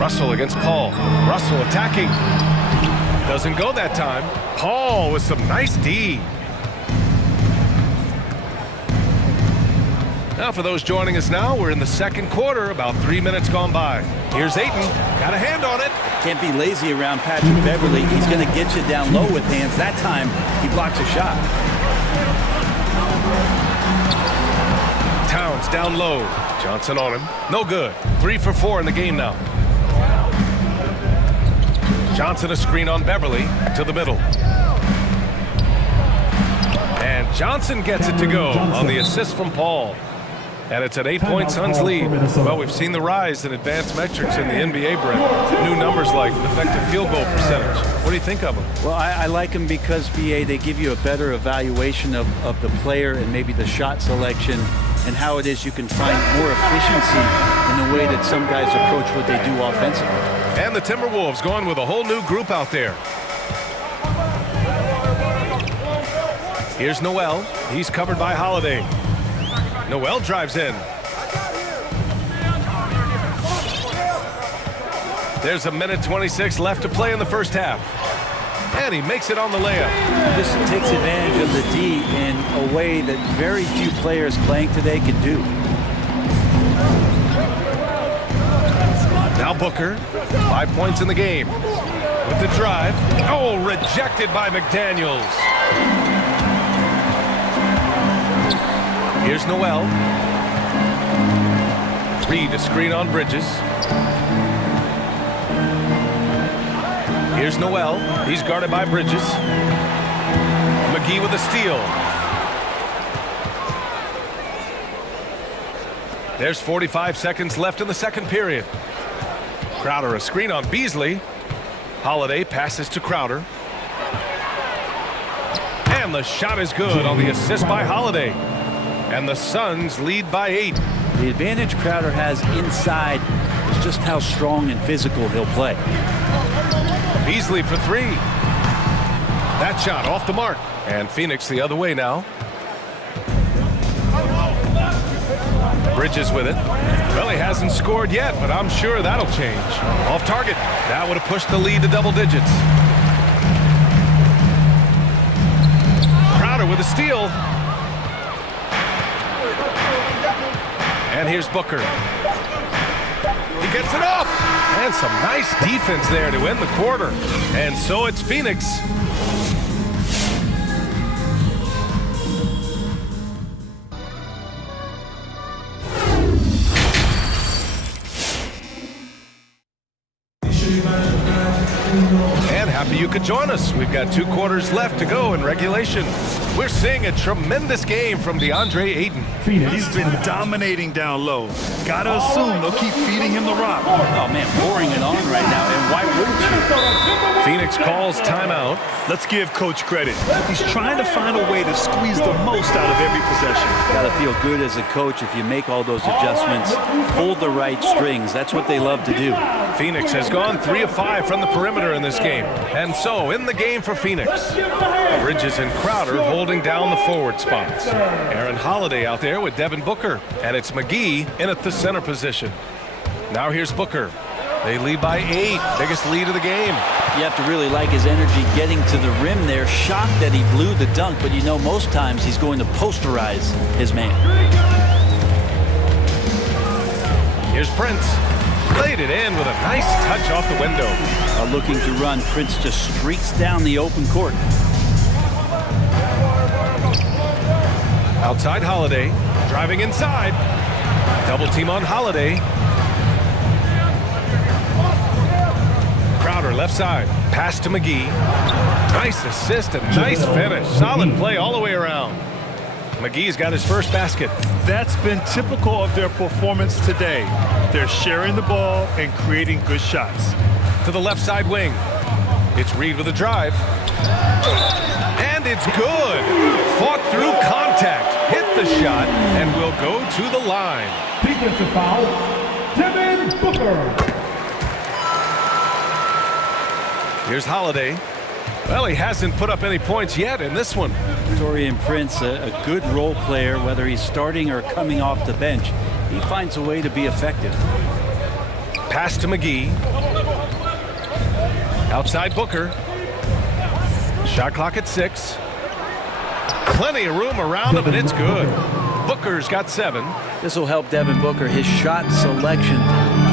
Russell against Paul. Russell attacking. Doesn't go that time. Paul with some nice D. Now for those joining us now, we're in the second quarter, about 3 minutes gone by. Here's Ayton, got a hand on it. Can't be lazy around Patrick Beverly. He's going to get you down low with hands. That time, he blocks a shot. Towns down low. Johnson on him. No good. 3 for 4 in the game now. Johnson a screen on Beverly to the middle. And Johnson gets it to go on the assist from Paul. And it's an 8-point Suns lead. Well, we've seen the rise in advanced metrics in the NBA, Brent. New numbers like effective field goal percentage. What do you think of them? Well, I like them because, BA, they give you a better evaluation of the player and maybe the shot selection and how it is you can find more efficiency in the way that some guys approach what they do offensively. And the Timberwolves going with a whole new group out there. Here's Noel. He's covered by Holiday. Noel drives in. There's 1:26 left to play in the first half. And he makes it on the layup. This takes advantage of the D in a way that very few players playing today can do. Now Booker, 5 points in the game. With the drive. Oh, rejected by McDaniels. Here's Noel. Reed, a screen on Bridges. Here's Noel. He's guarded by Bridges. McGee with a steal. There's 45 seconds left in the second period. Crowder, a screen on Beasley. Holiday passes to Crowder. And the shot is good on the assist by Holiday. And the Suns lead by 8. The advantage Crowder has inside is just how strong and physical he'll play. Beasley for 3. That shot off the mark. And Phoenix the other way now. Bridges with it. Well, he hasn't scored yet, but I'm sure that'll change. Off target. That would have pushed the lead to double digits. Crowder with a steal. And here's Booker. He gets it off. And some nice defense there to end the quarter. And so it's Phoenix. And happy you could join us. We've got 2 quarters left to go in regulation. We're seeing a tremendous game from DeAndre Ayton. He's been dominating down low. Gotta assume they'll keep feeding him the rock. Oh, man, pouring it on right now, and why wouldn't you? Phoenix calls timeout. Let's give Coach credit. He's trying to find a way to squeeze the most out of every possession. Got to feel good as a coach if you make all those adjustments, pull the right strings. That's what they love to do. Phoenix has gone 3 of 5 from the perimeter in this game. And so, in the game for Phoenix, Bridges and Crowder holding down the forward spots. Aaron Holiday out there with Devin Booker. And it's McGee in at the center position. Now here's Booker. They lead by 8. Biggest lead of the game. You have to really like his energy getting to the rim there. Shocked that he blew the dunk, but you know most times he's going to posterize his man. Here's Prince. Laid it in with a nice touch off the window. Looking to run, Prince just streaks down the open court. Outside Holiday, driving inside. Double team on Holiday. Crowder left side, pass to McGee. Nice assist and nice finish. Solid play all the way around. McGee's got his first basket. That's been typical of their performance today. They're sharing the ball and creating good shots. To the left side wing. It's Reed with a drive. And it's good. Fought through contact. Hit the shot and will go to the line. Defensive foul, Devin Booker. Here's Holiday. Well, he hasn't put up any points yet in this one. Taurean Prince, a good role player, whether he's starting or coming off the bench. He finds a way to be effective. Pass to McGee. Outside Booker. Shot clock at 6. Plenty of room around him, and it's good. Booker's got 7. This will help Devin Booker. His shot selection,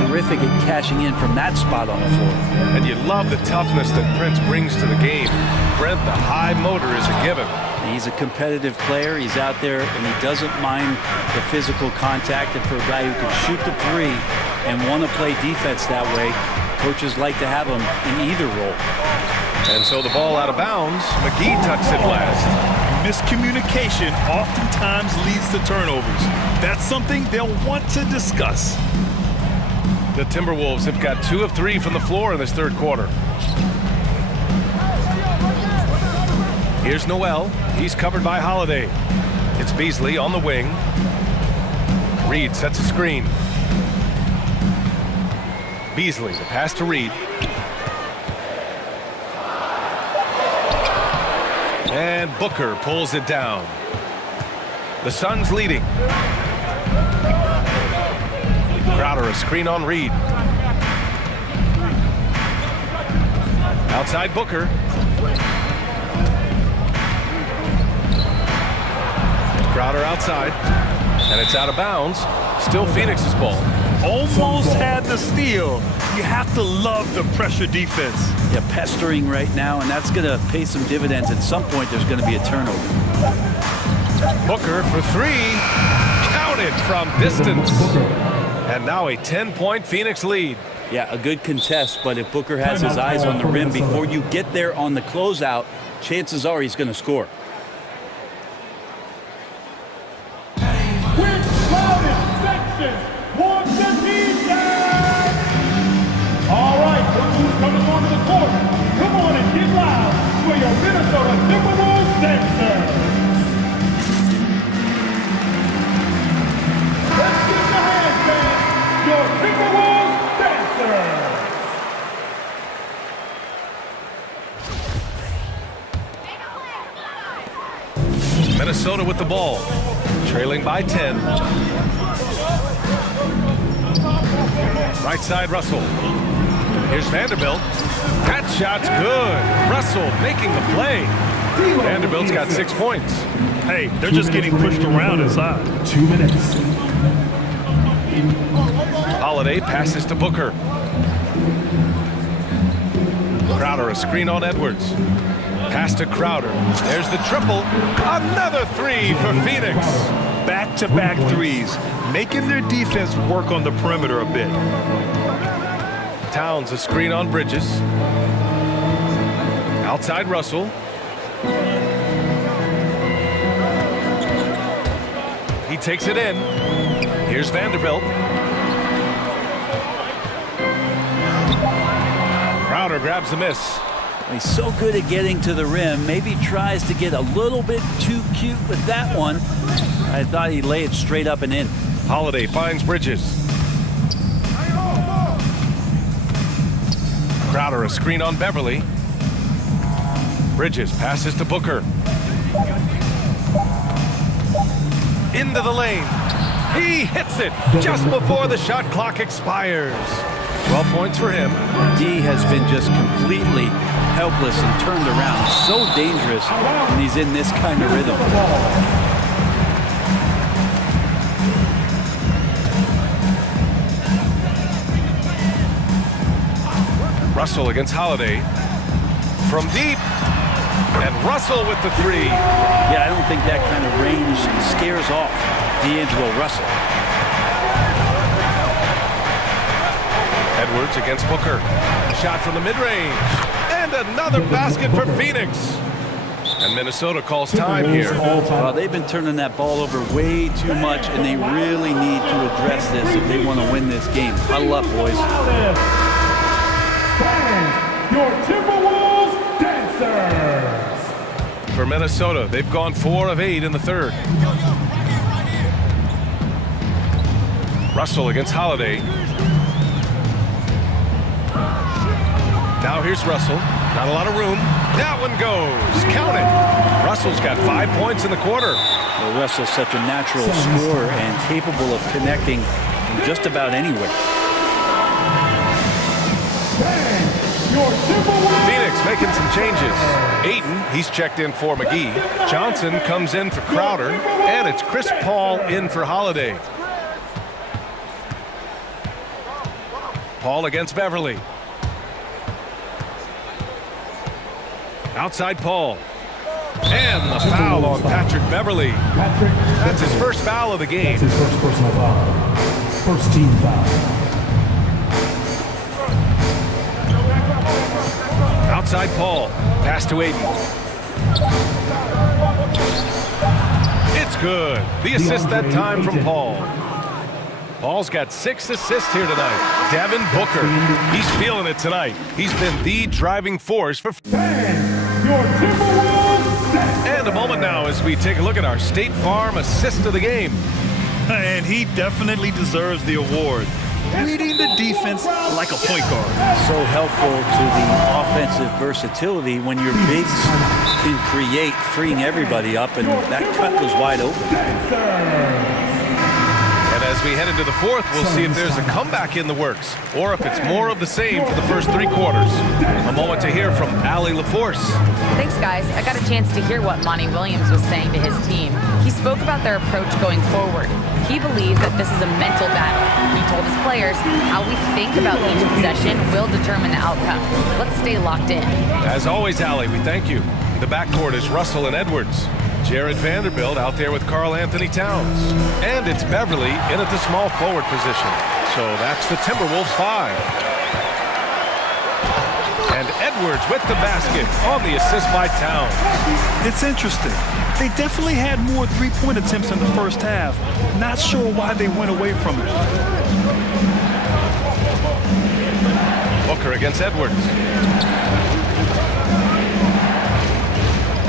terrific at cashing in from that spot on the floor. And you love the toughness that Prince brings to the game. Brent, the high motor is a given. He's a competitive player. He's out there, and he doesn't mind the physical contact. And for a guy who can shoot the 3 and want to play defense that way, coaches like to have him in either role. And so the ball out of bounds. McGee tucks it last. Miscommunication oftentimes leads to turnovers. That's something they'll want to discuss. The Timberwolves have got 2 of 3 from the floor in this third quarter. Here's Noel. He's covered by Holiday. It's Beasley on the wing. Reed sets a screen. Beasley, the pass to Reed. And Booker pulls it down. The Suns leading. Crowder, a screen on Reed. Outside Booker. Crowder outside. And it's out of bounds. Still Phoenix's ball. Almost had the steal. You have to love the pressure defense. Yeah, pestering right now, and that's going to pay some dividends. At some point, there's going to be a turnover. Booker for three. Count it from distance. And now a 10-point Phoenix lead. Yeah, a good contest, but if Booker has his eyes on the rim before you get there on the closeout, chances are he's going to score. All right, look who's coming onto the court. Come on and get loud for your Minnesota Timberwolves dancers. Let's give the hands, fans, your Timberwolves dancers. Minnesota with the ball, trailing by 10. Right side, Russell. Here's Vanderbilt. That shot's good. Russell making the play. Vanderbilt's got 6 points. Hey, they're just getting pushed around inside. 2 minutes. Holiday passes to Booker. Crowder, a screen on Edwards. Pass to Crowder. There's the triple. Another three for Phoenix. Back-to-back threes, making their defense work on the perimeter a bit. Towns, a screen on Bridges. Outside Russell. He takes it in. Here's Vanderbilt. Crowder grabs the miss. He's so good at getting to the rim. Maybe tries to get a little bit too cute with that one. I thought he'd lay it straight up and in. Holiday finds Bridges. Crowder, a screen on Beverly. Bridges passes to Booker. Into the lane. He hits it just before the shot clock expires. 12 points for him. D has been just completely helpless and turned around. So dangerous when he's in this kind of rhythm. Russell against Holiday. From deep. And Russell with the three. Yeah, I don't think that kind of range scares off D'Angelo Russell. Edwards against Booker. Shot from the mid-range. And another basket for Phoenix. And Minnesota calls time here. Well, they've been turning that ball over way too much, and they really need to address this if they want to win this game. Huddle up, boys. Your Timberwolves dancers. For Minnesota, they've gone 4 of 8 in the third. Russell against Holiday. Now here's Russell. Not a lot of room. That one goes. Count it. Russell's got 5 points in the quarter. Well, Russell's such a natural scorer and capable of connecting from just about anywhere. Phoenix making some changes. Ayton, he's checked in for McGee. Johnson comes in for Crowder. And it's Chris Paul in for Holiday. Paul against Beverly. Outside Paul. And the foul on Patrick Beverly. That's his first foul of the game. That's his first personal foul. First team foul. Outside Paul. Pass to Ayton. It's good. The assist that time from Paul. Paul's got 6 assists here tonight. Devin Booker. He's feeling it tonight. He's been the driving force for... And a moment now as we take a look at our State Farm assist of the game. And he definitely deserves the award. Reading the defense like a point guard. So helpful to the offensive versatility when your bigs can create, freeing everybody up, and that cut was wide open. And as As we head into the fourth, we'll see if there's a comeback in the works or if it's more of the same for the first 3 quarters. A moment to hear from Allie LaForce. Thanks, guys. I got a chance to hear what Monty Williams was saying to his team. He spoke about their approach going forward. He believes that this is a mental battle. He told his players how we think about each possession will determine the outcome. Let's stay locked in. As always, Allie, we thank you. The backcourt is Russell and Edwards. Jared Vanderbilt out there with Karl Anthony Towns. And it's Beverly in at the small forward position. So that's the Timberwolves 5. And Edwards with the basket on the assist by Towns. It's interesting. They definitely had more three-point attempts in the first half. Not sure why they went away from it. Booker against Edwards.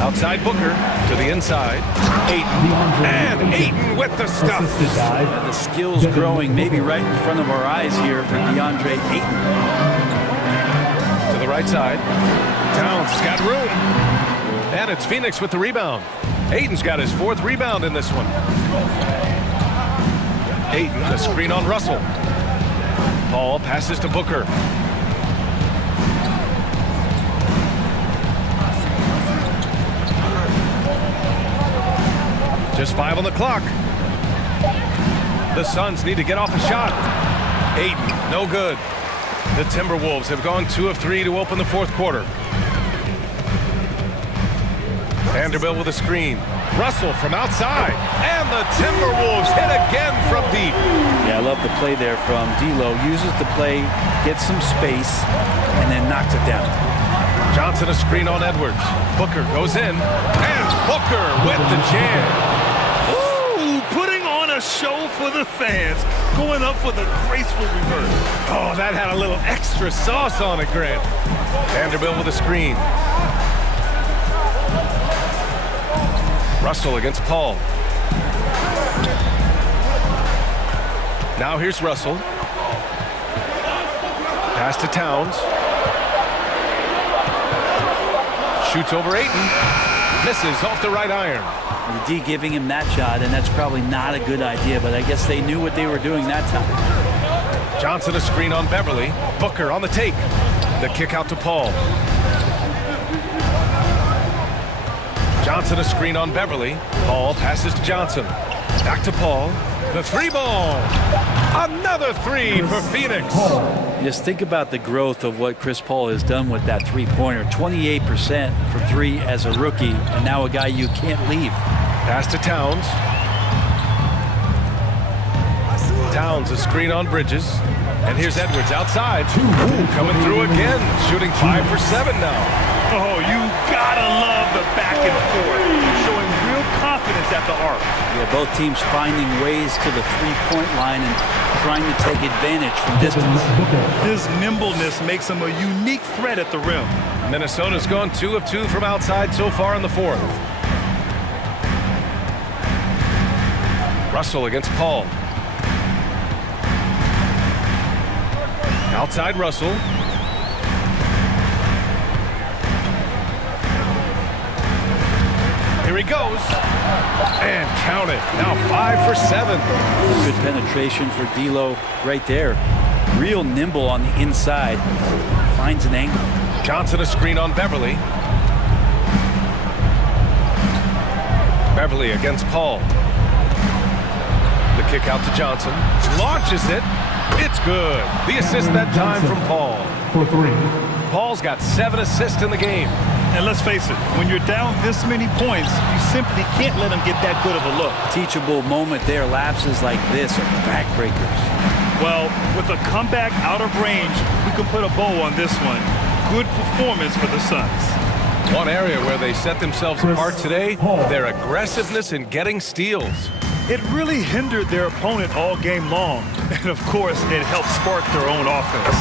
Outside Booker to the inside. Ayton. And Ayton with the stuff. The skills growing maybe right in front of our eyes here for DeAndre Ayton. To the right side. Towns has got room. And it's Phoenix with the rebound. Ayton's got his 4th rebound in this one. Ayton, a screen on Russell. Paul passes to Booker. Just 5 on the clock. The Suns need to get off a shot. Ayton, no good. The Timberwolves have gone 2 of 3 to open the 4th quarter. Vanderbilt with a screen. Russell from outside. And the Timberwolves hit again from deep. Yeah, I love the play there from D'Lo. Uses the play, gets some space, and then knocks it down. Johnson a screen on Edwards. Booker goes in. And Booker with the jam. Putting on a show for the fans, going up for the graceful reverse. Oh, that had a little extra sauce on it, Grant. Vanderbilt with a screen. Russell against Paul. Now here's Russell. Pass to Towns. Shoots over Ayton. Misses off the right iron. The D giving him that shot, and that's probably not a good idea, but I guess they knew what they were doing that time. Johnson a screen on Beverly. Booker on the take. The kick out to Paul. Johnson a screen on Beverly. Paul passes to Johnson. Back to Paul. The 3-ball. Another 3 for Phoenix. Just think about the growth of what Chris Paul has done with that 3-pointer. 28% from 3 as a rookie, and now a guy you can't leave. Pass to Towns. Towns a screen on Bridges. And here's Edwards outside. Ooh, coming through again. Shooting 5 for 7 now. Oh, you gotta love the back and forth. Showing real confidence at the arc. Yeah, both teams finding ways to the 3-point line and trying to take advantage from distance. His nimbleness makes him a unique threat at the rim. Minnesota's gone 2 of 2 from outside so far in the 4th. Russell against Paul. Outside Russell. Here he goes. And count it. Now 5 for 7. Good penetration for D'Lo right there. Real nimble on the inside. Finds an angle. Johnson a screen on Beverly. Beverly against Paul. The kick out to Johnson. Launches it. It's good. The assist that time from Paul. For 3. Paul's got 7 assists in the game. And let's face it, when you're down this many points, you simply can't let him get that good of a look. Teachable moment there. Lapses like this are backbreakers. Well, with a comeback out of range, we can put a bow on this one. Good performance for the Suns. One area where they set themselves apart today, their aggressiveness in getting steals. It really hindered their opponent all game long. And of course, it helped spark their own offense.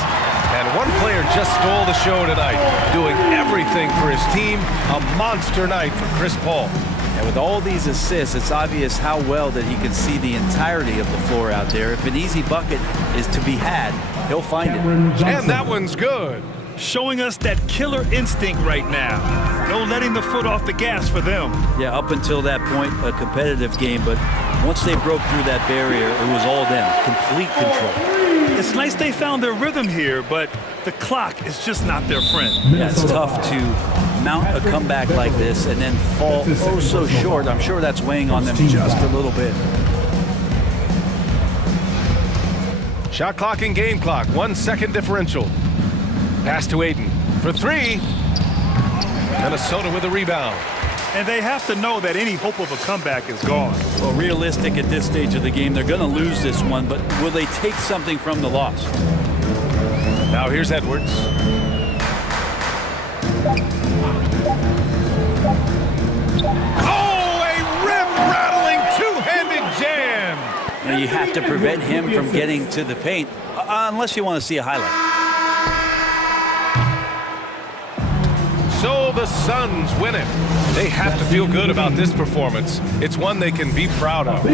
And one player just stole the show tonight, doing everything for his team. A monster night for Chris Paul. And with all these assists, it's obvious how well that he can see the entirety of the floor out there. If an easy bucket is to be had, he'll find it. And that one's good. showing us that killer instinct right now. No letting the foot off the gas for them. Yeah, up until that point, a competitive game, but once they broke through that barrier, it was all them, complete control. It's nice they found their rhythm here, but the clock is just not their friend. Yeah, it's tough to mount a comeback like this and then fall oh so short. I'm sure that's weighing on them just a little bit. Shot clock and game clock, 1 second differential. Pass to Aiden for three. Minnesota with a rebound. And they have to know that any hope of a comeback is gone. Well, realistic at this stage of the game, they're going to lose this one, but will they take something from the loss? Now here's Edwards. Oh, a rim-rattling two-handed jam! You know, you have to prevent him from getting to the paint, unless you want to see a highlight. So the Suns win it. They have to feel good about this performance. It's one they can be proud of.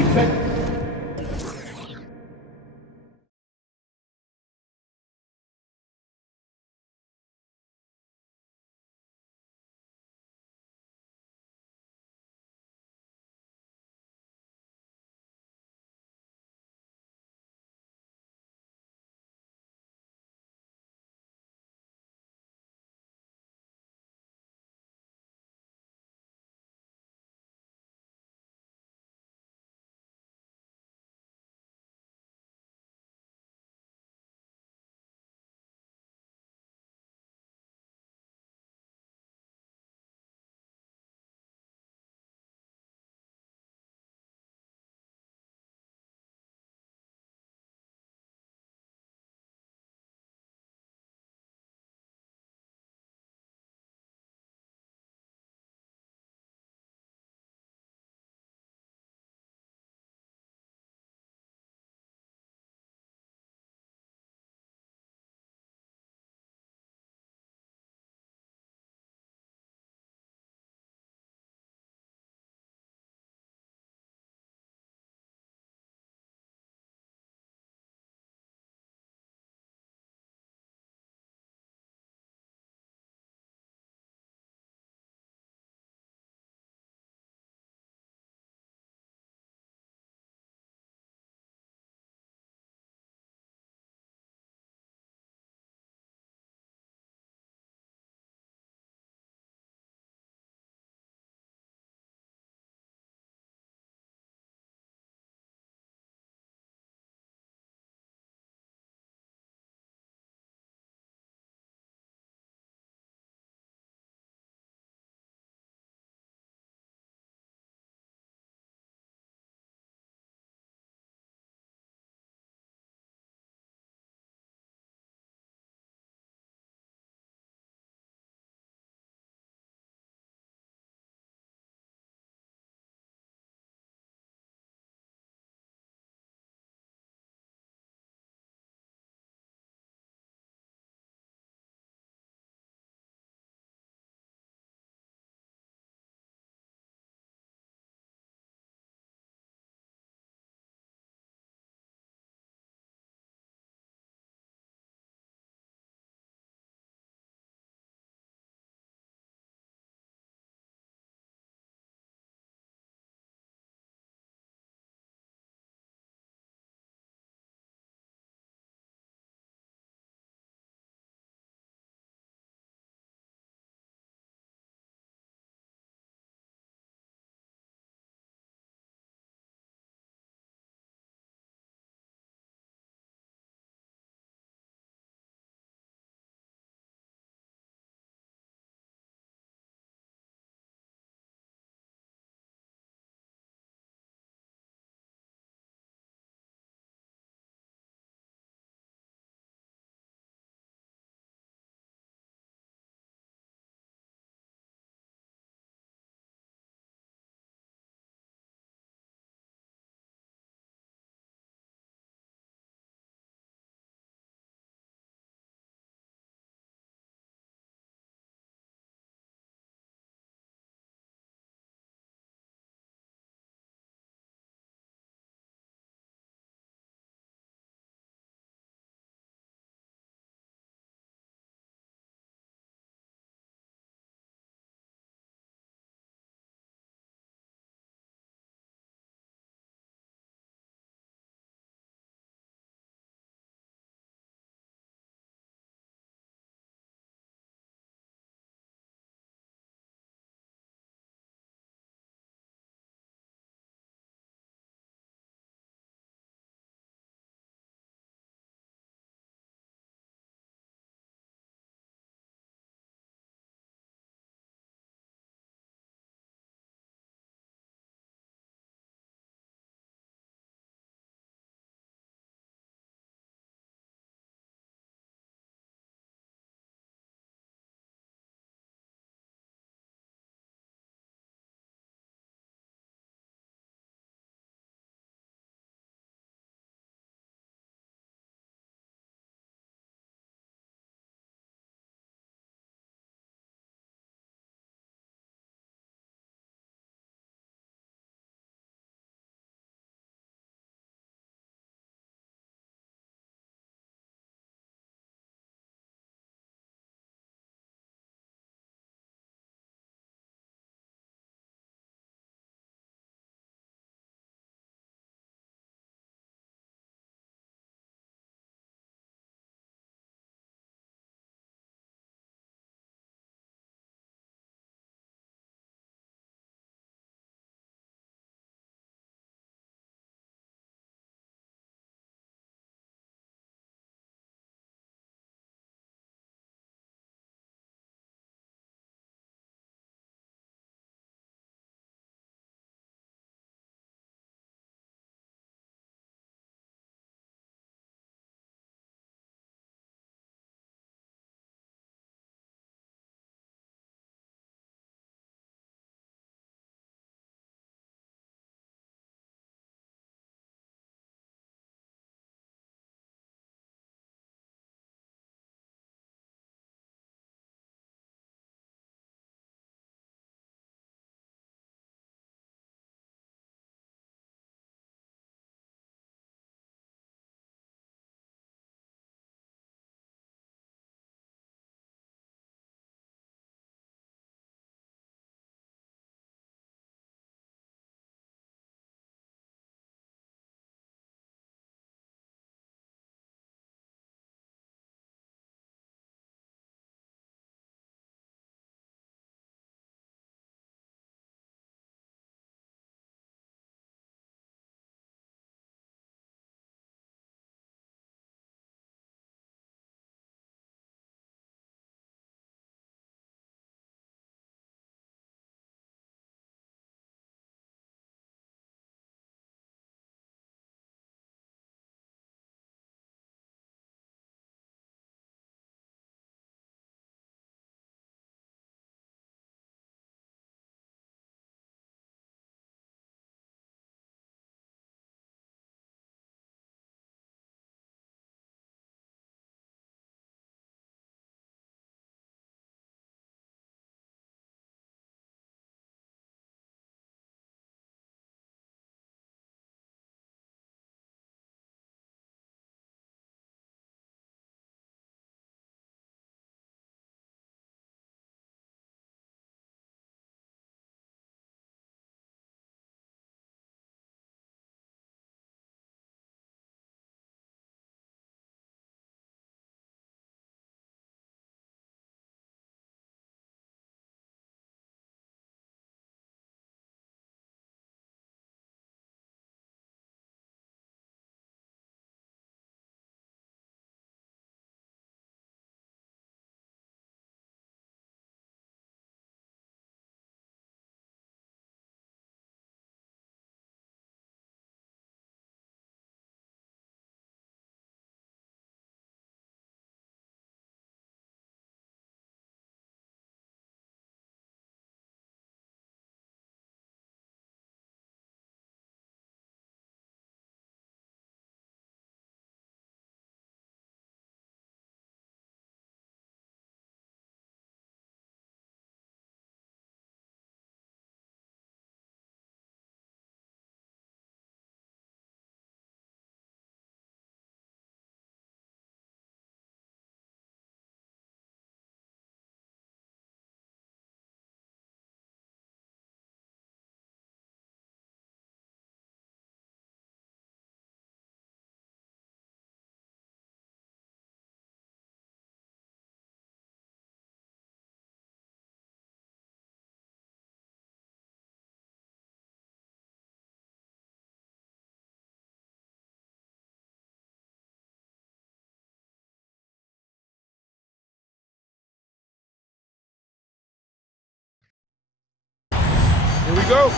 Here we go.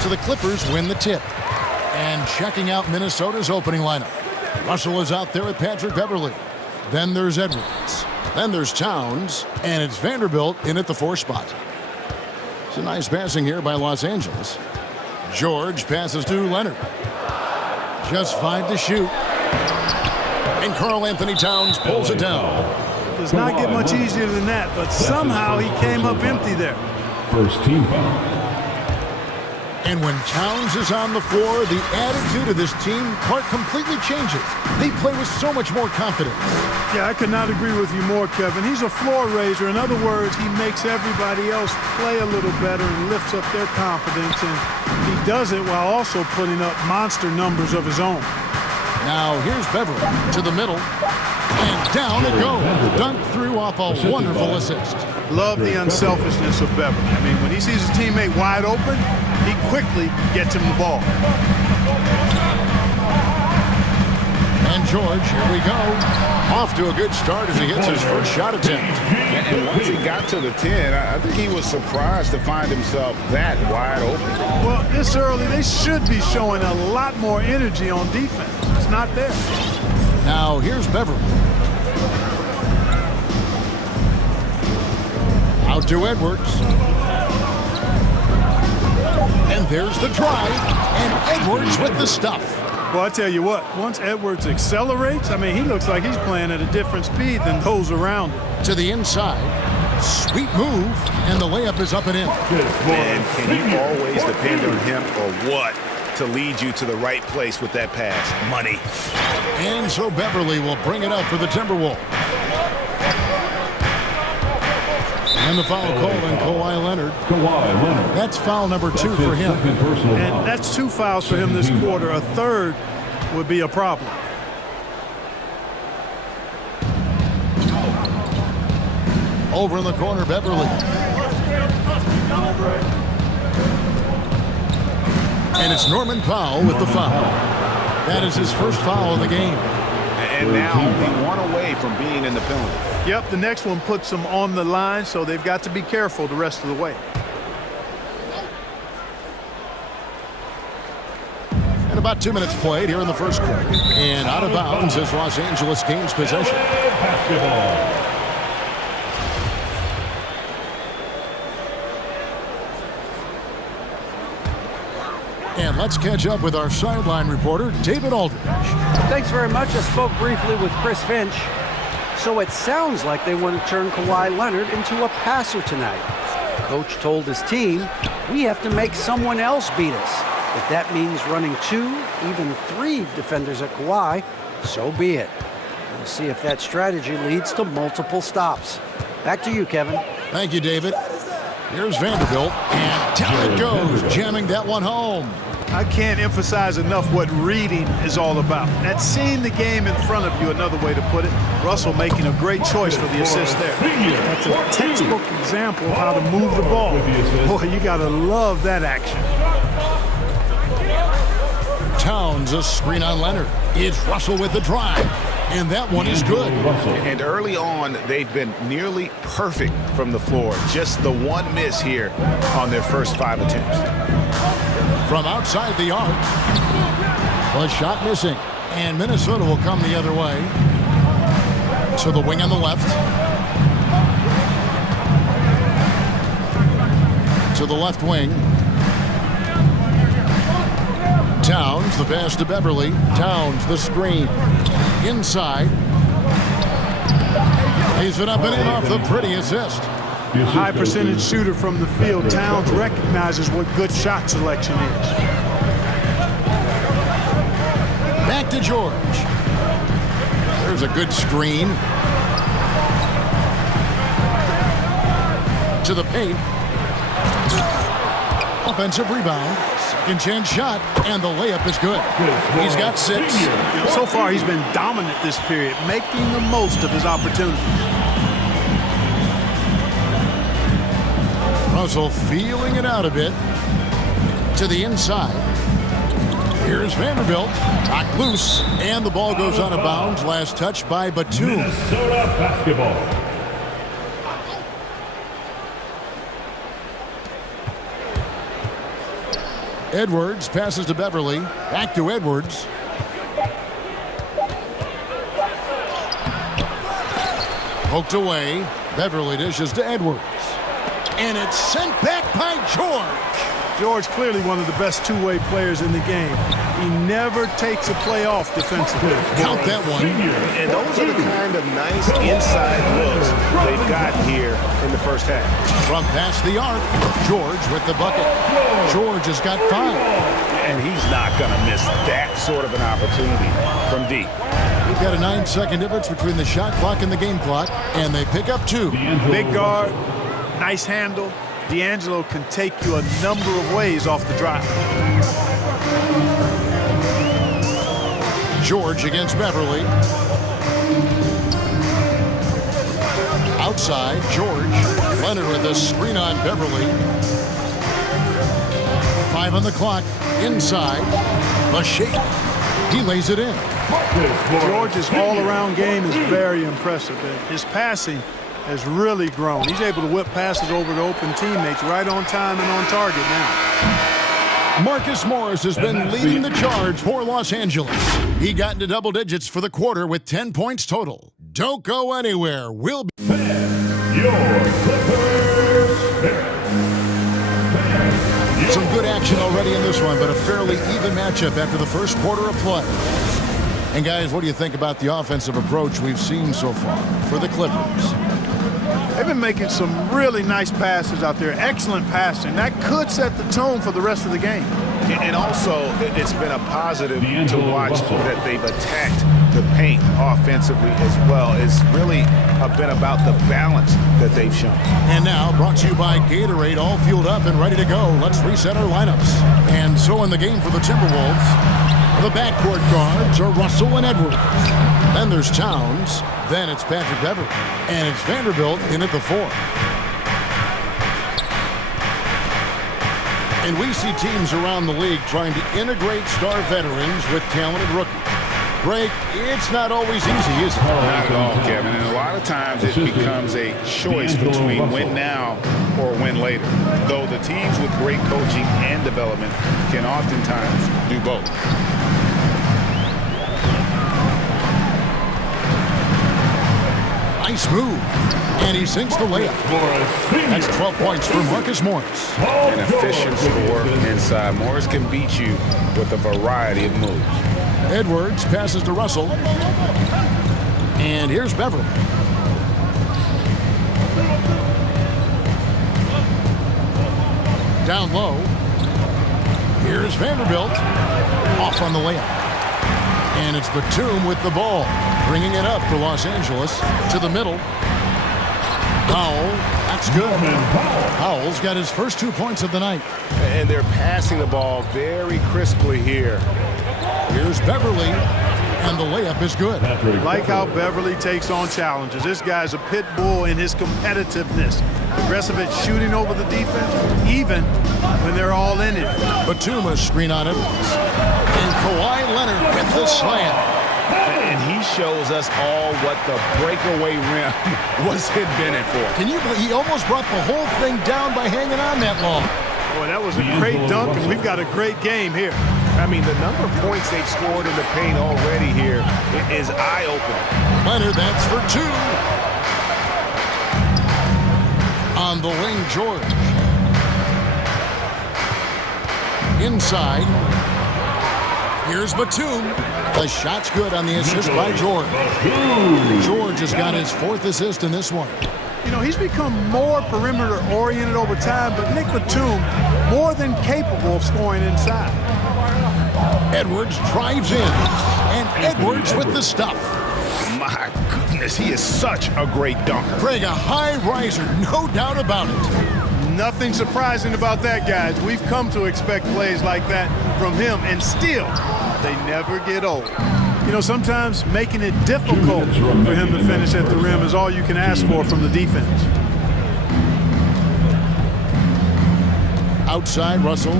So the Clippers win the tip. And checking out Minnesota's opening lineup. Russell is out there with Patrick Beverley. Then there's Edwards. Then there's Towns. And it's Vanderbilt in at the 4 spot. It's a nice passing here by Los Angeles. George passes to Leonard. Just 5 to shoot. And Karl Anthony Towns pulls it down. Does not get much easier than that, but somehow he came up empty there. First team foul. And when Towns is on the floor, the attitude of this team completely changes. They play with so much more confidence. Yeah, I could not agree with you more, Kevin. He's a floor raiser. In other words, he makes everybody else play a little better and lifts up their confidence. And he does it while also putting up monster numbers of his own. Now here's Beverly to the middle. And down it goes. Dunked through off a wonderful assist. Love the unselfishness of Beverly. I mean, when he sees his teammate wide open, he quickly gets him the ball. And George, here we go. Off to a good start as he hits his first shot attempt. And once he got to the 10, I think he was surprised to find himself that wide open. Well, this early, they should be showing a lot more energy on defense. It's not there. Now here's Beverly. Out to Edwards. And there's the drive. And Edwards with the stuff. Well, I tell you what, once Edwards accelerates, I mean, he looks like he's playing at a different speed than those around him. To the inside. Sweet move. And the layup is up and in. Man, can you always depend on him or what to lead you to the right place with that pass? Money. And so Beverly will bring it up for the Timberwolves. And the foul call on Kawhi Leonard. That's foul number 2 for him. And that's 2 fouls for him this quarter. A third would be a problem. Over in the corner, Beverly. And it's Norman Powell with the foul. That is his first foul of the game. And now only 1 away from being in the penalty. Yep, the next one puts them on the line, so they've got to be careful the rest of the way. And about 2 minutes played here in the first quarter. And out of bounds as Los Angeles gains possession. And let's catch up with our sideline reporter, David Aldridge. Thanks very much. I spoke briefly with Chris Finch. So it sounds like they want to turn Kawhi Leonard into a passer tonight. Coach told his team, we have to make someone else beat us. If that means running 2, even 3 defenders at Kawhi, so be it. We'll see if that strategy leads to multiple stops. Back to you, Kevin. Thank you, David. Here's Vanderbilt, and down it goes, jamming that one home. I can't emphasize enough what reading is all about. That's seeing the game in front of you, another way to put it. Russell making a great choice for the assist there. That's a textbook example of how to move the ball. Boy, you gotta love that action. Towns, a screen on Leonard. It's Russell with the drive, and that one is good. And early on, they've been nearly perfect from the floor. Just the one miss here on their first 5 attempts. From outside the arc, the shot missing, and Minnesota will come the other way. To the wing on the left. To the left wing. Towns, the pass to Beverly. Towns, the screen. Inside. Lays it up and in off the pretty assist. A high percentage shooter from the field. Towns recognizes what good shot selection is. Back to George. There's a good screen. To the paint. Offensive rebound. Second chance shot, and the layup is good. He's got 6. So far, he's been dominant this period, making the most of his opportunities. Russell feeling it out a bit. To the inside. Here's Vanderbilt. Knocked loose. And the ball goes out of bounds. Last touch by Batum. Minnesota basketball. Edwards passes to Beverly. Back to Edwards. Poked away. Beverly dishes to Edwards. And it's sent back by George. George clearly one of the best two-way players in the game. He never takes a play off defensively. Count that one. And those are the kind of nice inside looks they've got here in the first half. From past the arc, George with the bucket. George has got 5. And he's not going to miss that sort of an opportunity from deep. We've got a 9-second difference between the shot clock and the game clock, and they pick up 2. Big guard, nice handle. D'Angelo can take you a number of ways off the drive. George against Beverly. Outside, George. Leonard with a screen on Beverly. 5 on the clock. Inside, lише. He lays it in. George's all-around game is very impressive. His passing has really grown. He's able to whip passes over to open teammates right on time and on target now. Marcus Morris has been leading the charge for Los Angeles. He got into double digits for the quarter with 10 points total. Don't go anywhere. We'll be... Some good action already in this one, but a fairly even matchup after the first quarter of play. And guys, what do you think about the offensive approach we've seen so far for the Clippers? They've been making some really nice passes out there. Excellent passing. That could set the tone for the rest of the game. And also, it's been a positive to watch that they've attacked the paint offensively as well. It's really been about the balance that they've shown. And now, brought to you by Gatorade, all fueled up and ready to go. Let's reset our lineups. And so in the game for the Timberwolves, the backcourt guards are Russell and Edwards. Then there's Towns. Then it's Patrick Beverly. And it's Vanderbilt in at the 4. And we see teams around the league trying to integrate star veterans with talented rookies. Greg, it's not always easy, is it? Not at all, Kevin. And a lot of times it becomes a choice between win now or win later. Though the teams with great coaching and development can oftentimes do both. Nice move. And he sinks the layup. That's 12 points for Marcus Morris. An efficient score inside. Morris can beat you with a variety of moves. Edwards passes to Russell. And here's Beverly. Down low. Here's Vanderbilt. Off on the layup. And it's Batum with the ball. Bringing it up for Los Angeles to the middle. Powell, that's good. Powell's got his first 2 points of the night. And they're passing the ball very crisply here. Here's Beverly, and the layup is good. Like how Beverly takes on challenges. This guy's a pit bull in his competitiveness. Aggressive at shooting over the defense, even when they're all in it. Batuma's screen on Edwards. And Kawhi Leonard with the slam. And he shows us all what the breakaway rim was invented for. Can you believe he almost brought the whole thing down by hanging on that long? Boy, that was a great dunk, and we've got a great game here. I mean, the number of points they've scored in the paint already here is eye-opening. Leonard, that's for 2. On the wing, George. Inside. Here's Batum. The shot's good on the assist by George. George has got his 4th assist in this one. You know, he's become more perimeter-oriented over time, but Nick Batum more than capable of scoring inside. Edwards drives in, and Edwards with the stuff. My goodness, he is such a great dunker. Greg, a high riser, no doubt about it. Nothing surprising about that, guys. We've come to expect plays like that from him, and still, they never get old. You know, sometimes making it difficult for him to finish at the rim is all you can ask for from the defense. Outside, Russell.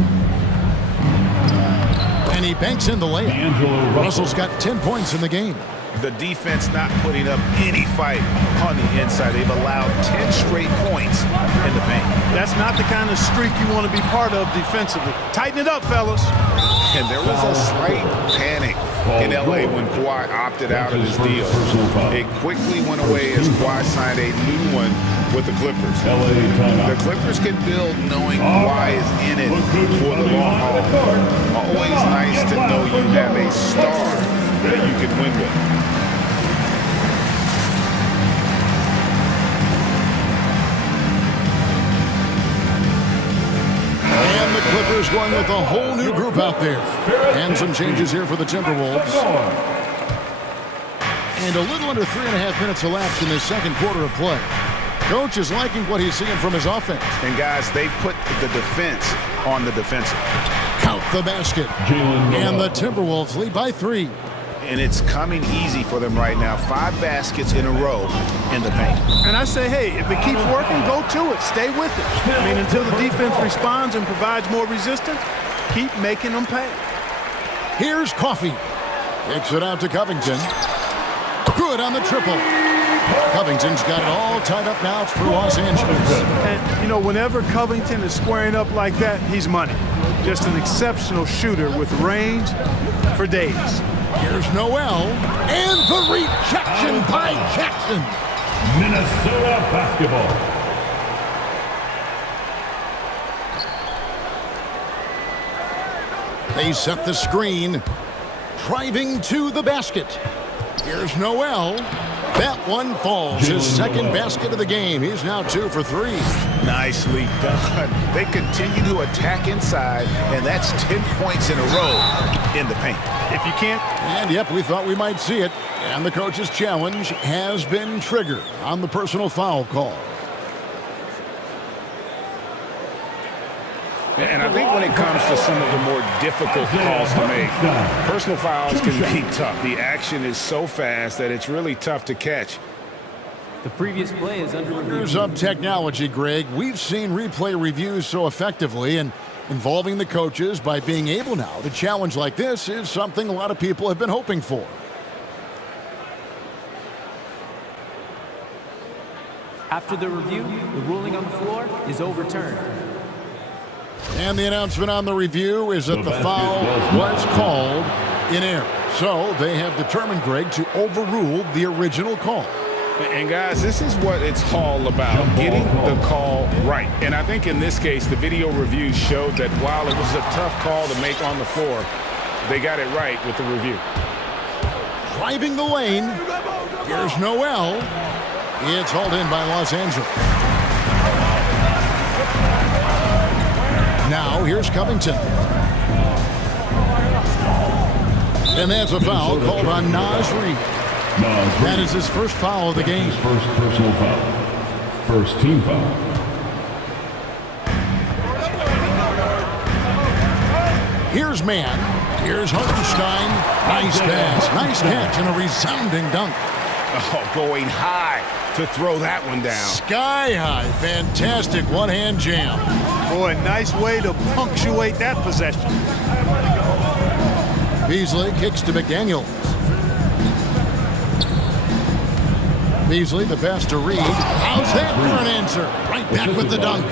And he banks in the layup. Russell's got 10 points in the game. The defense not putting up any fight on the inside. They've allowed 10 straight points in the paint. That's not the kind of streak you want to be part of defensively. Tighten it up, fellas. And there was a slight panic in L.A. when Kawhi opted out of his deal. It quickly went away as Kawhi signed a new one with the Clippers. The Clippers can build knowing Kawhi is in it for the long haul. Always nice to know you have a star that you can win with. And the Clippers going with a whole new group out there. And some changes here for the Timberwolves. And a little under 3.5 minutes elapsed in this second quarter of play. Coach is liking what he's seeing from his offense. And guys, they put the defense on the defensive. Count the basket. And the Timberwolves lead by 3. And it's coming easy for them right now. 5 baskets in a row in the paint. And I say, hey, if it keeps working, go to it. Stay with it. I mean, until the defense responds and provides more resistance, keep making them pay. Here's Coffey. Kicks it out to Covington. Good on the triple. Covington's got it all tied up now for Los Angeles. And, you know, whenever Covington is squaring up like that, he's money. Just an exceptional shooter with range for days. Here's Noel. And the rejection by Jackson. Minnesota basketball. They set the screen. Driving to the basket. Here's Noel. That one falls. His second basket of the game. He's now 2 for 3. Nicely done. They continue to attack inside, and that's 10 points in a row in the paint. If you can't. And yep, we thought we might see it. And the coach's challenge has been triggered on the personal foul call. And I think when it comes to some of the more difficult calls to make, personal fouls can be tough. The action is so fast that it's really tough to catch. The previous play is under review. Here's of technology, Greg. We've seen replay reviews so effectively, and involving the coaches by being able now to challenge like this is something a lot of people have been hoping for. After the review, the ruling on the floor is overturned. And the announcement on the review is that the foul was called in error. So they have determined, Greg, to overrule the original call. And guys, this is what it's all about, getting the call right. And I think in this case, the video review showed that while it was a tough call to make on the floor, they got it right with the review. Driving the lane, here's Noel. It's hauled in by Los Angeles. Now here's Covington. And that's a foul called on Naz Reid. That is his first foul of the game. His first personal foul. First team foul. Here's Mann. Here's Hartenstein. Nice pass. Nice catch and a resounding dunk. Oh, going high to throw that one down. Sky high. Fantastic one-hand jam. Boy, nice way to punctuate that possession. Beasley kicks to McDaniel. Beasley, the pass to Reed. How's that for an answer? Right back with the dunk.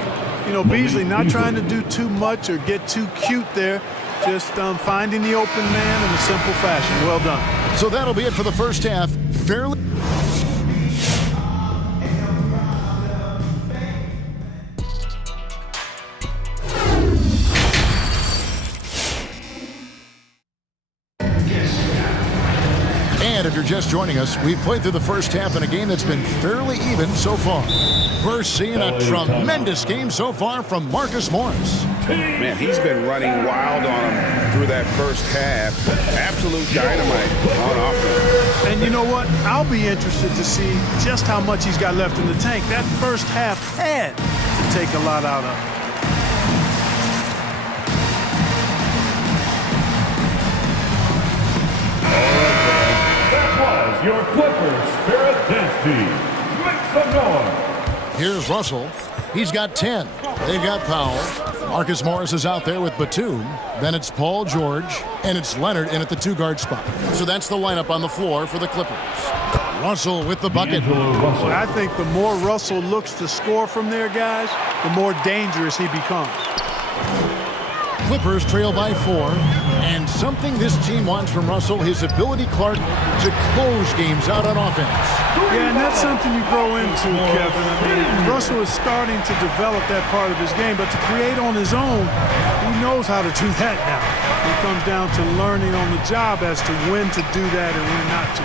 You know, Beasley not trying to do too much or get too cute there. Just finding the open man in a simple fashion. Well done. So that'll be it for the first half. Fairly... And if you're just joining us, we've played through the first half in a game that's been fairly even so far. We're seeing a tremendous game so far from Marcus Morris. Man, he's been running wild on him through that first half. Absolute dynamite on offense. And you know what? I'll be interested to see just how much he's got left in the tank. That first half had to take a lot out of him. Your Clippers Spirit Dance Team. Make some noise. Here's Russell. He's got 10. They've got Powell. Marcus Morris is out there with Batum. Then it's Paul George, and it's Leonard in at the 2-guard spot. So that's the lineup on the floor for the Clippers. Russell with the bucket. I think the more Russell looks to score from there, guys, the more dangerous he becomes. Clippers trail by 4, and something this team wants from Russell, his ability, Clark, to close games out on offense. Yeah, and that's something you grow into, Kevin. I mean, Russell is starting to develop that part of his game, but to create on his own, he knows how to do that now. It comes down to learning on the job as to when to do that and when not to.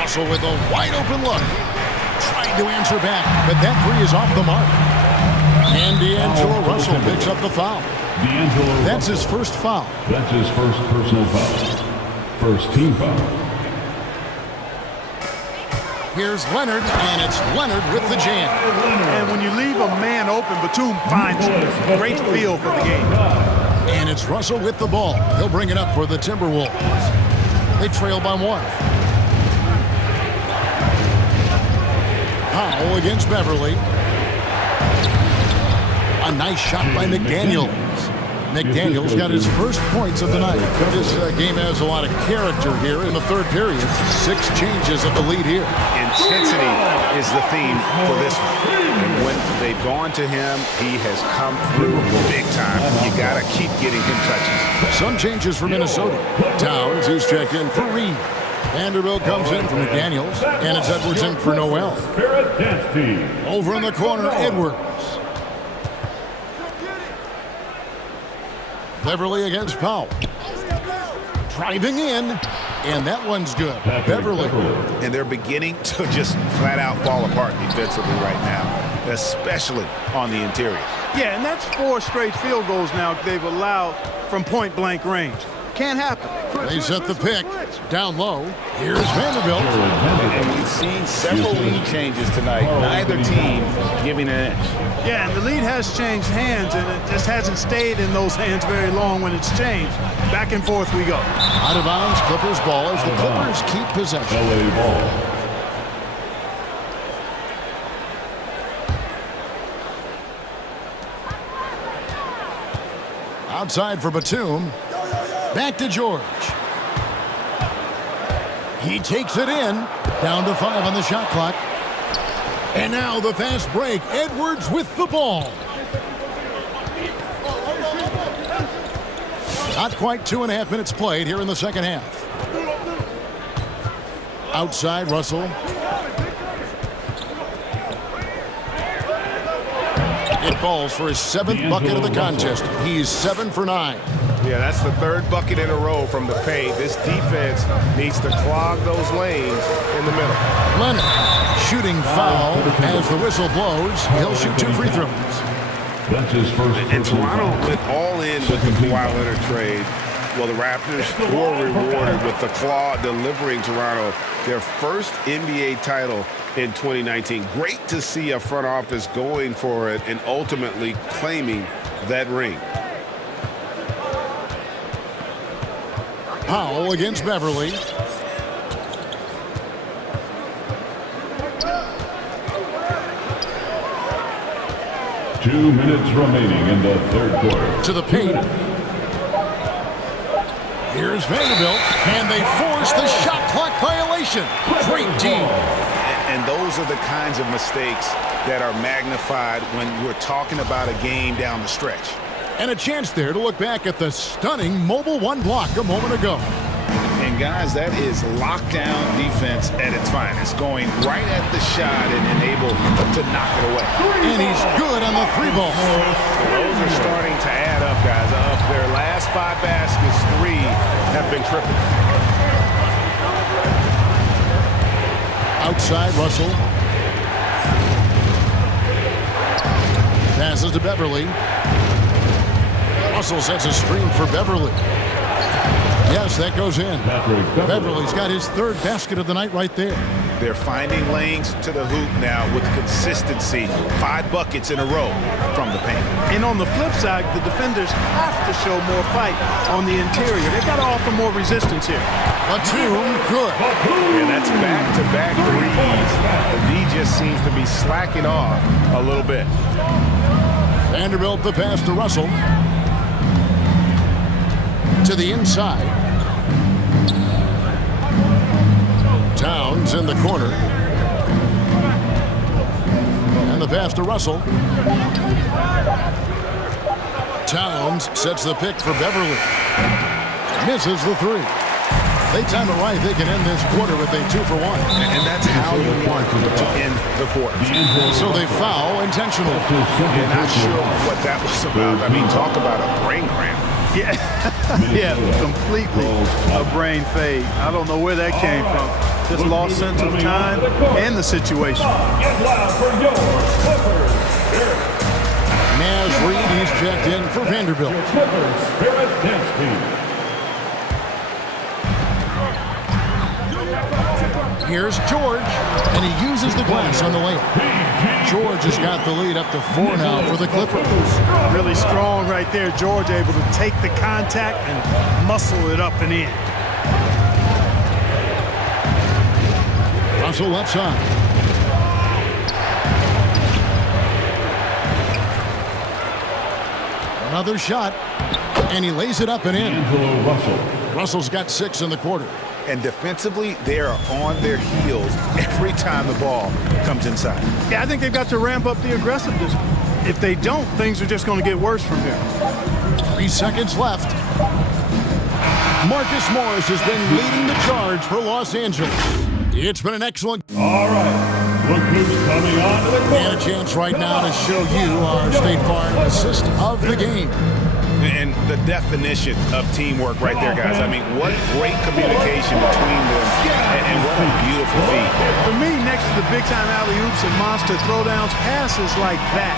Russell with a wide-open look. Trying to answer back, but that three is off the mark. And D'Angelo Russell picks up the foul. That's his first foul. That's his first personal foul. First team foul. Here's Leonard, and it's Leonard with the jam. And when you leave a man open, Batum finds you. Great feel for the game. And it's Russell with the ball. He'll bring it up for the Timberwolves. They trail by 1. Powell against Beverly. A nice shot by McDaniels. McDaniels got his first points of the night. This game has a lot of character here in the third period. 6 changes of the lead here. Intensity is the theme for this one. And when they've gone to him, he has come through big time. You got to keep getting him touches. Some changes for Minnesota. Towns, he's checked in for Reed. Vanderbilt comes in for McDaniels, and it's Edwards in for Noel. Over in the corner, Edwards. Beverly against Powell. Driving in, and that one's good. Beverly. And they're beginning to just flat out fall apart defensively right now, especially on the interior. Yeah, and that's 4 straight field goals now they've allowed from point-blank range. Can't happen. They set the pick down low. Here's Vanderbilt. And we've seen several lead changes tonight. Neither team giving an inch. Yeah, and the lead has changed hands, and it just hasn't stayed in those hands very long when it's changed. Back and forth we go. Out of bounds, Clippers ball as the Clippers keep possession. LA ball. Outside for Batum. Back to George. He takes it in. Down to 5 on the shot clock. And now the fast break. Edwards with the ball. Not quite 2.5 minutes played here in the second half. Outside, Russell. It falls for his 7th bucket of the contest. He's 7 for 9. Yeah, that's the 3rd bucket in a row from the paint. This defense needs to clog those lanes in the middle. Leonard shooting foul as the whistle blows. He'll shoot 2 free throws. That's his first. And Toronto went all in with the Kawhi Leonard trade. Well, the Raptors were rewarded with the claw delivering Toronto their first NBA title in 2019. Great to see a front office going for it and ultimately claiming that ring. Powell against Beverly. Two minutes remaining in the third quarter. To the paint. Here's Vanderbilt, and they force the shot clock violation. Great team. And those are the kinds of mistakes that are magnified when we're talking about a game down the stretch. And a chance there to look back at the stunning mobile 1 block a moment ago. And guys, that is lockdown defense at its finest, going right at the shot and able to knock it away. And he's good on the 3 ball. Those are starting to add up, guys. Of their last 5 baskets, 3 have been triple. Outside, Russell. Passes to Beverly. Russell sets a screen for Beverly. Yes, that goes in. Beverly's got his 3rd basket of the night right there. They're finding lanes to the hoop now with consistency. 5 buckets in a row from the paint. And on the flip side, the defenders have to show more fight on the interior. They've got to offer more resistance here. Batum, good. And that's back-to-back threes. The D just seems to be slacking off a little bit. Vanderbilt the pass to Russell. To the inside. Towns in the corner. And the pass to Russell. Towns sets the pick for Beverly. Misses the 3. They time it right. They can end this quarter with a 2 for 1. And that's how you want to end the quarter. So they foul intentionally. You're not sure what that was about. I mean, talk about a brain cramp. Yeah, yeah, completely a brain fade. I don't know where that came from. Just lost sense of time and the situation. Naz Reid, he's checked in for Vanderbilt. Here's George, and he uses the glass on the layup. George has got the lead up to 4 now for the Clippers. Really strong right there. George able to take the contact and muscle it up and in. Russell left side. Another shot, and he lays it up and in. Russell's got 6 in the quarter. And defensively, they are on their heels every time the ball comes inside. Yeah, I think they've got to ramp up the aggressiveness. If they don't, things are just going to get worse from here. 3 seconds left. Marcus Morris has been leading the charge for Los Angeles. It's been an excellent... All right, look who's coming on to the court. And a chance right now to show you our State Farm assist of the game. And the definition of teamwork right there, guys. I mean, what great communication between them, and what a beautiful feat. For me, next to the big-time alley-oops and monster throwdowns, passes like that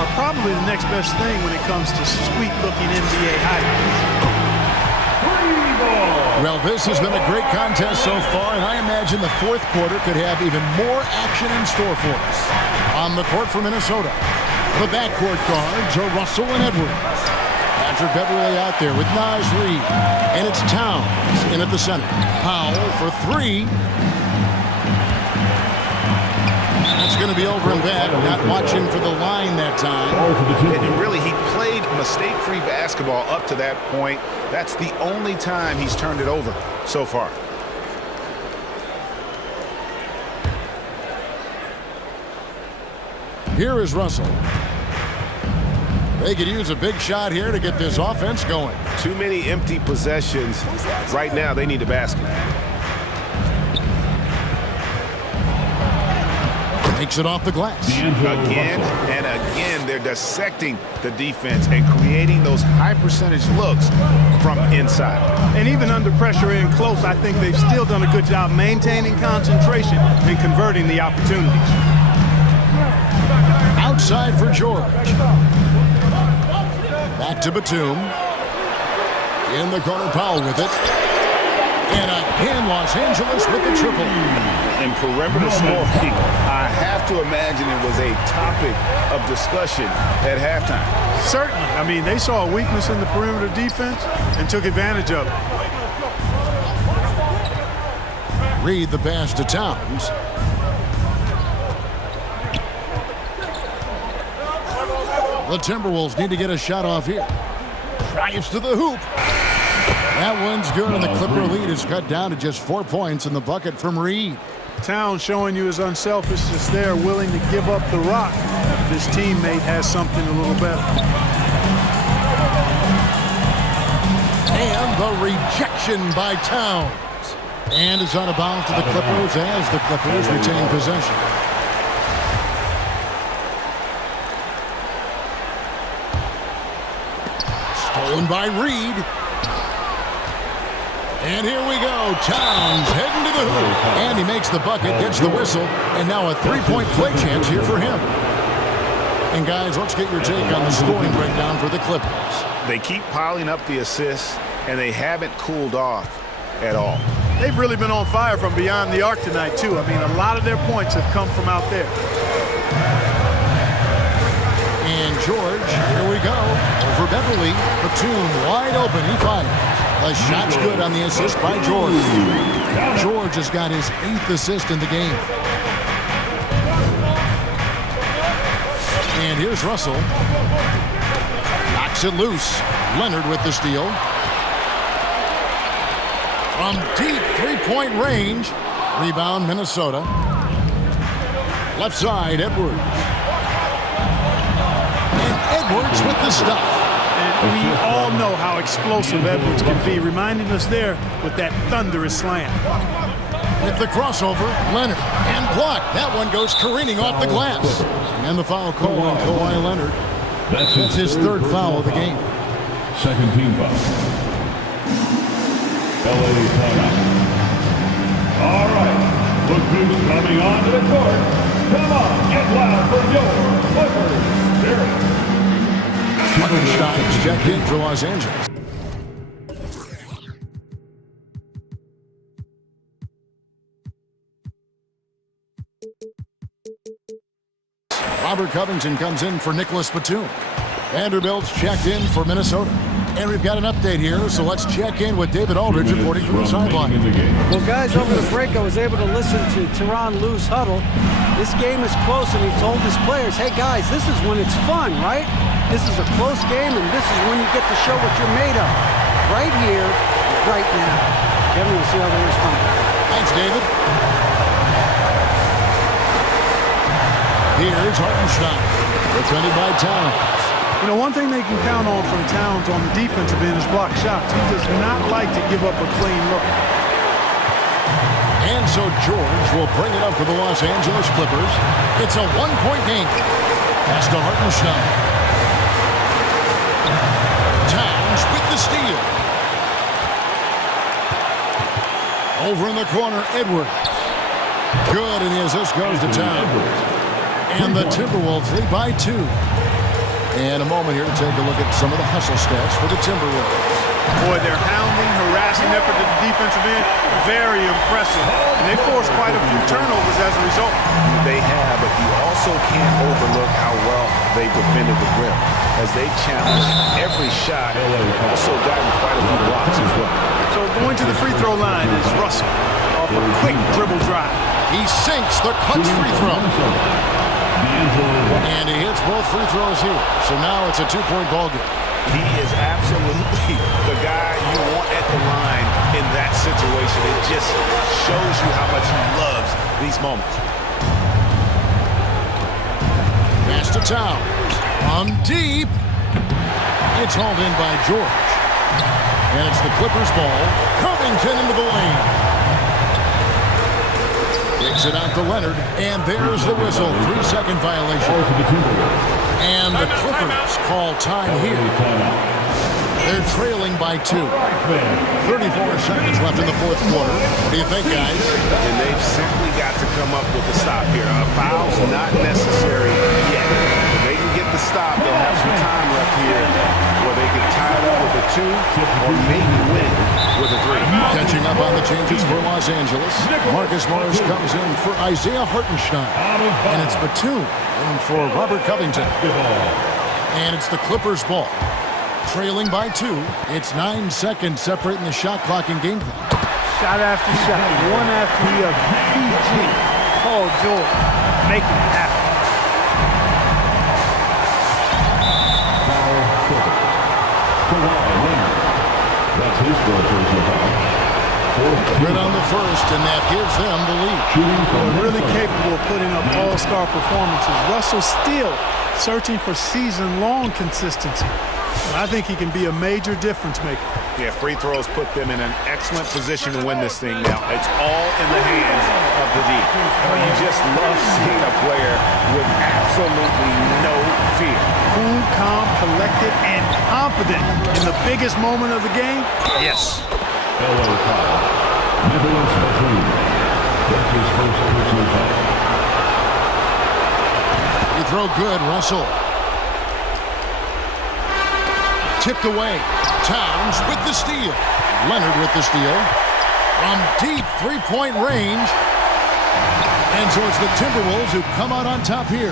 are probably the next best thing when it comes to sweet-looking NBA highlights. Well, this has been a great contest so far, and I imagine the 4th quarter could have even more action in store for us. On the court for Minnesota, the backcourt guards are Russell and Edwards. Patrick Beverly out there with Naz Reid, and it's Towns in at the center. Powell for 3. That's going to be over and back. Not watching for the line that time. And really, he played mistake-free basketball up to that point. That's the only time he's turned it over so far. Here is Russell. They could use a big shot here to get this offense going. Too many empty possessions. Right now, they need a basket. Takes it off the glass. Again and again, they're dissecting the defense and creating those high-percentage looks from inside. And even under pressure in close, I think they've still done a good job maintaining concentration and converting the opportunities. Outside for George. Back to Batum. In the corner, Powell with it. And again, Los Angeles with the triple. In perimeter scoring, I have to imagine it was a topic of discussion at halftime. Certainly. I mean, they saw a weakness in the perimeter defense and took advantage of it. Reid the pass to Towns. The Timberwolves need to get a shot off here. Drives to the hoop. That one's good, and the Clipper lead is cut down to just 4 points in the bucket from Reid. Towns showing you his unselfishness there, willing to give up the rock. His teammate has something a little better. And the rejection by Towns. And it's out of bounds to the Clippers as the Clippers retain possession. Stolen by Reid. And here we go. Towns heading to the hoop. And he makes the bucket, gets the whistle, and now a 3-point play chance here for him. And guys, let's get your take on the scoring breakdown for the Clippers. They keep piling up the assists, and they haven't cooled off at all. they've really been on fire from beyond the arc tonight, too. I mean, a lot of their points have come from out there. And George, here we go. Over Beverly. Batum wide open. He fires. The shot's good on the assist by George. George has got his 8th assist in the game. And here's Russell. Knocks it loose. Leonard with the steal. From deep three-point range. Rebound, Minnesota. Left side, Edwards. And Edwards with the stuff. And we all know how explosive Edwards can be, reminding us there with that thunderous slam. With the crossover, Leonard. And blocked. That one goes careening off the glass. And the foul call on Kawhi Leonard. That's his 3rd foul of the game. Second team foul. LA timeout. All right. Look who's coming onto the court. Come on, get loud for your Clippers. Hartenstein's checked in for Los Angeles. Robert Covington comes in for Nicholas Batum. Vanderbilt's checked in for Minnesota. And we've got an update here, so let's check in with David Aldridge reporting from the sideline. Well, guys, over the break, I was able to listen to Tyronn Lue's huddle. This game is close, and he told his players, hey, guys, this is when it's fun, right? This is a close game, and this is when you get to show what you're made of. Right here, right now. Kevin, we'll see how they respond. Thanks, David. Here's Hartenstein, defended by Towns. You know, one thing they can count on from Towns on the defensive end is block shots. He does not like to give up a clean look. And so George will bring it up for the Los Angeles Clippers. It's a one-point game. Pass to Hartenstein. Towns with the steal. Over in the corner, Edwards. Good, and the assist goes to Towns. And the Timberwolves lead by 2. And a moment here to take a look at some of the hustle stats for the Timberwolves. Boy, their hounding, harassing effort at the defensive end, very impressive. And they forced quite a few turnovers as a result. They have, but you also can't overlook how well they defended the rim. As they challenged every shot, also gotten quite a few blocks as well. So going to the free throw line is Russell off a quick dribble drive. He sinks the clutch free throw. And he hits both free throws here. So now it's a 2-point ball game. He is absolutely the guy you want at the line in that situation. It just shows you how much he loves these moments. Pass to Towns. On deep. It's hauled in by George. And it's the Clippers ball. Covington into the lane. Kicks it out to Leonard, and there's the whistle. 3-second violation. And the Clippers call time here. They're trailing by 2. 34 seconds left in the 4th quarter. What do you think, guys? And they've simply got to come up with a stop here. A foul's not necessary yet. If they can get the stop, they'll have some time left here where they can tie it up with a 2 or maybe win with a 3. Catching up on the changes for Los Angeles. Marcus Morris comes in for Isaiah Hartenstein. And it's Batum in for Robert Covington. And it's the Clippers ball. Trailing by 2. It's 9 seconds separating the shot clock and game clock. Shot after shot, one after the other. PG, Paul George, making it happen. That's his personal foul. Good on the first, and that gives them the lead. Really capable of putting up all-star performances. Russell still searching for season-long consistency. I think he can be a major difference maker. Yeah, free throws put them in an excellent position to win this thing now. It's all in the hands of the D. You just love seeing a player with absolutely no fear. Cool, calm, collected, and confident in the biggest moment of the game. Yes. LA foul. Nicholas Batum. That's his first personal foul. You throw good, Russell. Tipped away. Towns with the steal. Leonard with the steal. from deep three-point range. And so it's the Timberwolves who come out on top here.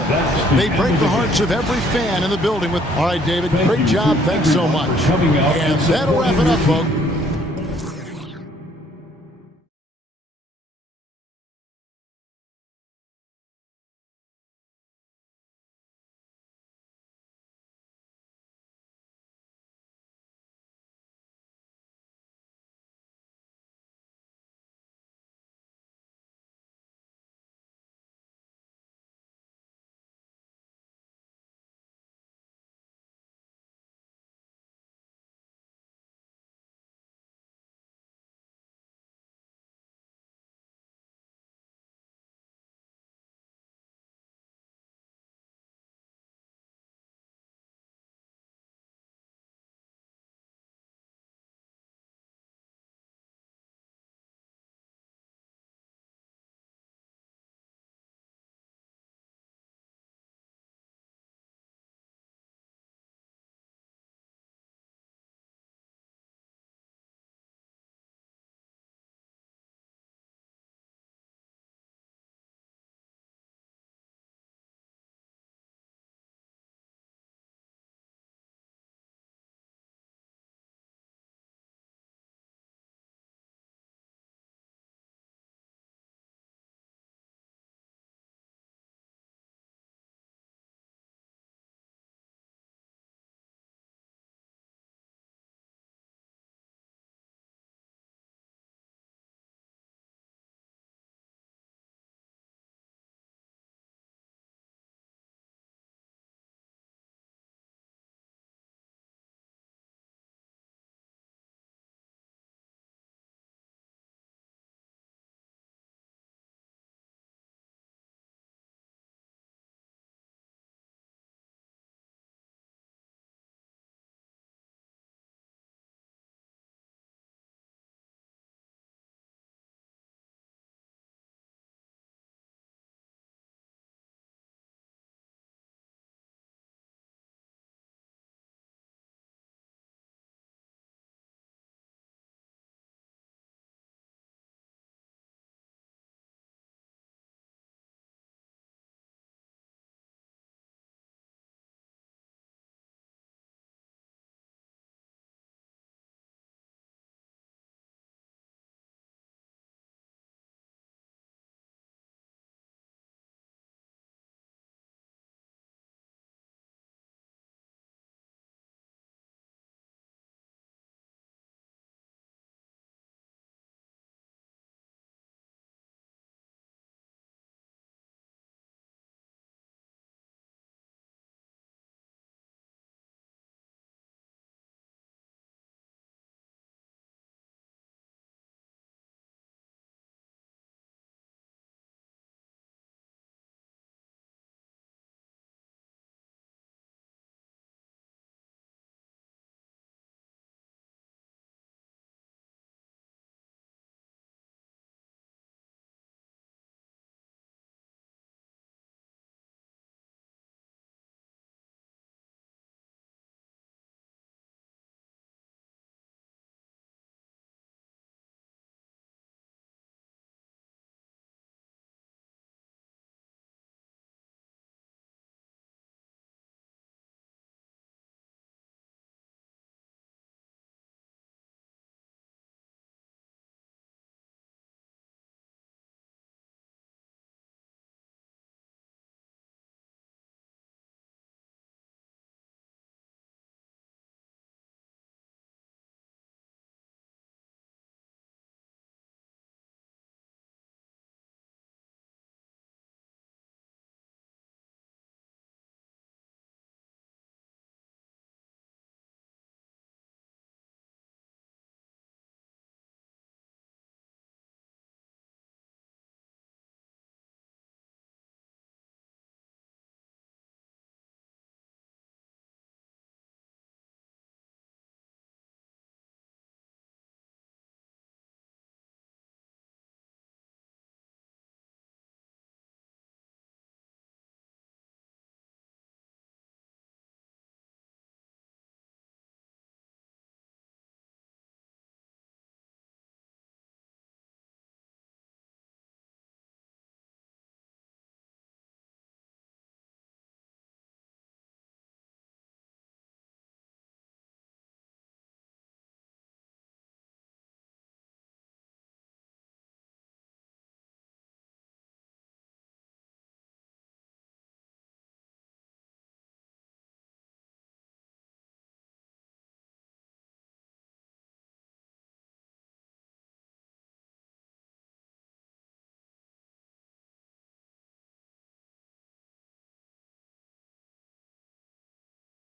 They break the hearts of every fan in the building with, all right, David, great job. Thanks so much. And that'll wrap it up, folks.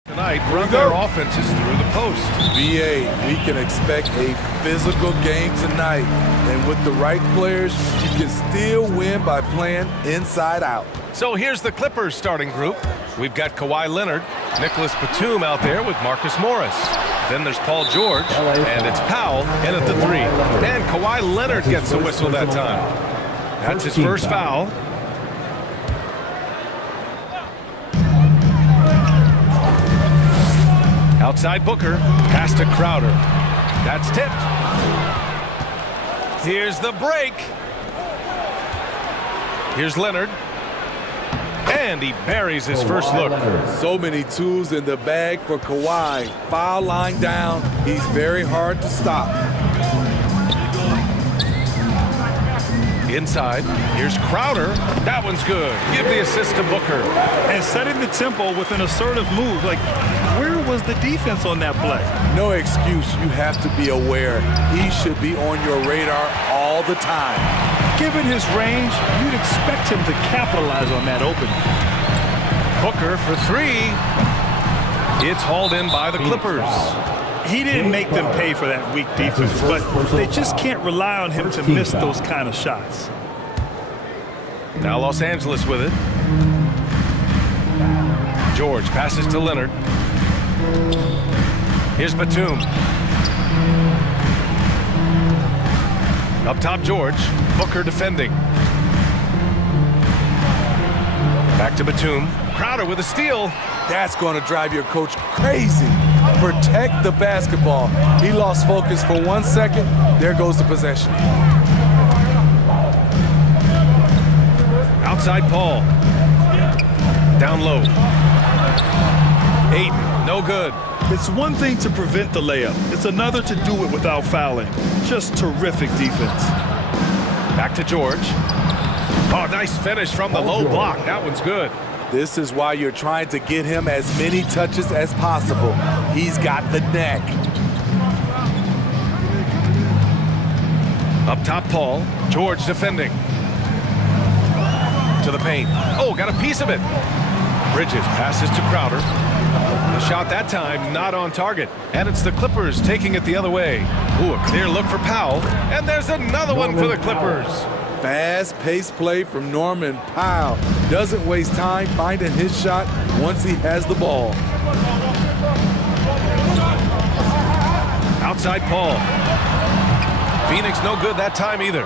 Tonight, run their offenses through the post. BA, we can expect a physical game tonight. And with the right players, you can still win by playing inside out. So here's the Clippers starting group. We've got Kawhi Leonard, Nicholas Batum out there with Marcus Morris. Then there's Paul George, and it's Powell in at the 3. And Kawhi Leonard gets a whistle that time. That's his first foul. Outside Booker, pass to Crowder. That's tipped. Here's the break. Here's Leonard. And he buries his first look. So many tools in the bag for Kawhi. Foul line down. He's very hard to stop. Inside, here's Crowder. That one's good. Give the assist to Booker. And setting the tempo with an assertive move. Like, where was the defense on that play? No excuse. You have to be aware. He should be on your radar all the time. Given his range, you'd expect him to capitalize on that opening. Booker for 3. It's hauled in by the Clippers. He didn't make them pay for that weak defense, but they just can't rely on him to miss those kind of shots. Now Los Angeles with it. George passes to Leonard. Here's Batum. Up top, George. Booker defending. Back to Batum. Crowder with a steal. That's going to drive your coach crazy. Protect the basketball. He lost focus for 1 second. There goes the possession. Outside Paul. Down low. 8. No good. It's one thing to prevent the layup. It's another to do it without fouling. Just terrific defense. Back to George. Oh, nice finish from the low block. That one's good. This is why you're trying to get him as many touches as possible. He's got the neck. Up top, Paul. George defending. To the paint. Oh, got a piece of it. Bridges passes to Crowder. The shot that time not on target. And it's the Clippers taking it the other way. Ooh, a clear look for Powell. And there's another one for the Clippers. Fast-paced play from Norman Powell. Doesn't waste time finding his shot once he has the ball. Outside Paul. Phoenix no good that time either.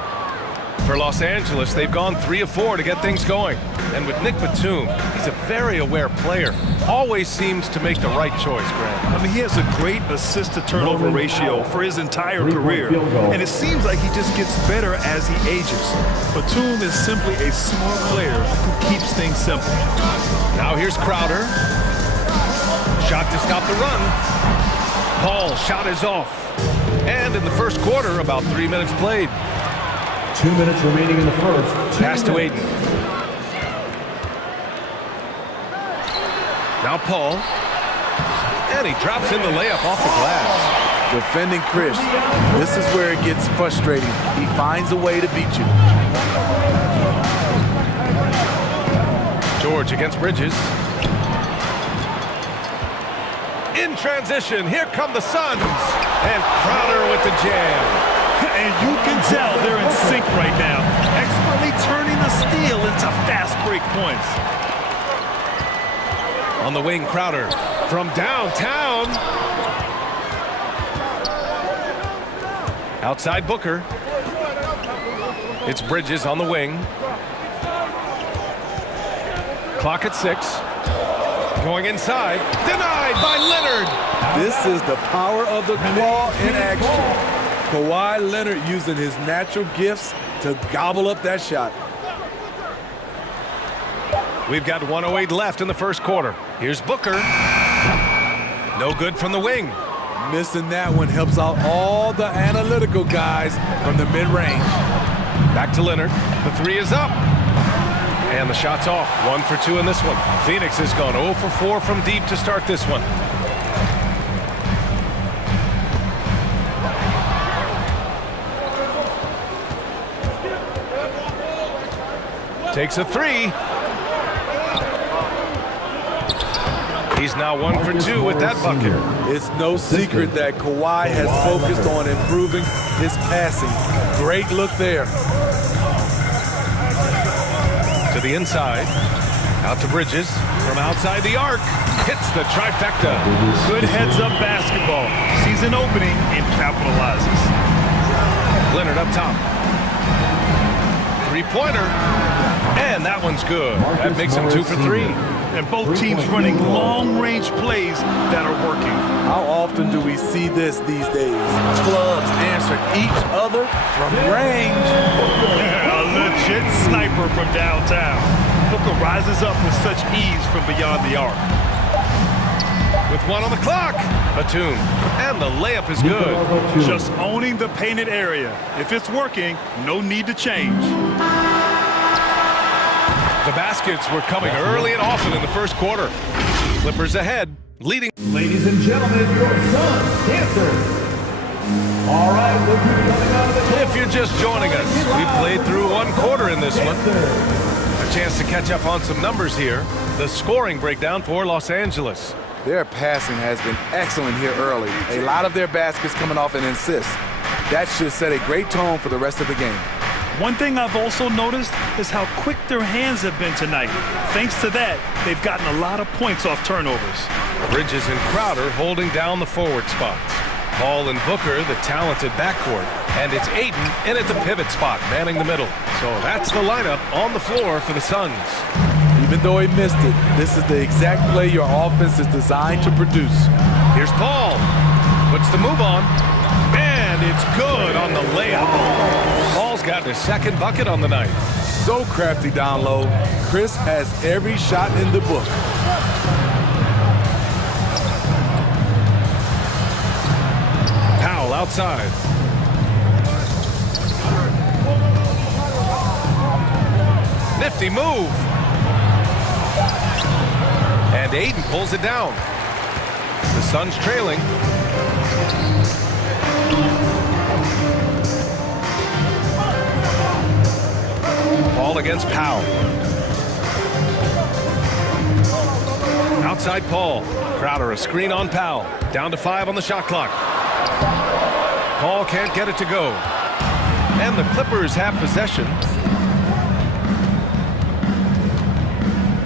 For Los Angeles, they've gone 3 of 4 to get things going. And with Nick Batum, he's a very aware player. Always seems to make the right choice, Grant. I mean, he has a great assist-to-turnover ratio for his entire career. And it seems like he just gets better as he ages. Batum is simply a smart player who keeps things simple. Now here's Crowder. Shot to stop the run. Paul, shot is off. And in the first quarter, about 3 minutes played. 2 minutes remaining in the first. Pass to Aiden. Now Paul. And he drops in the layup off the glass. Defending Chris. This is where it gets frustrating. He finds a way to beat you. George against Bridges. In transition, here come the Suns. And Crowder with the jam. And you can tell they're in sync right now. Expertly turning the steal into fast break points. On the wing, Crowder from downtown. Outside Booker. It's Bridges on the wing. Clock at 6. Going inside. Denied by Leonard. This is the power of the claw in action. Kawhi Leonard using his natural gifts to gobble up that shot. We've got 1:08 left in the first quarter. Here's Booker. No good from the wing. Missing that one helps out all the analytical guys from the mid-range. Back to Leonard. The 3 is up. And the shot's off. 1 for 2 in this one. Phoenix has gone 0 for 4 from deep to start this one. Takes a 3. He's now 1 for 2 with that bucket. It's no secret that Kawhi has focused on improving his passing. Great look there. To the inside. Out to Bridges. From outside the arc. Hits the trifecta. Good heads-up basketball. Sees an opening and capitalizes. Leonard up top. Three-pointer. And that one's good. That makes him 2 for 3. And both teams running long-range plays that are working. How often do we see this these days? Clubs answer each other from range. A legit sniper from downtown. Booker rises up with such ease from beyond the arc. With 1 on the clock. Batum. And the layup is good. Just owning the painted area. If it's working, no need to change. The baskets were coming early and often in the first quarter. Clippers ahead, leading. Ladies and gentlemen, your Suns dancers. All right, look who's coming out of the... If you're just joining us, we played through 1 quarter in this one. A chance to catch up on some numbers here. The scoring breakdown for Los Angeles. Their passing has been excellent here early. A lot of their baskets coming off an assist. That should set a great tone for the rest of the game. One thing I've also noticed is how quick their hands have been tonight. Thanks to that, they've gotten a lot of points off turnovers. Bridges and Crowder holding down the forward spots. Paul and Booker, the talented backcourt. And it's Ayton in at the pivot spot, manning the middle. So that's the lineup on the floor for the Suns. Even though he missed it, this is the exact play your offense is designed to produce. Here's Paul. Puts the move on. And it's good on the layup. Paul's got his 2nd bucket on the night. So crafty down low. Chris has every shot in the book. Powell outside. Nifty move. And Ayton pulls it down. The Suns trailing. Paul against Powell. Outside Paul. Crowder a screen on Powell. Down to 5 on the shot clock. Paul can't get it to go. And the Clippers have possession.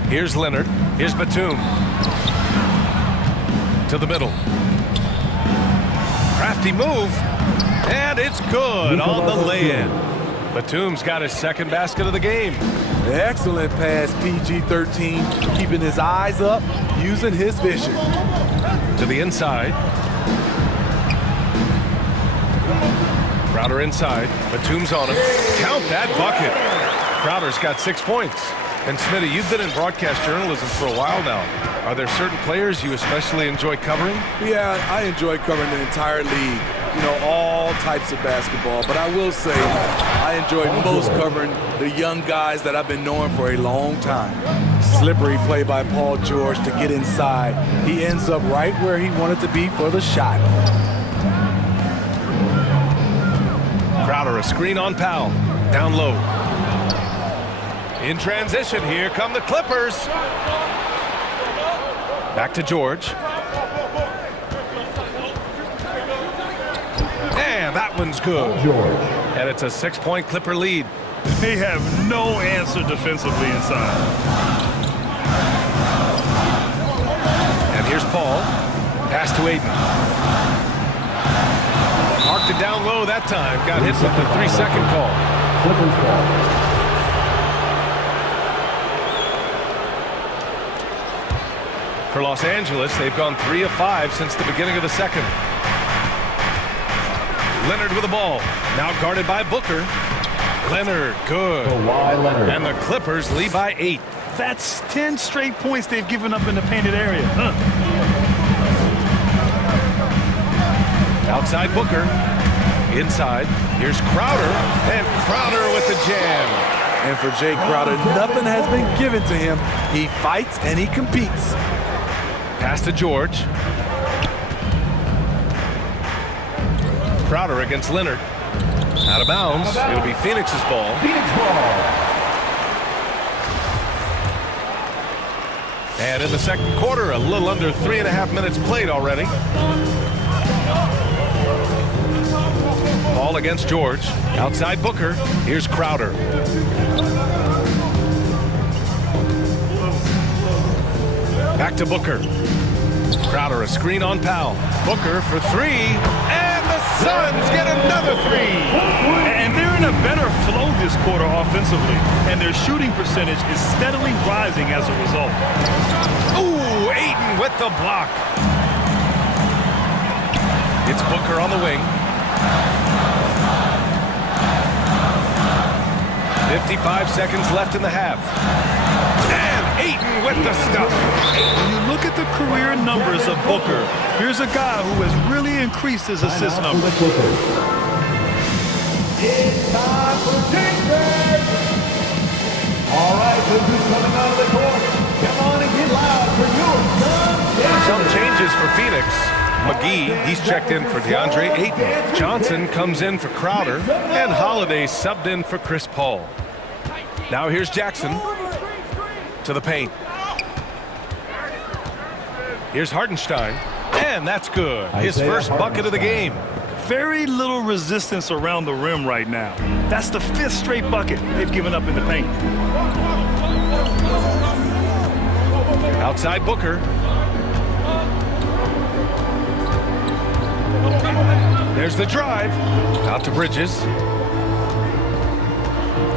Here's Leonard. Here's Batum. To the middle. Crafty move. And it's good on the lay-in. Batum's got his 2nd basket of the game. Excellent pass, PG-13, keeping his eyes up, using his vision. To the inside. Crowder inside. Batum's on him. Count that bucket. Crowder's got 6 points. And Smitty, you've been in broadcast journalism for a while now. Are there certain players you especially enjoy covering? Yeah, I enjoy covering the entire league. You know, all types of basketball. But I will say, I enjoy most covering the young guys that I've been knowing for a long time. Slippery play by Paul George to get inside. He ends up right where he wanted to be for the shot. Crowder a screen on Powell. Down low. In transition, here come the Clippers. Back to George. And that one's good. And it's a 6-point Clipper lead. They have no answer defensively inside. And here's Paul. Pass to Ayton. Marked it down low that time. Got hit with the 3-second call. Clippers ball. For Los Angeles, they've gone 3 of 5 since the beginning of the second. Leonard with the ball. Now guarded by Booker. Leonard, good. Leonard. And the Clippers lead by 8. That's 10 straight points they've given up in the painted area. Outside Booker. Inside. Here's Crowder. And Crowder with the jam. And for Jay Crowder, nothing has been given to him. He fights and he competes. Pass to George. Crowder against Leonard. Out of bounds. It'll be Phoenix's ball. Phoenix ball. And in the second quarter, a little under 3.5 minutes played already. Ball against George. Outside Booker. Here's Crowder. Back to Booker. Crowder, a screen on Powell. Booker for three. And the Suns get another three. And they're in a better flow this quarter offensively. And their shooting percentage is steadily rising as a result. Ooh, Ayton with the block. It's Booker on the wing. 55 seconds left in the half. And Ayton with the stuff. When you look at the career numbers of Booker, here's a guy who has really increased his assist numbers. It's time for defense. All right, this is coming out of the court. Come on and get loud for your son. Some changes for Phoenix. McGee, he's checked in for DeAndre Ayton. Johnson comes in for Crowder. And Holiday subbed in for Chris Paul. Now here's Jackson to the paint. Here's Hartenstein. And that's good. His first bucket of the game. Very little resistance around the rim right now. That's the 5th straight bucket they've given up in the paint. Outside Booker. There's the drive. Out to Bridges.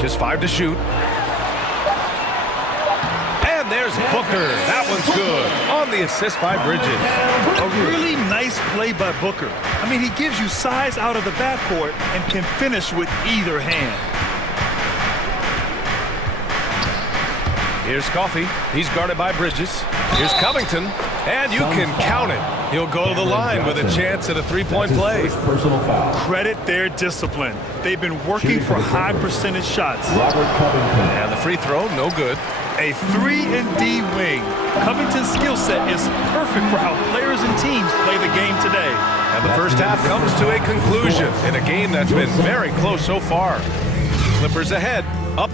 Just 5 to shoot. And there's Booker. That one's good. On the assist by Bridges. A really nice play by Booker. I mean, he gives you size out of the backcourt and can finish with either hand. Here's Coffey. He's guarded by Bridges. Here's Covington. And you can count it. He'll go to the line with a chance at a three-point play. Credit their discipline. They've been working for high percentage shots. And the free throw, no good. A 3-and-D wing. Covington's skill set is perfect for how players and teams play the game today. And the first half comes to a conclusion in a game that's been very close so far. Clippers ahead, up.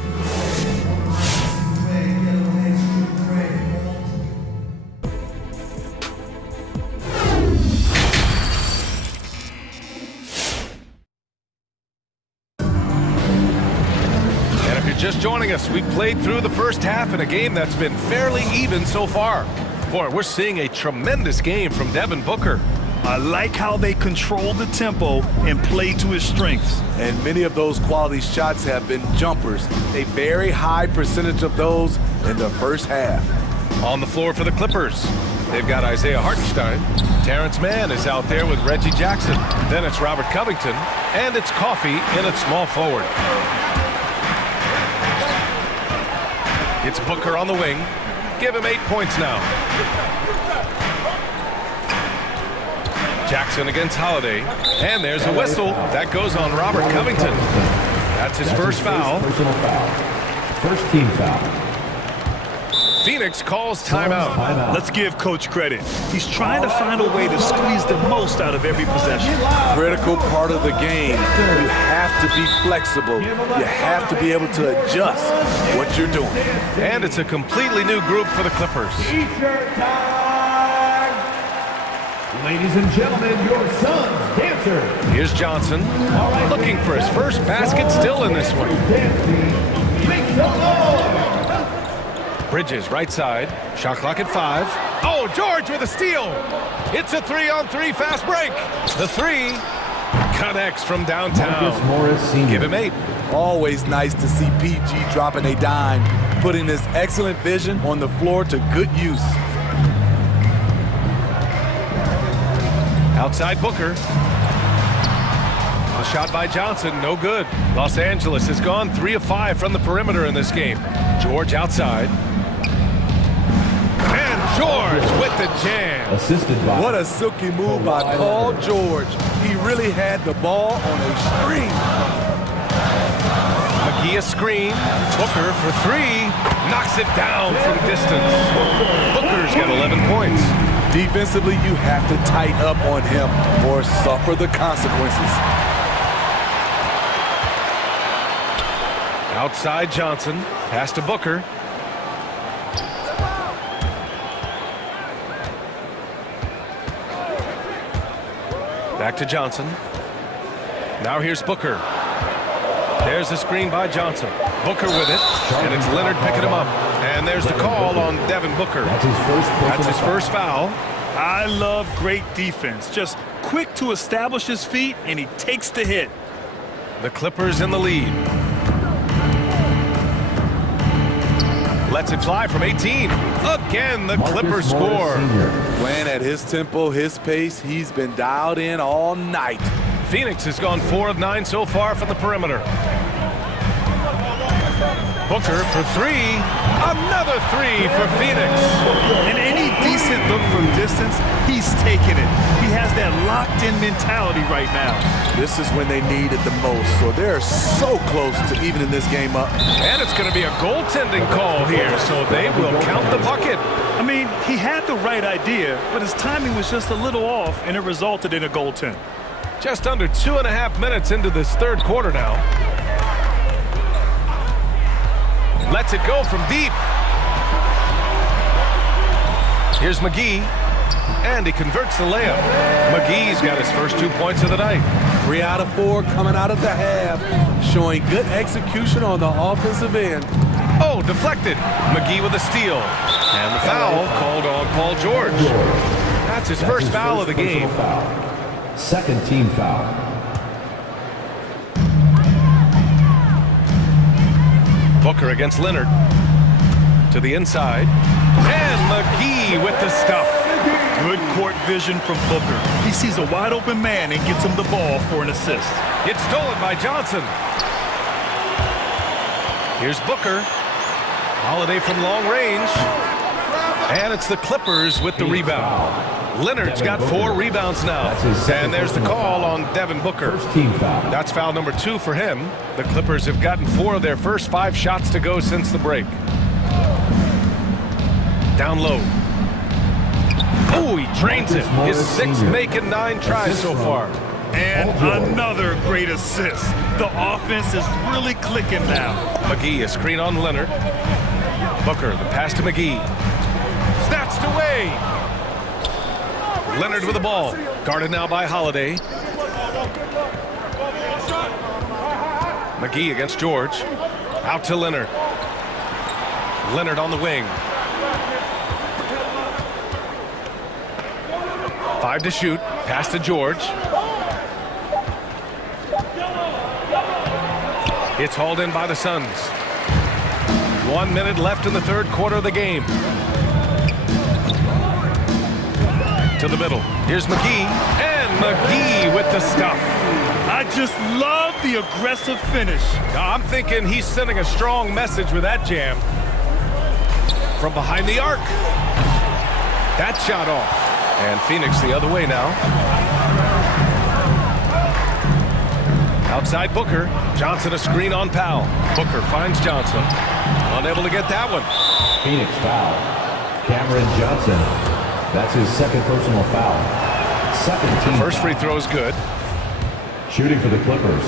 Just joining us, we played through the first half in a game that's been fairly even so far. Boy, we're seeing a tremendous game from Devin Booker. I like how they control the tempo and play to his strengths. And many of those quality shots have been jumpers. A very high percentage of those in the first half. On the floor for the Clippers, they've got Isaiah Hartenstein. Terrence Mann is out there with Reggie Jackson. Then it's Robert Covington, and it's Coffey in at small forward. It's Booker on the wing. Give him 8 points now. Jackson against Holiday. And there's a whistle. That goes on Robert Covington. That's his first foul. First team foul. Phoenix calls timeout. Let's give Coach credit. He's trying to find a way to squeeze the most out of every possession. Critical part of the game. You have to be flexible. You have to be able to adjust what you're doing. And it's a completely new group for the Clippers. T-shirt time! Ladies and gentlemen, your son's dancer. Here's Johnson, looking for his first basket, still in this one. Make some noise! Bridges, right side. Shot clock at 5. Oh, George with a steal. It's a 3-on-3 fast break. The 3 connects from downtown. Give him 8. Always nice to see PG dropping a dime, putting his excellent vision on the floor to good use. Outside Booker. A shot by Johnson, no good. Los Angeles has gone 3 of 5 from the perimeter in this game. George outside. And George with the jam. Assisted by. What a silky move by Paul George. He really had the ball on a string. McGee a screen. Booker for 3. Knocks it down from distance. Booker's got 11 points. Defensively, you have to tighten up on him or suffer the consequences. Outside Johnson. Pass to Booker. Back to Johnson. Now here's Booker. There's the screen by Johnson. Booker with it, and it's Leonard picking him up. And there's the call on Devin Booker. That's his first foul. I love great defense. Just quick to establish his feet, and he takes the hit. The Clippers in the lead. Lets it fly from 18. Again, the Clippers score. Playing at his tempo, his pace, he's been dialed in all night. Phoenix has gone 4 of 9 so far from the perimeter. Booker for 3. Another 3 for Phoenix. And any decent look from distance, he's taking it. He has that locked-in mentality right now. This is when they need it the most, so they're so close to evening this game up. And it's going to be a goaltending call here, so they will count the bucket. I mean, he had the right idea, but his timing was just a little off, and it resulted in a goaltend. Just under 2.5 minutes into this third quarter now. Lets it go from deep. Here's McGee, and he converts the layup. McGee's got his first 2 points of the night. 3 out of 4 coming out of the half, showing good execution on the offensive end. Oh, deflected. McGee with a steal. And the foul called on Paul George. That's his first foul of the game. Second team foul. Booker against Leonard. To the inside. And McGee with the stuff. Good court vision from Booker. He sees a wide open man and gets him the ball for an assist. It's stolen by Johnson. Here's Booker. Holiday from long range. And it's the Clippers with the rebound. Leonard's got 4 rebounds now. And there's the call on Devin Booker. That's foul number 2 for him. The Clippers have gotten 4 of their first 5 shots to go since the break. Down low. Oh, he drains it. His 6th make in 9 tries so far. And another great assist. The offense is really clicking now. McGee, a screen on Leonard. Booker, the pass to McGee. Snatched away. Leonard with the ball. Guarded now by Holiday. McGee against George. Out to Leonard. Leonard on the wing. 5 to shoot. Pass to George. It's hauled in by the Suns. 1 minute left in the third quarter of the game. To the middle. Here's McGee. And McGee with the stuff. I just love the aggressive finish. I'm thinking he's sending a strong message with that jam. From behind the arc. That shot off. And Phoenix the other way now. Outside Booker. Johnson a screen on Powell. Booker finds Johnson. Unable to get that one. Phoenix foul. Cameron Johnson. That's his second personal foul. Second team First free foul. throw is good. Shooting for the Clippers.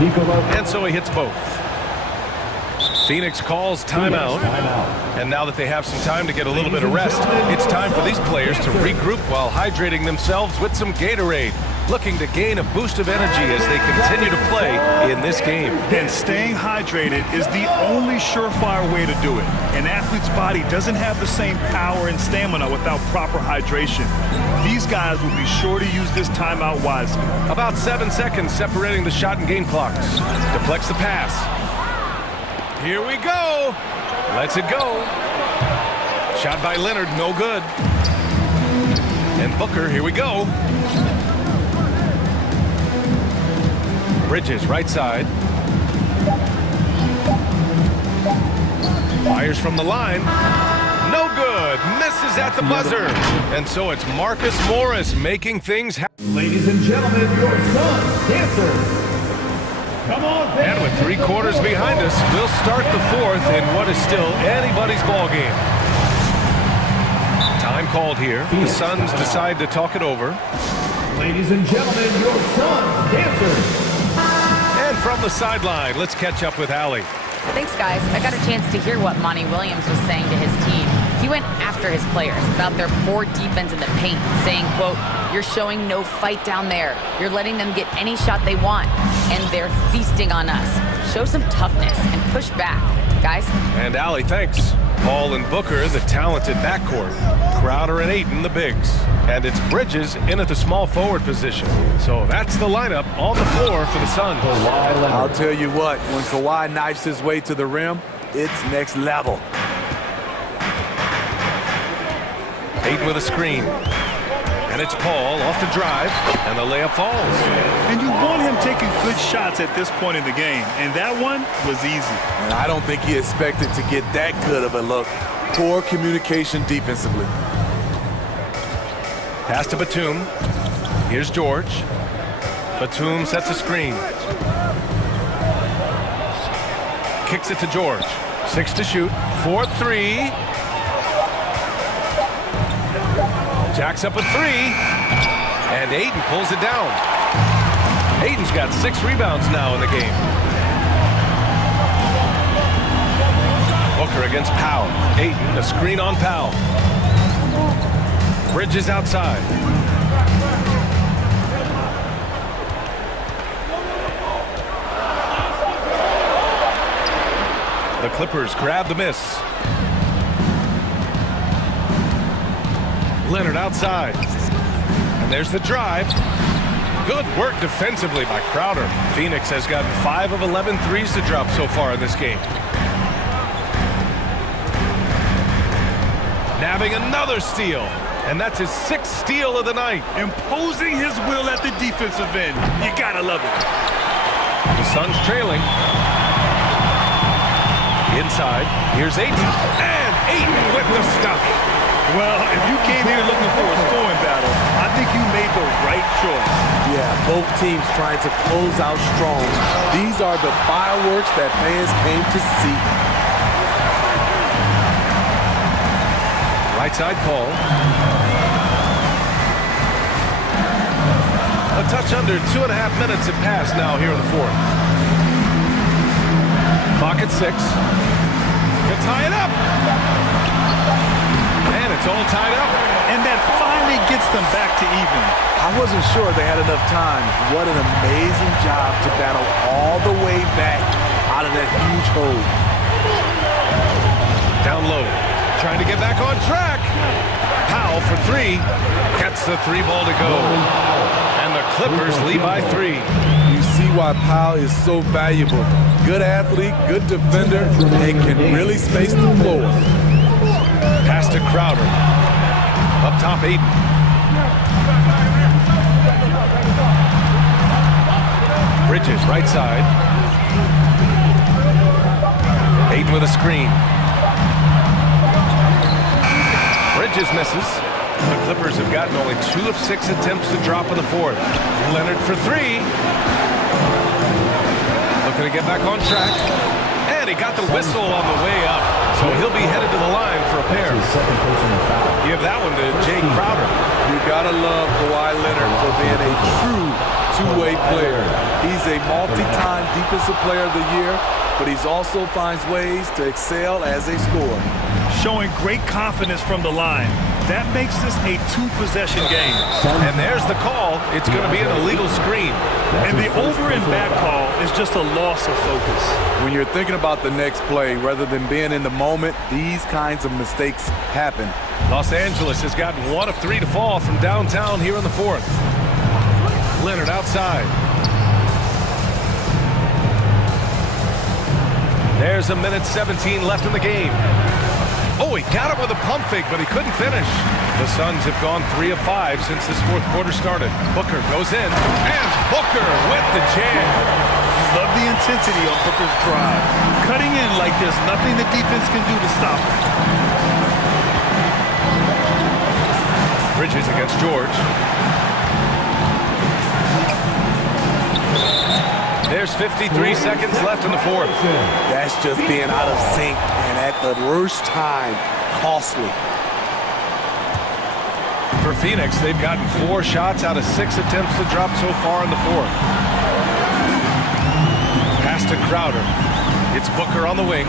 Nico Lopez. And so he hits both. Phoenix calls timeout. And now that they have some time to get a little bit of rest, it's time for these players to regroup while hydrating themselves with some Gatorade, looking to gain a boost of energy as they continue to play in this game. And staying hydrated is the only surefire way to do it. An athlete's body doesn't have the same power and stamina without proper hydration. These guys will be sure to use this timeout wisely. About 7 seconds separating the shot and game clocks. Deflects the pass. Here we go. Lets it go. Shot by Leonard, no good. And Booker, here we go. Bridges, right side. Fires from the line. No good. Misses at the buzzer. And so it's Marcus Morris making things happen. Ladies and gentlemen, your sons, dancers. Come on, fans. And with 3 quarters behind us, we'll start the 4th in what is still anybody's ball game. Time called here. The Suns decide to talk it over. Ladies and gentlemen, your sons, dancers. And from the sideline, let's catch up with Allie. Thanks, guys. I got a chance to hear what Monty Williams was saying to his team. He went after his players about their poor defense in the paint, saying, quote, You're showing no fight down there. You're letting them get any shot they want, and they're feasting on us. Show some toughness and push back, guys. And Allie, thanks. Paul and Booker, the talented backcourt. Crowder and Ayton, the bigs. And it's Bridges in at the small forward position. So that's the lineup on the floor for the Suns. I'll tell you what, when Kawhi knifes his way to the rim, it's next level. Ayton with a screen. And it's Paul off the drive, and the layup falls. And you want him taking good shots at this point in the game, and that one was easy. And I don't think he expected to get that good of a look. Poor communication defensively. Pass to Batum. Here's George. Batum sets a screen. Kicks it to George. 6 to shoot. 4-3. Jacks up a 3. And Ayton pulls it down. Ayton's got 6 rebounds now in the game. Booker against Powell. Ayton, a screen on Powell. Bridges outside. The Clippers grab the miss. Leonard outside. And there's the drive. Good work defensively by Crowder. Phoenix has gotten 5 of 11 threes to drop so far in this game. Nabbing another steal. And that's his 6th steal of the night. Imposing his will at the defensive end. You gotta love it. The Suns trailing. Inside, here's Ayton. And Ayton with the stuff. Well, if you came here looking for a scoring battle, I think you made the right choice. Yeah, both teams trying to close out strong. These are the fireworks that fans came to see. Right side Paul. A touch under 2.5 minutes have passed now here in the fourth. Clock at 6. To tie it up. And it's all tied up. And that finally gets them back to even. I wasn't sure they had enough time. What an amazing job to battle all the way back out of that huge hole. Down low. Trying to get back on track. Powell for 3. Gets the 3 ball to go. And the Clippers lead by 3. You see why Powell is so valuable. Good athlete, good defender, and can really space the floor. Pass to Crowder. Up top, Ayton. Bridges, right side. Ayton with a screen. Bridges misses. The Clippers have gotten only 2 of 6 attempts to drop in the fourth. Leonard for 3. Looking to get back on track. And he got the whistle on the way up. So he'll be headed to the line for a pair. Give that one to Jay Crowder. You gotta love Kawhi Leonard for being a true two-way player. He's a multi-time defensive player of the year, but he also finds ways to excel as a scorer. Showing great confidence from the line. That makes this a 2-possession game. And there's the call. It's going to be an illegal screen. And the over and back call is just a loss of focus. When you're thinking about the next play, rather than being in the moment, these kinds of mistakes happen. Los Angeles has gotten 1 of 3 to fall from downtown here in the fourth. Leonard outside. There's 1:17 left in the game. Oh, he got him with a pump fake, but he couldn't finish. The Suns have gone 3 of 5 since this fourth quarter started. Booker goes in, and Booker with the jam. Love the intensity on Booker's drive. Cutting in like there's nothing the defense can do to stop him. Bridges against George. There's 53 seconds left in the fourth. That's just being out of sync, and at the worst time, costly. For Phoenix, they've gotten 4 shots out of 6 attempts to drop so far in the fourth. Pass to Crowder. It's Booker on the wing.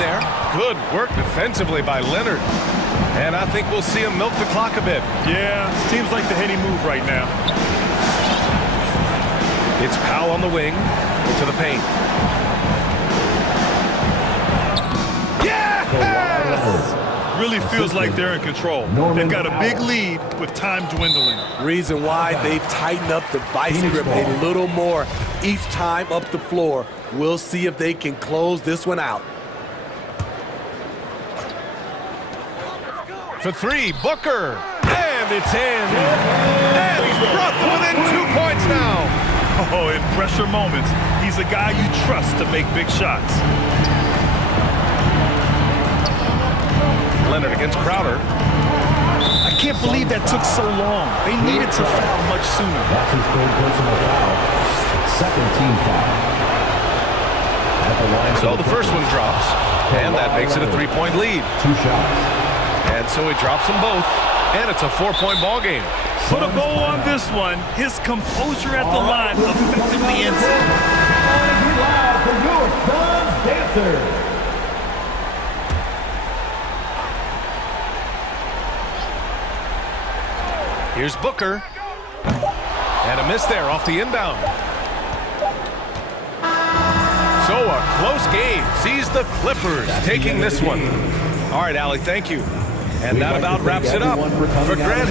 there. Good work defensively by Leonard. And I think we'll see him milk the clock a bit. Yeah, seems like the heady move right now. It's Powell on the wing to the paint. Yes! Really feels like they're in control. They've got a big lead with time dwindling. Reason why they've tightened up the vice grip a little more each time up the floor. We'll see if they can close this one out. For three, Booker. And it's in. And he's brought them within 2 points now. Oh, in pressure moments, he's a guy you trust to make big shots. Leonard against Crowder. I can't believe that took so long. They needed to foul much sooner. That's his third personal foul. Second team foul. So the first one drops, and that makes it a 3-point lead. 2 shots. And so he drops them both, and it's a 4-point ball game. Put a bow on this one. His composure at the line effectively ends it. For your son's dancer. Here's Booker. And a miss there off the inbound. So a close game sees the Clippers taking this one. All right, Allie, thank you. And that about wraps it up for Grant.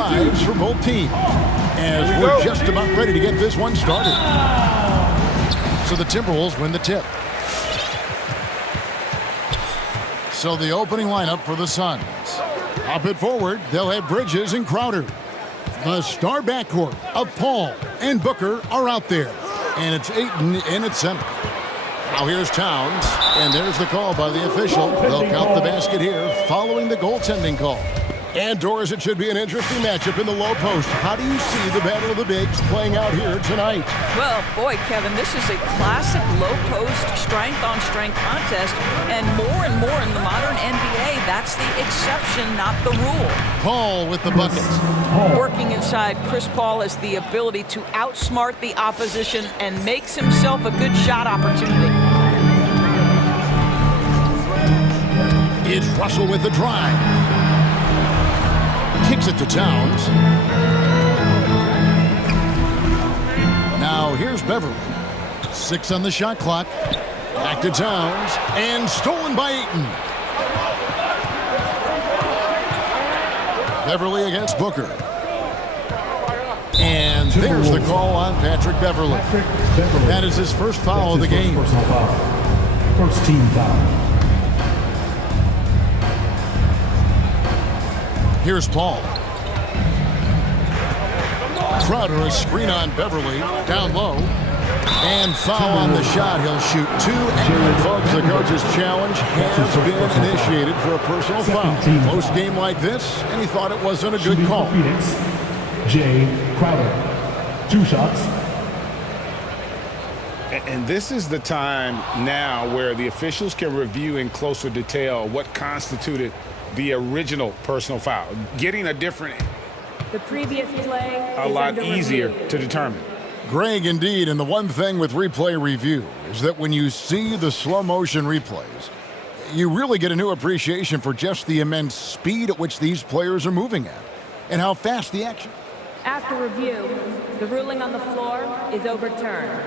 drives for both teams as we're just about ready to get this one started. So the Timberwolves win the tip. So the opening lineup for the Suns. Up it forward, they'll have Bridges and Crowder. The star backcourt of Paul and Booker are out there. And it's Ayton in at center. Now here's Towns, and there's the call by the official. They'll count the basket here following the goaltending call. And Doris, it should be an interesting matchup in the low post. How do you see the battle of the bigs playing out here tonight? Well, boy, Kevin, this is a classic low post strength-on-strength contest. And more in the modern NBA, that's the exception, not the rule. Paul with the buckets. Working inside, Chris Paul has the ability to outsmart the opposition and makes himself a good shot opportunity. It's Russell with the drive. Kicks it to Towns. Now here's Beverly. 6 on the shot clock. Back to Towns. And stolen by Ayton. Beverly against Booker. And there's the call on Patrick Beverly. That is his first foul of the game. First team foul. Here's Paul. Crowder, a screen on Beverly, down low. And foul on the shot. He'll shoot 2. And folks, the coach's challenge has been initiated for a personal foul. Close game like this, and he thought it wasn't a good call. Phoenix, Jay Crowder. 2 shots. And this is the time now where the officials can review in closer detail what constituted the original personal foul. Getting a different, the previous play a lot easier to determine. Greg, indeed, and the one thing with replay review is that when you see the slow motion replays, you really get a new appreciation for just the immense speed at which these players are moving at and how fast the action. After review, the ruling on the floor is overturned.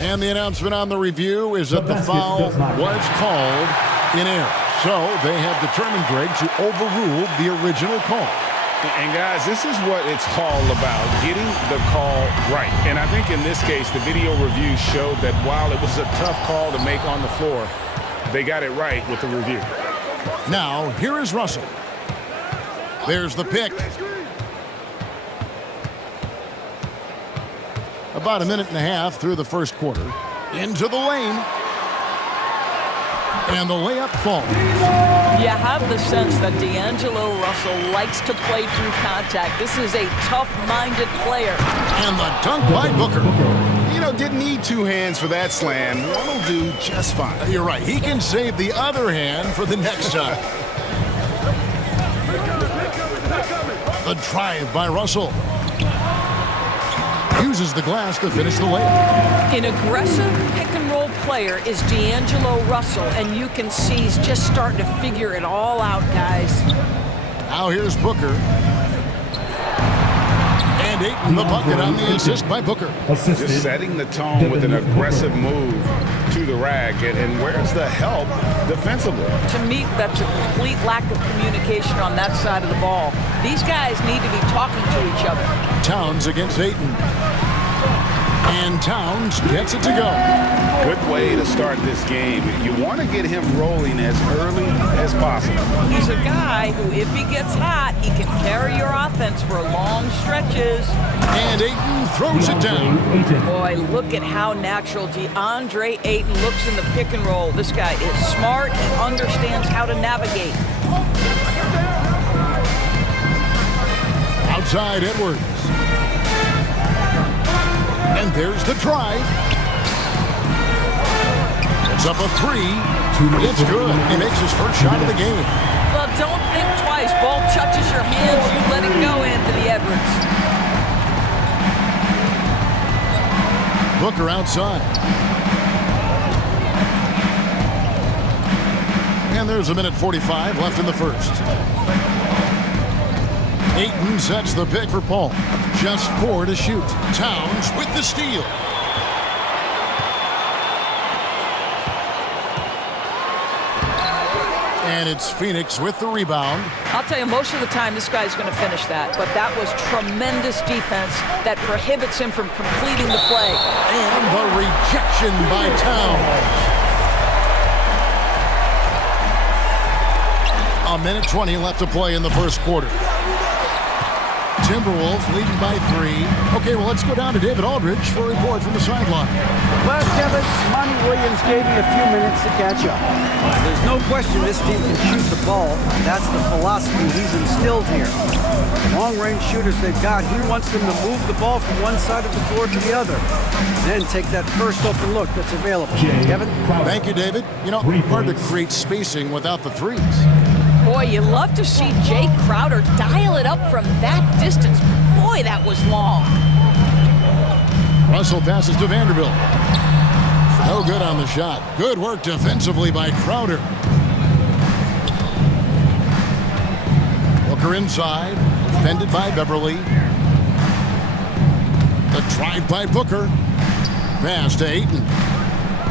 And the announcement on the review is that the foul was called in error. So they have determined, Greg, to overrule the original call. And guys, this is what it's all about, getting the call right. And I think in this case, the video review showed that while it was a tough call to make on the floor, they got it right with the review. Now, here is Russell. There's the pick. About a minute and a half through the first quarter. Into the lane. And the layup falls. You have the sense that D'Angelo Russell likes to play through contact. This is a tough-minded player. And the dunk by Booker. You know, didn't need 2 hands for that slam. One will do just fine. You're right. He can save the other hand for the next time. The drive by Russell. Uses the glass to finish the layup. An aggressive pick-and-roll player is D'Angelo Russell, and you can see he's just starting to figure it all out, guys. Now here's Booker. And Ayton the bucket on the assist by Booker. Just setting the tone with an aggressive move to the rack. And where's the help defensively? To me, that's a complete lack of communication on that side of the ball. These guys need to be talking to each other. Towns against Ayton. And Towns gets it to go. Good way to start this game. You want to get him rolling as early as possible. He's a guy who, if he gets hot, he can carry your offense for long stretches. And Ayton throws it down. Boy, look at how natural DeAndre Ayton looks in the pick and roll. This guy is smart. He understands how to navigate. Outside Edwards. And there's the drive. It's up a 3. It's good. He makes his first shot of the game. Well, don't think twice. Ball touches your hands. You let it go, Anthony Edwards. Booker outside. And there's a minute 45 left in the first. Ayton sets the pick for Paul. Just 4 to shoot. Towns with the steal. And it's Phoenix with the rebound. I'll tell you, most of the time this guy's going to finish that, but that was tremendous defense that prohibits him from completing the play. And the rejection by Towns. A minute 20 left to play in the first quarter. Timberwolves leading by 3. Okay, well, let's go down to David Aldridge for a report from the sideline. Well, Kevin, Monty Williams gave me a few minutes to catch up. There's no question this team can shoot the ball. That's the philosophy he's instilled here. Long-range shooters they've got, he wants them to move the ball from one side of the floor to the other. Then take that first open look that's available. Kevin? Thank you, David. You know, hard to create spacing without the threes. Boy, you love to see Jay Crowder dial it up from that distance. Boy, that was long. Russell passes to Vanderbilt. No good on the shot. Good work defensively by Crowder. Booker inside, defended by Beverly. The drive by Booker. Pass to Ayton.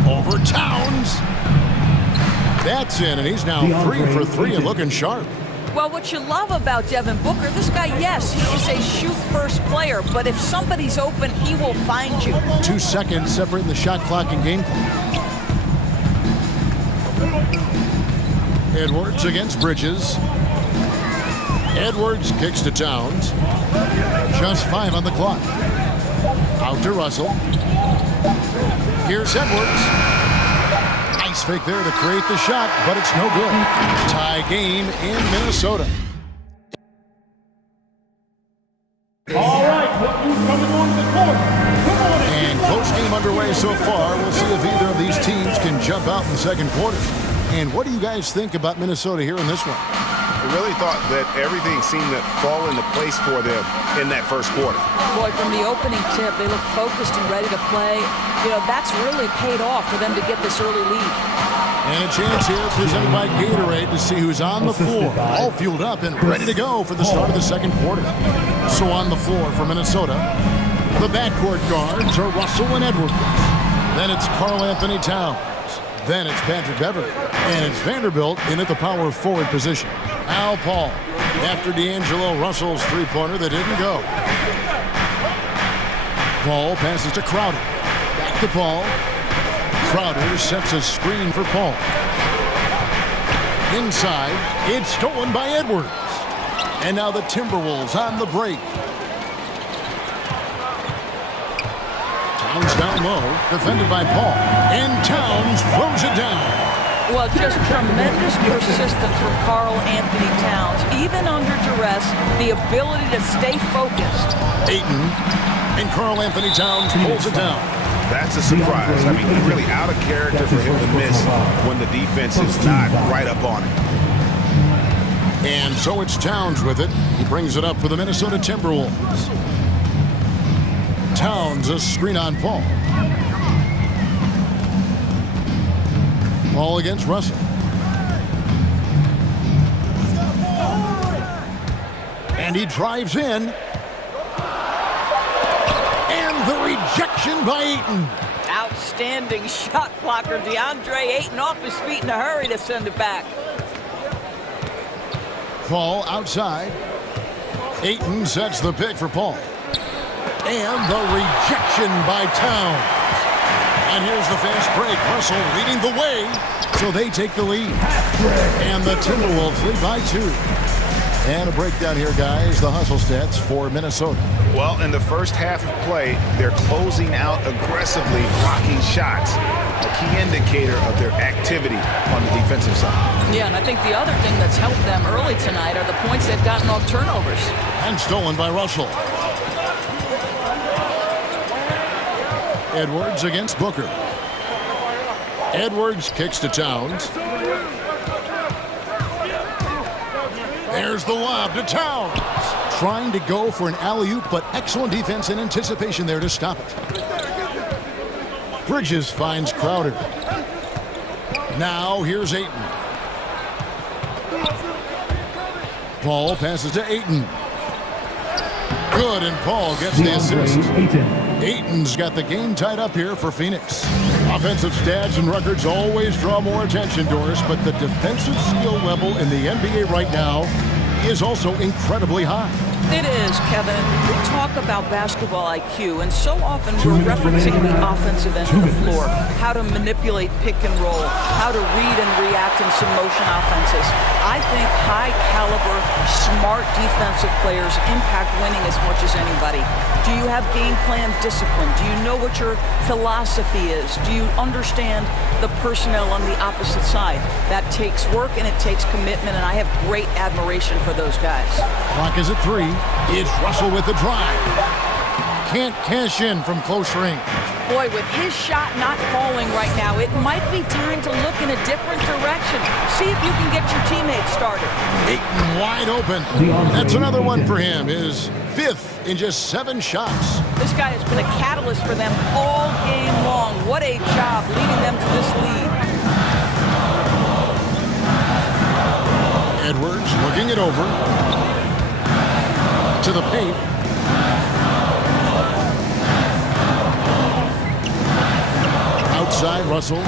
Over Towns. That's in, and he's now 3 for 3 and looking sharp. Well, what you love about Devin Booker, this guy, yes, he is a shoot-first player, but if somebody's open, he will find you. 2 seconds separating the shot clock and game clock. Edwards against Bridges. Edwards kicks to Towns. Just 5 on the clock. Out to Russell. Here's Edwards. Nice fake there to create the shot, but it's no good. Tie game in Minnesota. All right, look who's coming onto the court. Come on in. And close game underway so far. We'll see if either of these teams can jump out in the second quarter. And what do you guys think about Minnesota here in this one? I really thought that everything seemed to fall into place for them in that first quarter. Boy, from the opening tip, they look focused and ready to play. You know, that's really paid off for them to get this early lead. And a chance here presented by Gatorade to see who's on the floor. All fueled up and ready to go for the start of the second quarter. So on the floor for Minnesota, the backcourt guards are Russell and Edwards. Then it's Karl Anthony Towns. Then it's Patrick Beverly. And it's Vanderbilt in at the power forward position. Al Paul after D'Angelo Russell's three-pointer that didn't go. Paul passes to Crowder. Back to Paul. Crowder sets a screen for Paul. Inside, it's stolen by Edwards. And now the Timberwolves on the break. Towns down low, defended by Paul. And Towns throws it down. Well, just tremendous persistence from Karl Anthony Towns. Even under duress, the ability to stay focused. Ayton and Karl Anthony Towns pulls it down. That's a surprise. I mean, really out of character for him to miss when the defense is not right up on it. And so it's Towns with it. He brings it up for the Minnesota Timberwolves. Towns a screen on Paul. Paul against Russell. And he drives in. And the rejection by Ayton. Outstanding shot blocker. DeAndre Ayton off his feet in a hurry to send it back. Paul outside. Ayton sets the pick for Paul. And the rejection by Towns. And here's the fast break. Russell leading the way. So they take the lead. And the Timberwolves lead by 2. And a breakdown here, guys. The hustle stats for Minnesota. Well, in the first half of play, they're closing out aggressively, blocking shots. A key indicator of their activity on the defensive side. Yeah, and I think the other thing that's helped them early tonight are the points they've gotten off turnovers. And stolen by Russell. Edwards against Booker. Edwards kicks to Towns. There's the lob to Towns. Trying to go for an alley-oop, but excellent defense and anticipation there to stop it. Bridges finds Crowder. Now here's Ayton. Paul passes to Ayton. Good, and Paul gets the assist. Ayton's got the game tied up here for Phoenix. Offensive stats and records always draw more attention, Doris, but the defensive skill level in the NBA right now is also incredibly high. It is, Kevin. We talk about basketball IQ, and so often we're referencing the offensive end of the floor, how to manipulate pick and roll, how to read and react in some motion offenses. I think high-caliber, smart defensive players impact winning as much as anybody. Do you have game plan discipline? Do you know what your philosophy is? Do you understand the personnel on the opposite side? That takes work and it takes commitment, and I have great admiration for those guys. Clock is at 3. It's Russell with the drive. Can't cash in from close range. Boy, with his shot not falling right now, it might be time to look in a different direction. See if you can get your teammates started. Ayton wide open. That's another one for him. His 5th in just 7 shots. This guy has been a catalyst for them all game long. What a job leading them to this lead. Edwards looking it over. To the paint. Outside, Russell.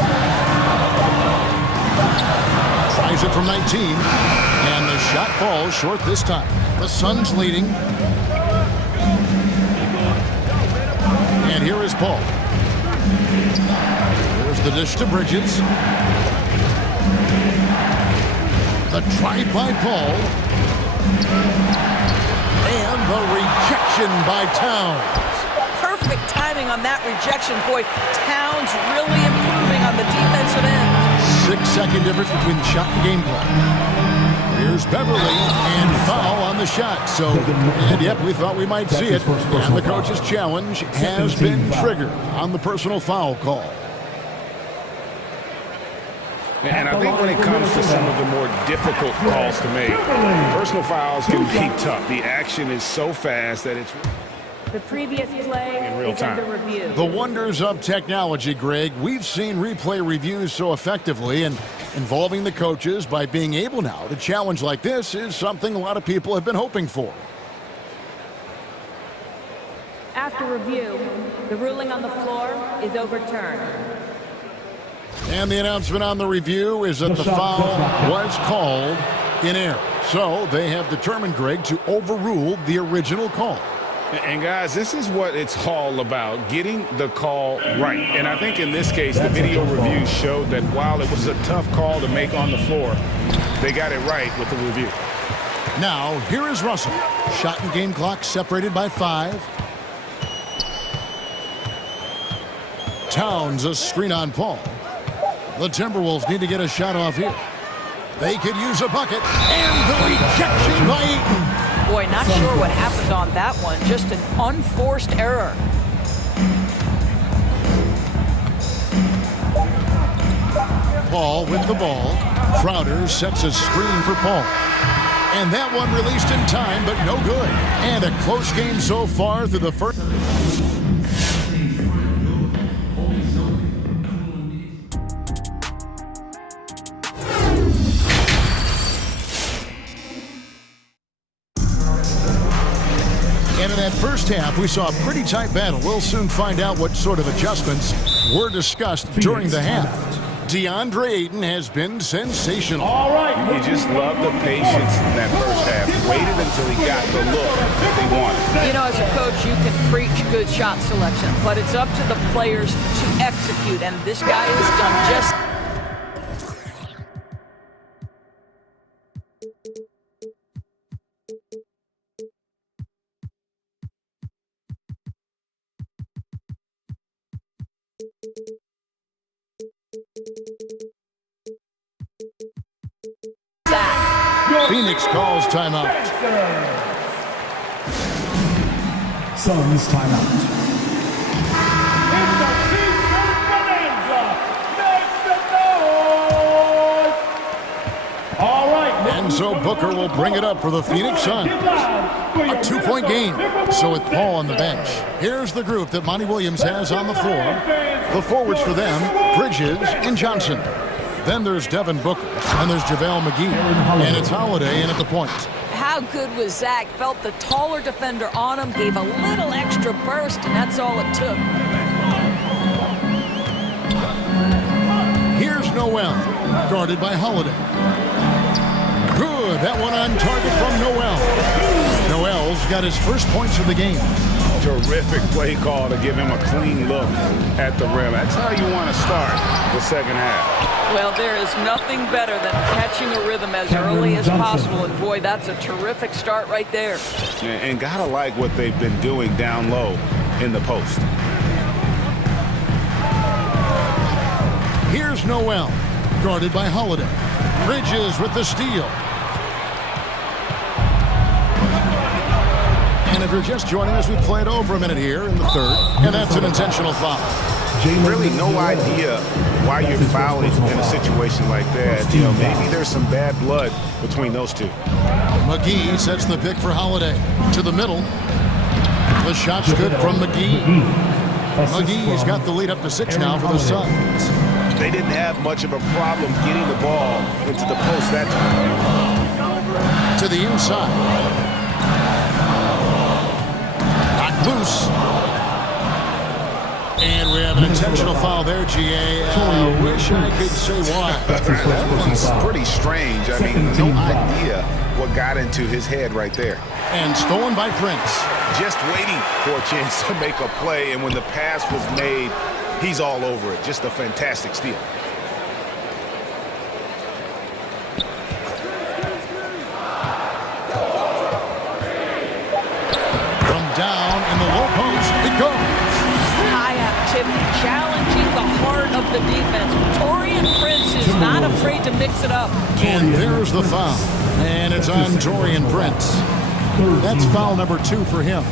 Tries it from 19. And the shot falls short this time. The Suns leading. And here is Paul. There's the dish to Bridges. The drive by Paul. And the rejection by Towns. Perfect timing on that rejection. Boy, Towns really improving on the defensive end. 6-second difference between the shot and game clock. Here's Beverly, and foul on the shot. So, and yep, we thought we might see it. And the coach's challenge has been triggered on the personal foul call. And I think when it comes to some of the more difficult calls to make, personal fouls can be tough. The action is so fast that it's The previous play in real is time. under review. The wonders of technology, Greg. We've seen replay reviews so effectively, and involving the coaches by being able now to challenge like this is something a lot of people have been hoping for. After review, the ruling on the floor is overturned. And the announcement on the review is that the foul was called in error. So they have determined, Greg, to overrule the original call. And guys, this is what it's all about, getting the call right. And I think in this case, the video review showed that while it was a tough call to make on the floor, they got it right with the review. Now, here is Russell. Shot and game clock separated by 5. Towns a screen on Paul. The Timberwolves need to get a shot off here. They could use a bucket. And the rejection by Eaton. Boy, not sure what happened on that one. Just an unforced error. Paul with the ball. Crowder sets a screen for Paul. And that one released in time, but no good. And a close game so far through the first. And in that first half, we saw a pretty tight battle. We'll soon find out what sort of adjustments were discussed during the half. DeAndre Ayton has been sensational. All right. You just love the patience in that first half. Waited until he got the look that they wanted. You know, as a coach, you can preach good shot selection, but it's up to the players to execute, and this guy has done just... Phoenix calls timeout. Suns timeout. All right. And so Booker will bring it up for the Phoenix Suns. A 2-point game. So with Paul on the bench, here's the group that Monty Williams has on the floor. The forwards for them, Bridges and Johnson. Then there's Devin Booker, and there's JaVale McGee, and it's Holiday in at the point. How good was Zach? Felt the taller defender on him, gave a little extra burst, and that's all it took. Noel, guarded by Holiday. Good, that one on target from Noel. Noel's got his first points of the game. Terrific play call to give him a clean look at the rim. That's how you want to start the second half. Well, there is nothing better than catching a rhythm as early as possible, and boy, that's a terrific start right there. And gotta like what they've been doing down low in the post. Here's Noel, guarded by Holiday. Bridges with the steal. And if you're just joining us, we played over a minute here in the third, and that's an intentional foul. Really no idea why you're fouling in a situation like that. You know, maybe there's some bad blood between those two. McGee sets the pick for Holiday. To the middle. The shot's good from McGee. McGee's got the lead up to 6 now for the Suns. They didn't have much of a problem getting the ball into the post that time. To the inside. Loose. And we have an intentional foul there, GA. I wish I could say why. That one's pretty strange. I mean, no idea what got into his head right there. And stolen by Prince. Just waiting for a chance to make a play, and when the pass was made, he's all over it. Just a fantastic steal. Down in the low post, it goes. High activity, challenging the heart of the defense. Torian Prince is not afraid to mix it up. And there's the foul. And it's on Torian Prince. That's foul number 2 for him.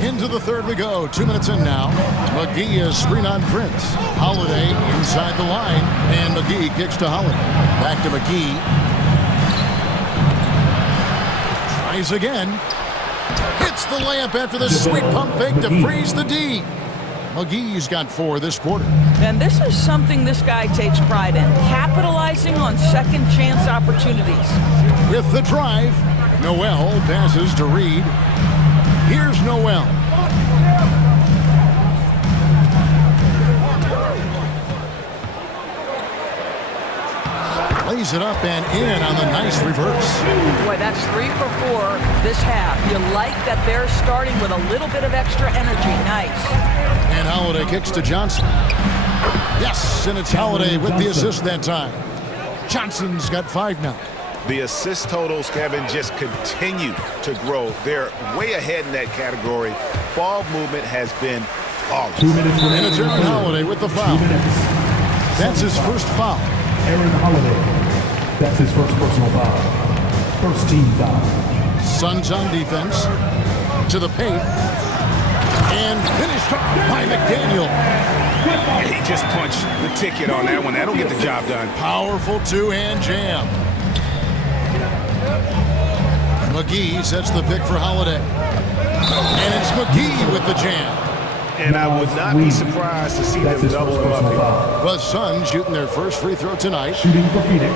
Into the third we go. 2 minutes in now. McGee is screen on Prince. Holiday inside the line. And McGee kicks to Holiday. Back to McGee. Tries again. Hits the layup after the sweet pump fake to freeze the D. McGee's got 4 this quarter. And this is something this guy takes pride in, capitalizing on second chance opportunities. With the drive, Noel passes to Reed. Here's Noel. Lays it up and in on the nice reverse. Boy, that's 3 for 4 this half. You like that they're starting with a little bit of extra energy. Nice. And Holiday kicks to Johnson. Yes, and it's Holiday with the assist that time. Johnson's got 5 now. The assist totals, Kevin, just continue to grow. They're way ahead in that category. Ball movement has been flawless. And it's Aaron Holiday with the foul. That's his first foul. Aaron Holiday. That's his first personal foul. First team foul. Suns on defense. To the paint. And finished by McDaniel. He just punched the ticket on that one. That'll get the job done. Powerful two-hand jam. McGee sets the pick for Holiday. And it's McGee with the jam. And I would not be surprised to see them double him up here. The Suns shooting their first free throw tonight. Shooting for Phoenix,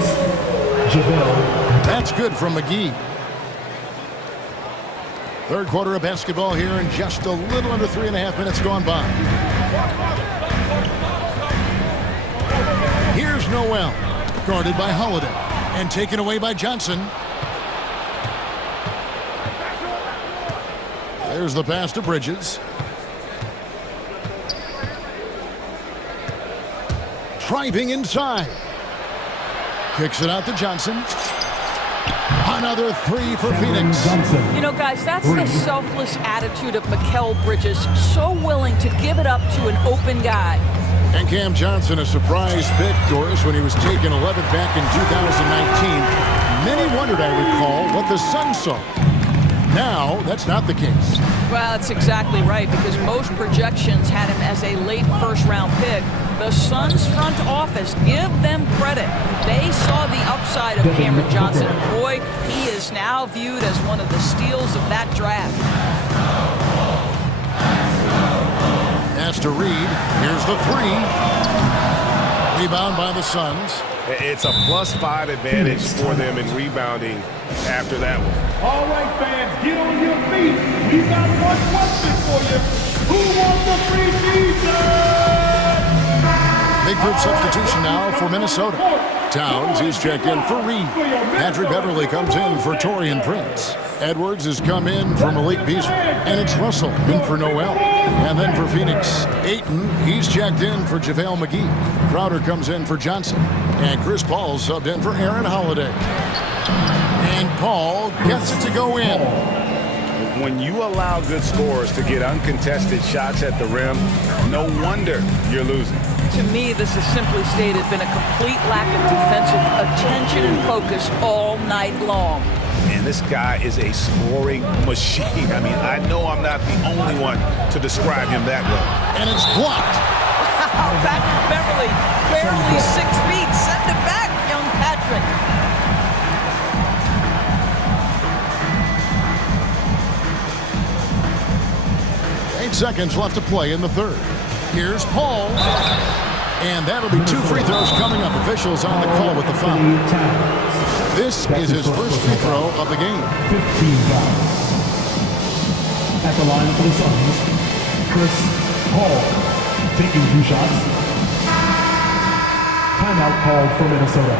JaVale. That's good from McGee. Third quarter of basketball here and just a little under 3.5 minutes gone by. Here's Noel, guarded by Holiday, and taken away by Johnson. There's the pass to Bridges. Driving inside. Kicks it out to Johnson. Another 3 for Phoenix. You know, guys, that's the selfless attitude of Mikal Bridges. So willing to give it up to an open guy. And Cam Johnson, a surprise pick, Doris, when he was taken 11th back in 2019. Many wondered, I recall, what the Suns saw. Now, that's not the case. Well, that's exactly right, because most projections had him as a late first-round pick. The Suns front office, give them credit. They saw the upside of Cameron Johnson. Boy, he is now viewed as one of the steals of that draft. Pass to Reed. Here's the 3. Rebound by the Suns. It's a +5 advantage for them in rebounding after that one. All right, fans, get on your feet. We've got one question for you. Who wants the free season? Big group substitution now for Minnesota. Towns is checked in for Reed. Patrick Beverly comes in for Torian Prince. Edwards has come in for Malik Beasley. And it's Russell in for Noel. And then for Phoenix, Ayton, he's checked in for JaVale McGee. Crowder comes in for Johnson. And Chris Paul subbed in for Aaron Holiday. And Paul gets it to go in. When you allow good scorers to get uncontested shots at the rim, no wonder you're losing. To me, this has simply stated been a complete lack of defensive attention and focus all night long. And this guy is a scoring machine. I mean, I know I'm not the only one to describe him that way. And it's blocked. Patrick Beverly, barely 6 feet. Send it back, young Patrick. Seconds left to play in the third. Here's Paul. And that'll be 2 free throws coming up. Officials on the call with the foul. This is his first free throw of the game. 15 fouls. At the line for the Suns, Chris Paul taking 2 shots. Timeout called for Minnesota.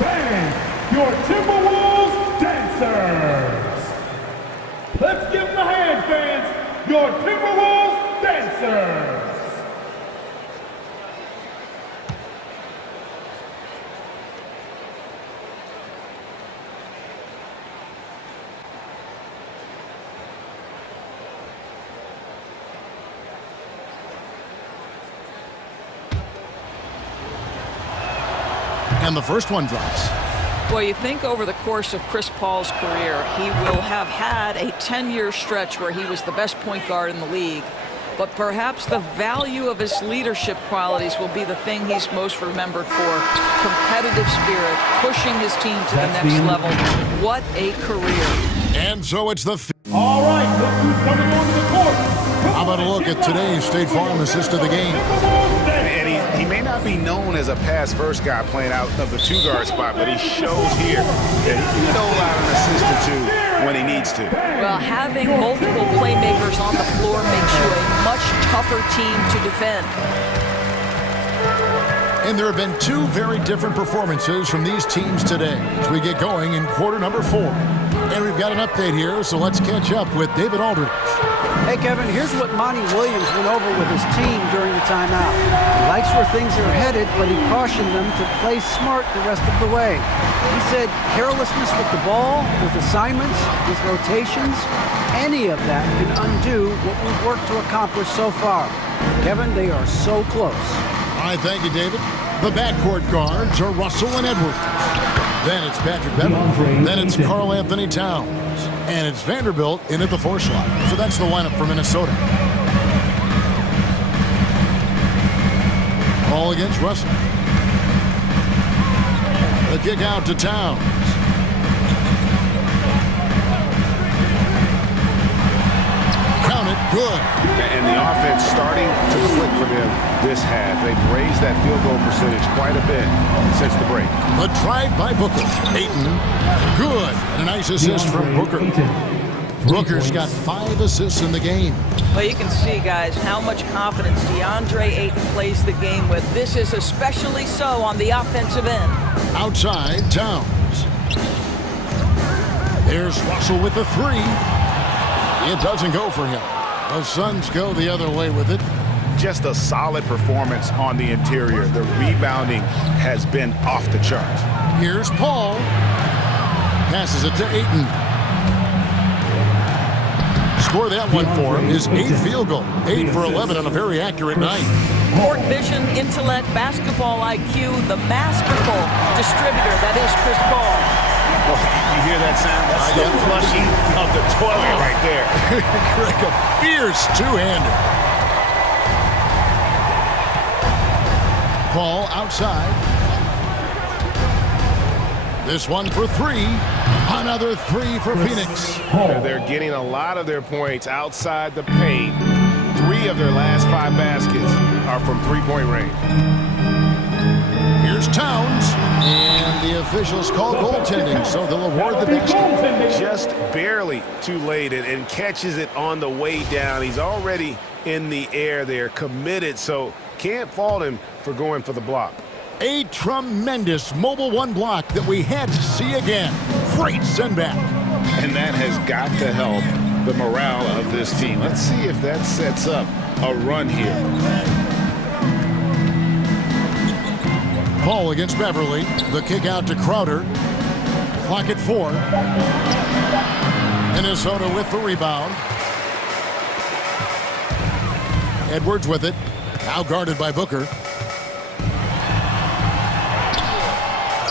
Fans, your Timberwolves dancers. Let's give them a hand, fans. Your Timberwolves dancers. And the first one drops. Well, you think over the course of Chris Paul's career, he will have had a 10-year stretch where he was the best point guard in the league. But perhaps the value of his leadership qualities will be the thing he's most remembered for. Competitive spirit, pushing his team to the next level. What a career. And so it's the... All right, look who's coming onto the court. How about a look at today's State Farm assist of the game? And he may not be known as a pass-first guy playing out of the 2-guard spot, but he shows here that he can dole out an assist or 2 when he needs to. Well, having multiple playmakers on the floor makes you a much tougher team to defend. And there have been 2 very different performances from these teams today as we get going in quarter number 4. And we've got an update here, so let's catch up with David Aldridge. Hey, Kevin, here's what Monty Williams went over with his team during the timeout. He likes where things are headed, but he cautioned them to play smart the rest of the way. He said carelessness with the ball, with assignments, with rotations, any of that can undo what we've worked to accomplish so far. Kevin, they are so close. All right, thank you, David. The backcourt guards are Russell and Edwards. Then it's Patrick Beverly. Then it's Karl Anthony Towns. And it's Vanderbilt in at the 4 slot. So that's the lineup for Minnesota. Ball against Russell. The kick out to Towns. Count it, good. And the offense starting to click for them this half. They've raised that field goal percentage quite a bit since the break. A drive by Booker. Ayton, good. And a nice assist from Booker. Booker's got 5 assists in the game. Well, you can see, guys, how much confidence DeAndre Ayton plays the game with. This is especially so on the offensive end. Outside, Towns. There's Russell with the 3. It doesn't go for him. The Suns go the other way with it. Just a solid performance on the interior. The rebounding has been off the charts. Here's Paul. Passes it to Ayton. Score that one for him. His 8th field goal. 8 for 11 on a very accurate night. Court vision, intellect, basketball IQ, the masterful distributor that is Chris Paul. Well, you hear that sound? That's the flushing of the toilet right there. Like a fierce 2-hander. Paul outside. This one for 3. Another 3 for Phoenix. They're getting a lot of their points outside the paint. 3 of their last 5 baskets are from 3-point range. Here's Towns. And the officials call goaltending, so they'll award the basket. Just barely too late and catches it on the way down. He's already in the air there, committed, so can't fault him for going for the block. A tremendous Mobile One block that we had to see again. Great send back. And that has got to help the morale of this team. Let's see if that sets up a run here. Paul against Beverly. The kick out to Crowder. Clock at 4. Minnesota with the rebound. Edwards with it. Now guarded by Booker.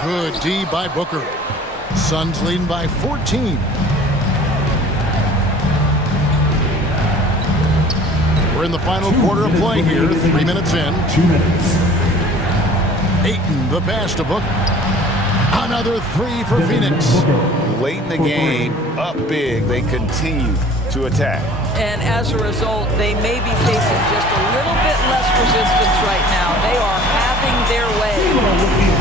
Good D by Booker. Suns leading by 14. We're in the final quarter of play here. 3 minutes in. 2 minutes. Ayton, the pass to Booker. Another 3 for Phoenix. Late in the game, up big, they continue to attack. And as a result, they may be facing just a little bit less resistance right now. They are having their way.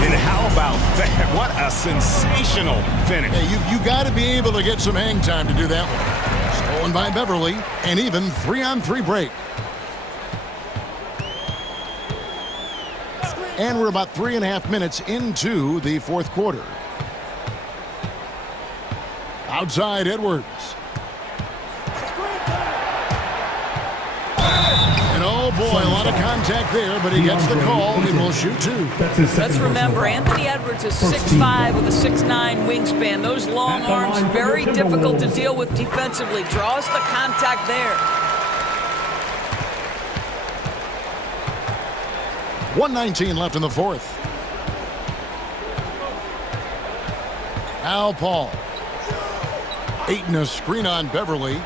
And how about that? What a sensational finish. Hey, you got to be able to get some hang time to do that one. Stolen by Beverly, and even 3-on-3 break. And we're about 3.5 minutes into the fourth quarter. Outside Edwards. And oh boy, a lot of contact there, but he gets the call and will shoot 2. Let's remember, Anthony Edwards is 6'5" with a 6'9" wingspan. Those long arms, very difficult to deal with defensively. Draws the contact there. 1:19 left in the fourth. Now Paul. Ayton a screen on Beverly.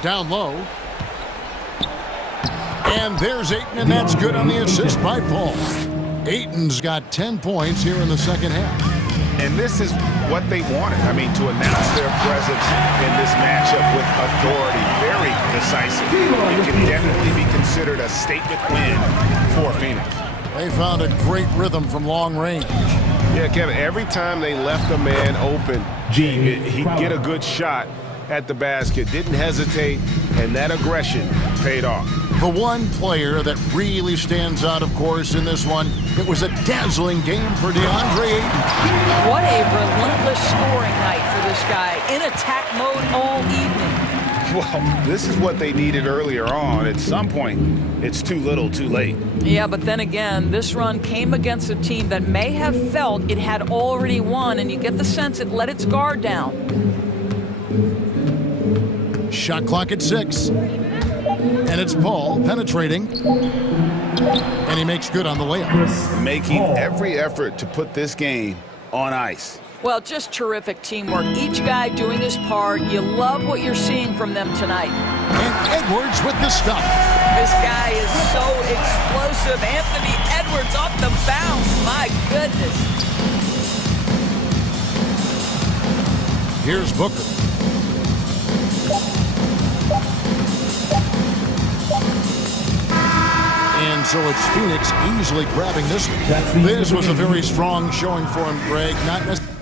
Down low. And there's Ayton, and that's good on the assist by Paul. Ayton's got 10 points here in the second half. And this is what they wanted. I mean, to announce their presence in this matchup with authority. Very decisive. It can definitely be considered a statement win for Phoenix. They found a great rhythm from long range. Yeah, Kevin, every time they left a man open, he'd get a good shot at the basket. Didn't hesitate, and that aggression paid off. The one player that really stands out, of course, in this one, it was a dazzling game for DeAndre Ayton. What a relentless scoring night for this guy. In attack mode all evening. Well, this is what they needed earlier on. At some point, it's too little, too late. Yeah, but then again, this run came against a team that may have felt it had already won, and you get the sense it let its guard down. Shot clock at 6. And it's Paul penetrating. And he makes good on the layup. Making every effort to put this game on ice. Well, just terrific teamwork. Each guy doing his part. You love what you're seeing from them tonight. And Edwards with the stuff. This guy is so explosive. Anthony Edwards off the bounce. My goodness. Here's Booker. And so it's Phoenix easily grabbing this one. This was a very strong showing for him, Greg. Not necessarily